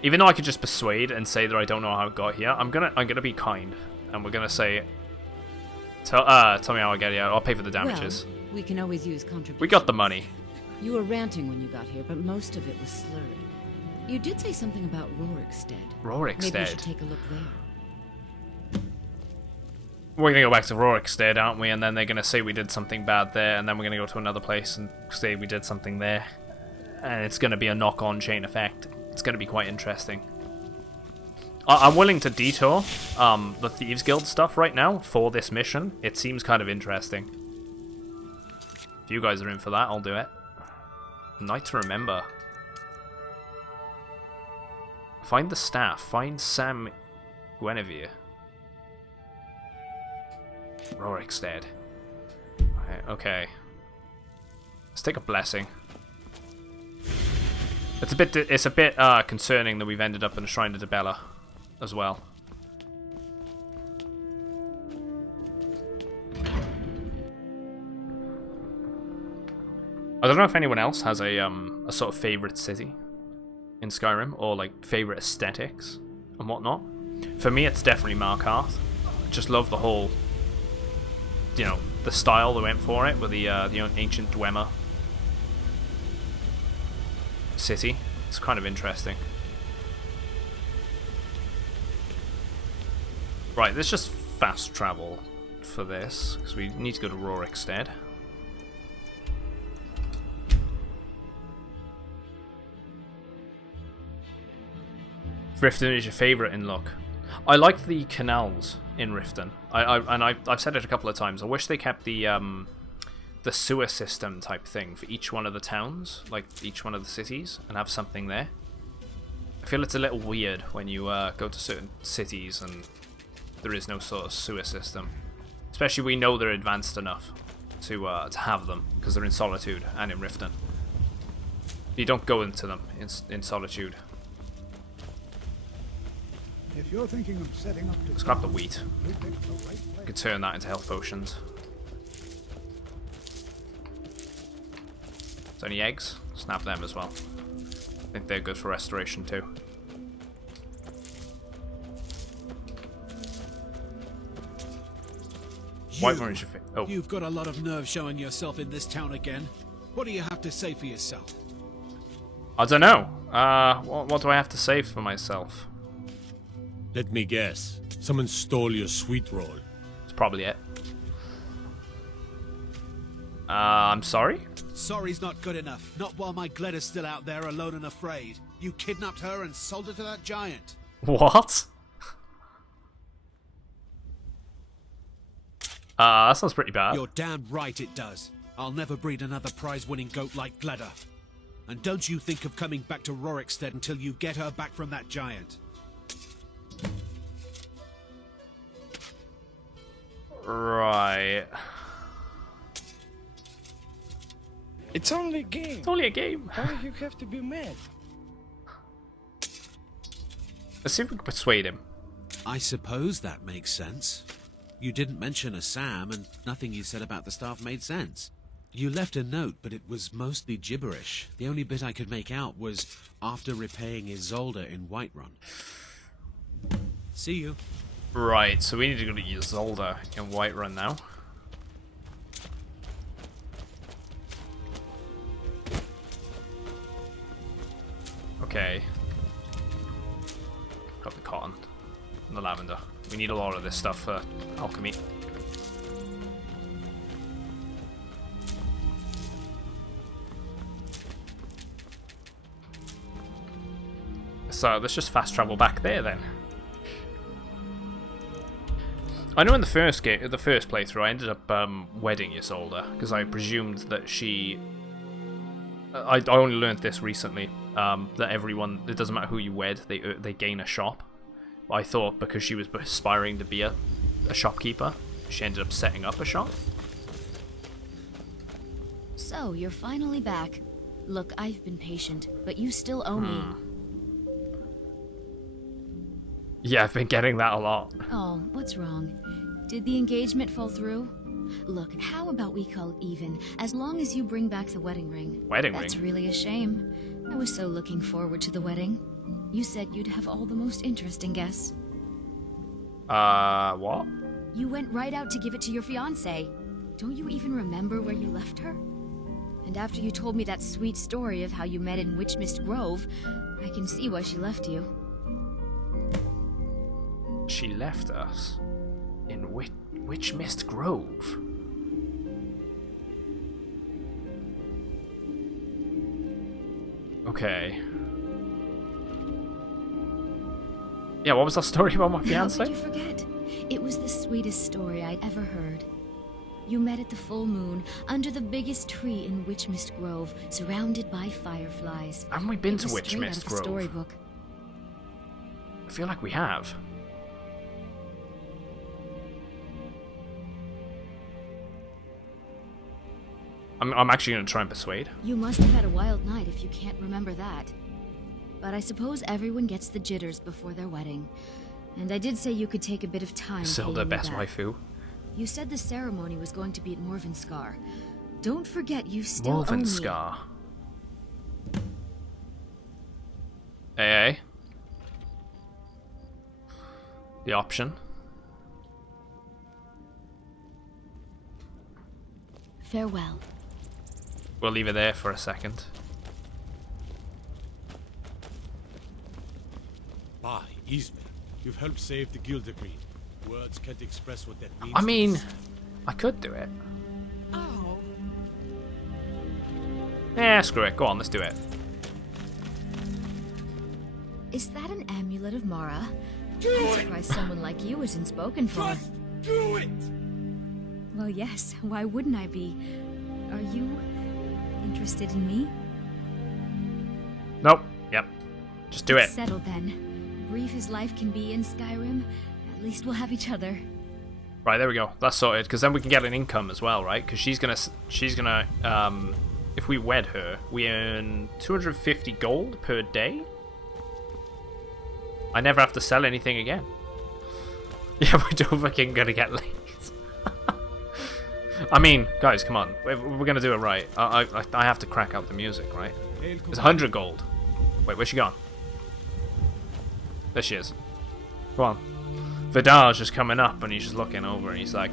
Even though I could just persuade and say that I don't know how I got here, I'm gonna be kind, and we're gonna say, tell me how I get here. I'll pay for the damages. Well, we can always use contributions. We got the money. You were ranting when you got here, but most of it was slurred. You did say something about Rorikstead. Maybe we Rorikstead. should take a look there. We're gonna go back to Rorikstead, aren't we? And then they're gonna say we did something bad there, and then we're gonna go to another place and say we did something there, and it's gonna be a knock-on chain effect. It's gonna be quite interesting. I'm willing to detour the Thieves Guild stuff right now for this mission. It seems kind of interesting. If you guys are in for that, I'll do it. Night to remember. Find the staff. Find Sam Guinevere. Rorikstead. Okay. Let's take a blessing. It's a bit concerning that we've ended up in a Shrine to Debella as well. I don't know if anyone else has a sort of favorite city in Skyrim, or like favorite aesthetics and whatnot. For me, it's definitely Markarth. I just love the whole, you know, the style they went for it with the ancient Dwemer city. It's kind of interesting. Right, let's just fast travel for this, because we need to go to Rorikstead. Riften is your favourite in look. I like the canals in Riften. I've said it a couple of times. I wish they kept the sewer system type thing for each one of the towns, like each one of the cities, and have something there. I feel it's a little weird when you go to certain cities and there is no sort of sewer system. Especially we know they're advanced enough to have them, because they're in Solitude and in Riften. You don't go into them in Solitude. If you're thinking of setting up to Let's grab the wheat. you picked the right We place. could turn that into health potions. So any eggs? Snap them as well. I think they're good for restoration too. Whiterun is your oh. You've got a lot of nerve showing yourself in this town again. What do you have to say for yourself? I don't know. What do I have to say for myself? Let me guess. Someone stole your sweet roll. That's probably it. I'm sorry? Sorry's not good enough. Not while my Gleda's still out there alone and afraid. You kidnapped her and sold her to that giant. What? That sounds pretty bad. You're damn right it does. I'll never breed another prize-winning goat like Gleda. And don't you think of coming back to Rorikstead until you get her back from that giant. Right. It's only a game. It's only a game. Why do you have to be mad? Let's see if we can persuade him. I suppose that makes sense. You didn't mention a Sam, and nothing you said about the staff made sense. You left a note, but it was mostly gibberish. The only bit I could make out was after repaying Isolde in Whiterun. See you. Right, so we need to go to Isolde in Whiterun now. Okay. Got the cotton and the lavender. We need a lot of this stuff for alchemy. So let's just fast travel back there then. I know in the first playthrough I ended up wedding Isolde because I presumed that she. I only learned this recently that everyone, it doesn't matter who you wed, they gain a shop. But I thought because she was aspiring to be a shopkeeper, she ended up setting up a shop. So you're finally back. Look, I've been patient, but you still owe me. Yeah, I've been getting that a lot. Oh, what's wrong? Did the engagement fall through? Look, how about we call it even, as long as you bring back the wedding ring? Wedding That's ring? really a shame. I was so looking forward to the wedding. You said you'd have all the most interesting guests. What? You went right out to give it to your fiancée. Don't you even remember where you left her? And after you told me that sweet story of how you met in Witchmist Grove, I can see why she left you. She left us in Witchmist Grove. Okay. Yeah, what was that story about my fiance? How could you forget? It was the sweetest story I'd ever heard. You met at the full moon, under the biggest tree in Witchmist Grove, surrounded by fireflies. Haven't we been to It was straight out Witchmist of the Grove? storybook. I feel like we have. I'm actually going to try and persuade. You must have had a wild night if you can't remember that. But I suppose everyone gets the jitters before their wedding. And I did say you could take a bit of time. Still the best waifu. You said the ceremony was going to be at Morvenskar. Don't forget you still owe me. Morvenskar. AA. The option. Farewell. We'll leave it there for a second. By Ismail, you've helped save the Gildergreen. Words can't express what that means. I mean, I could do it. Oh. Yeah, screw it. Go on, let's do it. Is that an amulet of Mara? I'm surprised someone like you isn't spoken for. Just do it! Well, yes. Why wouldn't I be? Are you interested in me? Nope. Yep. Just do it. Settled then. Brief as life can be in Skyrim, at least we'll have each other. Right, there we go. That's sorted. Because then we can get an income as well, right? Because she's gonna, if we wed her, we earn 250 gold per day. I never have to sell anything again. Yeah, we're fucking gonna get late. I mean, guys, come on. We're gonna do it right. I have to crack out the music, right? It's 100 gold. Wait, where's she gone? There she is. Go on. Vidal's just coming up and he's just looking over and he's like...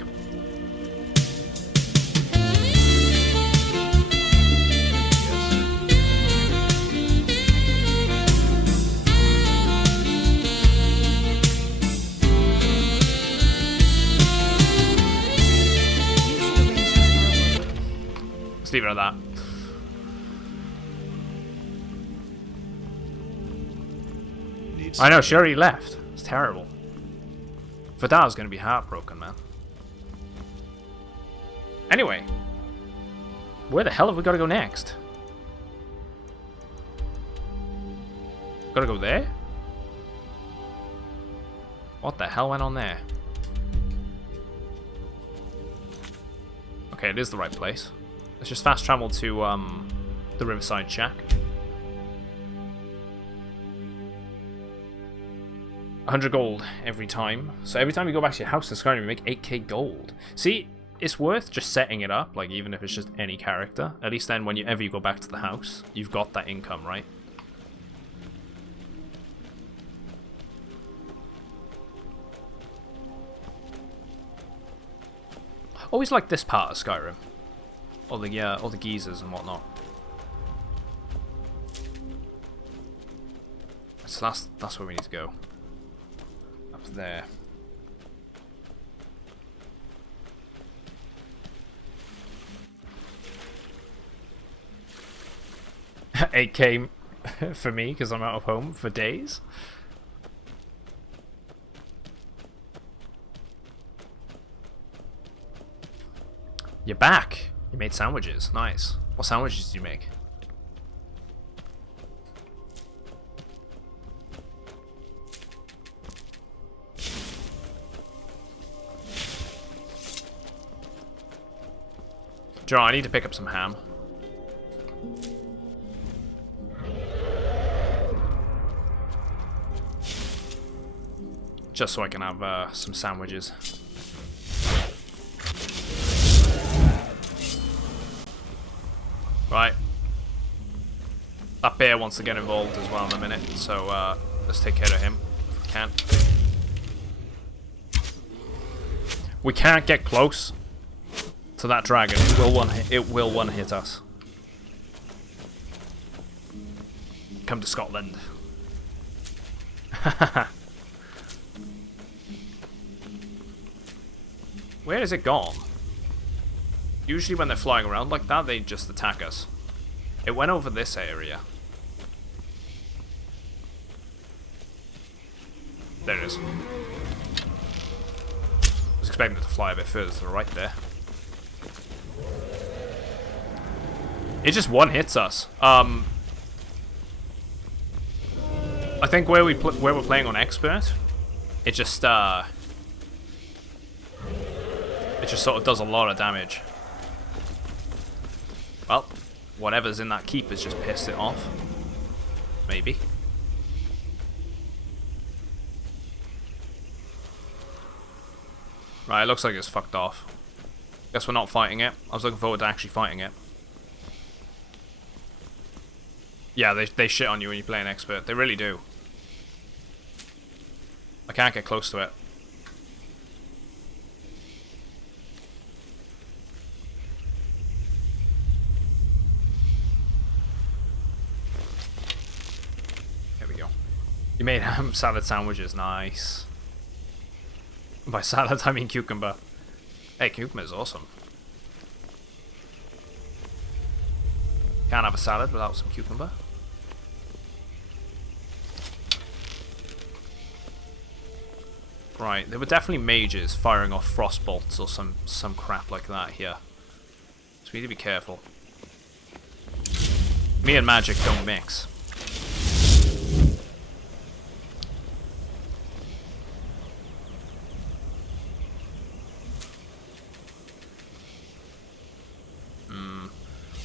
Let's leave it at that. I know, she already left. It's terrible. Vidal's gonna be heartbroken, man. Anyway, where the hell have we got to go next? Gotta go there? What the hell went on there? Okay, it is the right place. Let's just fast travel to the Riverside Shack. 100 gold every time. So every time you go back to your house in Skyrim, you make 8k gold. See, it's worth just setting it up, like even if it's just any character. At least then whenever you go back to the house, you've got that income, right? Always like this part of Skyrim. All the geezers and whatnot. So that's where we need to go. Up there. $8k for me because I'm out of home for days. You're back. You made sandwiches. Nice. What sandwiches did you make? John, I need to pick up some ham. Just so I can have some sandwiches. Right. That bear wants to get involved as well in a minute, so let's take care of him if we can. We can't get close to that dragon. It will one hit us. Come to Scotland. Where is it gone? Usually when they're flying around like that, they just attack us. It went over this area. There it is. I was expecting it to fly a bit further to the right there. It just one hits us. I think where we're playing on expert, it just sort of does a lot of damage. Well, whatever's in that keep has just pissed it off. Maybe. Right, it looks like it's fucked off. Guess we're not fighting it. I was looking forward to actually fighting it. Yeah, they shit on you when you play an expert. They really do. I can't get close to it. You made ham salad sandwiches, nice. By salad, I mean cucumber. Hey, cucumber is awesome. Can't have a salad without some cucumber. Right, there were definitely mages firing off frost bolts or some crap like that here. So we need to be careful. Me and magic don't mix.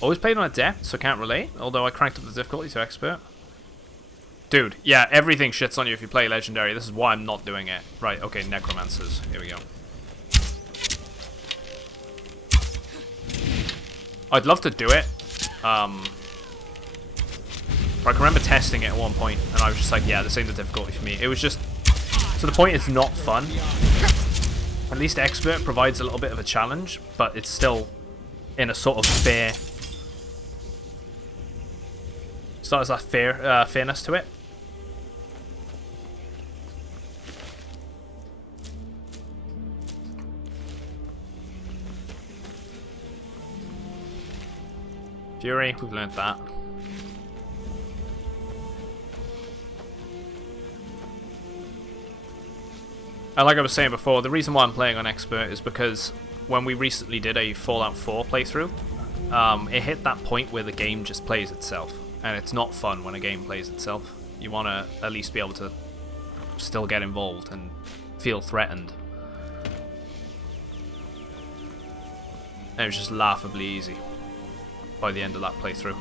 Always played on Adept, so can't relate, although I cranked up the difficulty to Expert. Dude, yeah, everything shits on you if you play Legendary. This is why I'm not doing it. Right, okay, Necromancers. Here we go. I'd love to do it. But I can remember testing it at one point, and I was just like, yeah, this ain't the difficulty for me. It was just... To the point it's not fun. At least Expert provides a little bit of a challenge, but it's still in a sort of fair... Still has that fairness to it. Fury, we've learned that. And like I was saying before, the reason why I'm playing on Expert is because when we recently did a Fallout 4 playthrough, it hit that point where the game just plays itself. And it's not fun when a game plays itself. You want to at least be able to still get involved and feel threatened. And it was just laughably easy by the end of that playthrough.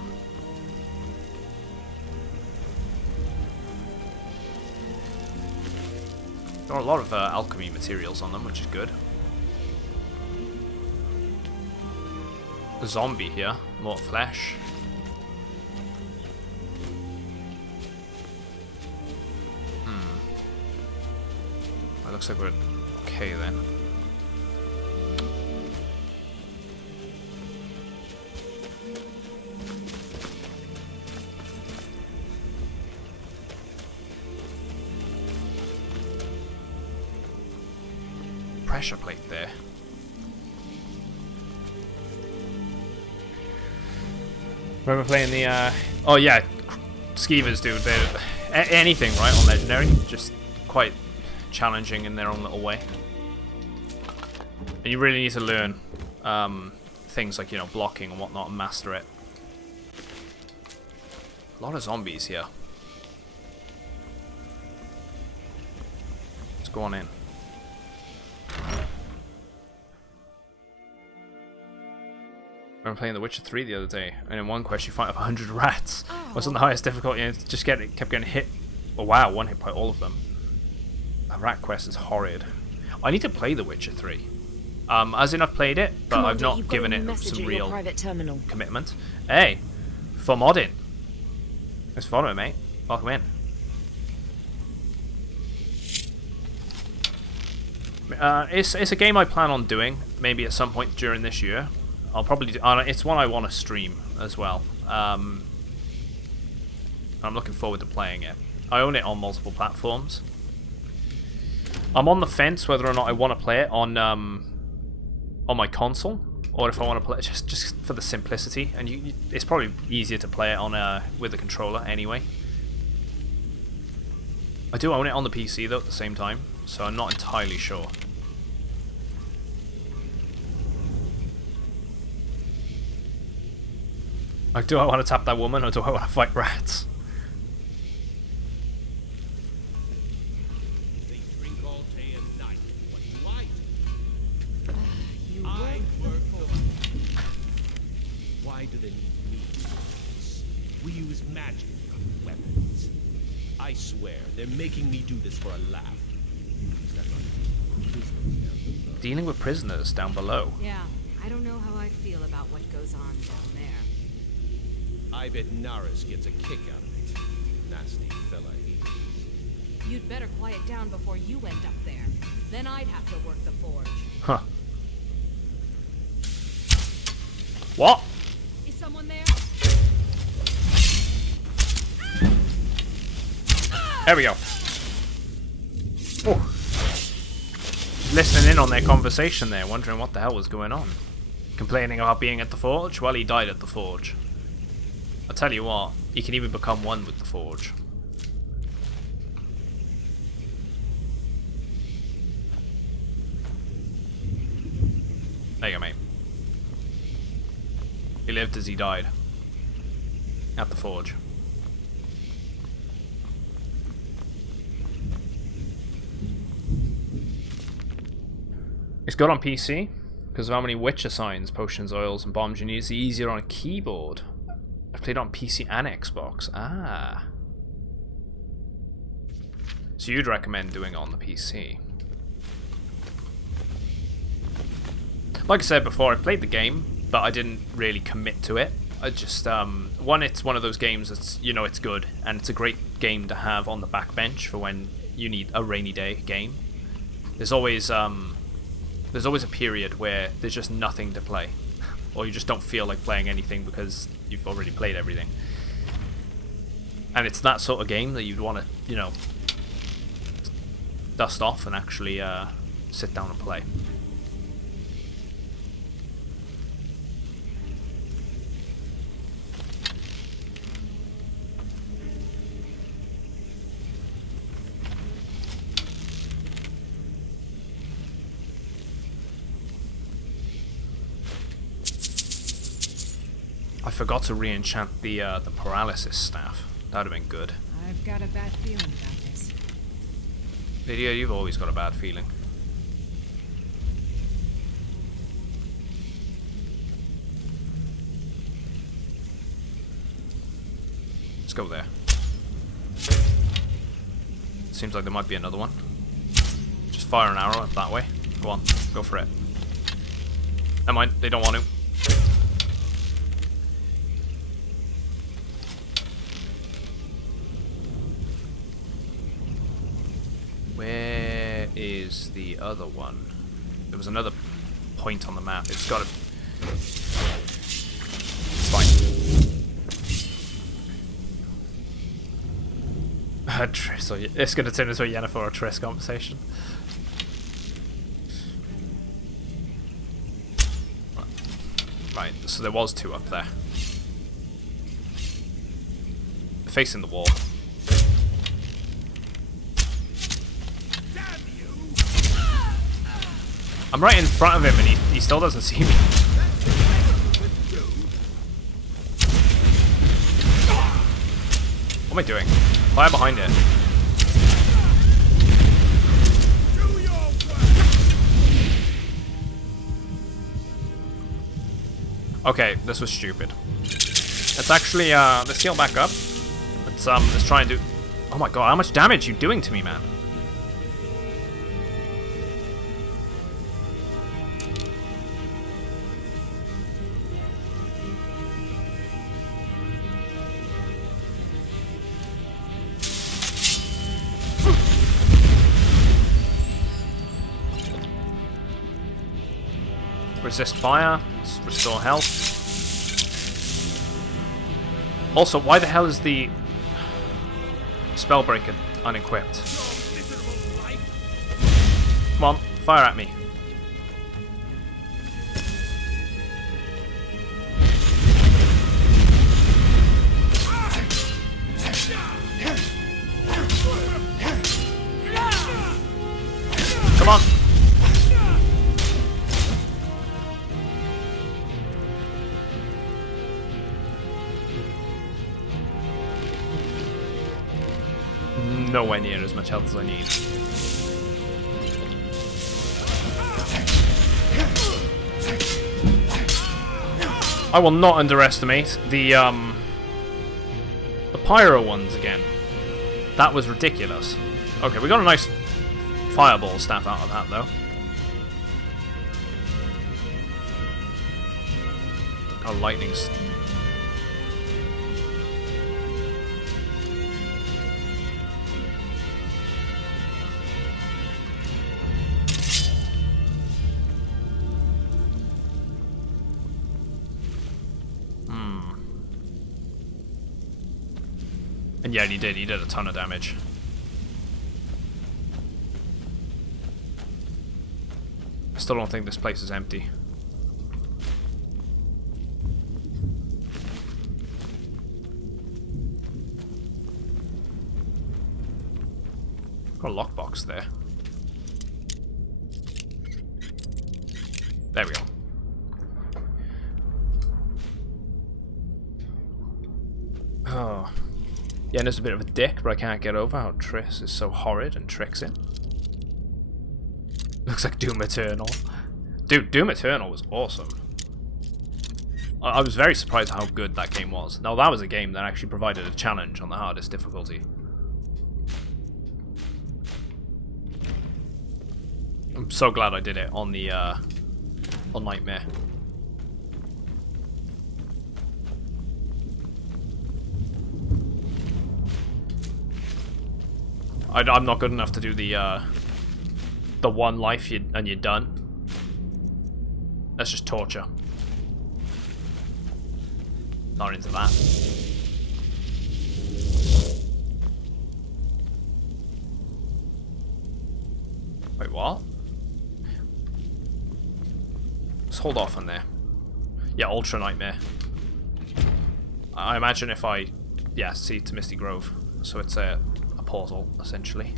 There are a lot of alchemy materials on them, which is good. A zombie here, more flesh. It looks like we're okay then. Pressure plate there. Remember playing the oh yeah, skeevers, dude. Anything right on legendary, just quite challenging in their own little way. And you really need to learn things like, you know, blocking and whatnot and master it. A lot of zombies here. Let's go on in. I remember playing The Witcher 3 the other day, and in one quest you fight 100 rats. It wasn't the highest difficulty, and it just kept getting hit. Oh wow, one hit by all of them. That rat quest is horrid. I need to play The Witcher 3. As in I've played it, but I've not given it some real commitment. Hey, for modding. Let's follow it, mate. Welcome in. It's a game I plan on doing, maybe at some point during this year. I'll probably do, it's one I want to stream as well. I'm looking forward to playing it. I own it on multiple platforms. I'm on the fence whether or not I want to play it on my console, or if I want to play it just for the simplicity. And it's probably easier to play it on with a controller anyway. I do own it on the PC though at the same time, so I'm not entirely sure. Like, do I want to tap that woman or do I want to fight rats? They drink all day and night. What do I work for. Why do they need me? We use magic, weapons. I swear, they're making me do this for a laugh. Dealing with prisoners down below. Yeah, I don't know how I feel about what goes on down there. I bet Naris gets a kick out of it. Nasty fella he is. You'd better quiet down before you end up there. Then I'd have to work the forge. Huh. What? Is someone there? There we go. Oh. Listening in on their conversation there, wondering what the hell was going on. Complaining about being at the forge? Well, he died at the forge. I'll tell you what, you can even become one with the forge. There you go, mate. He lived as he died. At the forge. It's good on PC, because of how many Witcher signs, potions, oils, and bombs you need. It's easier on a keyboard. I've played it on PC and Xbox. Ah. So you'd recommend doing it on the PC. Like I said before, I played the game, but I didn't really commit to it. I just, one, it's one of those games that's, you know, it's good, and it's a great game to have on the backbench for when you need a rainy day game. There's always a period where there's just nothing to play, or you just don't feel like playing anything because you've already played everything. And it's that sort of game that you'd want to, you know, dust off and actually sit down and play. I forgot to re-enchant the paralysis staff. That'd have been good. I've got a bad feeling about this. Lydia, you've always got a bad feeling. Let's go there. Seems like there might be another one. Just fire an arrow that way. Go on, go for it. Never mind, they don't want to. Where is the other one? There was another point on the map. It's got to... It's fine. So it's going to turn into a Yennefer or Triss conversation. Right, so there was two up there. Facing the wall. I'm right in front of him and he still doesn't see me. What am I doing? Fire behind it. Okay, this was stupid. Let's actually let's heal back up. Let's try and do... Oh my god, how much damage are you doing to me, man? Resist fire, restore health. Also, why the hell is the Spellbreaker unequipped? Come on, fire at me. Come on. Nowhere near as much health as I need. I will not underestimate the pyro ones again. That was ridiculous. Okay, we got a nice fireball staff out of that though. Oh, lightning's... And yeah, he did a ton of damage. I still don't think this place is empty. Got a lockbox there. There we go. Oh. Yenna's a bit of a dick, but I can't get over how Triss is so horrid and tricks him. Looks like Doom Eternal. Dude, Doom Eternal was awesome. I was very surprised how good that game was. Now, that was a game that actually provided a challenge on the hardest difficulty. I'm so glad I did it on the, on Nightmare. I'm not good enough to do the one life and you're done. That's just torture. Not into that. Wait, what? Let's hold off on there. Yeah, Ultra Nightmare. I imagine if I... Yeah, see to Misty Grove. So it's a portal, essentially.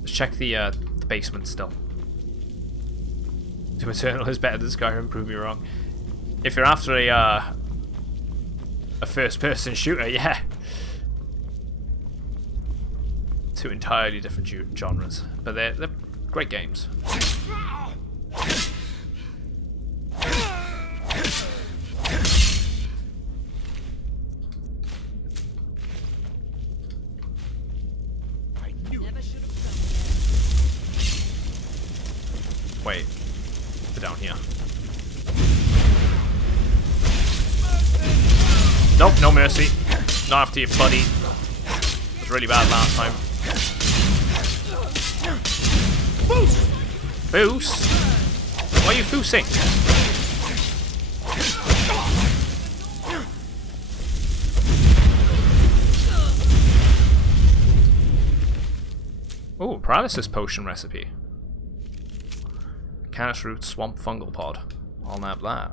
Let's check the basement still. Doom Eternal is better than Skyrim, prove me wrong. If you're after a first-person shooter, yeah. Two entirely different genres, but they're great games. Wait, they're down here. Nope, no mercy. Not after you, buddy. It was really bad last time. Foos? Why are you foosing? Oh, paralysis potion recipe. Canis root swamp fungal pod. I'll nab that.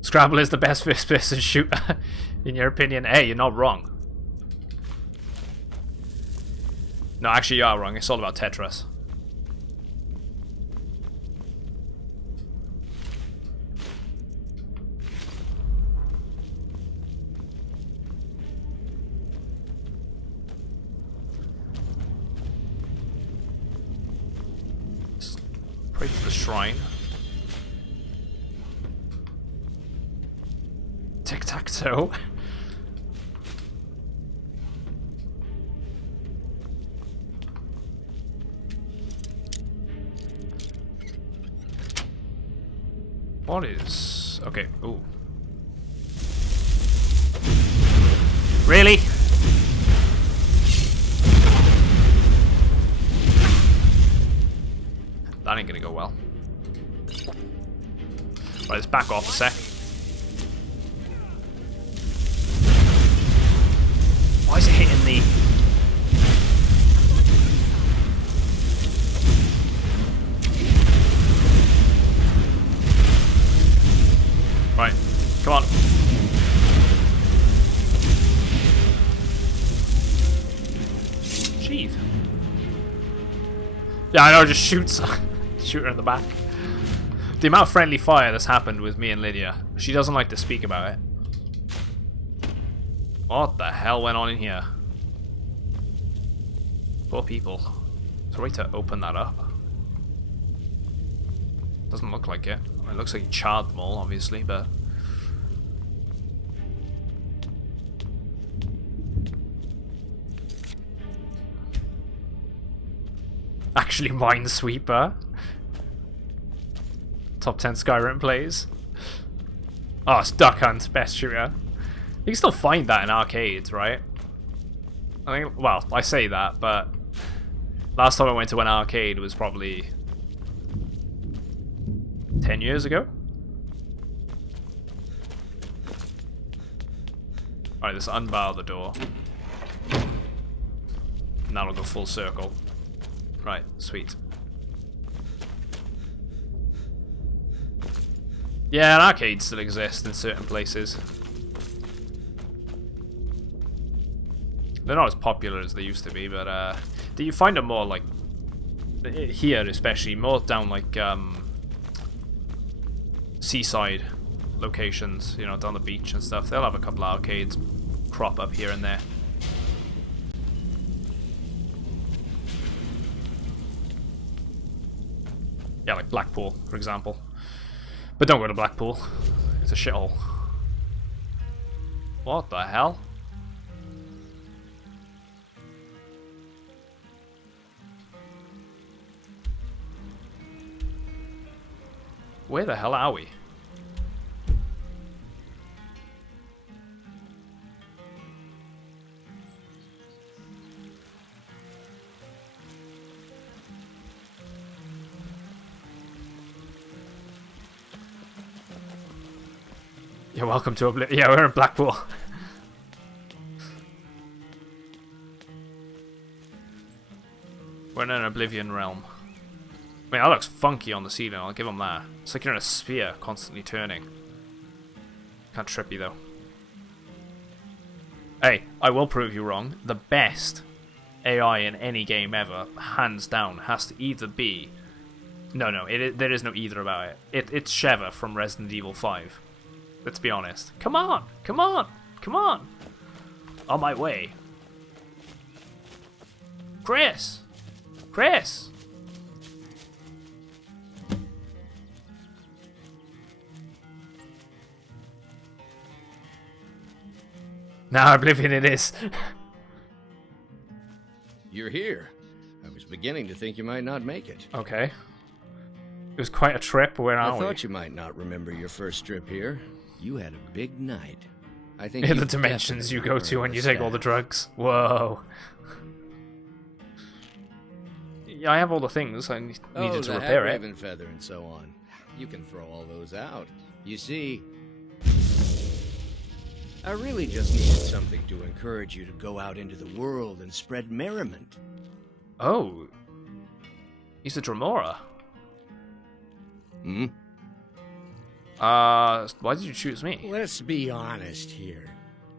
Scrabble is the best first-person shooter, in your opinion. Hey, you're not wrong. No, actually, you are wrong. It's all about Tetris. Pray to the shrine. Tic-tac-toe. What is... Okay, ooh. Really? That ain't gonna go well. Right, let's back off a sec. Why is it hitting the... Right, come on. Jeez. Yeah, I know, just shoots. Shoot her in the back. The amount of friendly fire that's happened with me and Lydia. She doesn't like to speak about it. What the hell went on in here? Poor people. Is there a way to open that up? Doesn't look like it. It looks like he charred them all, obviously, but... Actually, Minesweeper. Top 10 Skyrim plays. Oh, it's Duck Hunt, best shooter. You can still find that in arcades, right? I mean, well, I say that, but last time I went to an arcade was probably 10 years ago. Alright, let's unbar the door. And that'll go full circle. Right, sweet. Yeah, arcades still exist in certain places. They're not as popular as they used to be, but you find them more like here, especially more down like seaside locations, you know, down the beach and stuff. They'll have a couple of arcades crop up here and there. Yeah, like Blackpool, for example. But don't go to Blackpool. It's a shithole. What the hell? Where the hell are we? You're welcome to Oblivion. Yeah, we're in Blackpool. We're in an Oblivion realm. I mean, that looks funky on the ceiling, I'll give them that. It's like you're in a sphere, constantly turning. Kind of trippy, though. Hey, I will prove you wrong. The best AI in any game ever, hands down, has to either be... No, there is no either about it. It's Sheva from Resident Evil 5. Let's be honest. Come on! Come on! Come on! On my way. Chris! Chris! Nah, Oblivion it is. You're here. I was beginning to think you might not make it. Okay. It was quite a trip. Where are we? I thought you might not remember your first trip here. You had a big night. I think in the dimensions you go to when you take all the drugs. Whoa. Yeah, I have all the things. I needed to repair it. Raven feather and so on. You can throw all those out. You see, I really just needed something to encourage you to go out into the world and spread merriment. Oh. He's a Dremora. Hmm? Why did you choose me? Let's be honest here.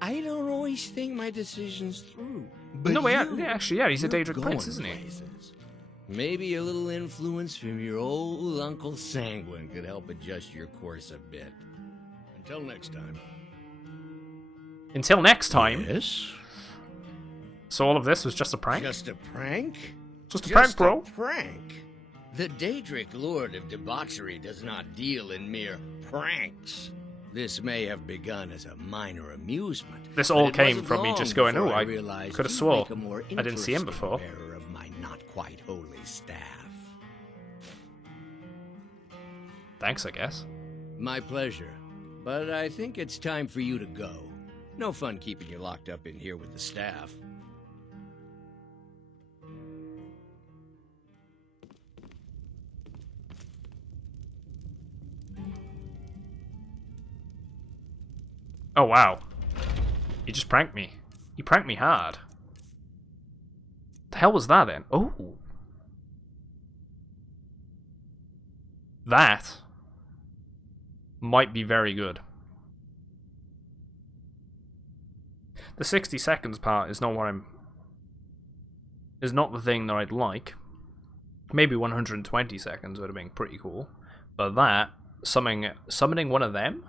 I don't always think my decisions through. But no, actually, he's a Daedric prince, isn't he? Places. Maybe a little influence from your old Uncle Sanguine could help adjust your course a bit. Until next time. Until next time? Yes? So all of this was just a prank? Just a prank? Just a prank, bro. A prank. The Daedric Lord of Debauchery does not deal in mere pranks. This may have begun as a minor amusement. This all came from me just going, oh, I could have swore I didn't see him before. Bearer of my not quite holy staff. Thanks, I guess. My pleasure. But I think it's time for you to go. No fun keeping you locked up in here with the staff. Oh, wow. He just pranked me. He pranked me hard. The hell was that then? Oh. That might be very good. The 60 seconds part is not what is not the thing that I'd like. Maybe 120 seconds would have been pretty cool. But that, summoning one of them?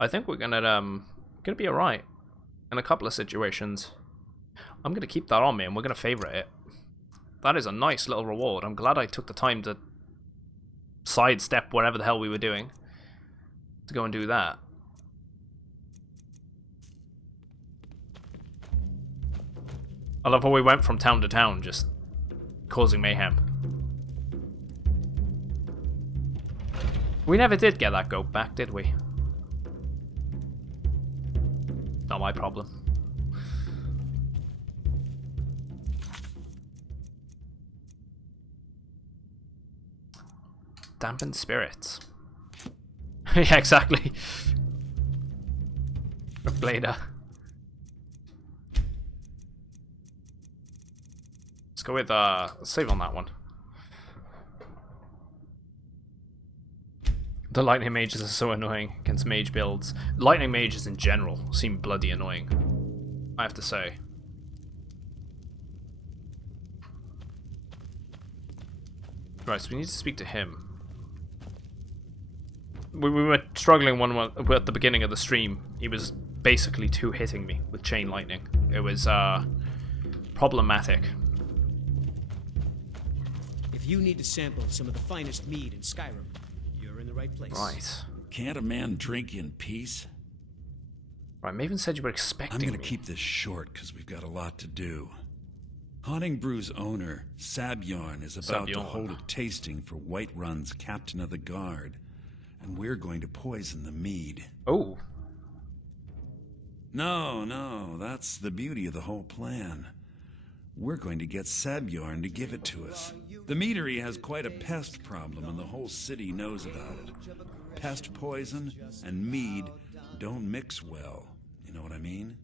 I think we're gonna be alright in a couple of situations. I'm gonna keep that on me and we're gonna favorite it. That is a nice little reward. I'm glad I took the time to sidestep whatever the hell we were doing to go and do that. I love how we went from town to town just causing mayhem. We never did get that goat back, did we? Not my problem. Dampened spirits. Yeah, exactly. Blader. Let's go with save on that one. The lightning mages are so annoying against mage builds. Lightning mages in general seem bloody annoying, I have to say. Right, so we need to speak to him. We were struggling at the beginning of the stream. He was basically two-hitting me with chain lightning. It was problematic. If you need to sample some of the finest mead in Skyrim, you're in the right place. Right. Can't a man drink in peace? Right, Maven said you were expecting me. I'm gonna keep this short because we've got a lot to do. Haunting Brew's owner, Sabjorn, is about to hold a tasting for Whiterun's captain of the guard, and we're going to poison the mead. Oh. No, that's the beauty of the whole plan. We're going to get Sabjorn to give it to us. The meadery has quite a pest problem, and the whole city knows about it. Pest poison and mead don't mix well. You know what I mean?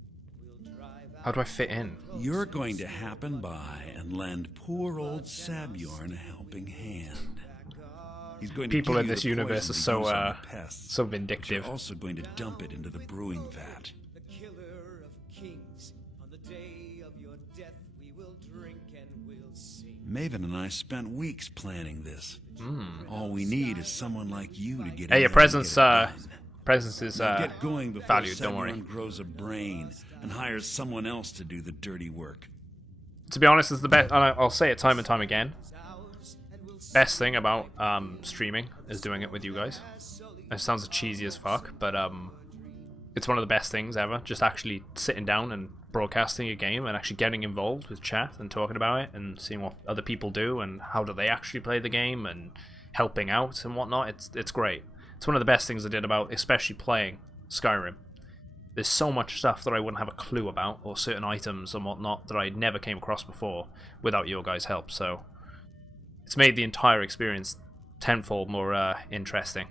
How do I fit in? You're going to happen by and lend poor old Sabjorn a helping hand. He's going to People give in you this the universe are poison to use on the so pests, so but vindictive. you're also going to dump it into the brewing vat. The killer of kings, on the day of your death we will drink and we'll sing. Maven and I spent weeks planning this. All we need is someone like you to get Hey, in your there presence and get it done. Presence is Now get going before valued, don't worry. Samuel grows a brain and hires someone else to do the dirty work. To be honest, it's the best, and I'll say it time and time again. Best thing about streaming is doing it with you guys. It sounds cheesy as fuck, but it's one of the best things ever. Just actually sitting down and broadcasting a game and actually getting involved with chat and talking about it and seeing what other people do and how do they actually play the game and helping out and whatnot. It's great. It's one of the best things I did about especially playing Skyrim. There's so much stuff that I wouldn't have a clue about, or certain items and whatnot that I never came across before without your guys' help. So it's made the entire experience tenfold more interesting.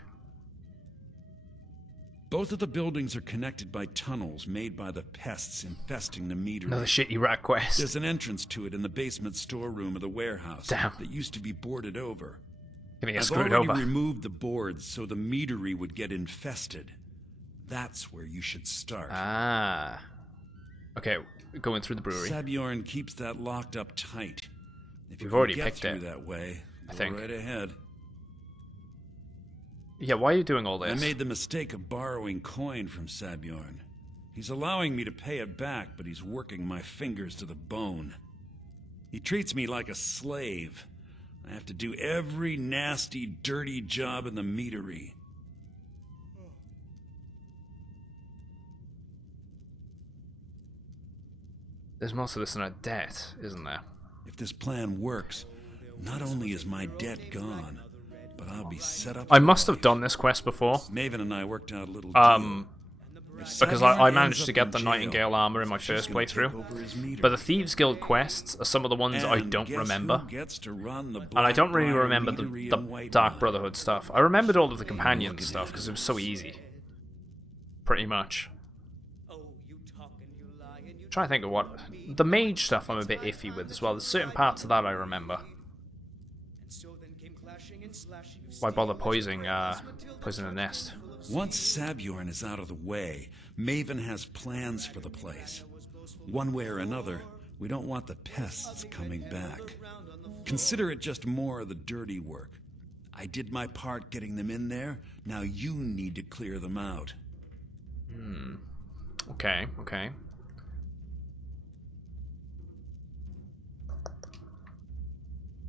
Both of the buildings are connected by tunnels made by the pests infesting the meter. Another shitty rat quest. There's an entrance to it in the basement storeroom of the warehouse. Damn. That used to be boarded over. Gonna get I've screwed already over. removed the boards so the meadery would get infested. That's where you should start. Ah. Okay, going through the brewery. Sabjorn keeps that locked up tight. If you We've can already get picked through it, that way, I go think. right ahead. Yeah, why are you doing all this? I made the mistake of borrowing coin from Sabjorn. He's allowing me to pay it back, but he's working my fingers to the bone. He treats me like a slave. I have to do every nasty, dirty job in the meadery. There's most of this in a debt, isn't there? If this plan works, not only is my debt gone, but I'll be set up. I must have done this quest before. Maven and I worked out a little deal. Because I managed to get the Nightingale armor in my first playthrough. But the Thieves Guild quests are some of the ones I don't remember. And I don't really remember the Dark Brotherhood stuff. I remembered all of the companion stuff because it was so easy. Pretty much. I'm trying to think of what... The mage stuff I'm a bit iffy with as well. There's certain parts of that I remember. Why bother poisoning the nest? Once Sabjorn is out of the way, Maven has plans for the place. One way or another, we don't want the pests coming back. Consider it just more of the dirty work. I did my part getting them in there, now you need to clear them out. Okay, okay.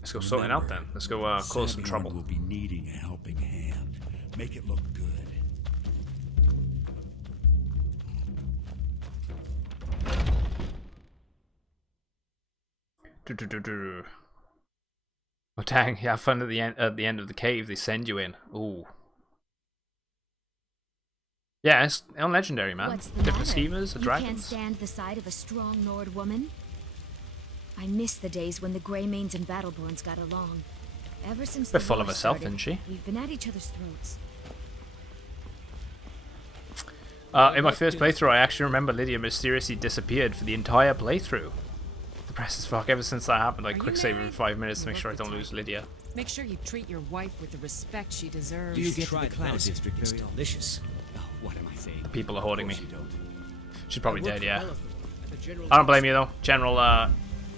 Let's go sort it out then. Let's go cause some trouble. Will be needing a helping hand. Make it look good. Oh dang! You have fun at the end of the cave. They send you in. Ooh. Yeah, it's on Legendary, man. What's the Different matter? schemers, a You dragon. can't stand the sight of a strong Nord woman? I miss the days when the Greymanes and Battleborns got along. Ever since Bit the full war of herself, started, isn't she? We've been at each other's throats. In my first playthrough, I actually remember Lydia mysteriously disappeared for the entire playthrough. Depressed as fuck. Ever since that happened, I quick save every 5 minutes to make sure I don't lose Lydia. Make sure you treat your wife with the respect she deserves. Do you get to the Cloud this. District It's very often? delicious. Oh, what am I saying? People are hoarding me. Of course you don't. She's probably I work dead, for yeah. Elephant at the General I don't blame you though. General,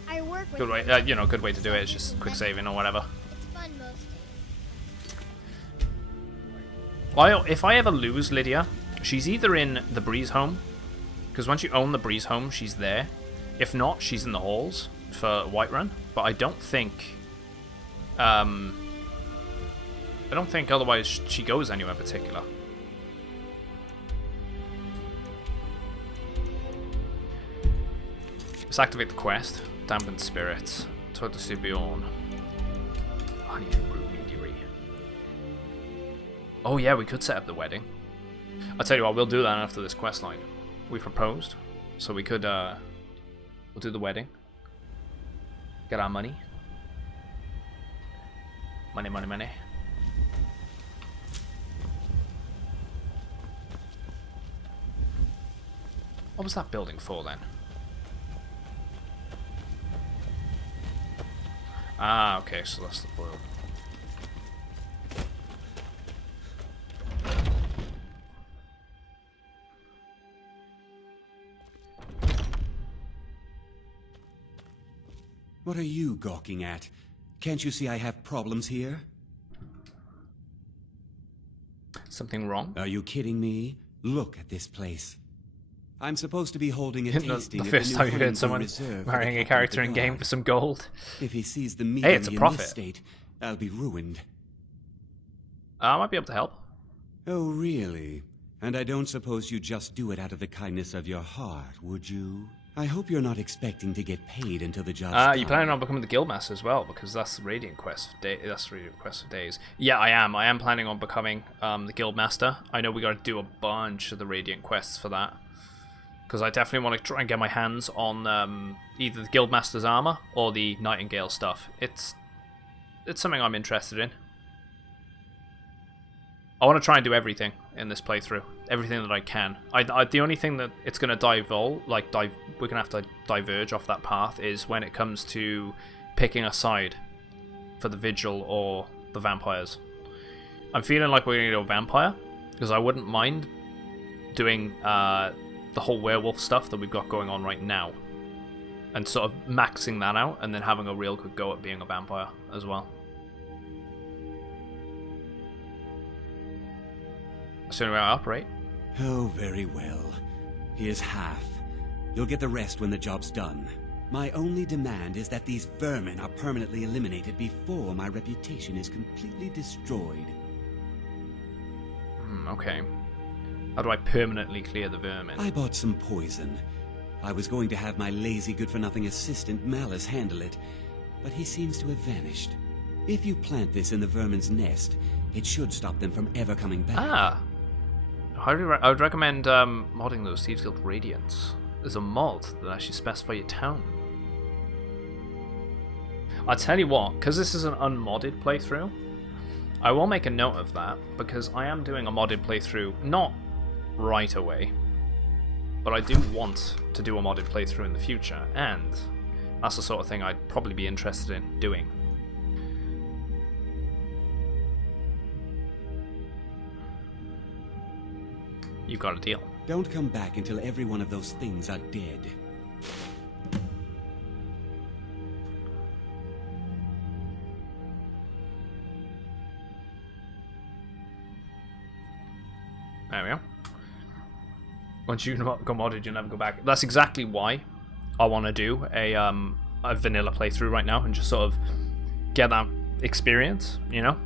I work with good way, good way to do it. It's just quick saving or whatever. It's fun most days. If I ever lose Lydia, she's either in the Breeze home, because once you own the Breeze home, she's there. If not, she's in the halls for Whiterun. But I don't think, otherwise she goes anywhere particular. Let's activate the quest. Dampened spirits. Talk to Sabjorn. Honey and brew meadery. Oh yeah, we could set up the wedding. I'll tell you what, we'll do that after this quest line. We proposed, so we could we'll do the wedding. Get our money. Money, money, money. What was that building for then? Ah, okay, so that's the blue. What are you gawking at? Can't you see I have problems here? Something wrong? Are you kidding me? Look at this place. I'm supposed to be holding a tasting. The first time you heard someone marrying a character in game for some gold. If he sees the meat hey, it's a in profit. this state, I'll be ruined. I might be able to help. Oh, really? And I don't suppose you just do it out of the kindness of your heart, would you? I hope you're not expecting to get paid until the job's done. You planning on becoming the Guildmaster as well? Because that's the Radiant Quest. That's the Radiant Quest for days. Yeah, I am. I am planning on becoming the Guildmaster. I know we got to do a bunch of the Radiant Quests for that. Because I definitely want to try and get my hands on either the Guildmaster's armor or the Nightingale stuff. It's something I'm interested in. I want to try and do everything in this playthrough, everything that I can. The only thing that it's going to we're going to have to diverge off that path is when it comes to picking a side for the Vigil or the vampires. I'm feeling like we're going to go vampire because I wouldn't mind doing the whole werewolf stuff that we've got going on right now, and sort of maxing that out, and then having a real good go at being a vampire as well. Assuming I operate. Oh, very well. Here's half. You'll get the rest when the job's done. My only demand is that these vermin are permanently eliminated before my reputation is completely destroyed. Okay. How do I permanently clear the vermin? I bought some poison. I was going to have my lazy good-for-nothing assistant Malice handle it, but he seems to have vanished. If you plant this in the vermin's nest, it should stop them from ever coming back. Ah! I would recommend modding those Thieves Guild Radiants. There's a mod that actually specifies your town. I'll tell you what, because this is an unmodded playthrough, I will make a note of that, because I am doing a modded playthrough, not right away, but I do want to do a modded playthrough in the future, and that's the sort of thing I'd probably be interested in doing. You got a deal. Don't come back until every one of those things are dead. There we go. Once you go modded, you never go back. That's exactly why I want to do a vanilla playthrough right now and just sort of get that experience, you know?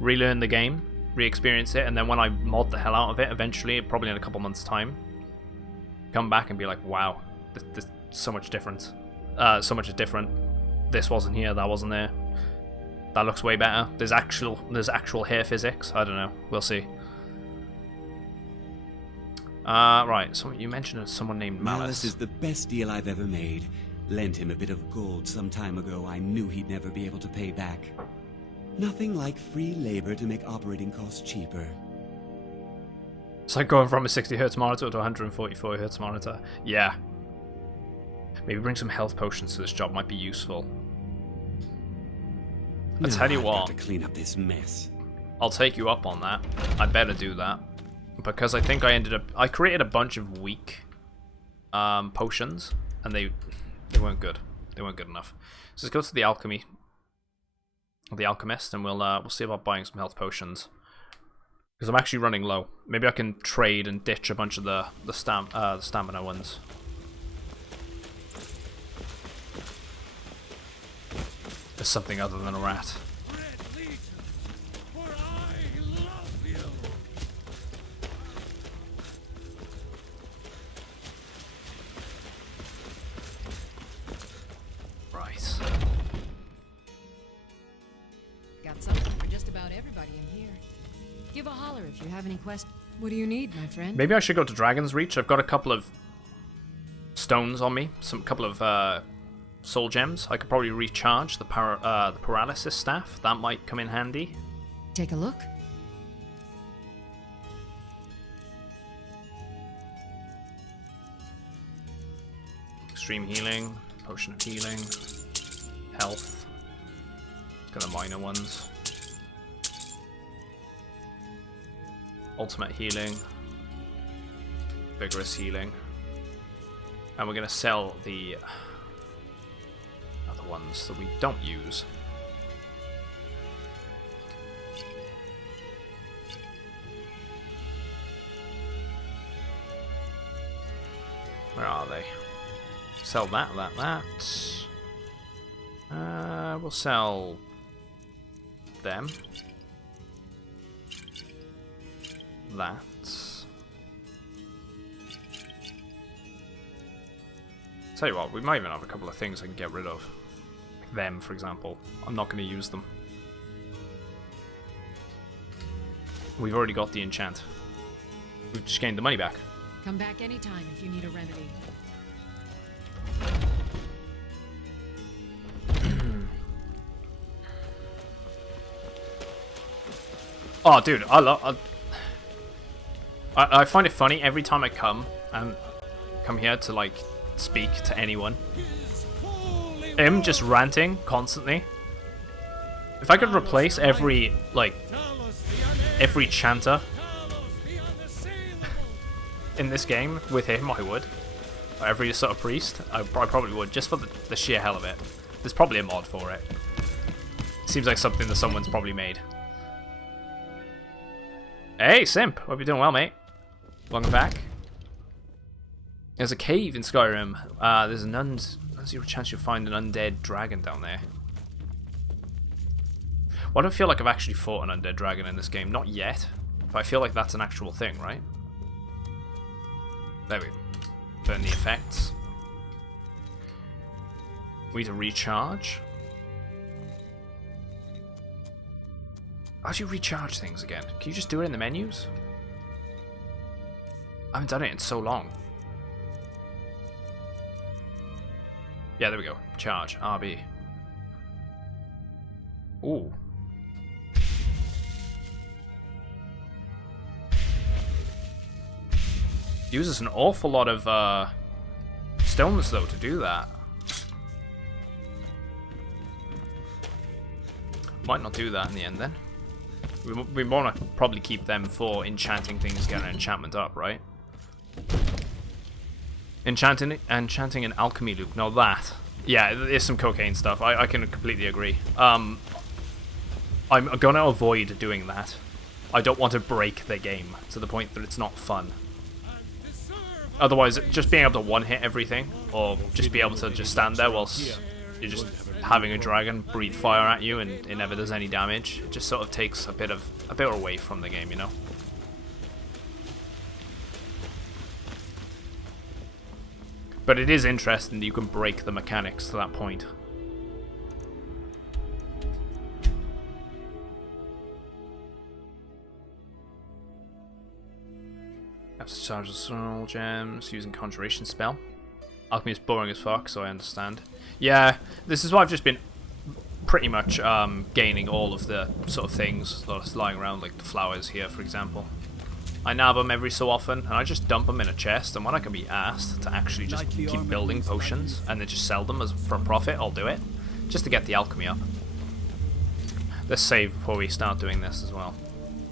Relearn the game, re-experience it, and then when I mod the hell out of it, eventually, probably in a couple months' time, come back and be like, wow, there's so much difference. So much is different. This wasn't here, that wasn't there. That looks way better. There's actual hair physics. I don't know. We'll see. Right, so you mentioned someone named Malice. Malice is the best deal I've ever made. Lent him a bit of gold some time ago I knew he'd never be able to pay back. Nothing like free labor to make operating costs cheaper. It's like going from a 60Hz monitor to a 144Hz monitor. Yeah. Maybe bring some health potions to this job might be useful. I'll tell you I've what. got to clean up this mess. I'll take you up on that. I better do that. Because I think I created a bunch of weak potions, and they weren't good. They weren't good enough. So let's go to the alchemist, and we'll see about buying some health potions. Because I'm actually running low. Maybe I can trade and ditch a bunch of the stamina ones. As something other than a rat. Right. Got something for just about everybody in here. Give a holler if you have any questions. What do you need, my friend? Maybe I should go to Dragon's Reach. I've got a couple of stones on me, couple of soul gems. I could probably recharge the paralysis staff. That might come in handy. Take a look. Extreme healing, potion of healing, health. Got the minor ones. Ultimate healing, vigorous healing, and we're gonna sell the other ones that we don't use. Sell that. We'll sell them. That. Tell you what, we might even have a couple of things I can get rid of. Like them, for example. I'm not going to use them. We've already got the enchant. We've just gained the money back. Come back anytime if you need a remedy. Oh, dude, I find it funny every time I come here to like speak to anyone. Him just ranting constantly. If I could replace every chanter in this game with him, I would. Or every sort of priest, I probably would, just for the sheer hell of it. There's probably a mod for it. Seems like something that someone's probably made. Hey, Simp! Hope you're doing well, mate. Welcome back. There's a cave in Skyrim. There's a chance you'll find an undead dragon down there. Well, I don't feel like I've actually fought an undead dragon in this game. Not yet. But I feel like that's an actual thing, right? There we go. Burn the effects. We need to recharge. How do you recharge things again? Can you just do it in the menus? I haven't done it in so long. Yeah, there we go. Charge. RB. Ooh. Uses an awful lot of stones, though, to do that. Might not do that in the end, then. We want to probably keep them for enchanting things, getting an enchantment up, right? Enchanting an alchemy loop. No, that. Yeah, there's some cocaine stuff. I can completely agree. I'm going to avoid doing that. I don't want to break the game to the point that it's not fun. Otherwise, just being able to one-hit everything, or just be able to just stand there whilst you're just having a dragon breathe fire at you and it never does any damage, it just sort of takes a bit away from the game, you know? But it is interesting that you can break the mechanics to that point. Have to charge the soul gems using conjuration spell. Alchemy is boring as fuck, so I understand. Yeah, this is why I've just been pretty much gaining all of the sort of things that's lying around, like the flowers here, for example. I nab them every so often, and I just dump them in a chest, and when I can be asked to actually just keep building potions and then just sell them for a profit, I'll do it. Just to get the alchemy up. Let's save before we start doing this as well.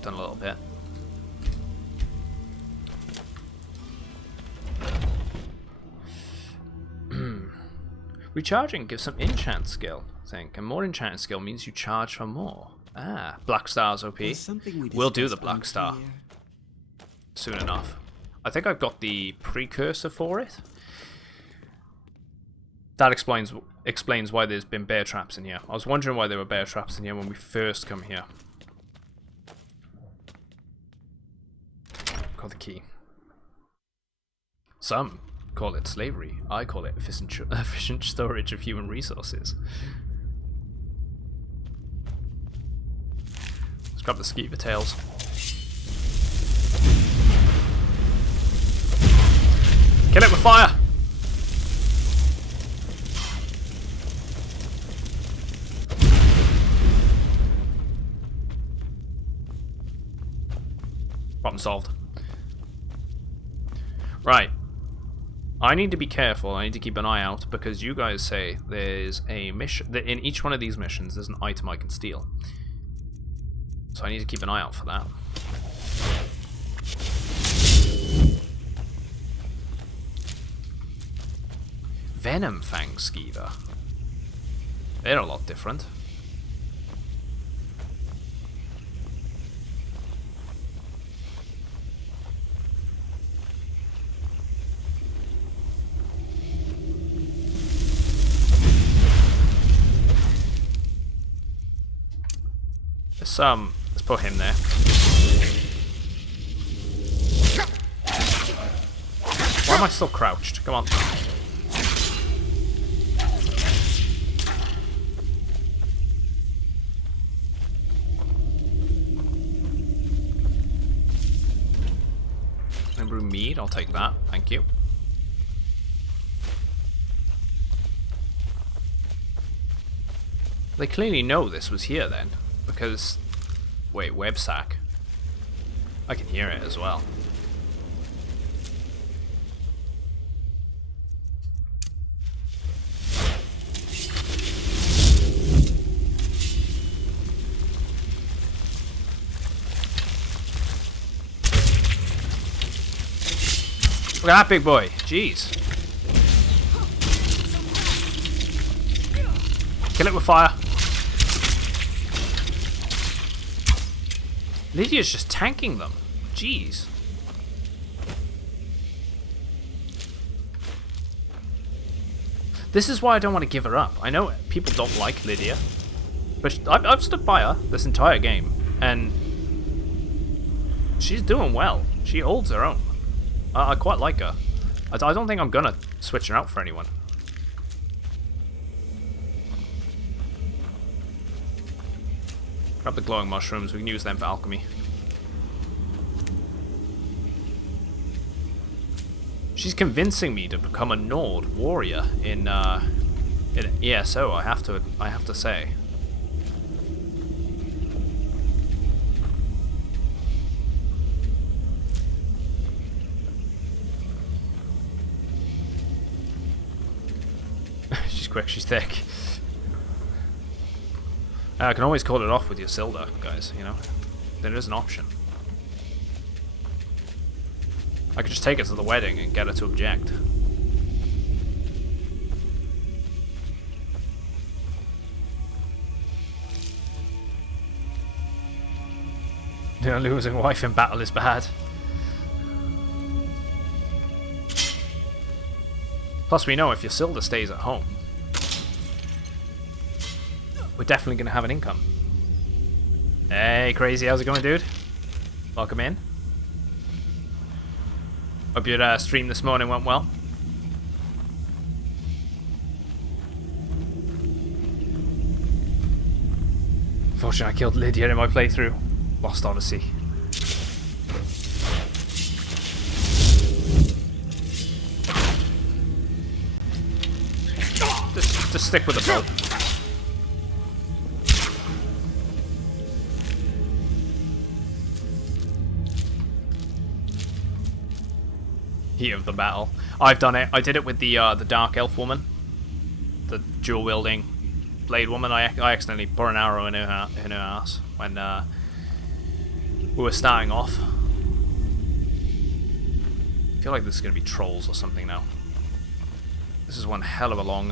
Done a little bit. Recharging gives some enchant skill, I think, and more enchanting skill means you charge for more. Ah, Black Star's OP. We'll do the Black Star soon enough. I think I've got the precursor for it. That explains why there's been bear traps in here. I was wondering why there were bear traps in here when we first come here. Got the key. Some call it slavery. I call it efficient storage of human resources. Let's grab the skeever tails. Kill it with fire! Problem solved. Right. I need to be careful, I need to keep an eye out, because you guys say there's a mission, that in each one of these missions there's an item I can steal. So I need to keep an eye out for that. Venom Fang Skeever. They're a lot different. let's put him there. Why am I still crouched? Come on. Brew mead, I'll take that. Thank you. They clearly know this was here then, because... Wait, web sack. I can hear it as well. Look at that big boy. Jeez. Kill it with fire. Lydia's just tanking them. Jeez. This is why I don't want to give her up. I know people don't like Lydia, but I've stood by her this entire game, and she's doing well. She holds her own. I quite like her. I don't think I'm gonna switch her out for anyone. Grab the glowing mushrooms, we can use them for alchemy. She's convincing me to become a Nord warrior in ESO, I have to say. She's quick, she's thick. I can always call it off with your Silda, guys, you know? There is an option. I could just take her to the wedding and get her to object. You know, losing a wife in battle is bad. Plus, we know if your Silda stays at home, we're definitely going to have an income. Hey, Crazy, how's it going, dude? Welcome in. Hope your stream this morning went well. Unfortunately, I killed Lydia in my playthrough. Lost Odyssey. Just stick with the bow. Heat of the battle. I've done it. I did it with the dark elf woman, the dual wielding blade woman. I accidentally put an arrow in her ass when we were starting off. I feel like this is gonna be trolls or something now. This is one hell of a long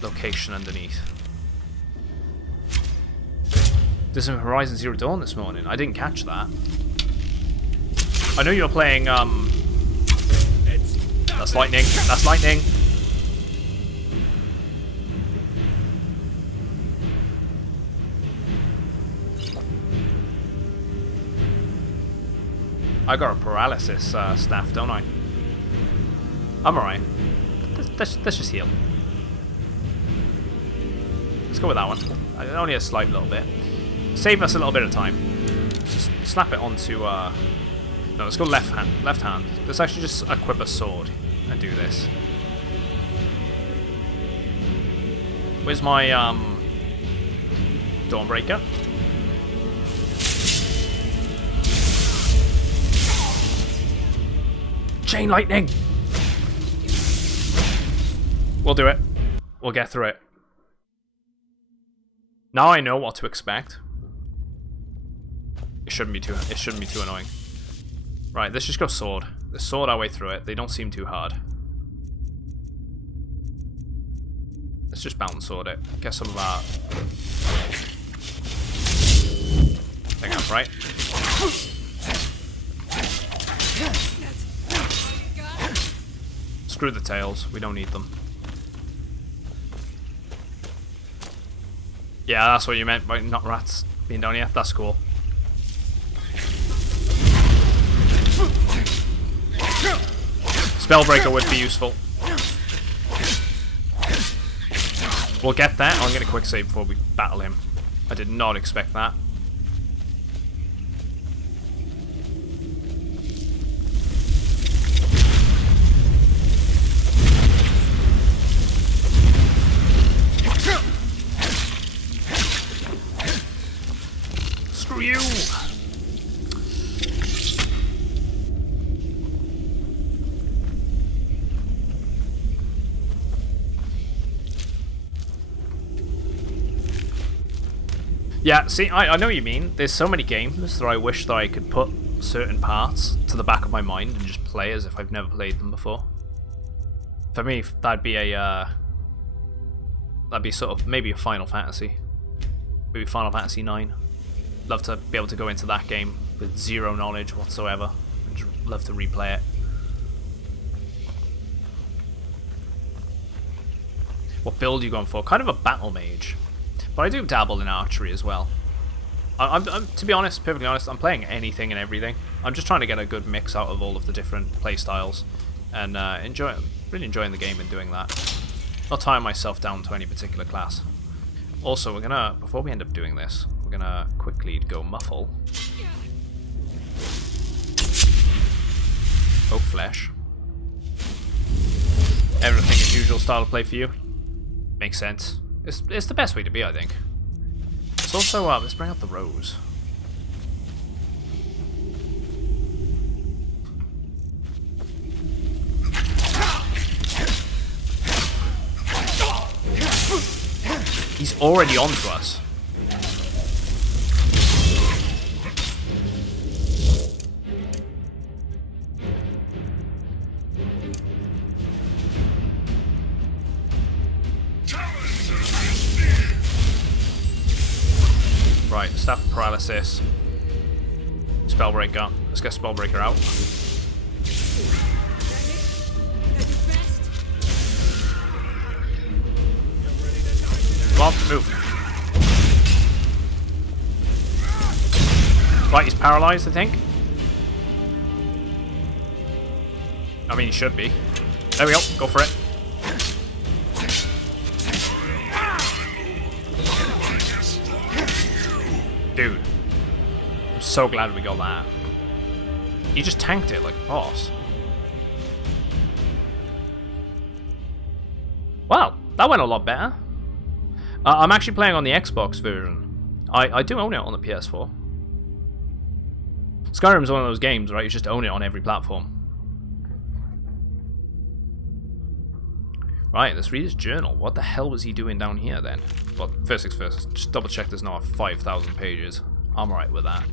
location underneath. There's some Horizon Zero Dawn this morning. I didn't catch that. I know you're playing, that's lightning, that's lightning. I got a paralysis staff, don't I? I'm alright. Let's just heal. Let's go with that one. Only a slight little bit. Save us a little bit of time. Just snap it onto, no, let's go left hand. Left hand. Let's actually just equip a sword and do this. Where's my Dawnbreaker? Chain lightning. We'll do it. We'll get through it. Now I know what to expect. It shouldn't be too annoying. Right, let's just go sword. Let's sword our way through it. They don't seem too hard. Let's just bounce sword it. Get some of our thing up, right? Screw the tails. We don't need them. Yeah, that's what you meant by not rats being down here. That's cool. Spellbreaker would be useful. We'll get that. I'll get a quick save before we battle him. I did not expect that. Screw you! Yeah, see, I know what you mean. There's so many games that I wish that I could put certain parts to the back of my mind and just play as if I've never played them before. For me, that'd be sort of maybe a Final Fantasy. Maybe Final Fantasy 9. Love to be able to go into that game with zero knowledge whatsoever. And just love to replay it. What build are you going for? Kind of a battle mage. But I do dabble in archery as well. I'm to be honest, perfectly honest, I'm playing anything and everything. I'm just trying to get a good mix out of all of the different play styles. And really enjoying the game and doing that. Not tying myself down to any particular class. Also, we're gonna, before we end up doing this, we're gonna quickly go muffle. Oak flesh. Everything as usual style of play for you. Makes sense. It's the best way to be, I think. It's also, let's bring up the rose. He's already on to us. Right, staff of paralysis. Spellbreaker. Let's get Spellbreaker out. Come on, move. Right, he's paralyzed, I think. I mean, he should be. There we go. Go for it. Dude, I'm so glad we got that. He just tanked it like a boss. Wow, that went a lot better. I'm actually playing on the Xbox version. I do own it on the PS4. Skyrim's one of those games, right? You just own it on every platform. Right, let's read his journal. What the hell was he doing down here then? Well, first things first, just double check there's not 5,000 pages. I'm alright with that.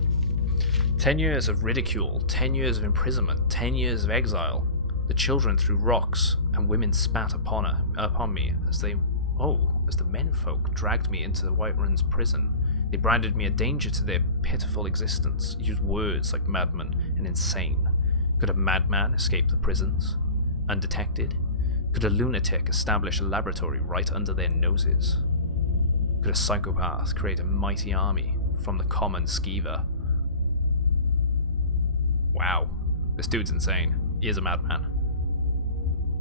10 years of ridicule, 10 years of imprisonment, 10 years of exile. The children threw rocks, and women spat upon me as the menfolk dragged me into the Whiterun's prison. They branded me a danger to their pitiful existence, used words like madman and insane. Could a madman escape the prisons undetected? Could a lunatic establish a laboratory right under their noses? Could a psychopath create a mighty army from the common skeever? Wow, this dude's insane. He is a madman.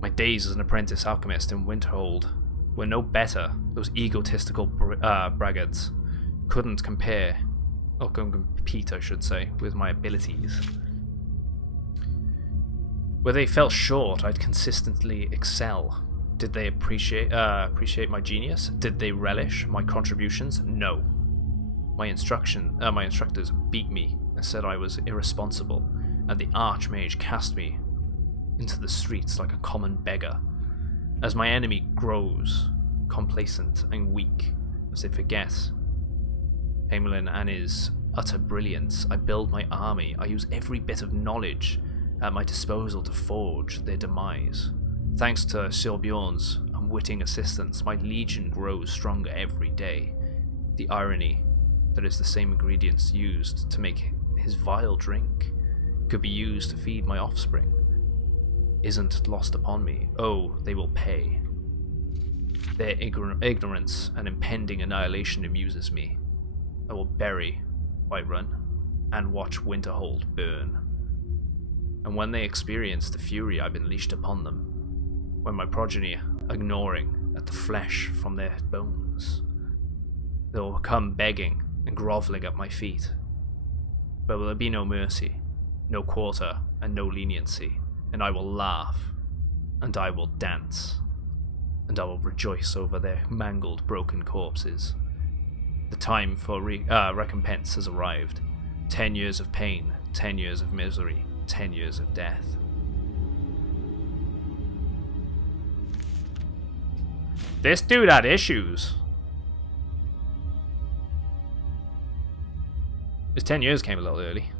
My days as an apprentice alchemist in Winterhold were no better. Those egotistical braggarts couldn't compete, I should say, with my abilities. Where they fell short, I'd consistently excel. Did they appreciate my genius? Did they relish my contributions? No. My instructors beat me and said I was irresponsible, and the Archmage cast me into the streets like a common beggar. As my enemy grows complacent and weak, as they forget Hamelin and his utter brilliance, I build my army. I use every bit of knowledge at my disposal to forge their demise. Thanks to Sir Bjorn's unwitting assistance, my legion grows stronger every day. The irony that it's the same ingredients used to make his vile drink could be used to feed my offspring isn't lost upon me. Oh, they will pay. Their ignorance and impending annihilation amuses me. I will bury Whiterun and watch Winterhold burn. And when they experience the fury I've unleashed upon them, when my progeny are gnawing at the flesh from their bones, they will come begging and groveling at my feet. But will there be no mercy, no quarter, and no leniency, and I will laugh, and I will dance, and I will rejoice over their mangled, broken corpses. The time for recompense has arrived. 10 years of pain, 10 years of misery, 10 years of death. This dude had issues. His 10 years came a little early.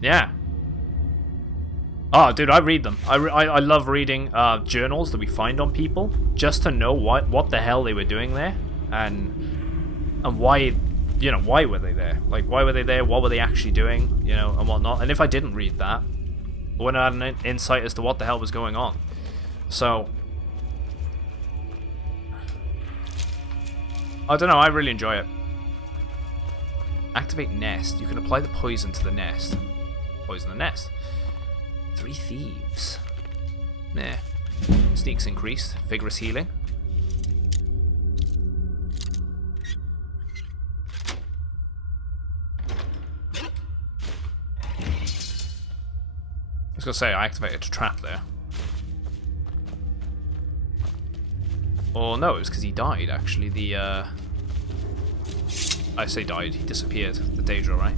Yeah. Oh, dude, I read them. I love reading journals that we find on people, just to know what the hell they were doing there, and why, you know, why were they there? Like, why were they there? What were they actually doing? You know, and whatnot. And if I didn't read that, I wouldn't have had an insight as to what the hell was going on. So, I don't know. I really enjoy it. Activate nest. You can apply the poison to the nest. Poison the nest. 3 thieves. Nah. Sneaks increased. Vigorous healing. I was gonna say I activated a trap there. Or no, it was because he died actually. I say died, he disappeared. The Daedra, right?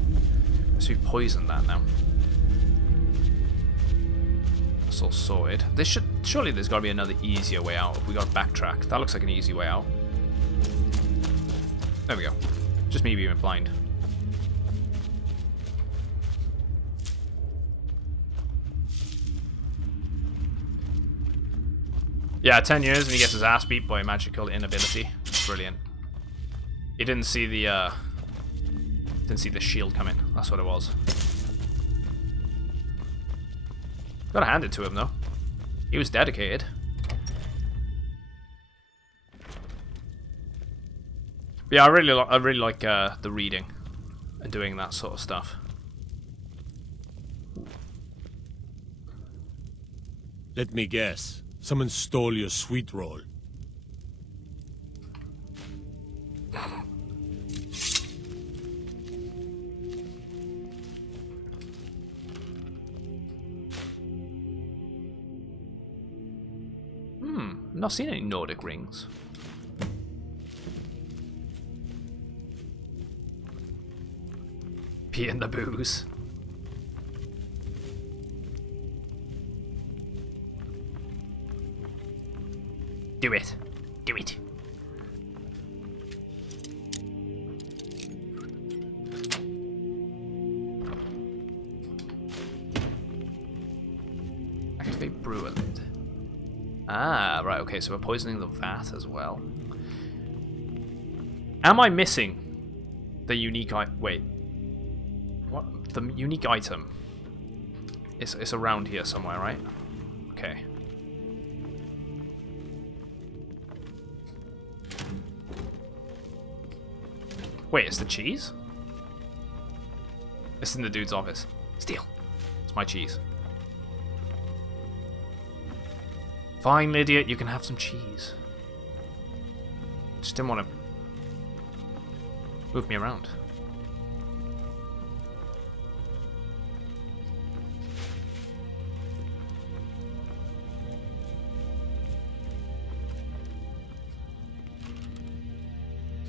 So we've poisoned that now. It's all sorted. Surely there's gotta be another easier way out if we got to backtrack. That looks like an easy way out. There we go. Just me being blind. Yeah, 10 years and he gets his ass beat by magical inability. Brilliant. He didn't see the shield coming. That's what it was. Gotta hand it to him though. He was dedicated. But yeah, I really like the reading and doing that sort of stuff. Let me guess. Someone stole your sweet roll. I've not seen any Nordic rings. Pee in the booze. Do it. Do it. Activate brewer lid. Ah, right, okay, so we're poisoning the vat as well. Am I missing the unique wait. What? The unique item. It's around here somewhere, right? Okay. Wait, it's the cheese? It's in the dude's office. Steal. It's my cheese. Fine, idiot, you can have some cheese. Just didn't want to move me around.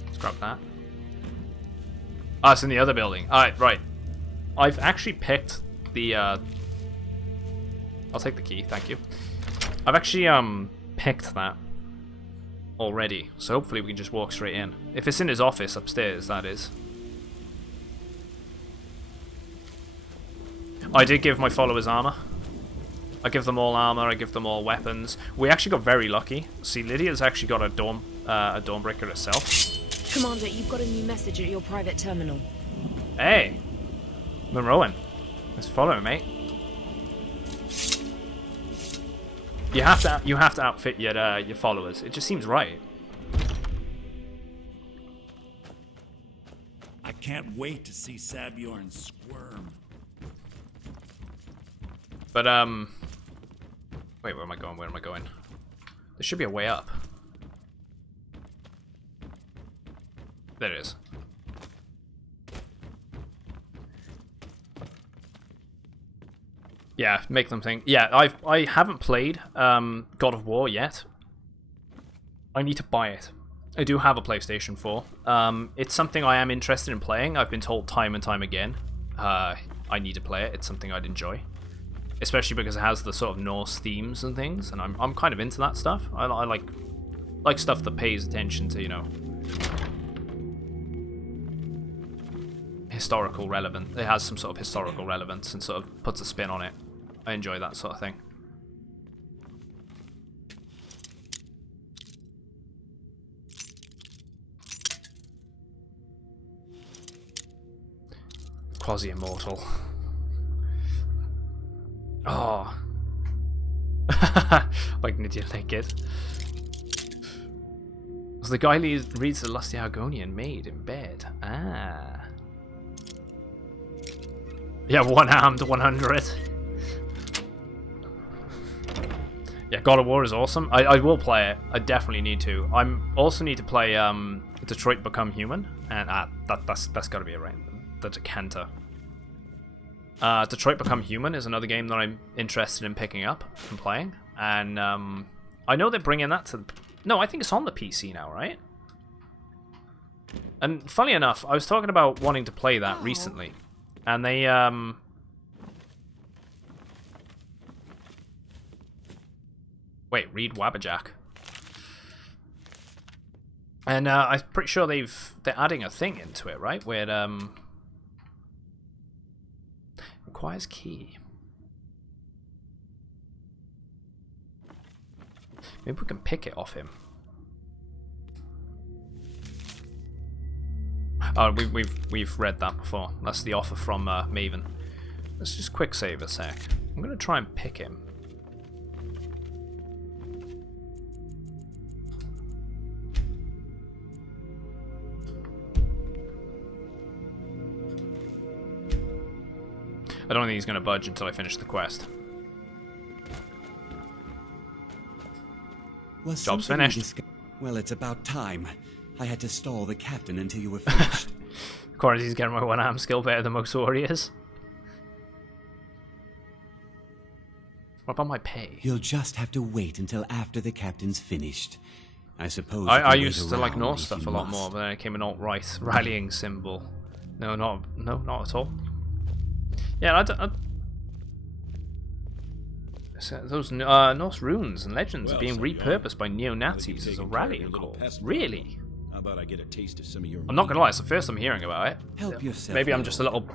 Let's grab that. Ah, it's in the other building. Alright, right. I've actually picked the, I'll take the key, thank you. I've actually, picked that already, so hopefully we can just walk straight in. If it's in his office upstairs, that is. I did give my followers armor. I give them all armor, I give them all weapons. We actually got very lucky. See, Lydia's actually got a Dawnbreaker herself. Commander, you've got a new message at your private terminal. Hey! Monroean. Let's follow him, mate. You have to outfit your followers. It just seems right. I can't wait to see Sabjorn squirm. But wait, where am I going? Where am I going? There should be a way up. There it is. Yeah, make them think. Yeah, I haven't played God of War yet. I need to buy it. I do have a PlayStation 4. It's something I am interested in playing. I've been told time and time again I need to play it. It's something I'd enjoy, especially because it has the sort of Norse themes and things, and I'm kind of into that stuff. I like stuff that pays attention to, you know, historical relevant. It has some sort of historical relevance and sort of puts a spin on it. I enjoy that sort of thing. Quasi-immortal. Oh. Like an idiot naked. So the guy reads the Lusty Argonian maid in bed. Ah. Yeah, one-armed 100. Yeah, God of War is awesome. I will play it. I definitely need to. I also need to play Detroit Become Human, and that's got to be it, right? The decanter. Detroit Become Human is another game that I'm interested in picking up and playing, and I know they're bringing that to. No, I think it's on the PC now, right? And funny enough, I was talking about wanting to play that recently, and they wait, read Wabberjack. And I'm pretty sure they're adding a thing into it, right? Where requires key. Maybe we can pick it off him. Oh, we've read that before. That's the offer from Maven. Let's just quick save a sec. I'm gonna try and pick him. I don't think he's going to budge until I finish the quest. Job's finished. Well, it's about time. I had to stall the captain until you were finished. Quarantine's getting my one-arm skill better than most warriors. What about my pay? You'll just have to wait until after the captain's finished. I suppose. I used to like Norse stuff a lot more, but then it came an alt-right rallying symbol. No, not at all. Yeah, those Norse runes and legends are being repurposed by neo-Nazis as a rallying call. Really? How about I get a taste of some of your I'm not gonna lie, it's the first I'm hearing about it. Help yourself. Maybe I'm just a little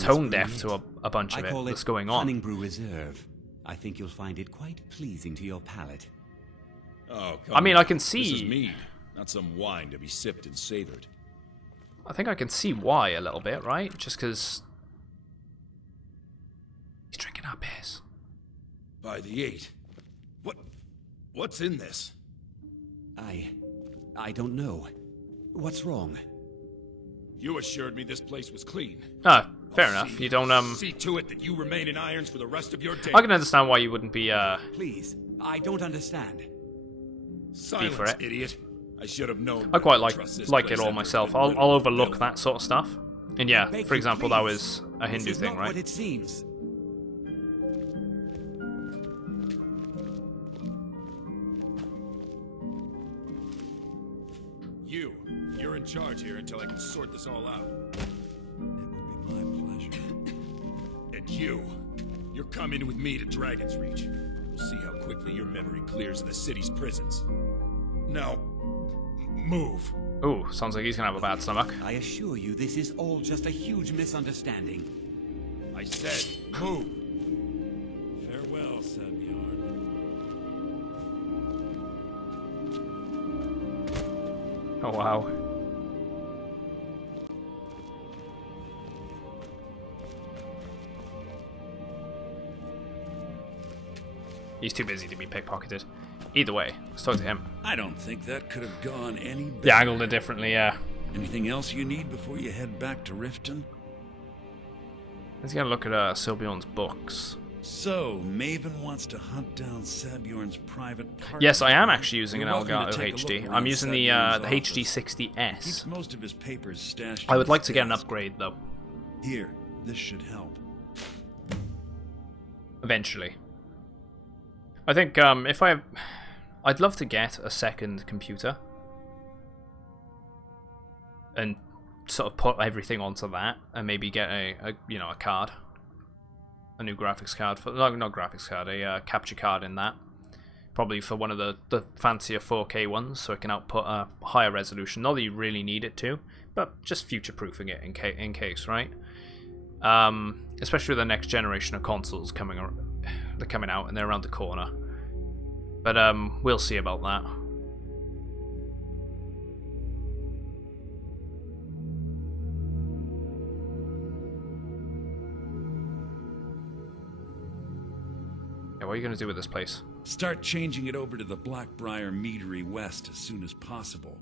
tone deaf to a bunch of it that's going on. Cunning Brew Reserve. I think you'll find it quite pleasing to your palate. Oh, I mean, I can see. This is mead, not some wine to be sipped and savored. I think I can see why a little bit, right? Just because he's drinking our piss. By the 8. What's in this? I don't know. What's wrong? You assured me this place was clean. Ah, fair enough. You don't see to it that you remain in irons for the rest of your day. I can understand why you wouldn't be Please, I don't understand. Silence, for it. idiot. I should have known. I quite like it all myself. I'll overlook that sort of stuff. And yeah, for example, that was a Hindu thing, right? What it seems. You're in charge here until I can sort this all out. It would be my pleasure. And you're coming with me to Dragon's Reach. We'll see how quickly your memory clears in the city's prisons. Now, move. Ooh, sounds like he's gonna have a bad stomach. I assure you, this is all just a huge misunderstanding. I said, move. Farewell, Sabjorn. Oh wow. He's too busy to be pickpocketed. Either way, let's talk to him. I don't think that could have gone any better. Yeah, angled it differently, yeah. Anything else you need before you head back to Riften? Let's get a look at Sylbjorn's books. So, Maven wants to hunt down Sabjorn's private partner. Yes, I am actually using an You're welcome Elgato to take a HD. look I'm around using the Sabjorn's office. HD60S. Keeps most of his papers stashed I in would his like to get an desk. upgrade, though. Here, this should help. Eventually. I think if I'd love to get a second computer and sort of put everything onto that, and maybe get a card, a new graphics card for not graphics card, a capture card in that, probably for one of the fancier 4K ones, so it can output a higher resolution. Not that you really need it to, but just future-proofing it in case, right? Especially with the next generation of consoles coming out, and they're around the corner. But we'll see about that. Yeah, what are you gonna do with this place? Start changing it over to the Blackbriar Meadery West as soon as possible.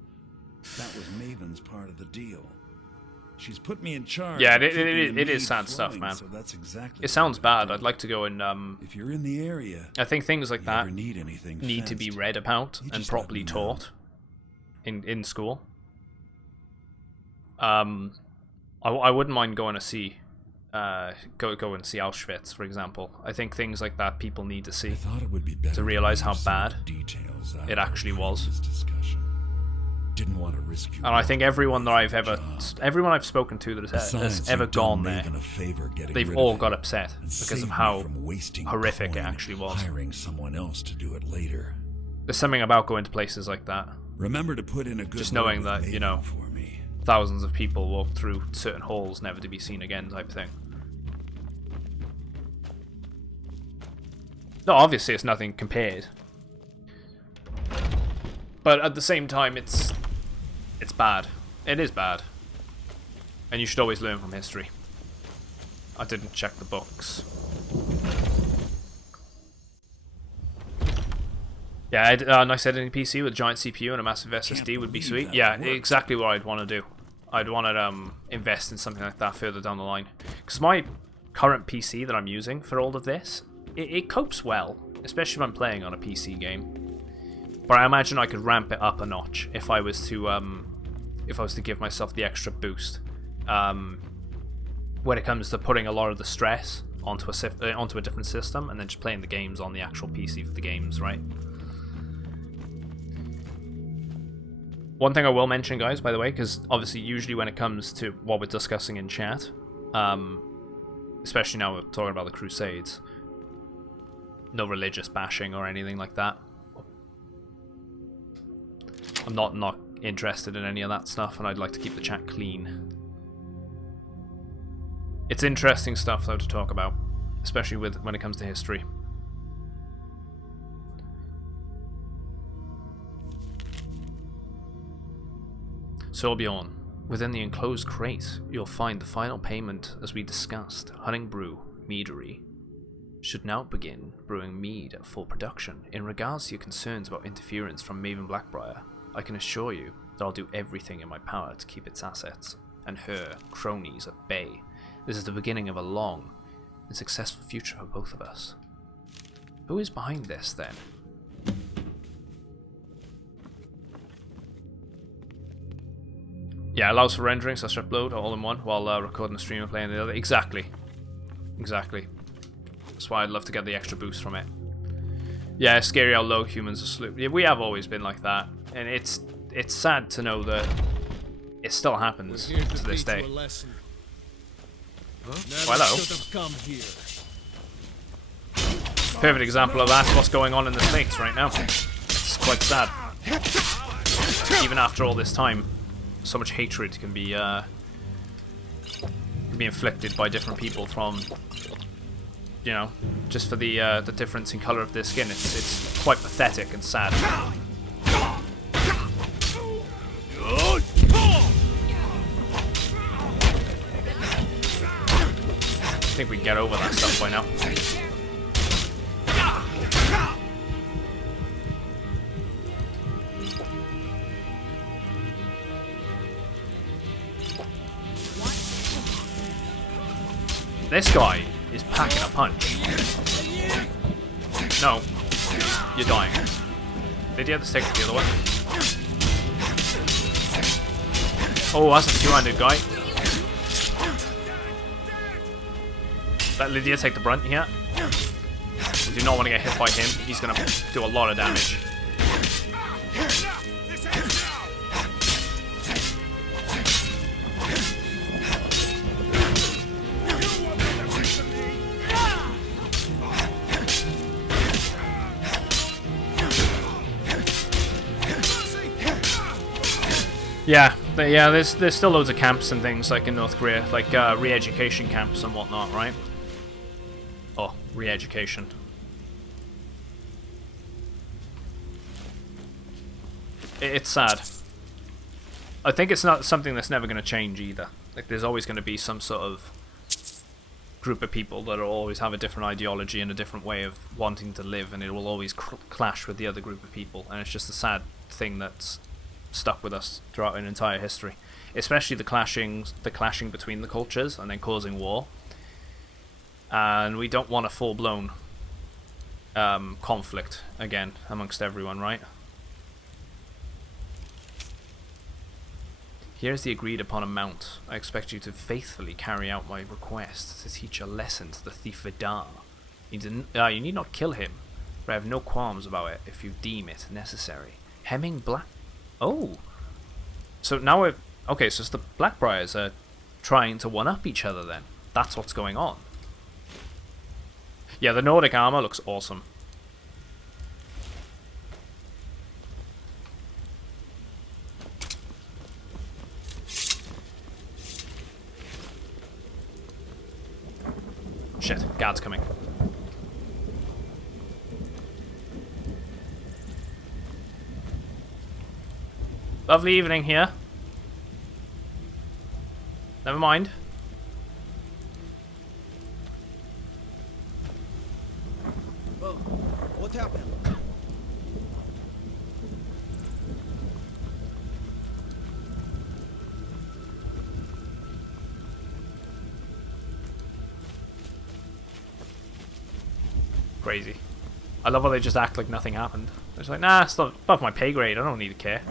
That was Maven's part of the deal. She's put me in charge. Yeah, of it keeping the is mead sad stuff, flowing, man. So that's exactly It sounds bad. I'd like to go and if you're in the area, I think things like that need anything need to be read about and properly taught in school. I wouldn't mind going to see go and see Auschwitz, for example. I think things like that people need to see. I thought it would be better to realize how some bad details out it actually was. Didn't want to risk you. And I think everyone I've spoken to that has ever gone there, they've all got upset because of how horrific it actually was. Hiring someone else to do it later. There's something about going to places like that. Remember to put in a good just knowing word that, with you know, thousands of people walk through certain halls never to be seen again type thing. No, obviously it's nothing compared. But at the same time, it's bad. It is bad. And you should always learn from history. I didn't check the books. Yeah, a nice editing PC with a giant CPU and a massive SSD would be sweet. Yeah, exactly what I'd want to do. I'd want to invest in something like that further down the line. Because my current PC that I'm using for all of this, it copes well, especially if I'm playing on a PC game. But I imagine I could ramp it up a notch if I was to give myself the extra boost when it comes to putting a lot of the stress onto a different system and then just playing the games on the actual PC for the games, right? One thing I will mention, guys, by the way, because obviously usually when it comes to what we're discussing in chat, especially now we're talking about the Crusades, no religious bashing or anything like that. I'm not interested in any of that stuff, and I'd like to keep the chat clean. It's interesting stuff, though, to talk about, especially when it comes to history. Sylbjorn, within the enclosed crate, you'll find the final payment as we discussed. Hunting Brew, Meadery, should now begin brewing mead at full production. In regards to your concerns about interference from Maven Blackbriar, I can assure you that I'll do everything in my power to keep its assets and her cronies at bay. This is the beginning of a long and successful future for both of us. Who is behind this, then? Yeah, allows for rendering / upload all in one while recording the stream and playing the other. Exactly. That's why I'd love to get the extra boost from it. Yeah, scary how low humans are sleep. Yeah, we have always been like that, and it's sad to know that it still happens to this day. Well, hello. Perfect example of that. What's going on in the States right now? It's quite sad. Even after all this time, so much hatred can be inflicted by different people from, you know, just for the difference in color of their skin. It's quite pathetic and sad. I think we can get over that stuff by now. This guy is packing a punch. No. You're dying. Lydia, let's take the other one. Oh, that's a two-handed guy. Let Lydia take the brunt here. We do not want to get hit by him. He's going to do a lot of damage. Yeah, there's still loads of camps and things like in North Korea, like re-education camps and whatnot, right? Oh, re-education. It's sad. I think it's not something that's never going to change either. Like, there's always going to be some sort of group of people that will always have a different ideology and a different way of wanting to live, and it will always clash with the other group of people. And it's just a sad thing that's stuck with us throughout an entire history, especially the clashing between the cultures and then causing war. And we don't want a full-blown conflict again amongst everyone, right? Here's the agreed upon amount. I expect you to faithfully carry out my request to teach a lesson to the thief Vidar. You need not kill him, but I have no qualms about it if you deem it necessary. Hemming Black... Oh! So now we're... Okay, so it's the Blackbriars are trying to one-up each other then. That's what's going on. Yeah, the Nordic armor looks awesome. Shit, guard's coming. Lovely evening here. Never mind. Whoa, what happened? Crazy. I love how they just act like nothing happened. They're just like, nah, it's not above my pay grade. I don't need to care.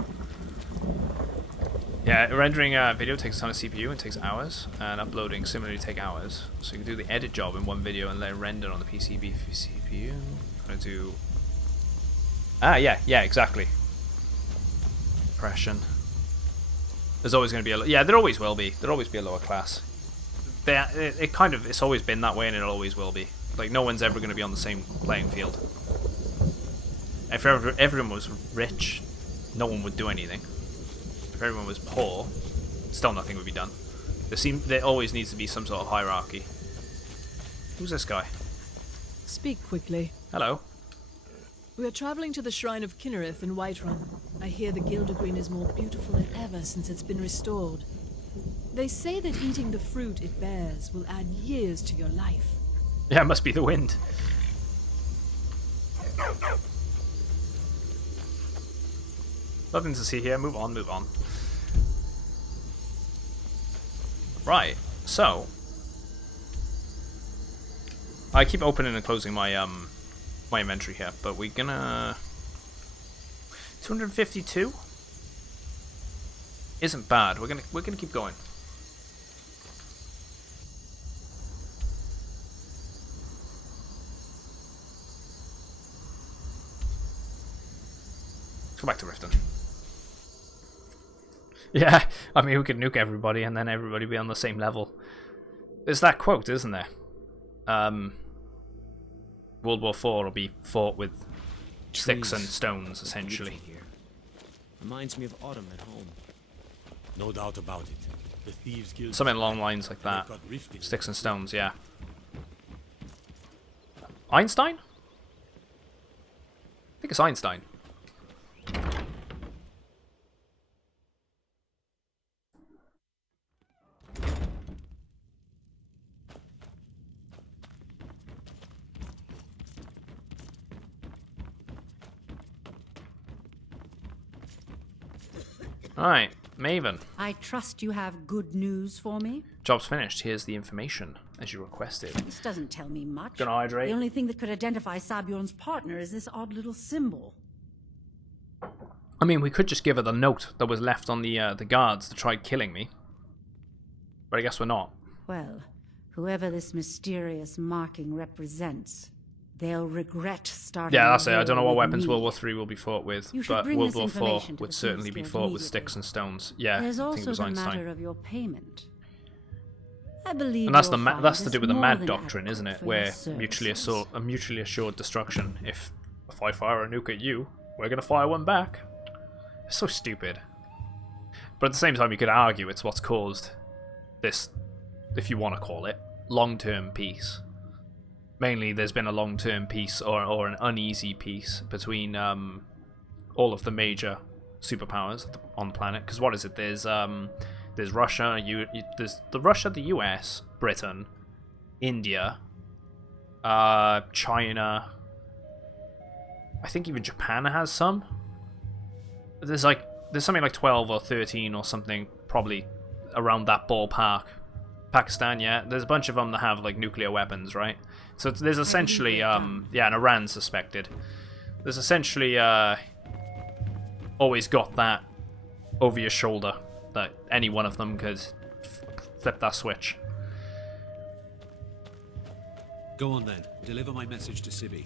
Yeah, rendering a video takes a ton of CPU and takes hours, and uploading similarly take hours. So you can do the edit job in one video and let it render on the PCB CPU. I'm gonna do... Ah, yeah, exactly. Depression. There's always going to be a... Yeah, there always will be. There'll always be a lower class. It's always been that way, and it always will be. Like, no one's ever going to be on the same playing field. If everyone was rich, no one would do anything. If everyone was poor, still nothing would be done. There always needs to be some sort of hierarchy. Who's this guy? Speak quickly. Hello. We are traveling to the Shrine of Kinnereth in Whiterun. I hear the Gildergreen is more beautiful than ever since it's been restored. They say that eating the fruit it bears will add years to your life. Yeah, it must be the wind. Nothing to see here. Move on, move on. Right, so I keep opening and closing my my inventory here, but we're gonna 252 isn't bad. We're gonna keep going. Let's go back to Riften. Yeah, I mean, we could nuke everybody and then everybody be on the same level. There's that quote, isn't there? World War IV will be fought with sticks and stones, essentially. Reminds me of autumn at home. No doubt about it. The Thieves Guild... Something along lines like that. Sticks and stones, yeah. Einstein? I think it's Einstein. Alright, Maven. I trust you have good news for me. Job's finished. Here's the information. as you requested. This doesn't tell me much. Gonna hydrate. The only thing that could identify Sabjorn's partner is this odd little symbol. I mean, we could just give her the note that was left on the guards that tried killing me. But I guess we're not. Well, whoever this mysterious marking represents, they'll regret starting. Yeah, that's it. a I don't know war what with weapons me. World War III will be fought with, You should but bring World this War IV information to would the certainly Thieves be Guild fought with immediately. sticks and stones. Yeah, There's I think it also was the Einstein. matter of your payment. I believe And that's you'll find that's to this do with the more Mad than Doctrine, adequate isn't it? for Where your mutually services. assured destruction. If I fire a nuke at you, we're gonna fire one back. It's so stupid. But at the same time, you could argue it's what's caused this, if you want to call it, long-term peace. Mainly, there's been a long-term peace or an uneasy peace between all of the major superpowers on the planet. Because what is it? There's Russia, there's the Russia, the US, Britain, India, China. I think even Japan has some. There's something like 12 or 13 or something, probably around that ballpark. Pakistan, yeah. There's a bunch of them that have like nuclear weapons, right? So there's essentially, yeah, and Iran suspected. There's essentially always got that over your shoulder that any one of them could flip that switch. Go on then. Deliver my message to Sibi.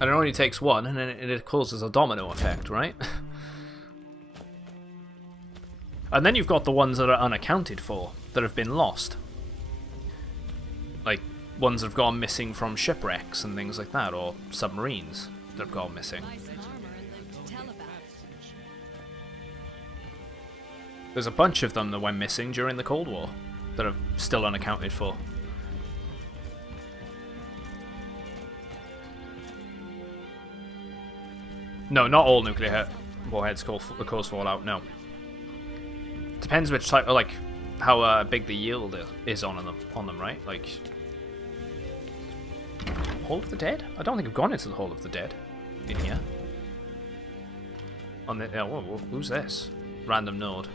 And it only takes one, and then it causes a domino effect, right? And then you've got the ones that are unaccounted for, that have been lost. Like, ones that have gone missing from shipwrecks and things like that, or submarines that have gone missing. There's a bunch of them that went missing during the Cold War, that are still unaccounted for. No, not all nuclear warheads cause fallout, no. Depends which type, like, how big the yield is on them, right? Like, Hall of the Dead? I don't think I've gone into the Hall of the Dead in here. On the, whoa, who's this? Random node.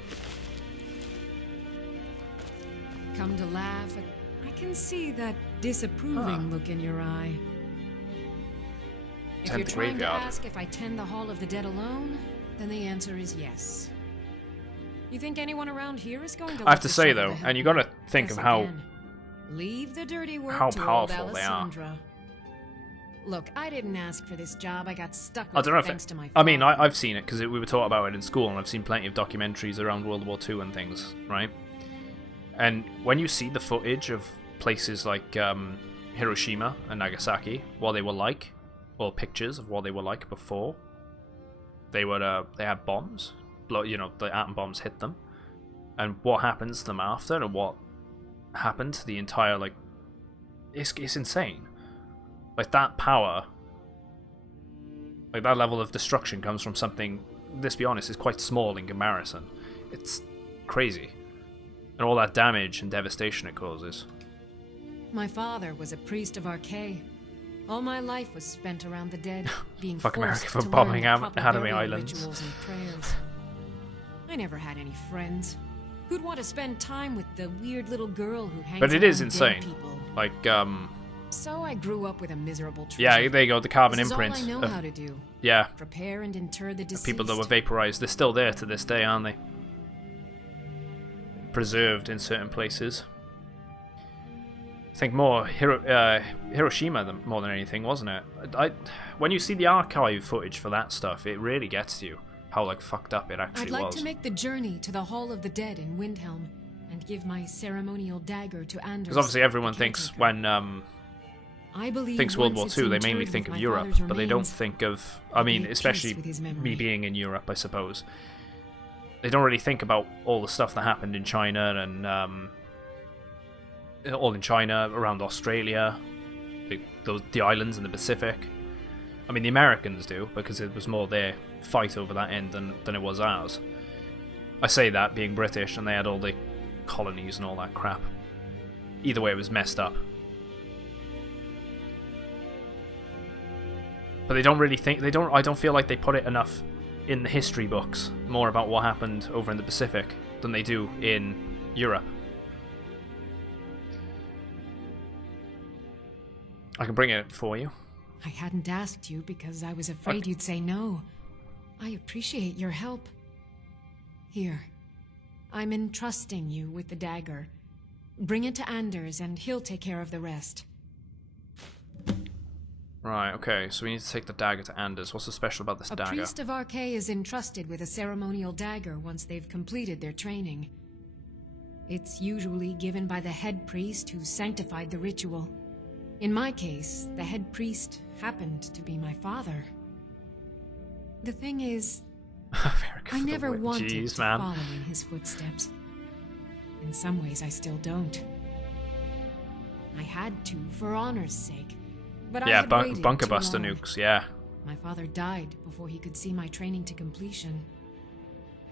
Come to laugh, I can see that disapproving look in your eye. If you're trying to ask if I tend the Hall of the Dead alone, then the answer is yes. You think anyone around here is going to? I have to say though, and you got to think of how leave the dirty work how to powerful old they are. Alessandra. Look, I didn't ask for this job. I got stuck I with don't know it if thanks to my I mean, I've seen it because we were taught about it in school, and I've seen plenty of documentaries around World War II and things, right? And when you see the footage of places like Hiroshima and Nagasaki, what they were like, or pictures of what they were like before they had bombs, the atom bombs hit them, and what happens to them after, and what happened to the entire, like, it's insane. Like, that power, like, that level of destruction comes from something, let's be honest, is quite small in comparison. It's crazy. And all that damage and devastation it causes. My father was a priest of Archay. All my life was spent around the dead, being Fuck forced America for to bombing learn the proper Anime burial Islands. rituals and prayers. I never had any friends. Who'd want to spend time with the weird little girl who hangs But it is around insane. dead people? Like, So I grew up with a miserable tree. yeah, there you go, the carbon This is all imprints. I know how to do. Yeah. Prepare and inter the deceased. People that were vaporized, they're still there to this day, aren't they? Preserved in certain places. I think more Hiroshima more than anything, wasn't it? When you see the archive footage for that stuff, it really gets to you how, like, fucked up it actually I'd like was. to make the journey to the Hall of the Dead in Windhelm and give my ceremonial dagger to Anders. Because obviously everyone thinks when I believe thinks World War once II, it's they mainly interred think with of my Europe, father's but they don't remains, think of, I I'll be mean, at peace especially with his memory. me being in Europe, I suppose. They don't really think about all the stuff that happened in China and all in China, around Australia, the islands in the Pacific. I mean, the Americans do, because it was more their fight over that end than it was ours. I say that being British, and they had all the colonies and all that crap. Either way, it was messed up. But they don't really think, I don't feel like they put it enough in the history books, more about what happened over in the Pacific, than they do in Europe. I can bring it for you. I hadn't asked you because I was afraid you'd say no. I appreciate your help. Here. I'm entrusting you with the dagger. Bring it to Anders and he'll take care of the rest. Right, okay, so we need to take the dagger to Anders. What's so special about this A dagger? priest of Archay is entrusted with a ceremonial dagger once they've completed their training. It's usually given by the head priest who sanctified the ritual. In my case, the head priest happened to be my father. The thing is, I never wanted to follow in his footsteps. In some ways, I still don't. I had to, for honor's sake. But yeah, I had waited bunker too buster long. nukes, yeah. My father died before he could see my training to completion.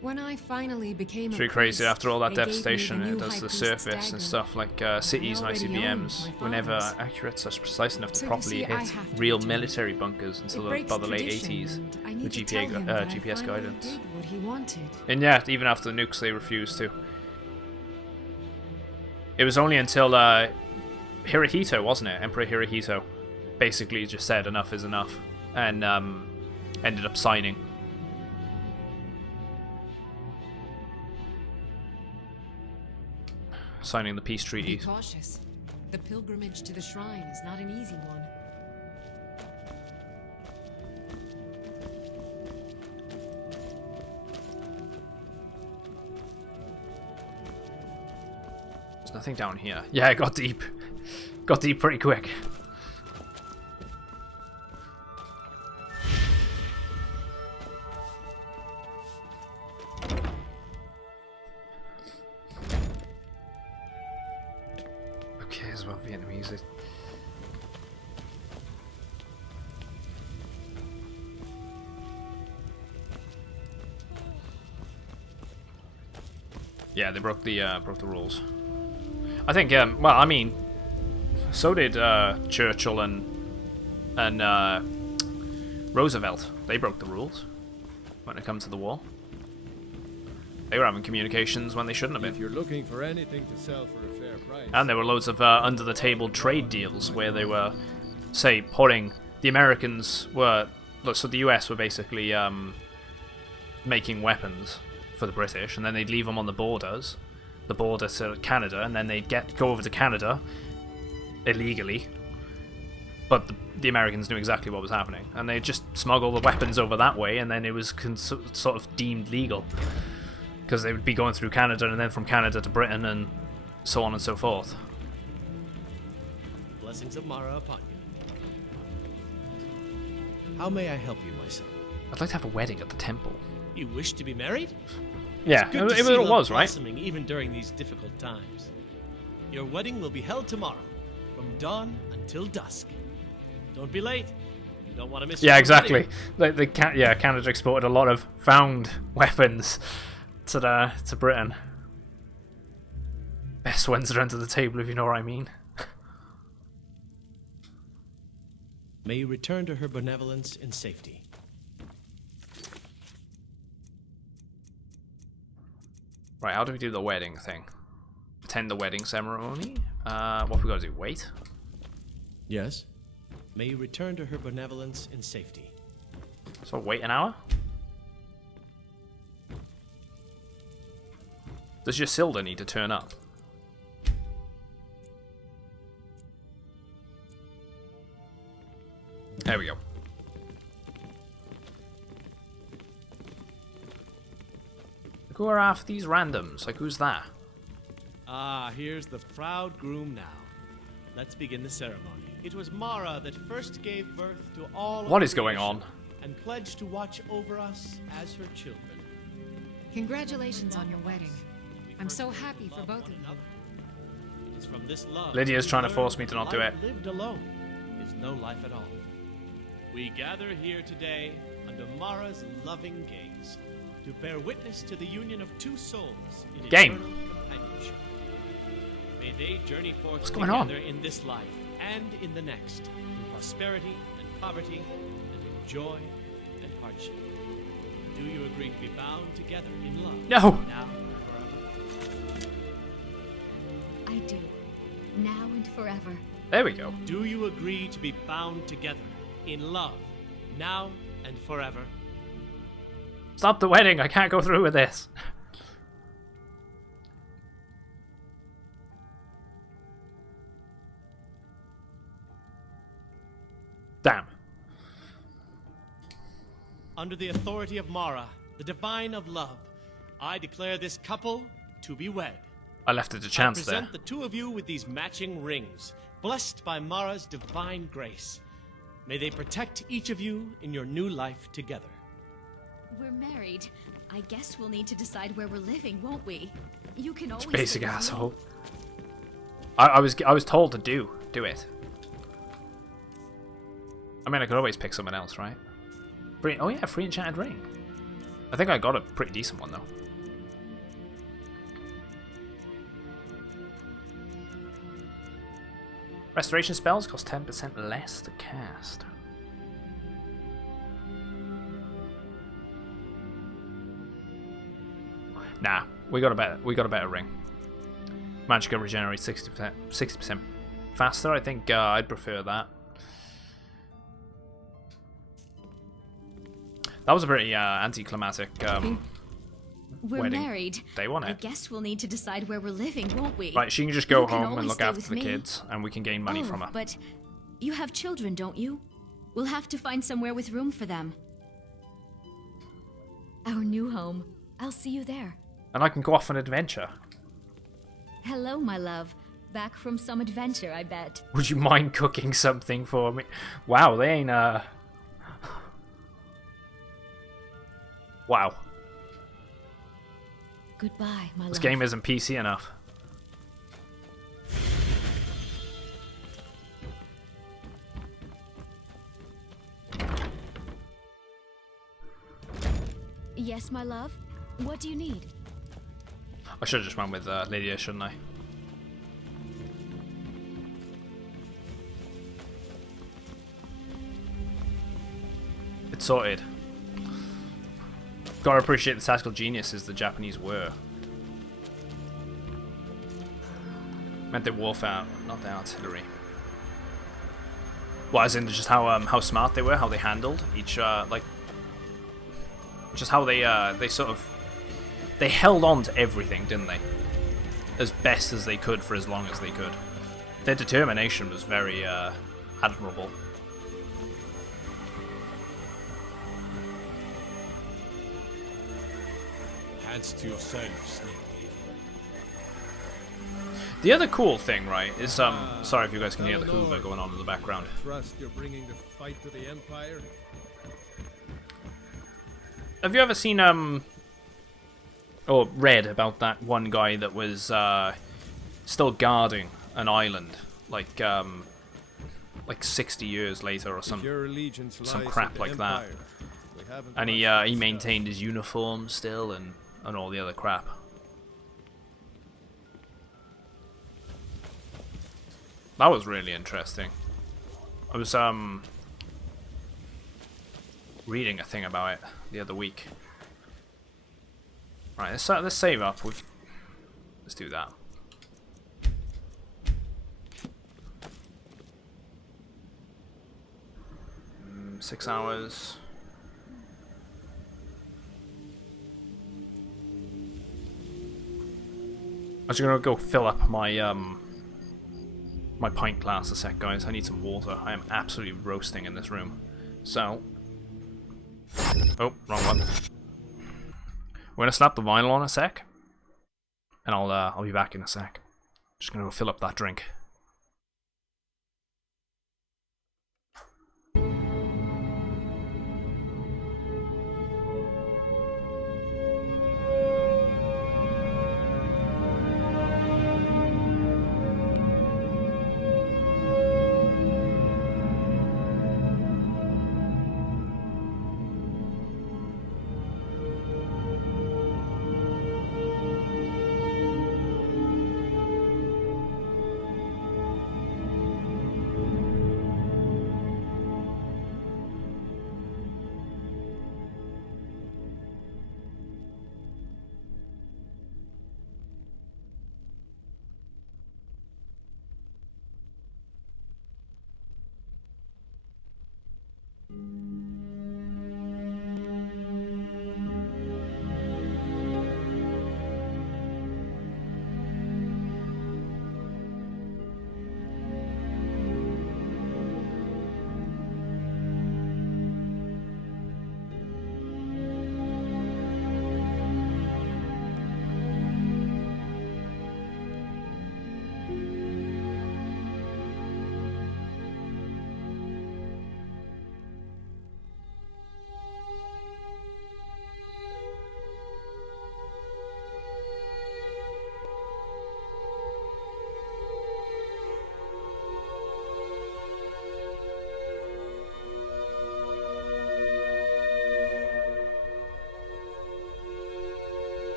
When I finally became It's a pretty crazy priest, after all that they gave me devastation the it new does high to the priest's surface dagger. and stuff like cities and already ICBMs owned my were never father's. accurate, such precise enough to So you properly see, I hit have to real return. military bunkers until It about the late breaks 80s tradition, and I need with to tell him that I GPS finally guidance. did what he wanted. And yeah, even after the nukes they refused to. It was only until Hirohito, wasn't it? Emperor Hirohito basically just said enough is enough and ended up signing. Signing the peace Be treaty. cautious. The pilgrimage to the shrine is not an easy one. There's nothing down here. Yeah, it got deep. Got deep pretty quick. Okay, as well Vietnamese. Yeah, they broke the rules. I think, well, I mean, so did Churchill and Roosevelt. They broke the rules when it comes to the war. They were having communications when they shouldn't have been. If you're looking for anything to sell for a fair price. And there were loads of under-the-table trade deals where they were, say, putting the Americans were, so the US were basically making weapons for the British, and then they'd leave them on the border to Canada, and then they'd go over to Canada illegally. But the Americans knew exactly what was happening, and they'd just smuggle the weapons over that way, and then it was sort of deemed legal. Because they would be going through Canada, and then from Canada to Britain, and so on and so forth. Blessings of Mara upon you. How may I help you, my son? I'd like to have a wedding at the temple. You wish to be married? Yeah, It's good to it see was, love right? blossoming even during these difficult times. Your wedding will be held tomorrow, from dawn until dusk. Don't be late. You don't want to miss. Yeah, your exactly. wedding. Canada exported a lot of found weapons to Britain. Best ones are under the table, if you know what I mean. May you return to her benevolence in safety. Right, how do we do the wedding thing? Attend the wedding ceremony? What have we got to do? Wait? Yes. May you return to her benevolence in safety. So wait an hour? Does Yasilda need to turn up? There we go. Like, who are half these randoms? Like, who's that? Ah, here's the proud groom now. Let's begin the ceremony. It was Mara that first gave birth to all. What is going on? And pledged to watch over us as her children. Congratulations on your wedding. I'm so happy for both of you. It is from this love. Lydia's we trying to learn force me to that not do life it. Lived alone is no life at all. We gather here today under Mara's loving gaze to bear witness to the union of two souls in Game. eternal companionship. May they journey forth What's going together on? in this life and in the next, in prosperity and poverty, and in joy and hardship. Do you agree to be bound together in love? No. Now and forever. I do. Now and forever. There we go. Do you agree to be bound together in love, now and forever? Stop the wedding. I can't go through with this. Damn. Under the authority of Mara, the divine of love, I declare this couple to be wed. I left it to chance I present the two of you with these matching rings, blessed by Mara's divine grace. May they protect each of you in your new life together. We're married. I guess we'll need to decide where we're living, won't we? You can always Basic stay with me. asshole. I was told to do it. I mean, I could always pick someone else, right? Oh yeah, free enchanted ring. I think I got a pretty decent one though. Restoration spells cost 10% less to cast. Nah, we got a better ring. Magicka regenerates 60% faster. I think I'd prefer that. That was a pretty anticlimactic We're wedding married. day, wasn't I it? guess we'll need to decide where we're living, won't we? Right, she can just go You can home and always look stay after with the me. kids, and we can gain money from her. But you have children, don't you? We'll have to find somewhere with room for them. Our new home. I'll see you there. And I can go off on an adventure. Hello, my love. Back from some adventure, I bet. Would you mind cooking something for me? Wow, they ain't Wow, Goodbye, my this love. game isn't PC enough. Yes, my love? What do you need? I should have just went with Lydia, shouldn't I? It's sorted. Gotta appreciate the tactical geniuses the Japanese were. Meant their warfare, not their artillery. Well, as in just how smart they were, how they handled each like, just how they sort of they held on to everything, didn't they? As best as they could for as long as they could. Their determination was very admirable. Hands to yourself, Snake. The other cool thing, right, is sorry if you guys can hear the Hoover going on in the background. Trust you're bringing the fight to the Empire. Have you ever seen or read about that one guy that was still guarding an island, like 60 years later or some crap like that, and he maintained his uniform still and all the other crap. That was really interesting. I was reading a thing about it the other week. Right, let's save up. Let's do that. Mm, 6 hours. I'm just gonna go fill up my my pint glass a sec, guys. I need some water. I am absolutely roasting in this room. So, oh, wrong one. We're gonna slap the vinyl on a sec, and I'll be back in a sec. Just gonna go fill up that drink.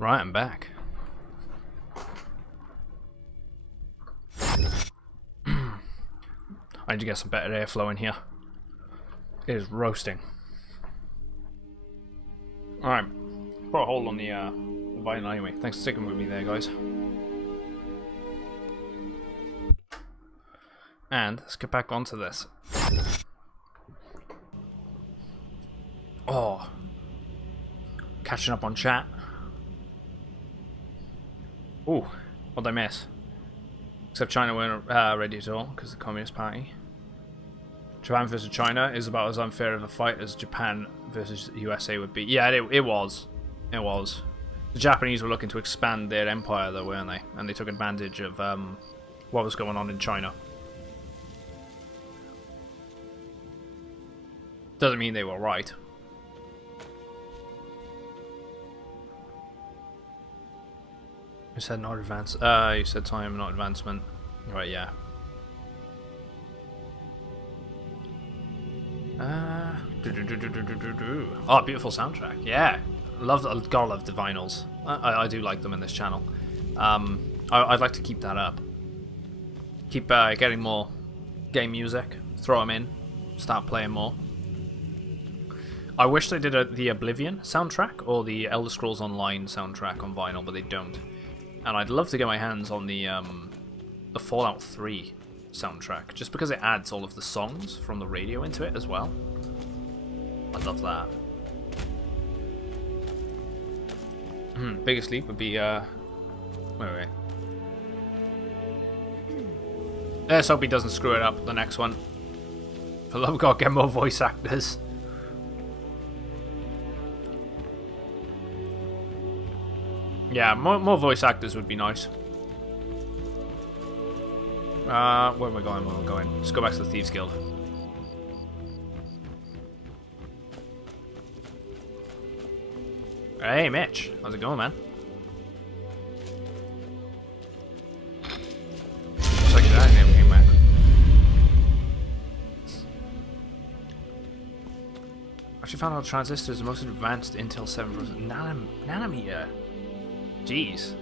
Right, I'm back. I need to get some better airflow in here. It is roasting. Alright. Put a hold on the vinyl anyway. Thanks for sticking with me there, guys. And let's get back onto this. Oh. Catching up on chat. Ooh. What'd I miss? Except China weren't ready at all because of the Communist Party. Japan versus China is about as unfair of a fight as Japan versus USA would be. Yeah, it was. It was. The Japanese were looking to expand their empire though, weren't they? And they took advantage of what was going on in China. Doesn't mean they were right. You said not advance. You said time, not advancement. Right, yeah. Oh, beautiful soundtrack. Yeah, gotta love the vinyls. I do like them in this channel. I'd like to keep that up. Keep getting more game music. Throw them in. Start playing more. I wish they did the Oblivion soundtrack or the Elder Scrolls Online soundtrack on vinyl, but they don't. And I'd love to get my hands on the Fallout 3 soundtrack, just because it adds all of the songs from the radio into it as well. I'd love that. Biggest leap would be wait. Let's hope he doesn't screw it up the next one. For the love of God, get more voice actors. Yeah, more voice actors would be nice. Where am I going? Where am I going? Let's go back to the Thieves Guild. Hey, Mitch. How's it going, man? Looks like your dad never came back. Actually found out transistors are the most advanced Intel 7 nanometer. Jeez.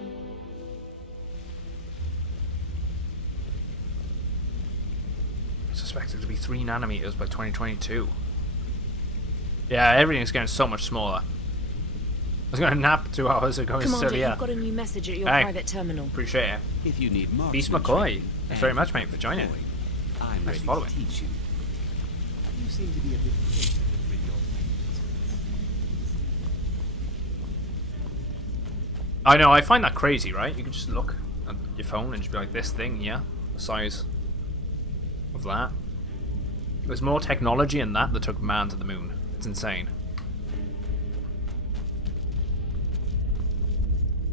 Suspected to be 3 nanometers by 2022. Yeah, everything's getting so much smaller. I was going to nap 2 hours ago. Commander, you've got a new message at your private terminal. Appreciate it. If you need more, Beast McCoy, thanks very much, mate, for joining. I'm Nice ready following. to teach you. You seem to be a bit patient with your I know, I find that crazy, right? You can just look at your phone and just be like, this thing, yeah, the size of that. There's more technology in that took man to the moon. It's insane.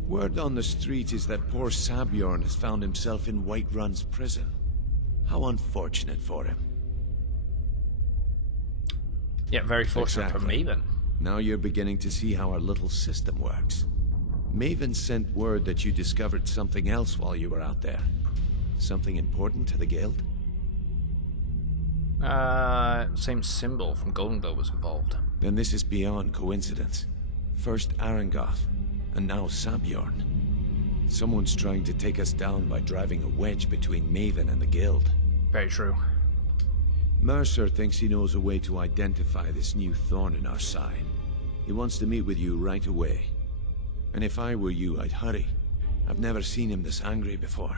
Word on the street is that poor Sabjorn has found himself in Whiterun's prison. How unfortunate for him. Yeah, very fortunate for Exactly. Maven. Now you're beginning to see how our little system works. Maven sent word that you discovered something else while you were out there. Something important to the guild? Same symbol from Golden Glow was involved. Then this is beyond coincidence. First Arangoth, and now Sabjorn. Someone's trying to take us down by driving a wedge between Maven and the guild. Very true. Mercer thinks he knows a way to identify this new thorn in our side. He wants to meet with you right away. And if I were you, I'd hurry. I've never seen him this angry before.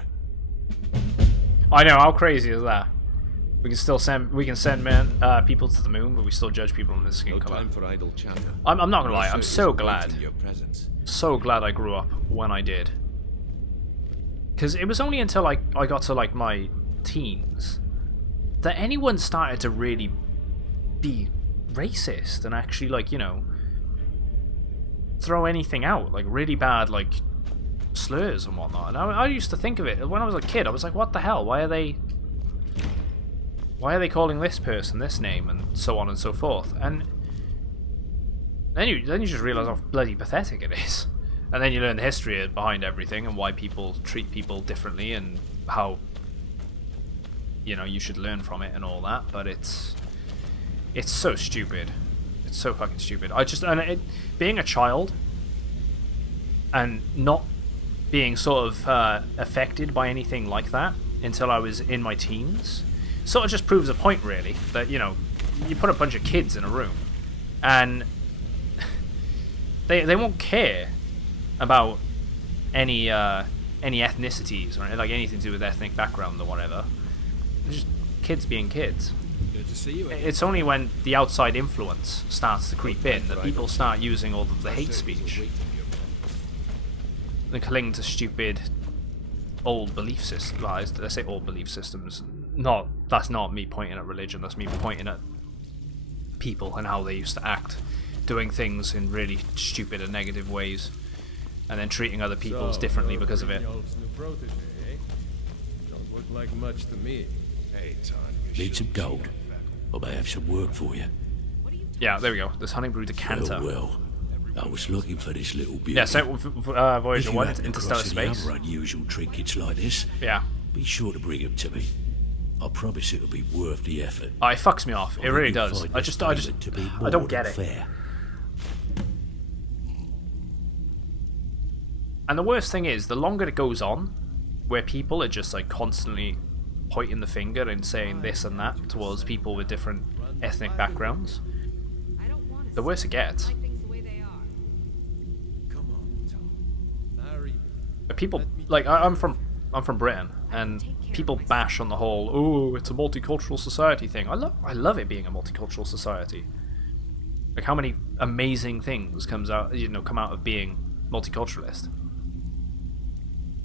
I know, how crazy is that? We can still send people to the moon, but we still judge people on this skin No color. time for idle chatter. I'm not gonna lie, I'm Mercer so is glad. wanting your presence. So glad I grew up when I did. Because it was only until I got to like my teens that anyone started to really be racist and actually, like, you know, throw anything out, like really bad, like slurs and whatnot. And I used to think of it when I was a kid. I was like, what the hell? Why are they calling this person this name and so on and so forth? And then you just realize how bloody pathetic it is. And then you learn the history behind everything and why people treat people differently and how, you know, you should learn from it and all that. But it's so stupid. It's so fucking stupid. Being a child, and not being sort of affected by anything like that until I was in my teens sort of just proves a point, really, that, you know, you put a bunch of kids in a room and they won't care about any ethnicities or like anything to do with ethnic background or whatever. They're just kids being kids. Good to see you again. It's only when the outside influence starts to creep in that people start using all of the hate speech and cling to stupid old belief systems. Well, I say old belief systems. That's not me pointing at religion. That's me pointing at people and how they used to act, doing things in really stupid and negative ways, and then treating other people differently because of it. Brynjolf's new protege, eh? Don't look like much to me. Hey, Ton, you Need some gold? I may have some work for you. Yeah, there we go. This honey brew decanter. Well, I was looking for this little beauty. Yeah, so Voyager If you 1, happen interstellar across any space. other unusual trinkets like this, Yeah. be sure to bring them to me. I promise it'll be worth the effort. Oh, it fucks me off. It really does. Find I this just, payment to be I more don't than get it. fair. And the worst thing is, the longer it goes on, where people are just like constantly pointing the finger and saying this and that towards people with different ethnic backgrounds, the worse it gets. But people like I'm from Britain, and people bash on the whole, oh, it's a multicultural society thing. I love it being a multicultural society. Like how many amazing things come out of being multiculturalist.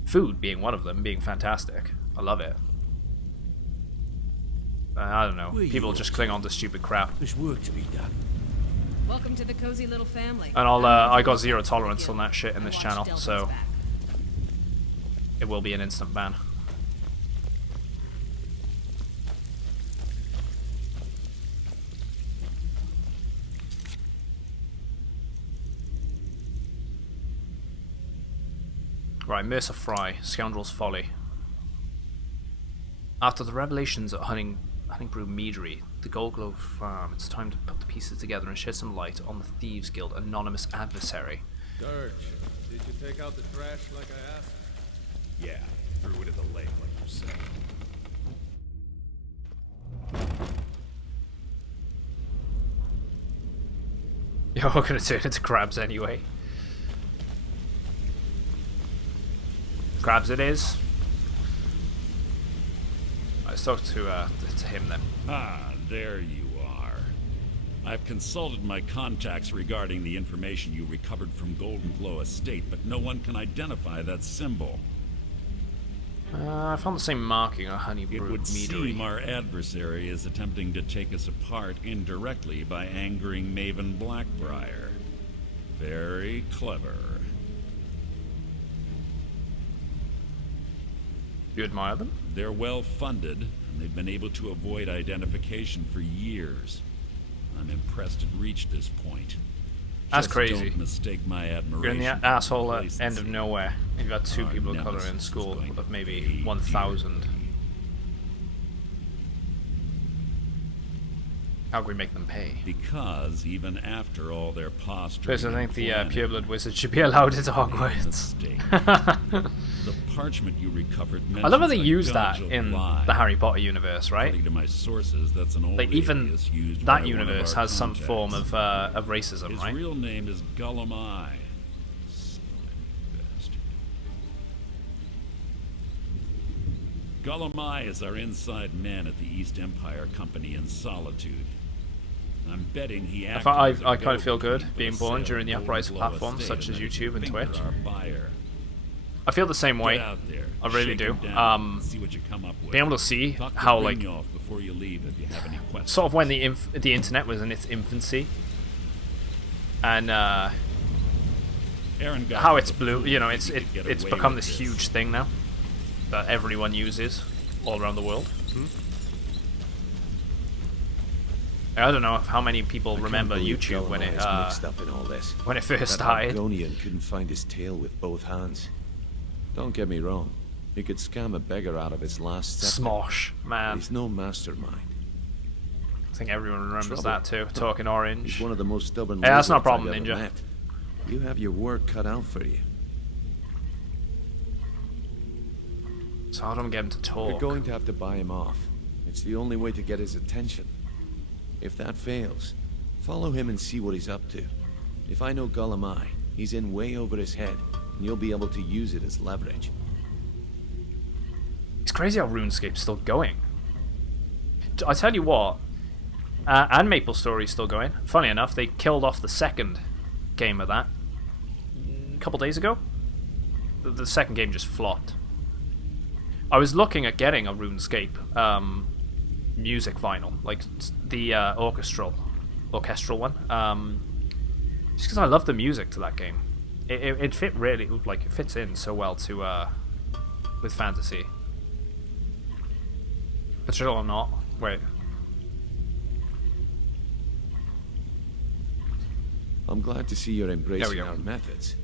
Food being one of them, being fantastic. I love it. I don't know. People just cling on to stupid crap. There's work to be done. Welcome to the cozy little family. And I got zero tolerance on that shit in this channel, so it will be an instant ban. Right, Mercer Fry, Scoundrel's Folly. After the revelations at Huntingbrew Meadery, the Gold Glow Farm, it's time to put the pieces together and shed some light on the Thieves Guild anonymous adversary. Dirge, did you take out the trash like I asked? Yeah, threw it at the lake like you said. Yeah, we're gonna turn into crabs anyway. Crabs it is. Let's talk to him then. Ah, there you are. I've consulted my contacts regarding the information you recovered from Golden Glow Estate, but no one can identify that symbol. I found the same marking on Honeybrewed It would Meadery. seem our adversary is attempting to take us apart indirectly by angering Maven Blackbriar. Very clever. You admire them? They're well funded, and they've been able to avoid identification for years. I'm impressed it reached this point. That's Just crazy. Don't mistake my admiration. You're in the for asshole complacency. end of nowhere. You've got two Our people of color nemesis in is school going of to maybe pay 1,000. How can we make them pay? Because even after all their posturing, First, I think the and planning, pureblood wizard should be allowed into they made a Hogwarts. mistake. The parchment you recovered I love how they mentions a use that gouge of in lie. the Harry Potter universe, right? According to my sources, that's an old Like even alias used that by one universe of our has some form of racism, His right? real name is Gullum. Gullum is our inside man at the East Empire Company in Solitude. I'm betting he acted as a I kind of feel go-between good for being the born sale during the of uprising Golden Glow platforms Estate such as and YouTube and finger Twitch. our buyer. I feel the same way. Get out there, I really shake do. him down, see what you come up with. Being able to see Talk to how like Brynjolf before you leave if you have any questions. sort of when the internet was in its infancy, and how it's blue. You know, it's become this huge thing now that everyone uses all around the world. I don't know how many people remember YouTube when it mixed up in all this. when it first That started. Argonian couldn't find his tail with both hands. Don't get me wrong, he could scam a beggar out of his last scepter. Smosh, man. But he's no mastermind. I think everyone remembers Trouble. that too. Talking Orange. He's one of the most stubborn. Yeah, that's not a lizards problem, I've ever Ninja. met. You have your work cut out for you. So how do I get him to talk? You're going to have to buy him off. It's the only way to get his attention. If that fails, follow him and see what he's up to. If I know Golemai, he's in way over his head, and you'll be able to use it as leverage. It's crazy how RuneScape's still going. I tell you what, and MapleStory's still going. Funny enough, they killed off the second game of that a couple days ago. The second game just flopped. I was looking at getting a RuneScape music vinyl, like the orchestral one, just because I love the music to that game. It fit really, like, it fits in so well to with fantasy. But sure or not, wait. I'm glad to see you're embracing our methods.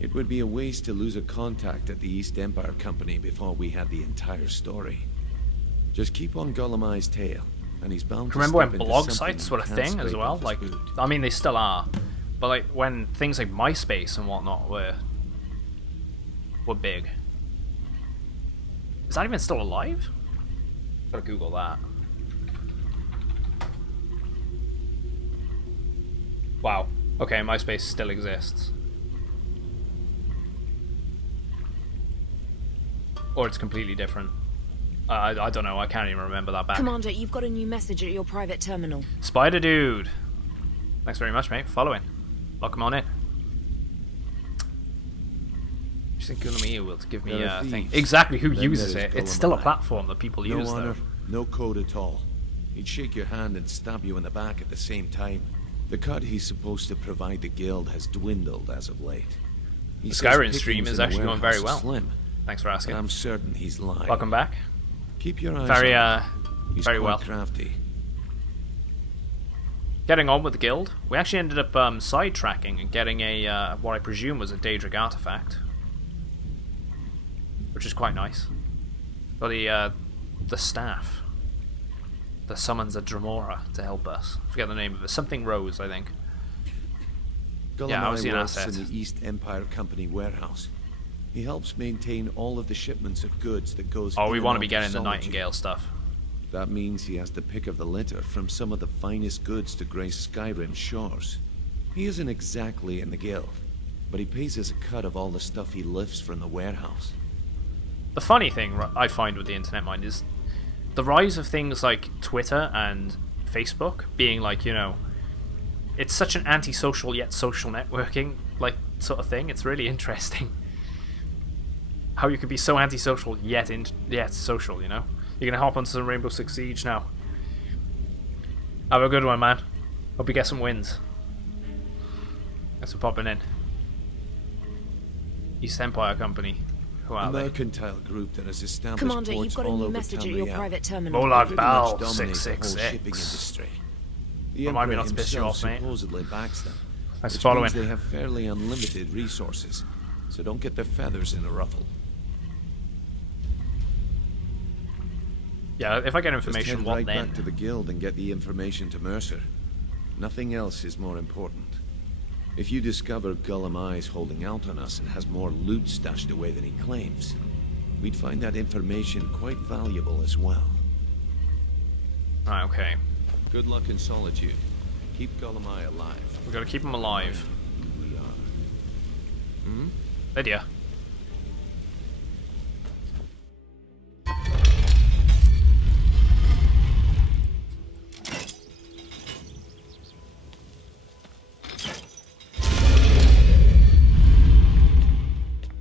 It would be a waste to lose a contact at the East Empire Company before we had the entire story. Just keep on Golemai's tail, and he's bound to remember when step into blog something sites were a he can't thing as scrape well? off his Like, boot. I mean, they still are, but like when things like MySpace and whatnot were big. Is that even still alive? Gotta Google that. Wow. Okay, MySpace still exists. Or it's completely different. I don't know, I can't even remember that back. Commander, you've got a new message at your private terminal. Spider Dude! Thanks very much, mate, for following. Welcome on in. You think Gulamia will give me a thing? Exactly, who uses it? It's still a platform that people use, though. No honor, no code at all. He'd shake your hand and stab you in the back at the same time. The cut he's supposed to provide the guild has dwindled as of late. The Skyrim stream is actually going very well. Slim, thanks for asking. I'm certain he's lying. Welcome back. Keep your eyes very, on him. He's very quite well. crafty. Getting on with the guild, we actually ended up sidetracking and getting a what I presume was a Daedric artifact, which is quite nice. Got the staff that summons a Dremora to help us. I forget the name of it. Something Rose, I think. Yeah, obviously an works asset. in the East Empire Company warehouse. He helps maintain all of the shipments of goods that goes. Oh, we in want to and be out getting of the Solitude. Nightingale stuff. That means he has the pick of the litter from some of the finest goods to grace Skyrim's shores. He isn't exactly in the guild, but he pays us a cut of all the stuff he lifts from the warehouse. The funny thing I find with the internet mind is the rise of things like Twitter and Facebook being like, you know, it's such an antisocial yet social networking like sort of thing. It's really interesting how you can be so antisocial yet social, you know? You're gonna hop onto some Rainbow Six Siege now. Have a good one, man. Hope you get some wins. Thanks for popping in. East Empire Company. Who are A they? mercantile group that has established Commander, ports you've got a all new over message at your Tamriel. private terminal. Molag They pretty Bal much dominate the whole 666. shipping industry. The Remind me Emperor not to piss you himself off, mate. supposedly backs them. Thanks which for following. means they have fairly unlimited resources, so don't get their feathers in a ruffle. Yeah, if I get Just information, head what right then? back to the guild and get the information to Mercer. Nothing else is more important. If you discover Golemai's holding out on us and has more loot stashed away than he claims, we'd find that information quite valuable as well. Right, okay. Good luck in Solitude. Keep Golemai alive. We've got to keep him alive. We are. Hmm? Lydia.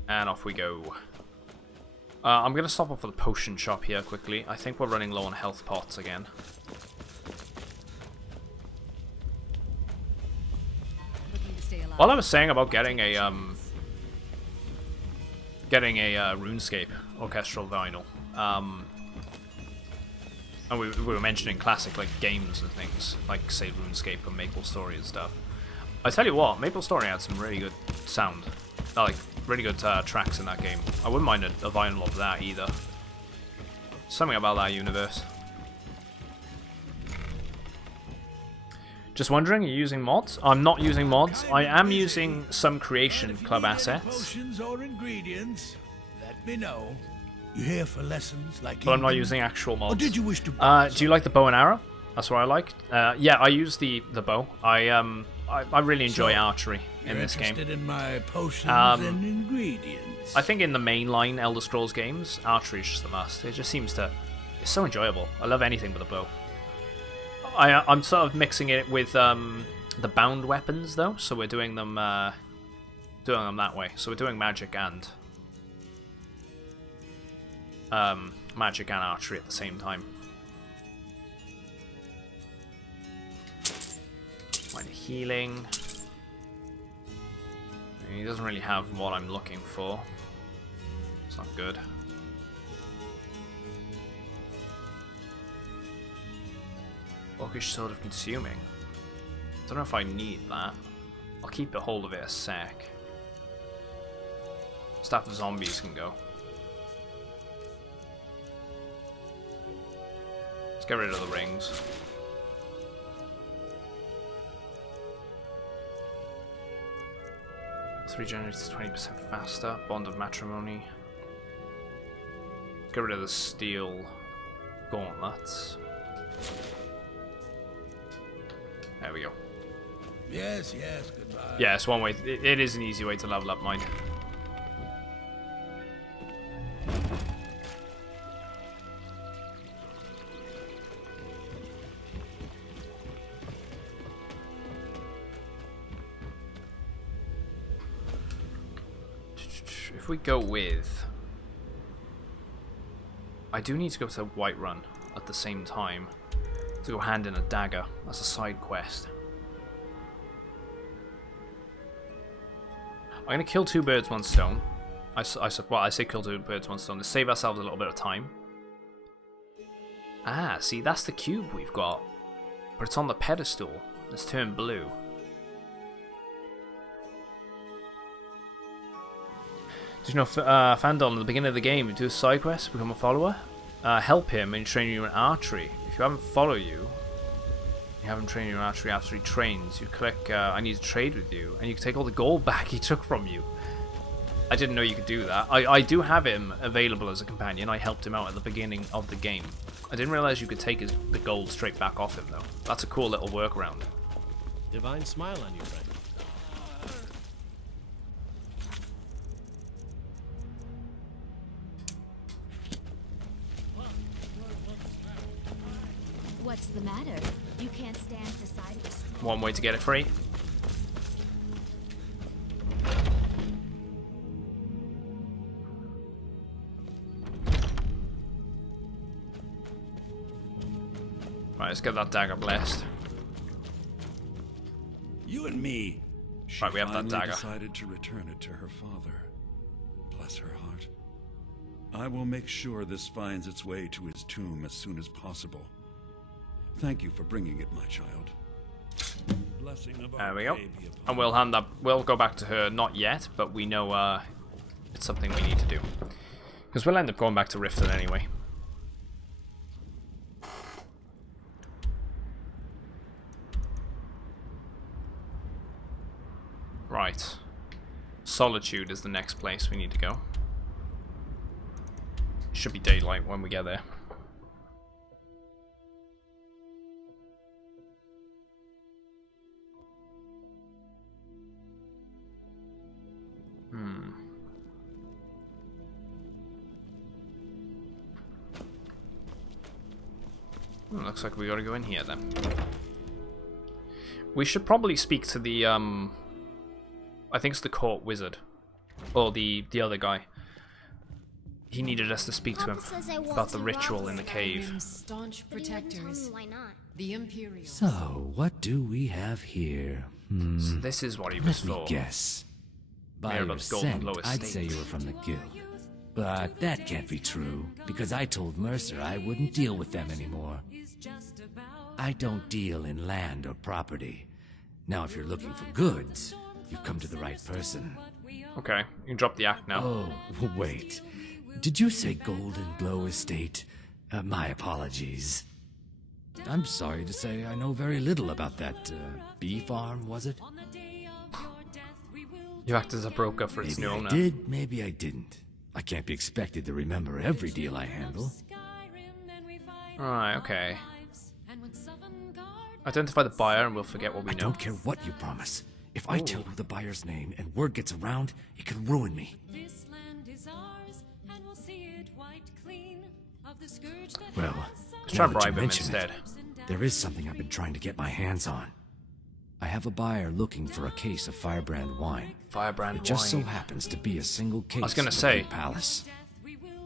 And off we go. I'm going to stop off at the potion shop here quickly. I think we're running low on health pots again. While I was saying about getting a RuneScape orchestral vinyl, and we were mentioning classic like games and things, like say RuneScape and MapleStory and stuff. I tell you what, MapleStory had some really good sound, like really good tracks in that game. I wouldn't mind a vinyl of that either. Something about that universe. Just wondering, are you using mods? I'm not using mods. I am using some Creation Club assets. Potions or ingredients, let me know. You here for lessons like But I'm not Ethan? using actual mods. Or did you wish to do you like the bow and arrow? That's what I like. Yeah, I use the bow. I really enjoy archery in this game. Interested in my potions and ingredients? I think in the mainline Elder Scrolls games, archery is just a must. It just seems to... It's so enjoyable. I love anything with a bow. I'm sort of mixing it with the bound weapons, though, so we're doing them that way. So we're doing magic and archery at the same time. Mind healing. He doesn't really have what I'm looking for. It's not good. Orcish Sword of Consuming. Don't know if I need that. I'll keep a hold of it a sec. Staff of Zombies can go. Let's get rid of the rings. This regenerates 20% faster. Bond of Matrimony. Get rid of the steel gauntlets. There we go. Yes, goodbye. Yeah, it's one way. It is an easy way to level up mine. If we go with... I do need to go to Whiterun at the same time to go hand in a dagger. That's a side quest. I'm going to kill two birds, one stone. I say kill two birds, one stone to save ourselves a little bit of time. Ah, see, that's the cube we've got. But it's on the pedestal. It's turned blue. Did you know Fandom at the beginning of the game, you do a side quest, become a follower? Help him and train you in archery. If you haven't followed you have him train you in archery after he trains, you click I need to trade with you, and you can take all the gold back he took from you. I didn't know you could do that. I do have him available as a companion. I helped him out at the beginning of the game. I didn't realize you could take the gold straight back off him, though. That's a cool little workaround. Divine smile on you, friend. What's the matter? You can't stand the sight of a strong... One way to get it free. Right, let's get that dagger blessed. You and me. She Right, we have that finally dagger. decided to return it to her father. Bless her heart. I will make sure this finds its way to his tomb as soon as possible. Thank you for bringing it, my child. Blessing of There we go. baby upon And we'll hand that. We'll go back to her. Not yet, but we know it's something we need to do. Because we'll end up going back to Riften anyway. Right. Solitude is the next place we need to go. Should be daylight when we get there. Looks like we gotta go in here then. We should probably speak to the I think it's the court wizard. Or the other guy. He needed us to speak to him about the ritual in the cave. Staunch protectors. Why not? The Imperial. So, what do we have here? So this is what he was Let me for. guess. By your Mirabel's golden scent, glow I'd estate. say you were from the guild. But that can't be true, because I told Mercer I wouldn't deal with them anymore. I don't deal in land or property. Now, if you're looking for goods, you've come to the right person. Okay, you can drop the act now. Oh, wait. Did you say Golden Glow Estate? My apologies. I'm sorry to say I know very little about that bee farm, was it? You act as a broker for its Maybe new I owner. did, maybe I didn't. I can't be expected to remember every deal I handle. Alright, okay. Identify the buyer and we'll forget what we know. I don't care what you promise. If I tell you the buyer's name and word gets around, it can ruin me. Well, let's try now that bribe you him mention instead. it, there is something I've been trying to get my hands on. I have a buyer looking for a case of Firebrand wine. Firebrand It just wine. so happens to be a single case. I was gonna at the say. Great Palace.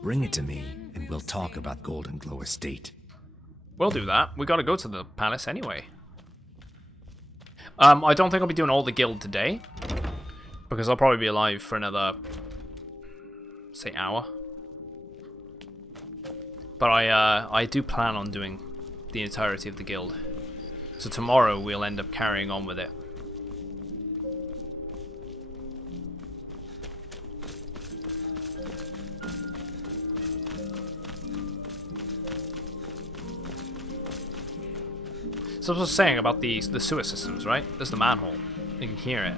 Bring it to me, and we'll talk about Golden Glow Estate. We'll do that. We gotta go to the palace anyway. I don't think I'll be doing all the guild today, because I'll probably be alive for another, say, hour. But I do plan on doing the entirety of the guild. So tomorrow we'll end up carrying on with it. So I was saying about the sewer systems, right? There's the manhole. You can hear it.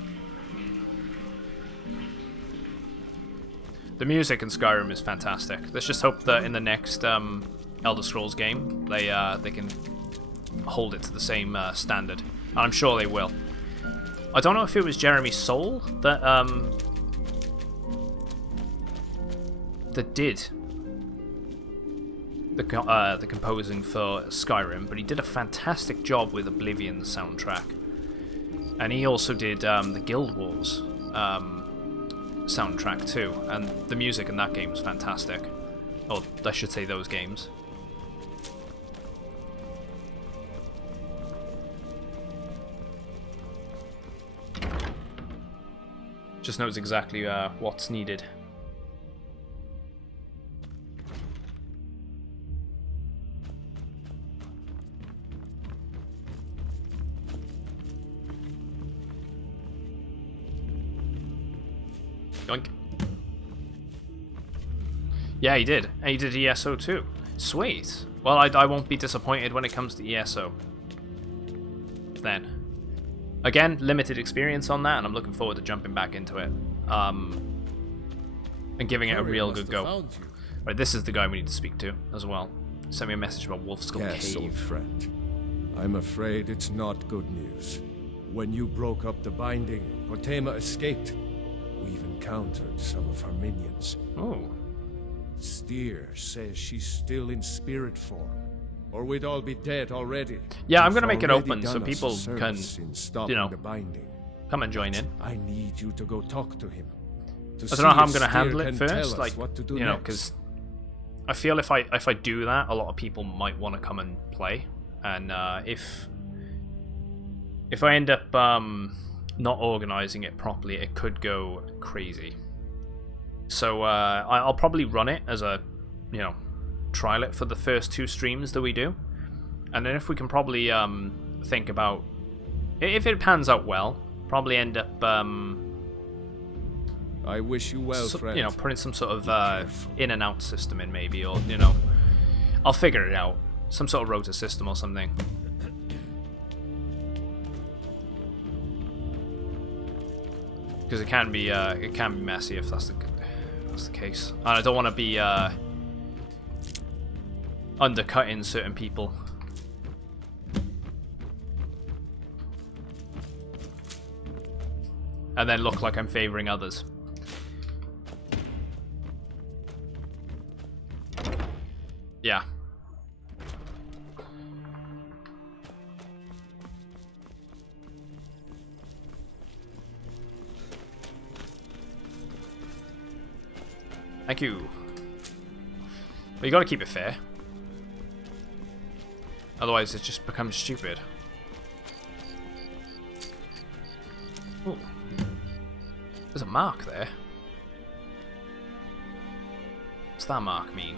The music in Skyrim is fantastic. Let's just hope that in the next Elder Scrolls game, they can hold it to the same standard. And I'm sure they will. I don't know if it was Jeremy Soule that did the composing for Skyrim, but he did a fantastic job with Oblivion's soundtrack. And he also did the Guild Wars soundtrack too, and the music in that game was fantastic. Or I should say those games. Just knows exactly what's needed. Yoink. Yeah, he did. And he did ESO too. Sweet. Well, I won't be disappointed when it comes to ESO. Then. Again, limited experience on that, and I'm looking forward to jumping back into it. And giving it a real good go. Right, this is the guy we need to speak to as well. Sent me a message about Wolfskull Yes, Cave. old friend. I'm afraid it's not good news. When you broke up the binding, Potema escaped. We've encountered some of her minions. Oh. Steer says she's still in spirit form, or we'd all be dead already. Yeah, I'm You've gonna make it already open so done us a people can, service in stopping you know, the binding. come and join in. I need you to go talk to him. I don't know how I'm gonna handle it first, like, you know, because I feel if I do that, a lot of people might want to come and play, and if I end up not organizing it properly, it could go crazy. So I'll probably run it as a, you know, trial it for the first 2 streams that we do, and then if we can probably think about, if it pans out well, probably end up I wish you well, friend. You know, putting some sort of in and out system in maybe, or, you know, I'll figure it out. Some sort of rota system or something. Because it can be messy if that's the case. And I don't want to be undercutting certain people. And then look like I'm favoring others. Yeah. Thank you. But you gotta keep it fair. Otherwise it just becomes stupid. Ooh. There's a mark there. What's that mark mean?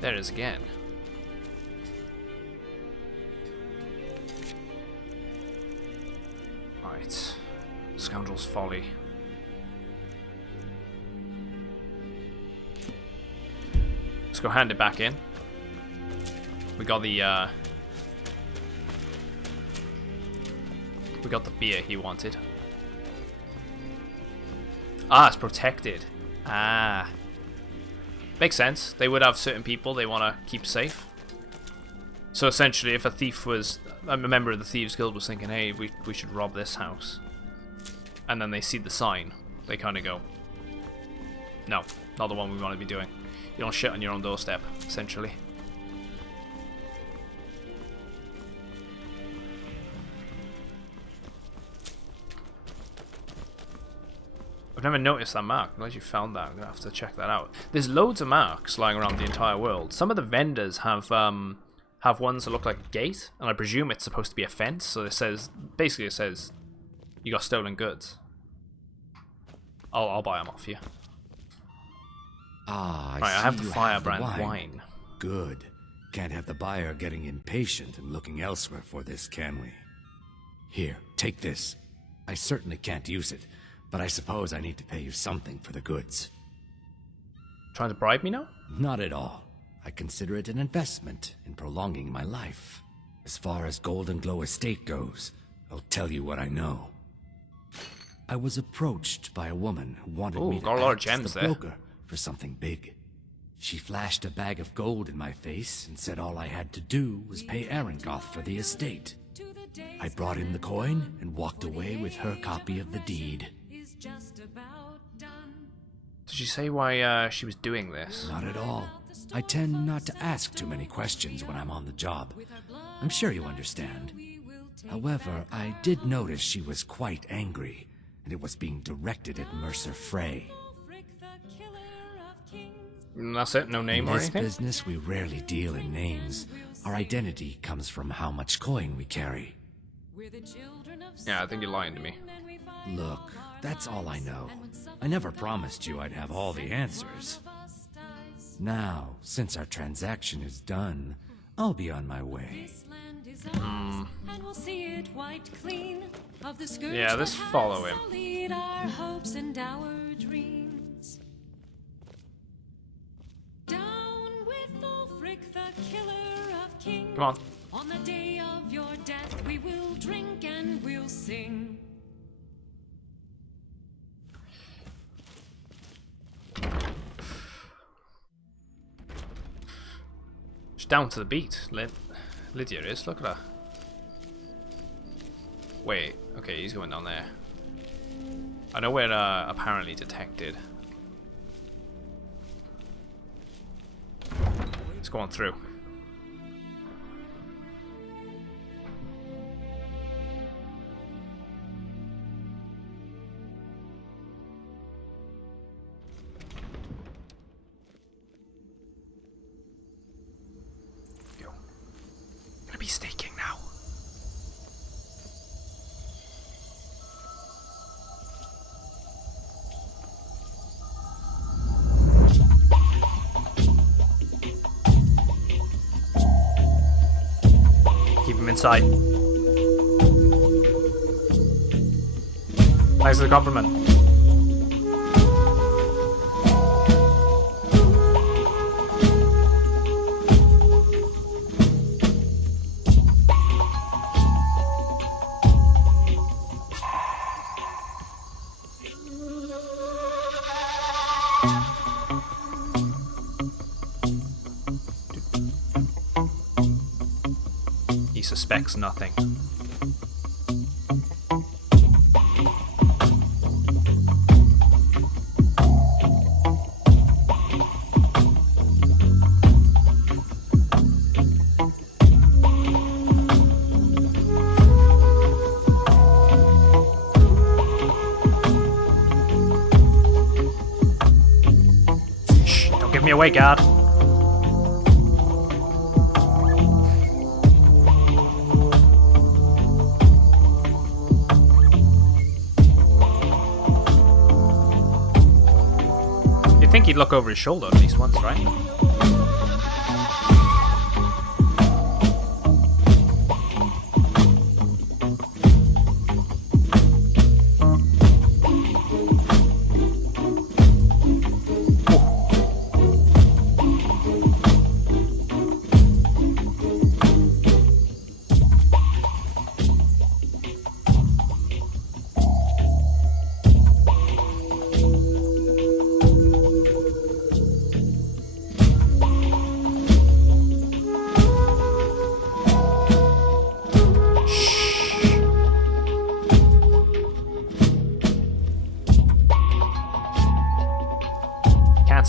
There it is again. Right. Scoundrel's Folly. Let's go hand it back in. We got the We got the beer he wanted. Ah, it's protected. Ah. Makes sense. They would have certain people they want to keep safe. So essentially, if a thief was... a member of the Thieves Guild was thinking, hey, we should rob this house. And then they see the sign. They kind of go, no, not the one we want to be doing. You don't shit on your own doorstep, essentially. I've never noticed that mark. I'm glad you found that. I'm going to have to check that out. There's loads of marks lying around the entire world. Some of the vendors have ones that look like a gate, and I presume it's supposed to be a fence. So it says, basically it says, you got stolen goods. I'll buy them off you. Ah, right, I have the firebrand wine. Good. Can't have the buyer getting impatient and looking elsewhere for this, can we? Here, take this. I certainly can't use it, but I suppose I need to pay you something for the goods. Trying to bribe me now? Not at all. I consider it an investment in prolonging my life. As far as Golden Glow Estate goes, I'll tell you what I know. I was approached by a woman who wanted me to act as the broker for something big. She flashed a bag of gold in my face and said all I had to do was pay Arangoth for the estate. I brought in the coin and walked away with her copy of the deed. Did she say why she was doing this? Not at all. I tend not to ask too many questions when I'm on the job. I'm sure you understand. However, I did notice she was quite angry, and it was being directed at Mercer Frey. That's it? No name or anything? In this business, we rarely deal in names. Our identity comes from how much coin we carry. Yeah, I think you're lying to me. Look, that's all I know. I never promised you I'd have all the answers. Now, since our transaction is done, I'll be on my way. Yeah, let's follow him. Come on. On the day of your death, we will drink and we'll sing. She's down to the beat. Lydia is. Look at her. Wait. Okay, he's going down there. I know we're apparently detected. Let's go on through. Be staking now. Keep him inside. Thanks for the compliment. Suspects nothing. Shh, don't give me away, guard. I think he'd look over his shoulder at least once, right?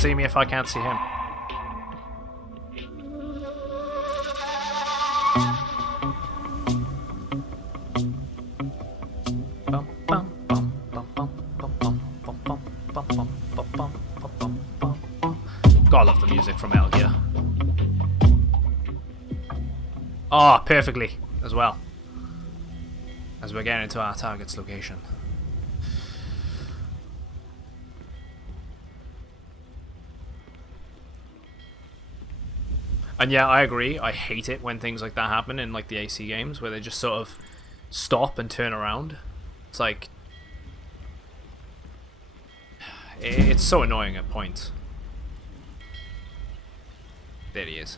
see me if I can't see him. God, I love the music from Metal Gear. Oh, perfectly as well. As we're getting into our target's location. And yeah, I agree. I hate it when things like that happen in like the AC games, where they just sort of stop and turn around. It's like, it's so annoying at points. There he is.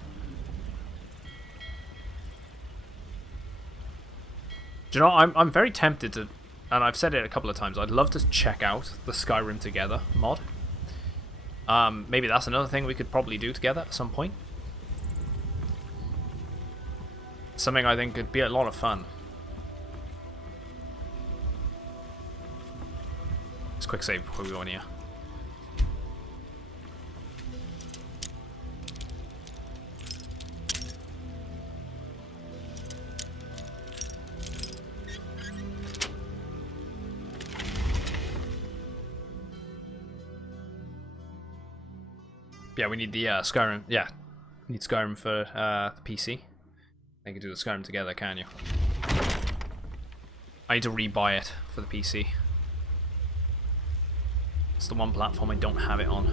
Do you know, I'm very tempted to, and I've said it a couple of times, I'd love to check out the Skyrim Together mod. Maybe that's another thing we could probably do together at some point. Something I think could be a lot of fun. Just quick save before we go in here. Yeah, we need the Skyrim. Yeah, we need Skyrim for the PC. You can do the Skyrim Together, can you? I need to rebuy it for the PC. It's the one platform I don't have it on.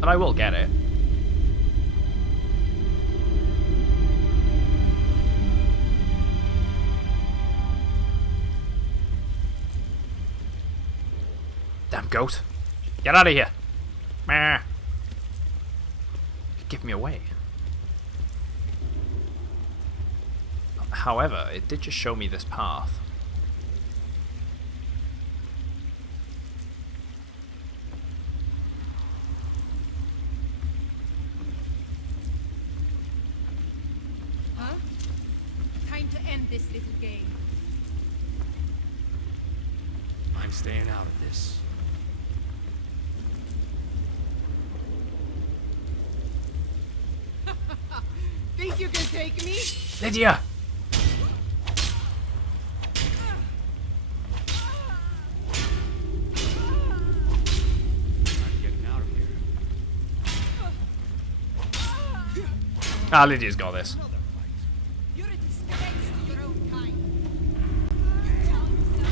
And I will get it. Damn goat. Get out of here. Meh. Give me away. However, it did just show me this path. Huh? Time to end this little game. I'm staying out of this. Think you can take me? Lydia! Ah, Lydia's got this.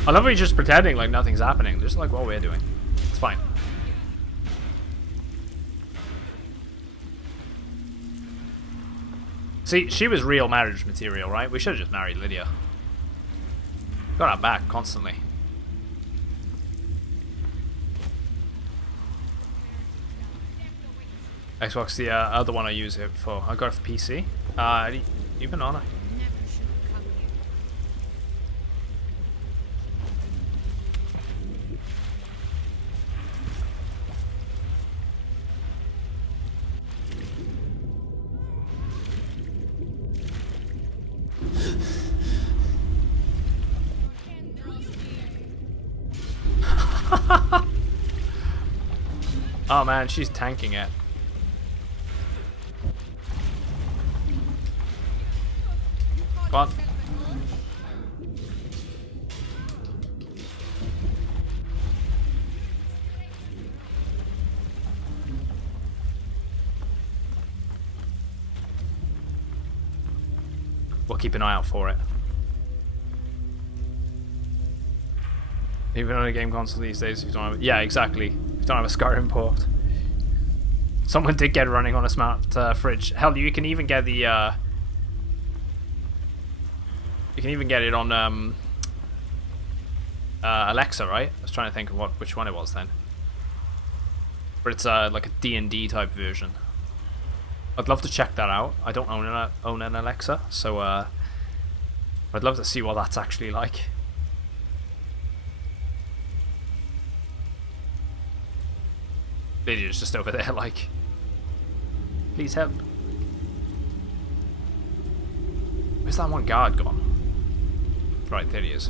I love how he's just pretending like nothing's happening, just like what we're doing. It's fine. See, she was real marriage material, right? We should have just married Lydia. Got her back constantly. Xbox, the other one I use it for. I got it for PC. Even on it. Oh man, she's tanking it. Go on. We'll keep an eye out for it. Even on a game console these days, if you don't have, yeah, exactly. If you don't have a Skyrim port. Someone did get it running on a smart fridge. Hell, you can even get the. You can even get it on Alexa, right? I was trying to think of which one it was then. But it's like a D&D type version. I'd love to check that out. I don't own an Alexa, so I'd love to see what that's actually like. Lydia's just over there like, please help. Where's that one guard gone? Right, there he is.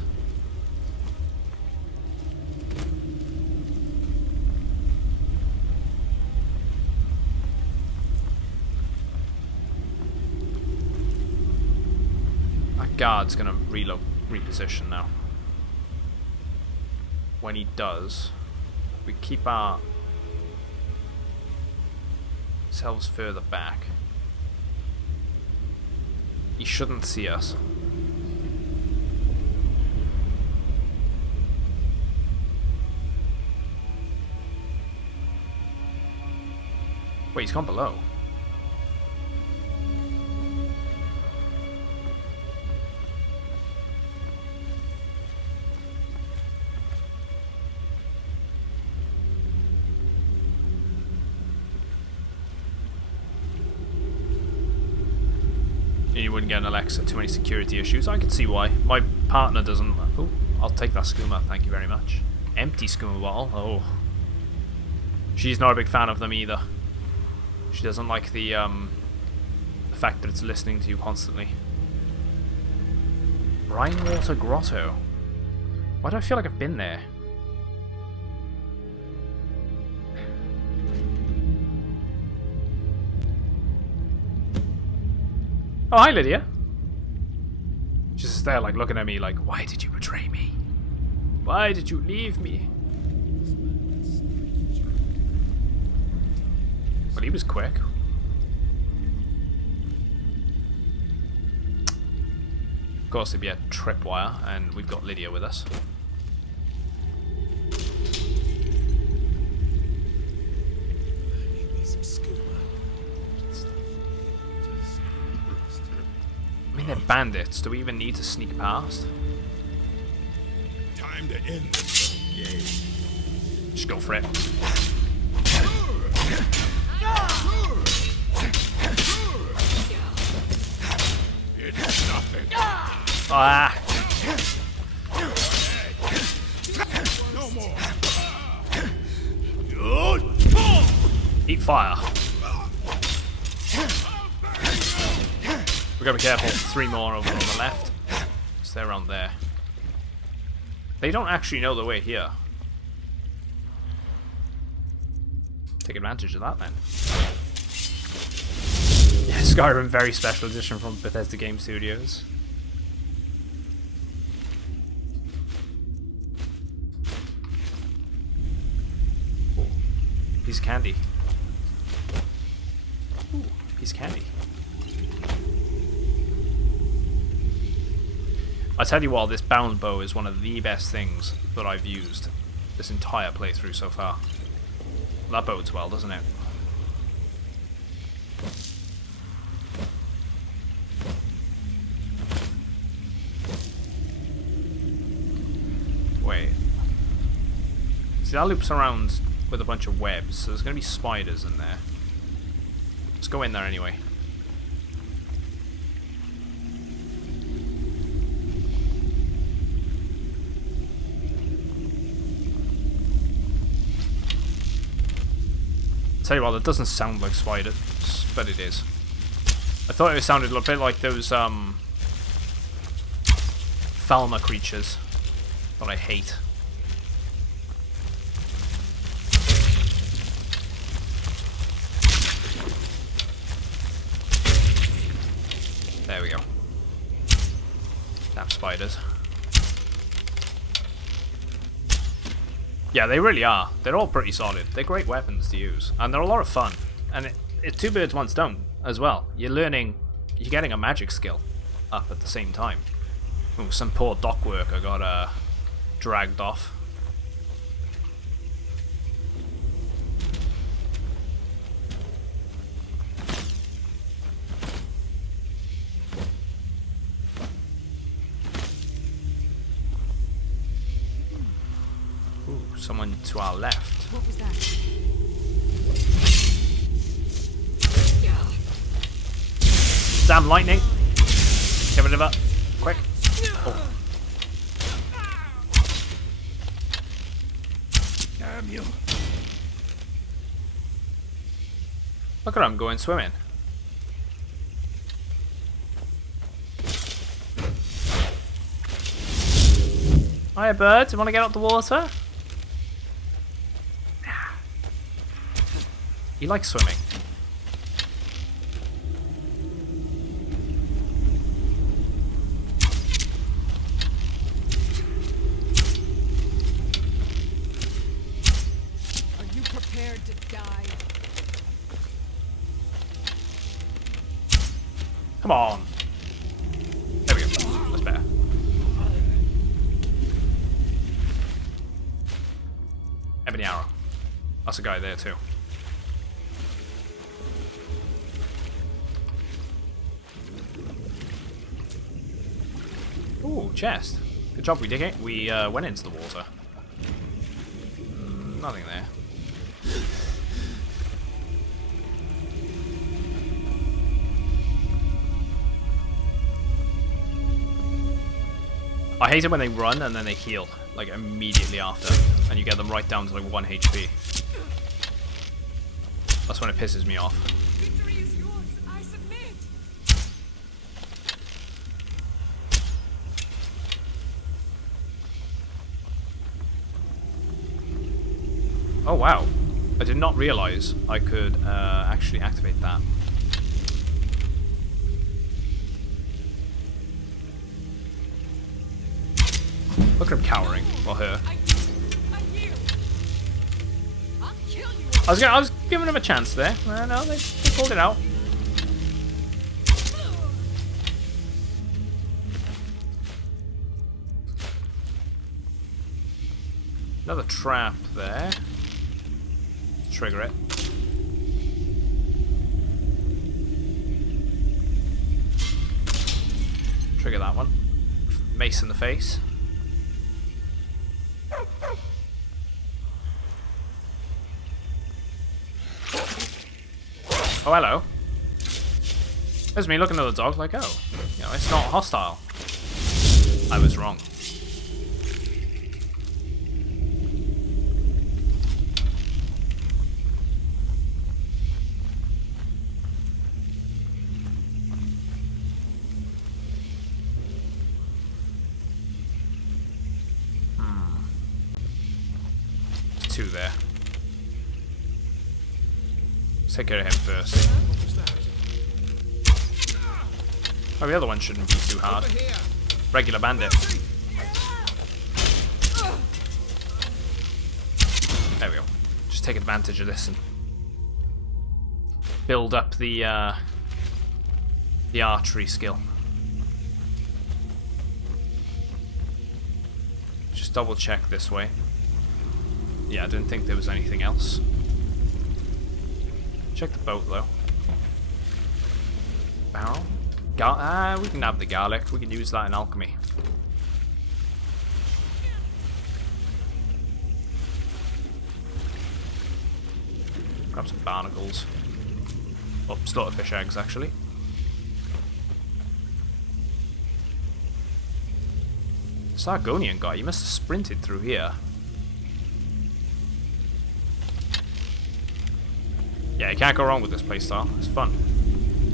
guard's gonna reposition now. When he does, we keep ourselves further back. He shouldn't see us. Wait, he's gone below. You wouldn't get an Alexa, too many security issues. I can see why. My partner doesn't. Oh, I'll take that skooma, thank you very much. Empty skooma bottle. Oh. She's not a big fan of them either. She doesn't like the fact that it's listening to you constantly. Rainwater Grotto. Why do I feel like I've been there? Oh, hi, Lydia. She's just there, like, looking at me like, why did you betray me? Why did you leave me? Well, he was quick. Of course, it'd be a tripwire, and we've got Lydia with us. I mean, they're bandits. Do we even need to sneak past? Time to end this game. Just go for it. It's nothing. Ah! No more. Eat fire. We gotta be careful. 3 more over on the left. So they're around there. They don't actually know the way here. Take advantage of that then. Yeah, Skyrim very special edition from Bethesda Game Studios. Oh, piece of candy. Ooh, piece of candy. I tell you what, this bound bow is one of the best things that I've used this entire playthrough so far. That bodes well, doesn't it? Wait. See, that loops around with a bunch of webs, so there's going to be spiders in there. Let's go in there anyway. Tell you what, that doesn't sound like spiders, but it is. I thought it sounded a little bit like those Falmer creatures that I hate. There we go. Damn spiders. Yeah, they really are. They're all pretty solid. They're great weapons to use. And they're a lot of fun. And it's 2 birds, 1 stone as well. You're getting a magic skill up at the same time. Ooh, some poor dock worker got dragged off. Someone to our left. What was that? Damn lightning! Get rid of that. Quick. Oh. Damn you. Look at him going swimming. Hiya, birds. You want to get out the water? He likes swimming. to die. Come on. There we go. That's better. Ebony arrow. That's a guy there too. Ooh, chest. Good job we went into the water. Nothing there. I hate it when they run and then they heal, like, immediately after, and you get them right down to, like, 1 HP. That's when it pisses me off. Victory is yours. I submit. Oh, wow. I did not realize I could actually activate that. Look at him cowering, or her. I was giving him a chance there. No, they pulled it out. Another trap there. Trigger it. Trigger that one. Mace in the face. Oh, hello. There's me looking at the dog like, oh, you know, it's not hostile. I was wrong. There's 2 there. Let's take care of him first. Oh, the other one shouldn't be too hard. Regular bandit. There we go. Just take advantage of this and build up the archery skill. Just double check this way. Yeah, I didn't think there was anything else. Check the boat though. Barrel? We can have the garlic. We can use that in alchemy. Grab some barnacles. Oh, slaughterfish eggs actually. Sargonian guy, you must have sprinted through here. Yeah, you can't go wrong with this playstyle. It's fun.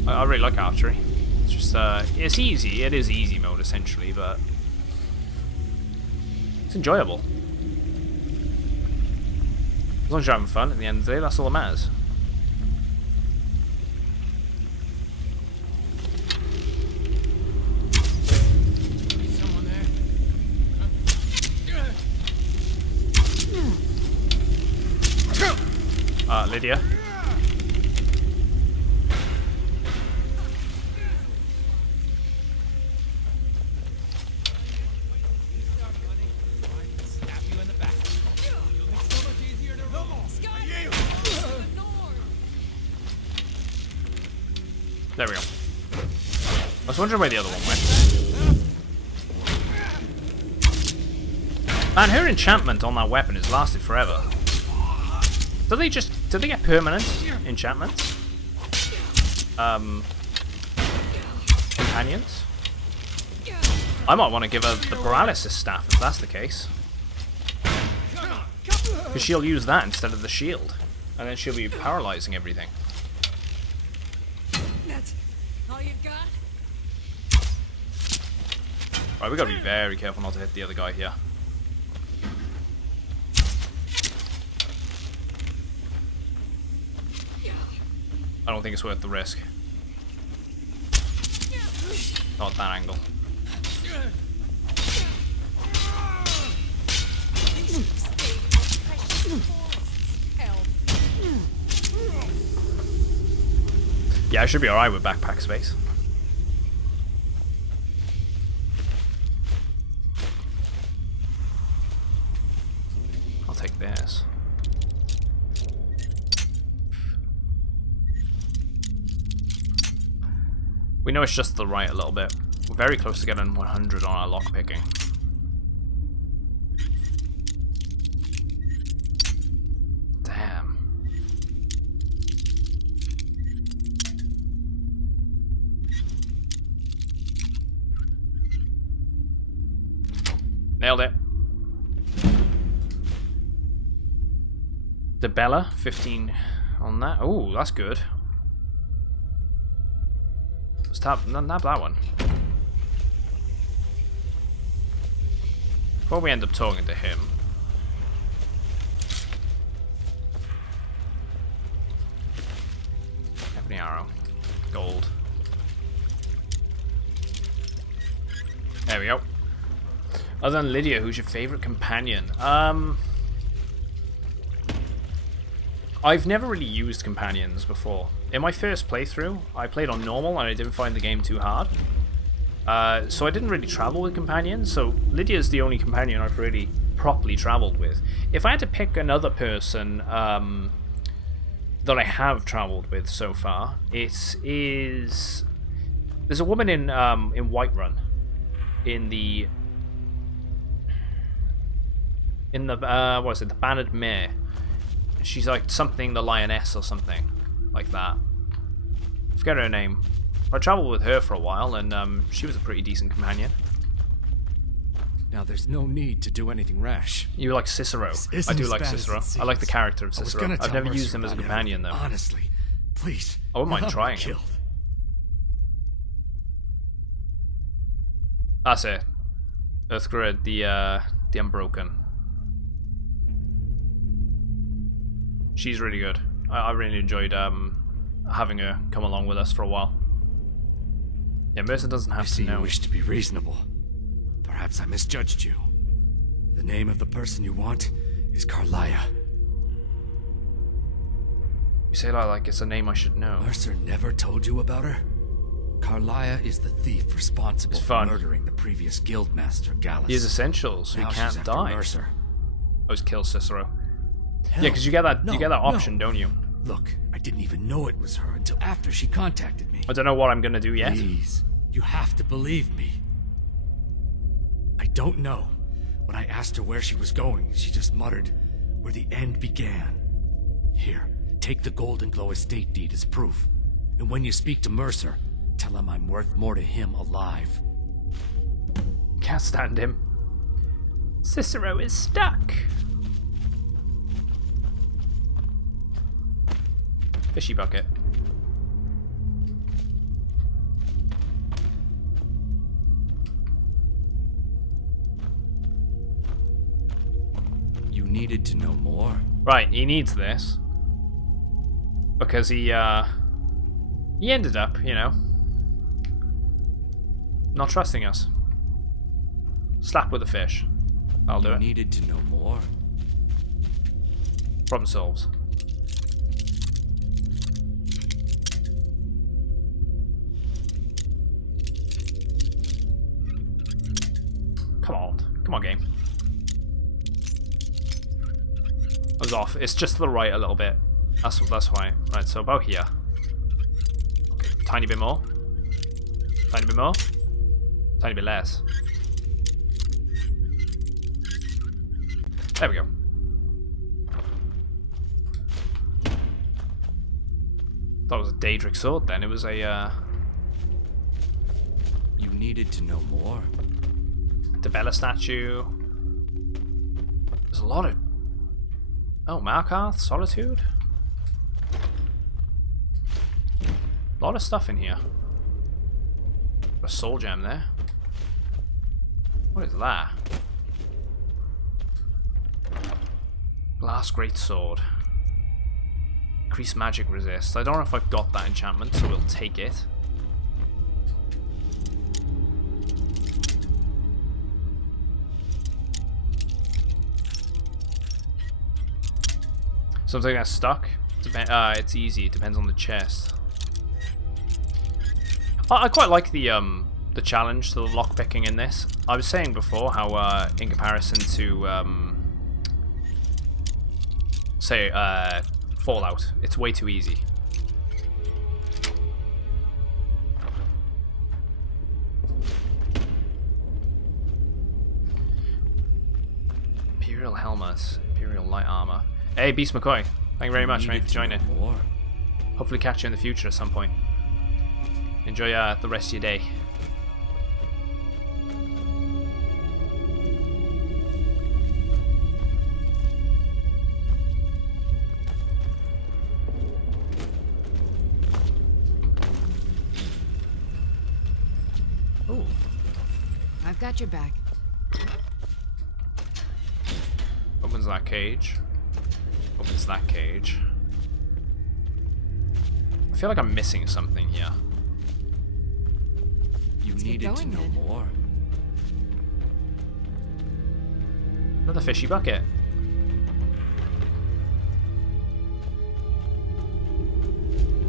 I really like archery. It's just, it's easy. It is easy mode, essentially, but it's enjoyable. As long as you're having fun at the end of the day, that's all that matters. Someone there. Lydia. There we go. I was wondering where the other one went. Man, her enchantment on that weapon has lasted forever. Do they get permanent enchantments? Companions? I might want to give her the paralysis staff if that's the case. Because she'll use that instead of the shield. And then she'll be paralyzing everything. That's all you've got? Right, we gotta be very careful not to hit the other guy here. I don't think it's worth the risk. Not at that angle. Yeah, I should be alright with backpack space. I'll take this. We know it's just to the right a little bit. We're very close to getting 100 on our lockpicking. Damn. Nailed it. Debella, 15 on that. Oh, that's good. Let's nab that one. Before we end up talking to him. Ebony arrow. Gold. There we go. Other than Lydia, who's your favorite companion? I've never really used companions before. In my first playthrough, I played on normal and I didn't find the game too hard. So I didn't really travel with companions, so Lydia's the only companion I've really properly traveled with. If I had to pick another person that I have traveled with so far, it is... There's a woman in Whiterun, in the what is it, the Bannered Mare. She's like something the Lioness or something like that. I forget her name. I traveled with her for a while, and she was a pretty decent companion. Now there's no need to do anything rash. You like Cicero? I do like Cicero. I like the character of Cicero. I've never used him as a companion though. Honestly, please. I wouldn't mind trying him. That's it. Earthgrid, the Unbroken. She's really good. I really enjoyed having her come along with us for a while. Yeah, Mercer doesn't have to know. You wish to be reasonable. Perhaps I misjudged you. The name of the person you want is Carlia. You say that like it's a name I should know. Mercer never told you about her? Carlia is the thief responsible for murdering the previous guildmaster, Gallus. He has essentials, so he can't die. Mercer. Always kill Cicero. Hell, yeah, because you get that option, don't you? Look, I didn't even know it was her until after she contacted me. I don't know what I'm gonna do yet. Please, you have to believe me. I don't know. When I asked her where she was going, she just muttered, "Where the end began." Here, take the Golden Glow estate deed as proof. And when you speak to Mercer, tell him I'm worth more to him alive. Can't stand him. Cicero is stuck. Fishy bucket. You needed to know more. Right, he needs this. Because he ended up, you know, not trusting us. Slap with a fish. I'll do it. You needed to know more. Problem solved. Come on, game. I was off. It's just to the right a little bit. That's why. Right, so about here. Okay, tiny bit more. Tiny bit more. Tiny bit less. There we go. Thought it was a Daedric sword then. It was a You needed to know more. Debella statue. There's a lot of... Oh, Markarth, Solitude. A lot of stuff in here. A soul gem there. What is that? Glass great sword. Increase magic resist. I don't know if I've got that enchantment, so we'll take it. Something that's stuck? It's easy. It depends on the chest. I quite like the challenge to the lockpicking in this. I was saying before how in comparison to say Fallout, it's way too easy. Imperial helmet, Imperial light armor. Hey, Beast McCoy, thank you very much, mate, for joining. Hopefully catch you in the future at some point. Enjoy the rest of your day. Ooh. I've got your back. Opens that cage. Opens that cage. I feel like I'm missing something here. You needed to know more. Another fishy bucket.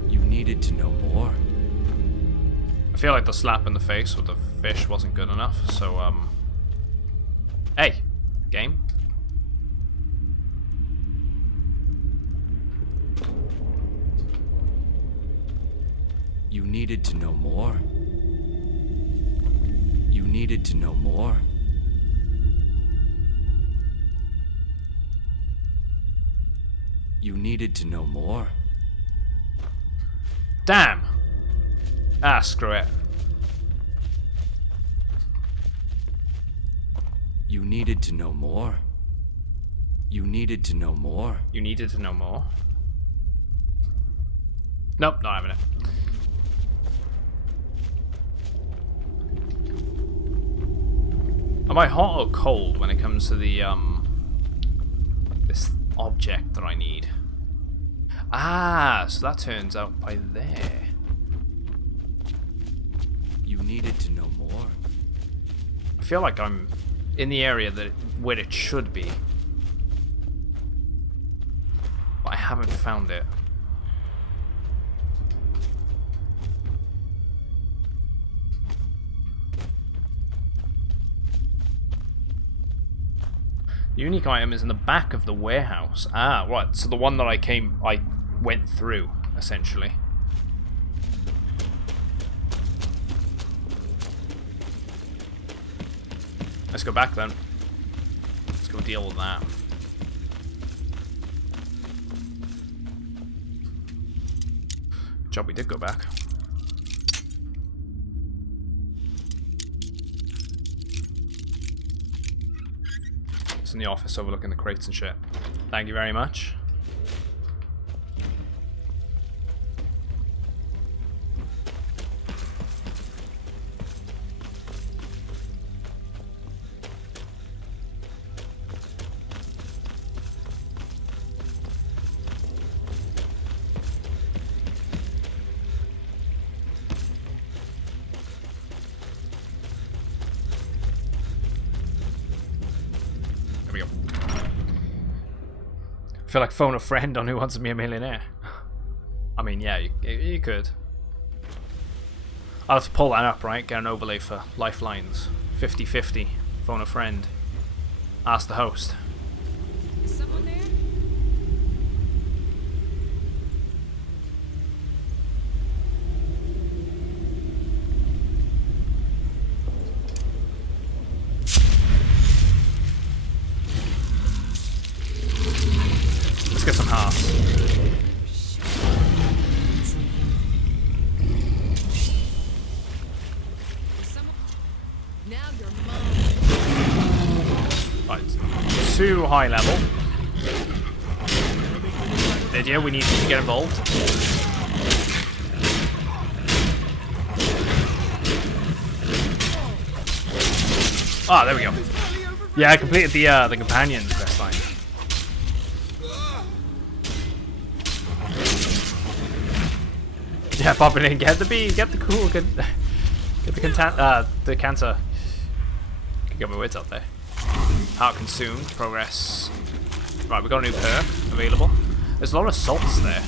You needed to know more. I feel like the slap in the face with the fish wasn't good enough, so hey, game. You needed to know more. You needed to know more. You needed to know more. Damn! Ah, screw it. You needed to know more. You needed to know more. You needed to know more? Nope, not having it. Am I hot or cold when it comes to the, this object that I need? Ah, so that turns out by there. You needed to know more. I feel like I'm in the area where it should be. But I haven't found it. The unique item is in the back of the warehouse. Ah, right. So the one that I went through, essentially. Let's go back then. Let's go deal with that. Good job we did go back. It's in the office overlooking the crates and shit. Thank you very much. I feel like phone a friend on Who Wants to Be a Millionaire. I mean, yeah, you could. I'll have to pull that up, right? Get an overlay for lifelines. 50-50. Phone a friend. Ask the host. Is someone there? Let's get some hearts. Right, too high level. Lydia, we need to get involved. Ah, there we go. Yeah, I completed the companions quest line. Yeah, pop it in. Get the bee. Get the cool. Get the cancer. Can get my words out there. Heart consumed. Progress. Right, we got a new perk available. There's a lot of salts there.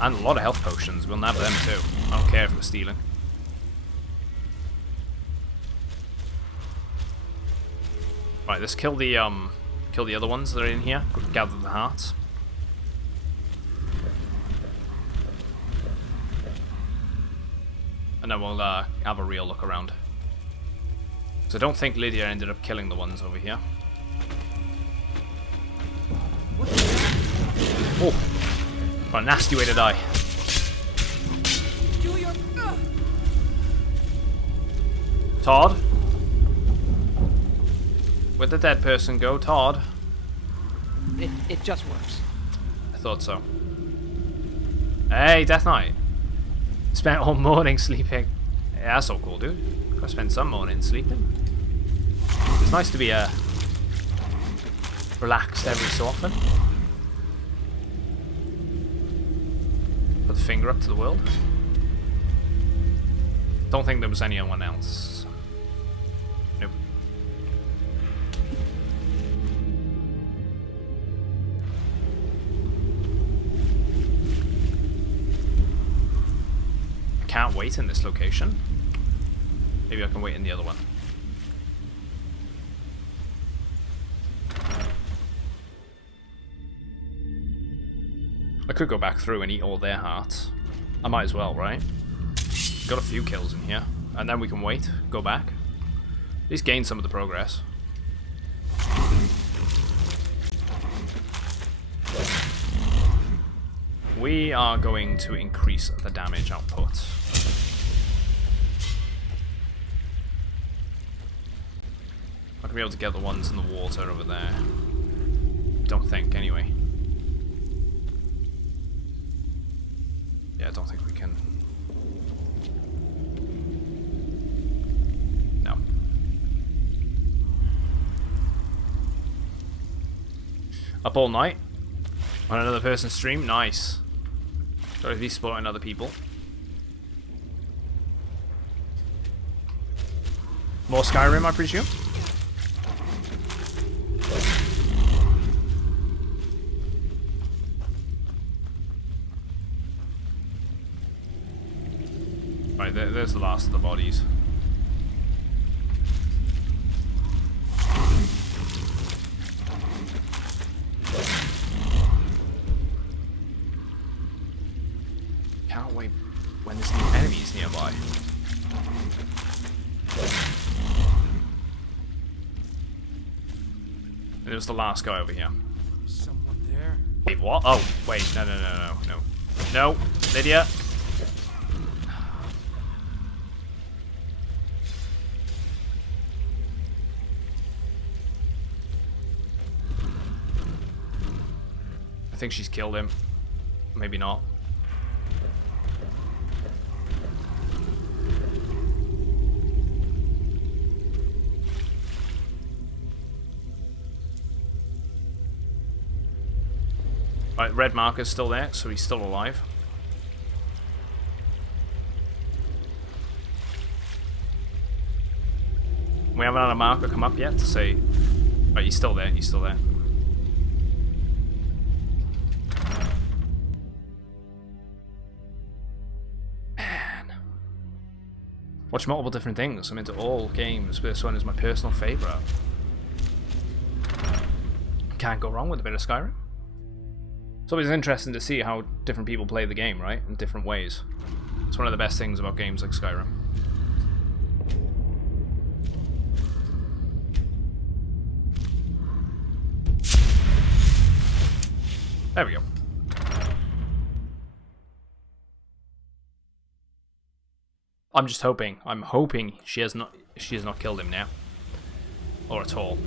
And a lot of health potions. We'll nab them too. I don't care if we're stealing. Right, let's kill the other ones that are in here. Gather the hearts. And then we'll have a real look around. So I don't think Lydia ended up killing the ones over here. Oh, what a nasty way to die. Todd? Where'd the dead person go, Todd? It just works. I thought so. Hey, Death Knight. Spent all morning sleeping. Yeah, that's so cool, dude. I spent some morning sleeping. It's nice to be relaxed every so often. Put the finger up to the world. Don't think there was anyone else. Nope. I can't wait in this location. Maybe I can wait in the other one. I could go back through and eat all their hearts. I might as well, right? Got a few kills in here. And then we can wait, go back. At least gain some of the progress. We are going to increase the damage output. I can be able to get the ones in the water over there. Don't think, anyway. Yeah, I don't think we can. No. Up all night on another person's stream? Nice. Got to be spotting other people. More Skyrim, I presume? Right, there's the last of the bodies. Can't wait when there's new enemies nearby. And there's the last guy over here. Someone there? Wait, what? Oh, wait, no. No, Lydia. I think she's killed him. Maybe not. Right, red marker's still there, so he's still alive. We haven't had a marker come up yet to say... Right, he's still there, he's still there. Watch multiple different things. I'm into all games, but this one is my personal favourite. Can't go wrong with a bit of Skyrim. It's always interesting to see how different people play the game, right? In different ways. It's one of the best things about games like Skyrim. There we go. I'm just hoping. I'm hoping she has not killed him now. Or at all.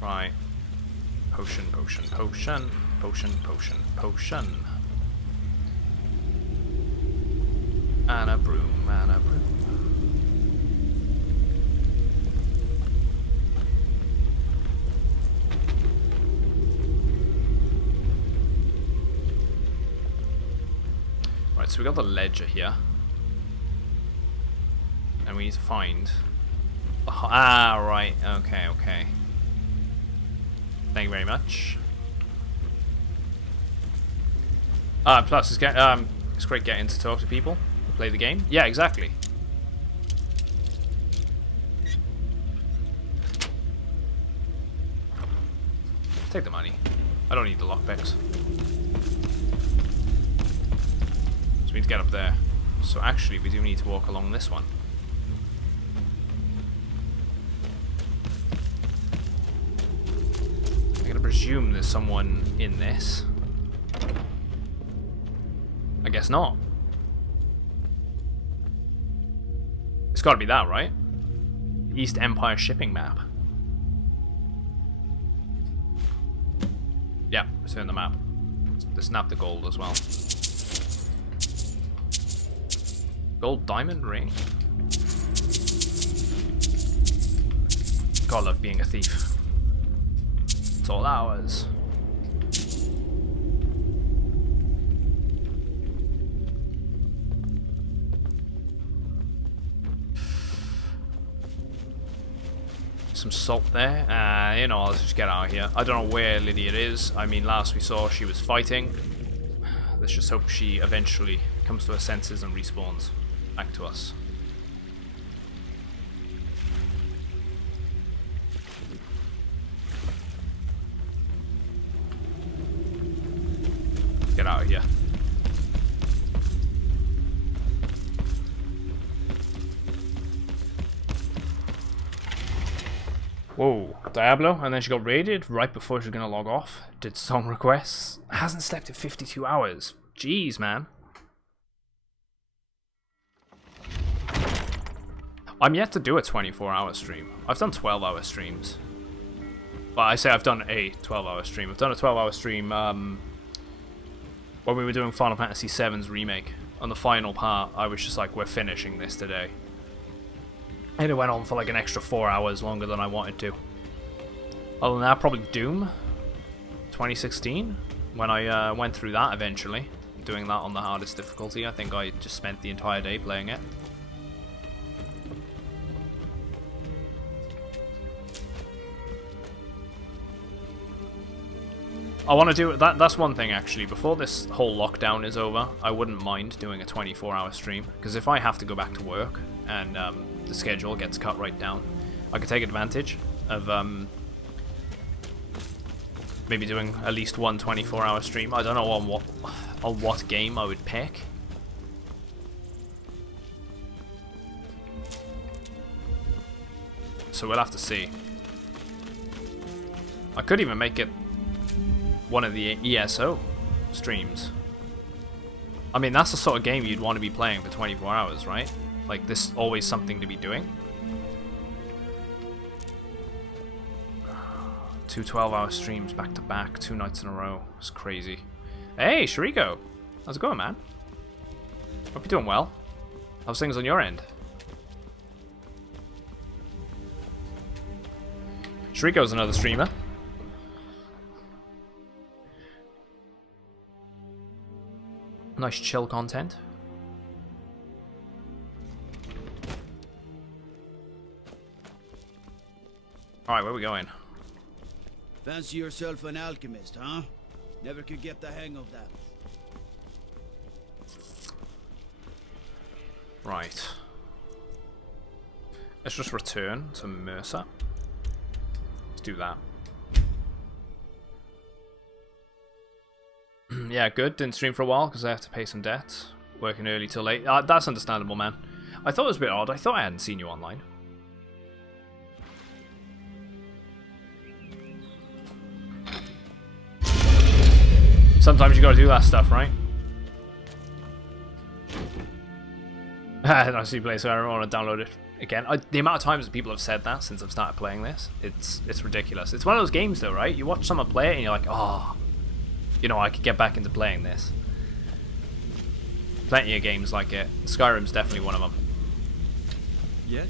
Right. Potion. And a broom. Right, so we got the ledger here. And we need to find Ah, right. Okay, okay. Thank you very much. Plus, it's great getting to talk to people, play the game. Yeah, exactly. Take the money. I don't need the lockpicks. So we need to get up there. So actually, we do need to walk along this one. I'm gonna presume there's someone in this. I guess not. It's gotta be that, right? East Empire shipping map. Yeah, return the map. Let's snap the gold as well. Gold diamond ring. Gotta love being a thief. It's all ours. Some salt there. You know, let's just get out of here. I don't know where Lydia is. I mean, last we saw she was fighting. Let's just hope she eventually comes to her senses and respawns back to us. Get out of here. Whoa, Diablo, and then she got raided right before she was gonna log off. Did song requests. Hasn't slept in 52 hours. Jeez, man. I'm yet to do a 24-hour stream. I've done 12-hour streams. Well, I say I've done a 12-hour stream. I've done a 12-hour stream when we were doing Final Fantasy VII's remake. On the final part, I was just like, we're finishing this today. And it went on for like an extra 4 hours longer than I wanted to. Other than that, probably Doom 2016, when I went through that eventually. Doing that on the hardest difficulty. I think I just spent the entire day playing it. I want to do that. That's one thing actually. Before this whole lockdown is over, I wouldn't mind doing a 24-hour stream, because if I have to go back to work and the schedule gets cut right down, I could take advantage of maybe doing at least one 24-hour stream. I don't know on what game I would pick. So we'll have to see. I could even make it one of the ESO streams. I mean, that's the sort of game you'd want to be playing for 24 hours, right? Like, there's always something to be doing. 2 12-hour streams back to back, 2 nights in a row. It's crazy. Hey, Shariko! How's it going, man? Hope you're doing well. How's things on your end? Shariko's another streamer. Nice chill content. Alright, where are we going? Fancy yourself an alchemist, huh? Never could get the hang of that. Right. Let's just return to Mercer. Let's do that. Yeah, good. Didn't stream for a while because I have to pay some debts. Working early till late. That's understandable, man. I thought it was a bit odd. I thought I hadn't seen you online. Sometimes you gotta do that stuff, right? I see you play, so I don't want to download it again. The amount of times that people have said that since I've started playing this, it's ridiculous. It's one of those games though, right? You watch someone play it and you're like, oh, you know, I could get back into playing this. Plenty of games like it. Skyrim's definitely one of them. Yes?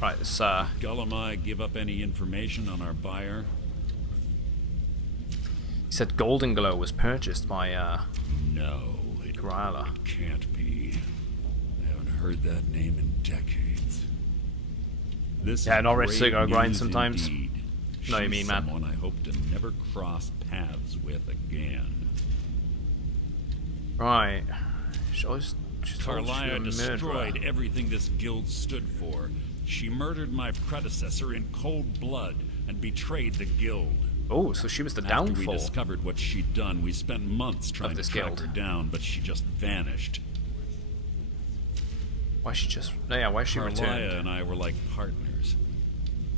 Right, this Gullumai give up any information on our buyer? He said Golden Glow was purchased by No, it can't be. I haven't heard that name in decades. This Yeah, is not rich, so you great gotta grind news sometimes. indeed. No, you She's mean, man. someone I hope to never cross paths with again. Right. She told you she was Carlia a destroyed murderer. everything this guild stood for. She murdered my predecessor in cold blood and betrayed the guild. Oh, so she was the After downfall. we discovered what she'd done, we spent months trying to this track guild. her down, but she just vanished. Why she just... Yeah, why she returned? Carlia and I were like partners.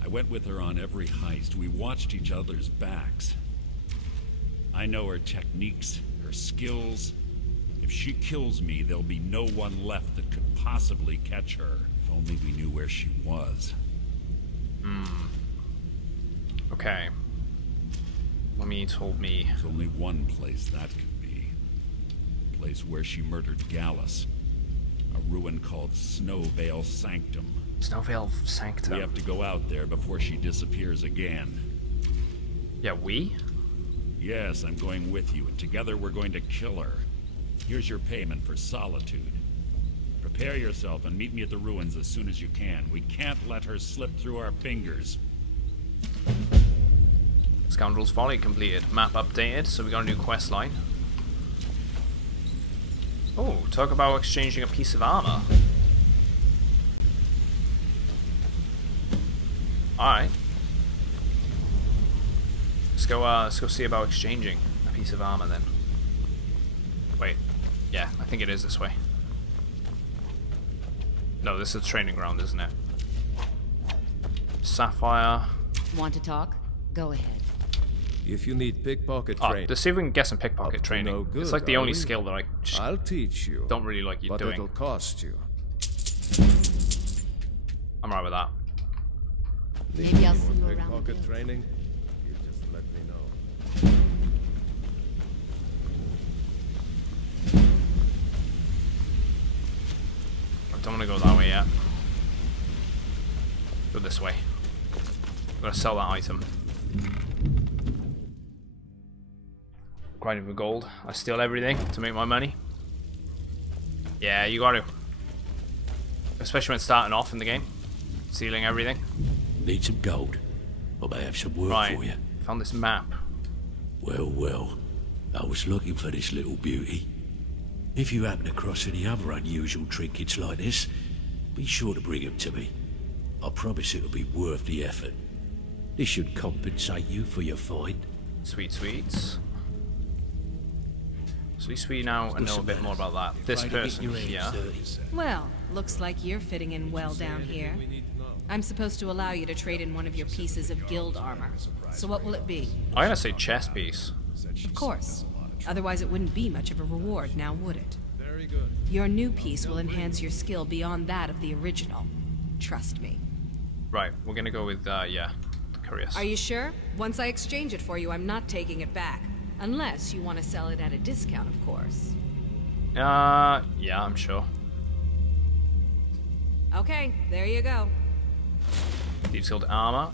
I went with her on every heist. We watched each other's backs. I know her techniques, her skills. If she kills me, there'll be no one left that could possibly catch her. If only we knew where she was. Okay. Mummy told me... There's only one place that could be. The place where she murdered Gallus. A ruin called Snowvale Sanctum. Snowvale Sanctum. We have to go out there before she disappears again. Yeah, we? Yes, I'm going with you, and together we're going to kill her. Here's your payment for solitude. Prepare yourself and meet me at the ruins as soon as you can. We can't let her slip through our fingers. Scoundrel's Folly completed. Map updated, so we got a new quest line. Oh, talk about exchanging a piece of armor. Alright. Let's go see about exchanging a piece of armor then. Wait. Yeah, I think it is this way. No, this is a training ground, isn't it? Sapphire. Want to talk? Go ahead. If you need pickpocket Oh, training, let's see if we can get some pickpocket training. no good, It's like the are only we? skill that I'll teach you. don't really like you but doing. it'll cost you. I'm right with that. Maybe I'll see you around the Pickpocket guild. training, you just let me know. I don't want to go that way yet. Go this way. I'm gonna sell that item. Grinding for gold. I steal everything to make my money. Yeah, you got to. Especially when starting off in the game. Stealing everything. Need some gold? I may have some work Right. for you. Found this map. Well, I was looking for this little beauty. If you happen across any other unusual trinkets like this, be sure to bring them to me. I promise it'll be worth the effort. This should compensate you for your find. Sweet sweets. So at least we now know a bit more about that. This person here. Well, looks like you're fitting in well down here. I'm supposed to allow you to trade in one of your pieces of guild armor. So what will it be? I'm gonna say chest piece. Of course. Otherwise it wouldn't be much of a reward, now would it? Your new piece will enhance your skill beyond that of the original. Trust me. Right, we're gonna go with yeah, Curious. Are you sure? Once I exchange it for you, I'm not taking it back. Unless you want to sell it at a discount, of course. Yeah, I'm sure. Okay, there you go. Thieves Guild armor.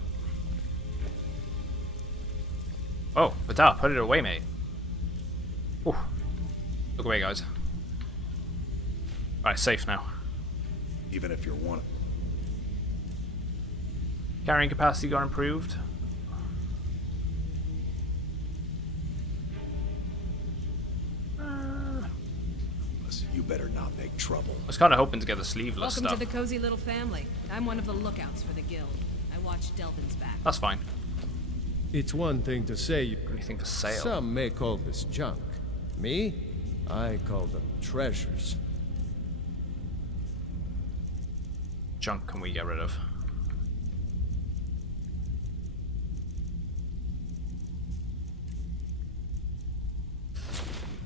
Oh, Vidal, put it away, mate. Ooh. Look away, guys. Alright, safe now. Even if you're one. Carrying capacity got improved. You better not make trouble. I was kind of hoping to get the sleeveless Welcome stuff. to the cozy little family. I'm one of the lookouts for the guild. I watch Delvin's back. That's fine. It's one thing to say anything for sale. Some may call this junk. Me? I call them treasures. Junk can we get rid of?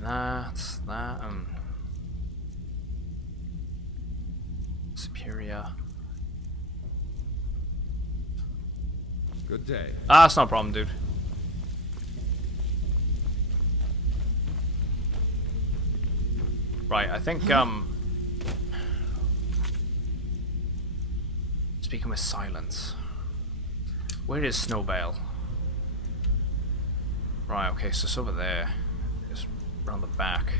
That's that. Superior. Good day. Ah, that's not a problem, dude. Right, I think speaking with silence. Where is Snowvale? Right, okay, so it's over there. It's around the back.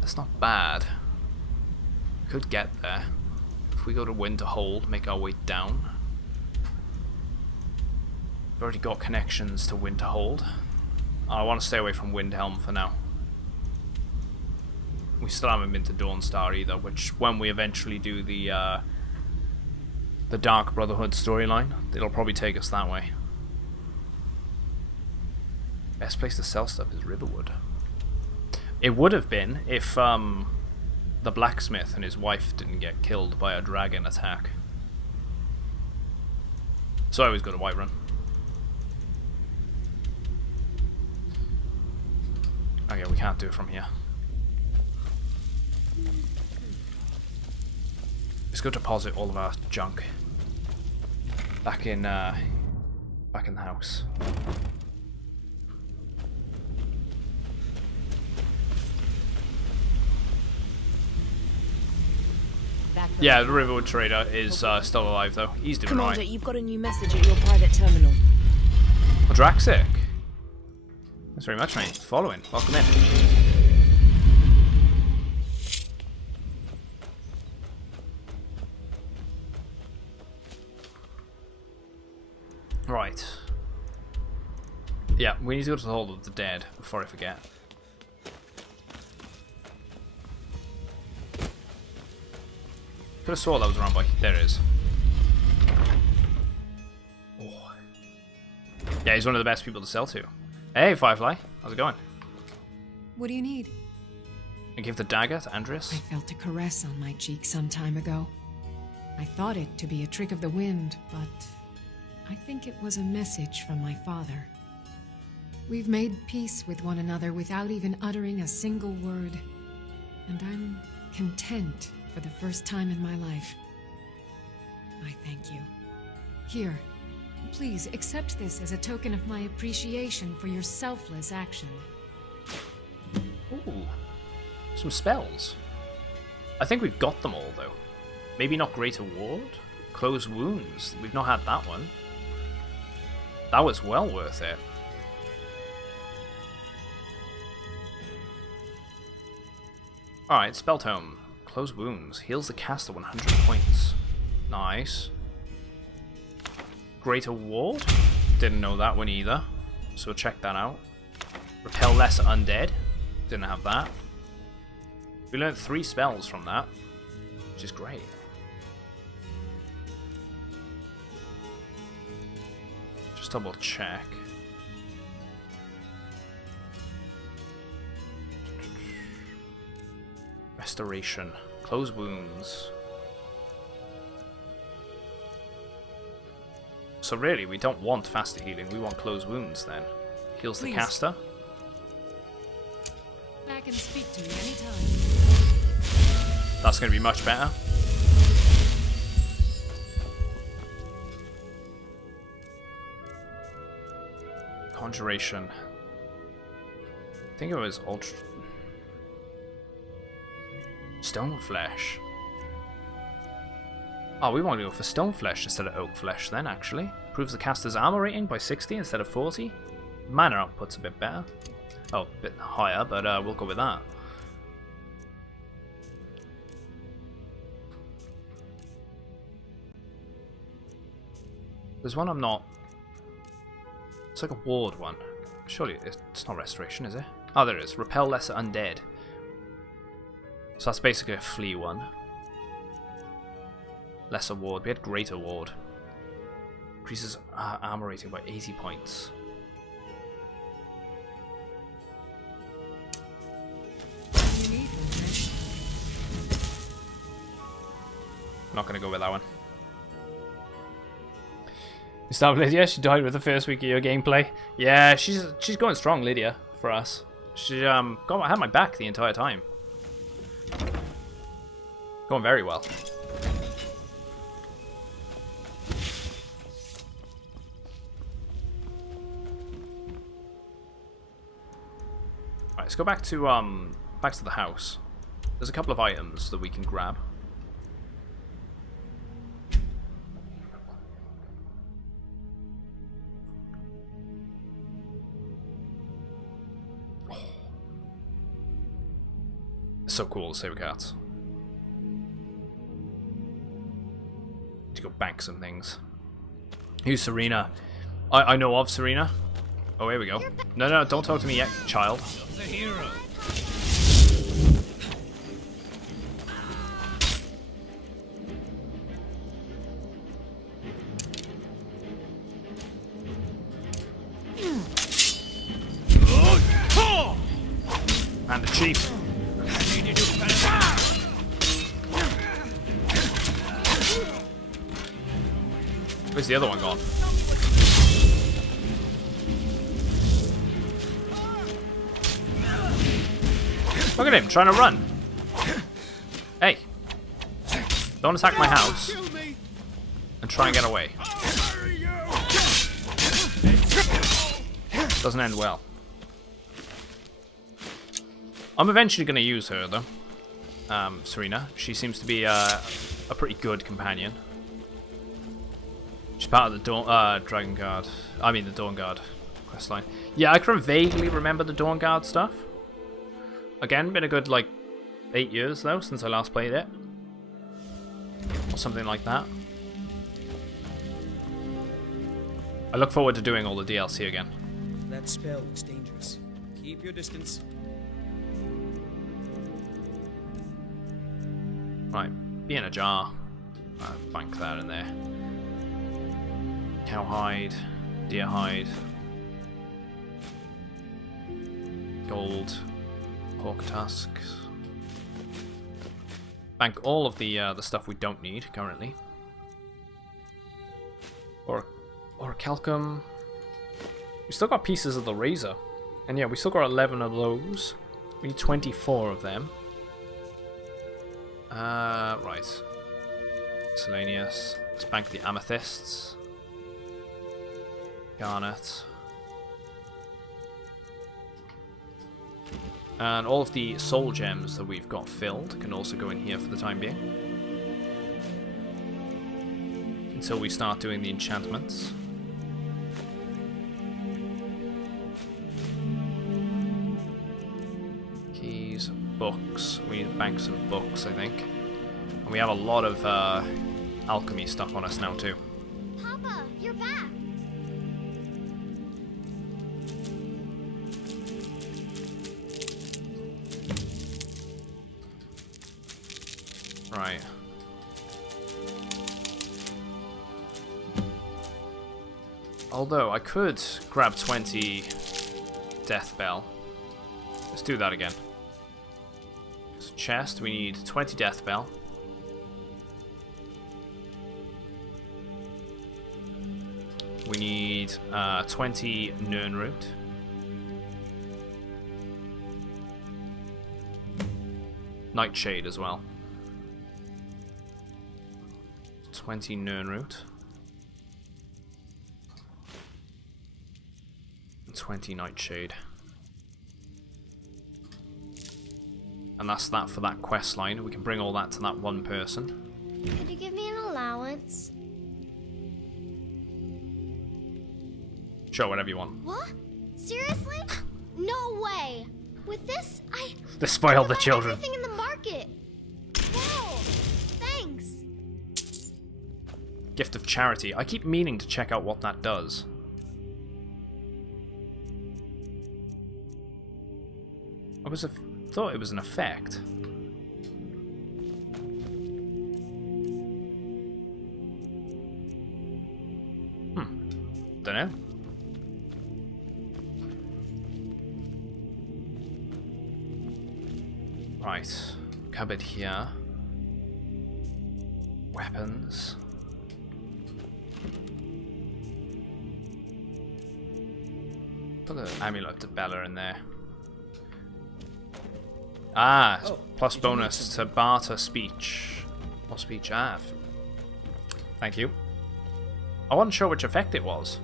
That's not bad. Could get there. If we go to Winterhold, make our way down. We've already got connections to Winterhold. I want to stay away from Windhelm for now. We still haven't been to Dawnstar either, which when we eventually do the Dark Brotherhood storyline, it'll probably take us that way. Best place to sell stuff is Riverwood. It would have been if the blacksmith and his wife didn't get killed by a dragon attack. So I always go to Whiterun. Okay, we can't do it from here. Let's go deposit all of our junk back in the house. Yeah, the Riverwood Trader is still alive though. He's doing Commander, right. you've got a new message at your private terminal. Oh, Draxic. Thanks very much, mate. Following. Welcome in. Right. Yeah, we need to go to the Hall of the Dead before I forget. Could have swore that was around by. There it is. Oh. Yeah, he's one of the best people to sell to. Hey, Firefly. How's it going? What do you need? I give the dagger to Andreas. I felt a caress on my cheek some time ago. I thought it to be a trick of the wind, but I think it was a message from my father. We've made peace with one another without even uttering a single word. And I'm content for the first time in my life. I thank you. Here, please accept this as a token of my appreciation for your selfless action. Ooh, some spells. I think we've got them all though. Maybe not Greater Ward? Close Wounds. We've not had that one. That was well worth it. Alright, Spell Tome. Close Wounds. Heals the caster 100 points. Nice. Greater Ward? Didn't know that one either. So we'll check that out. Repel Lesser Undead. Didn't have that. We learned 3 spells from that, which is great. Just double check. Restoration. Close Wounds. So really, we don't want faster healing, we want Close Wounds then. Heals the caster. Back and speak to me anytime. That's going to be much better. Conjuration. I think it was Ultra... Stone Flesh. Oh, we want to go for Stone Flesh instead of Oak Flesh then, actually. Improves the caster's armor rating by 60 instead of 40. Mana output's a bit better. Oh, a bit higher, but we'll go with that. There's one I'm not... It's like a ward one. Surely it's not restoration, is it? Oh, there it is. Repel Lesser Undead. So that's basically a flea one. Lesser Ward. We had Greater Ward. Increases armor rating by 80 points. Not gonna go with that one. You start with Lydia. She died with the first week of your gameplay. Yeah, she's going strong, Lydia, for us. She had my back the entire time. Going very well. Alright, let's go back to the house. There's a couple of items that we can grab. So cool, the saber cats. to go bank some things. Who's Serena? I know of Serena. Oh, here we go. No, no, don't talk to me yet, child. The hero. And the chief. Where's the other one gone? Look at him, trying to run. Hey. Don't attack my house. And try and get away. Doesn't end well. I'm eventually going to use her, though. Serena. She seems to be a pretty good companion. She's part of the Dragon Guard. I mean, the Dawn Guard questline. Yeah, I can vaguely remember the Dawn Guard stuff. Again, been a good, like, 8 years, though, since I last played it. Or something like that. I look forward to doing all the DLC again. That spell looks dangerous. Keep your distance. Right, be in a jar. Bank that in there. Cowhide, deer hide, gold, pork tusks. Bank all of the stuff we don't need currently. Or calcum. We still got pieces of the razor, and yeah, we still got 11 of those. We need 24 of them. Right. Miscellaneous. Let's bank the amethysts. Garnet. And all of the soul gems that we've got filled can also go in here for the time being. Until we start doing the enchantments. Keys, books. We need to bank some books, I think. And we have a lot of alchemy stuff on us now too. Papa, you're back. Right. Although I could grab 20 death bell. Let's do that again. So chest, we need 20 death bell. We need 20 Nirnroot. Nightshade as well. 20 Nirnroot. 20 Nightshade. And that's that for that quest line. We can bring all that to that one person. Could you give me an allowance? Sure, whatever you want. What? Seriously? No way. With this, To spoil the children. everything in the market. Wow. Thanks. Gift of charity. I keep meaning to check out what that does. I thought it was an effect. Dunno. Right. Cupboard here. Weapons. Put the amulet of Bella in there. Ah, plus bonus to barter speech. What speech I have? Thank you. I wasn't sure which effect it was.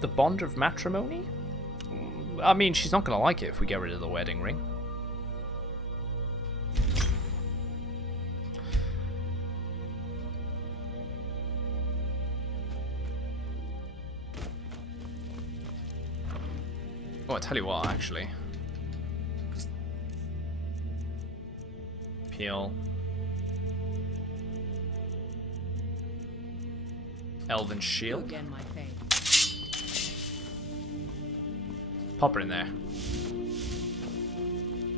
The bond of matrimony? I mean, she's not going to like it if we get rid of the wedding ring. Oh, I tell you what, actually. Heal. Elven Shield. Again, my fame. Pop her in there.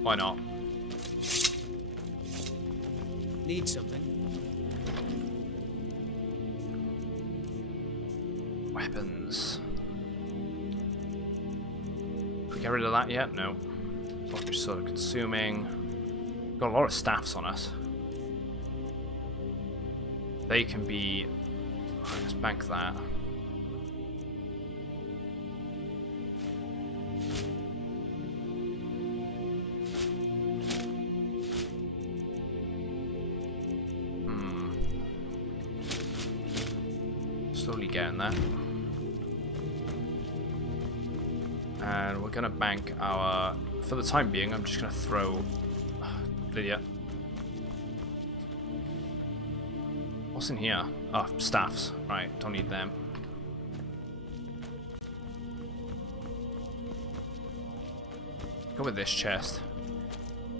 Why not? Need something? Weapons. Can we get rid of that yet? No. It's what we're sort of consuming. Got a lot of staffs on us. They can be... Let's bank that. Slowly getting that. And we're gonna bank our... For the time being, I'm just gonna throw... Lydia. What's in here? Oh, staffs. Right, don't need them. Go with this chest.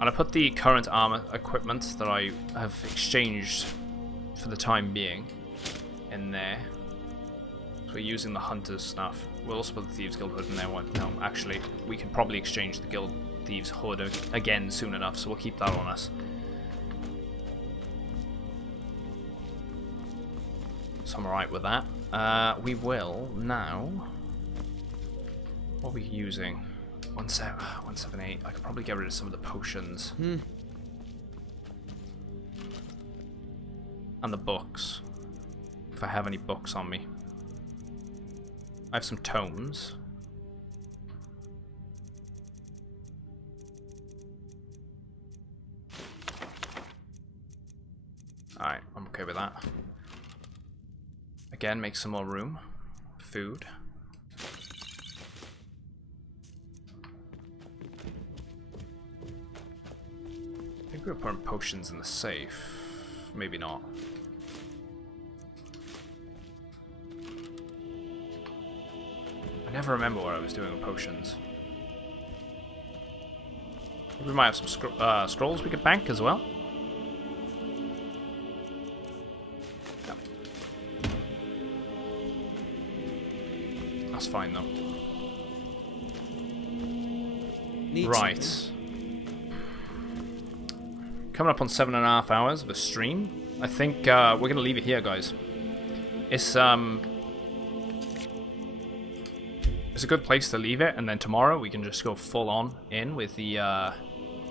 And I put the current armor equipment that I have exchanged for the time being in there. So we're using the hunter's stuff. We'll also put the Thieves Guild hood in there. No, actually, we could probably exchange the Guild Thieves hood again soon enough, so we'll keep that on us. So I'm alright with that. We will now... What are we using? 178. I could probably get rid of some of the potions. And the books. If I have any books on me. I have some tomes. Alright, I'm okay with that. Again, make some more room. Food. I think we're putting potions in the safe. Maybe not. I never remember what I was doing with potions. We might have some scrolls we could bank as well. Yep. That's fine though. Right. Coming up on 7.5 hours of a stream. I think we're gonna leave it here, guys. It's a good place to leave it, and then tomorrow we can just go full on in with the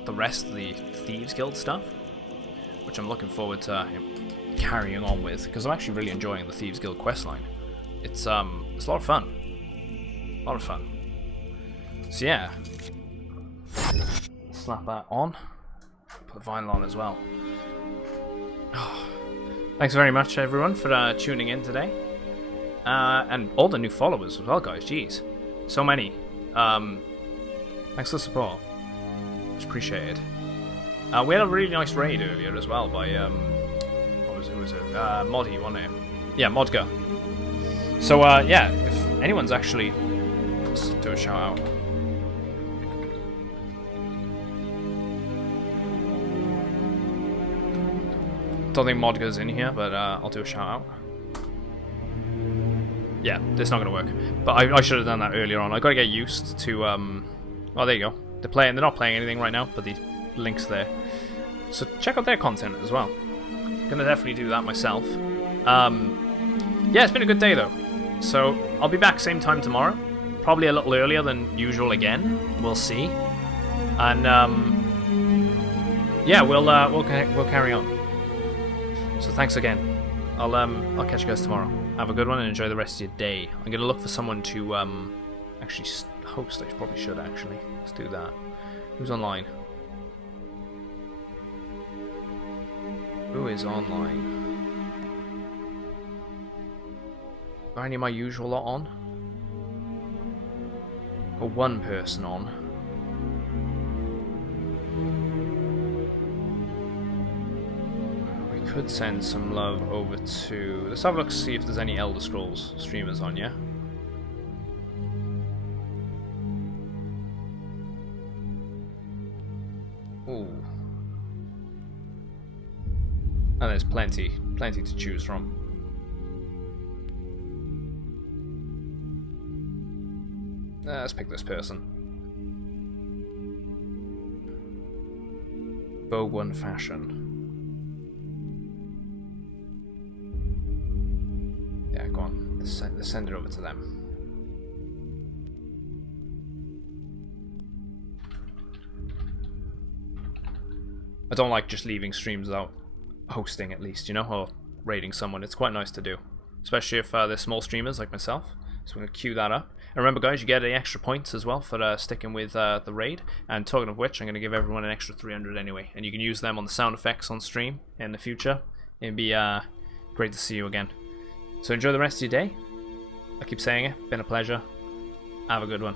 rest of the Thieves Guild stuff, which I'm looking forward to carrying on with, because I'm actually really enjoying the Thieves Guild questline. It's a lot of fun. A lot of fun. So yeah, slap that on. Put the vinyl on as well. Oh. Thanks very much everyone for tuning in today, and all the new followers as well, guys. Jeez. So many. Thanks for the support. Much appreciated. We had a really nice raid earlier as well by who was it? Moddy, wasn't it? Yeah, Modga. So yeah, if anyone's actually, let's do a shout out. Don't think Modga's in here, but I'll do a shout out. Yeah, it's not gonna work. But I should have done that earlier on. I gotta get used to oh, there you go. They're not playing anything right now, but the link's there. So check out their content as well. Gonna definitely do that myself. Yeah, it's been a good day though. So I'll be back same time tomorrow. Probably a little earlier than usual again. We'll see. And yeah, we'll carry on. So thanks again. I'll catch you guys tomorrow. Have a good one and enjoy the rest of your day. I'm gonna look for someone to actually host. I probably should actually. Let's do that. Who's online? Who is online? Are any of my usual lot on? Or one person on? Could send some love over to... Let's have a look, see if there's any Elder Scrolls streamers on, yeah? Ooh. And there's plenty to choose from. Let's pick this person. Vogue One Fashion. Yeah, go on. Let's send it over to them. I don't like just leaving streams without hosting, at least, you know, or raiding someone. It's quite nice to do, especially if they're small streamers like myself. So I'm going to queue that up. And remember, guys, you get the extra points as well for sticking with the raid. And talking of which, I'm going to give everyone an extra 300 anyway. And you can use them on the sound effects on stream in the future. It'd be great to see you again. So enjoy the rest of your day. I keep saying it. Been a pleasure. Have a good one.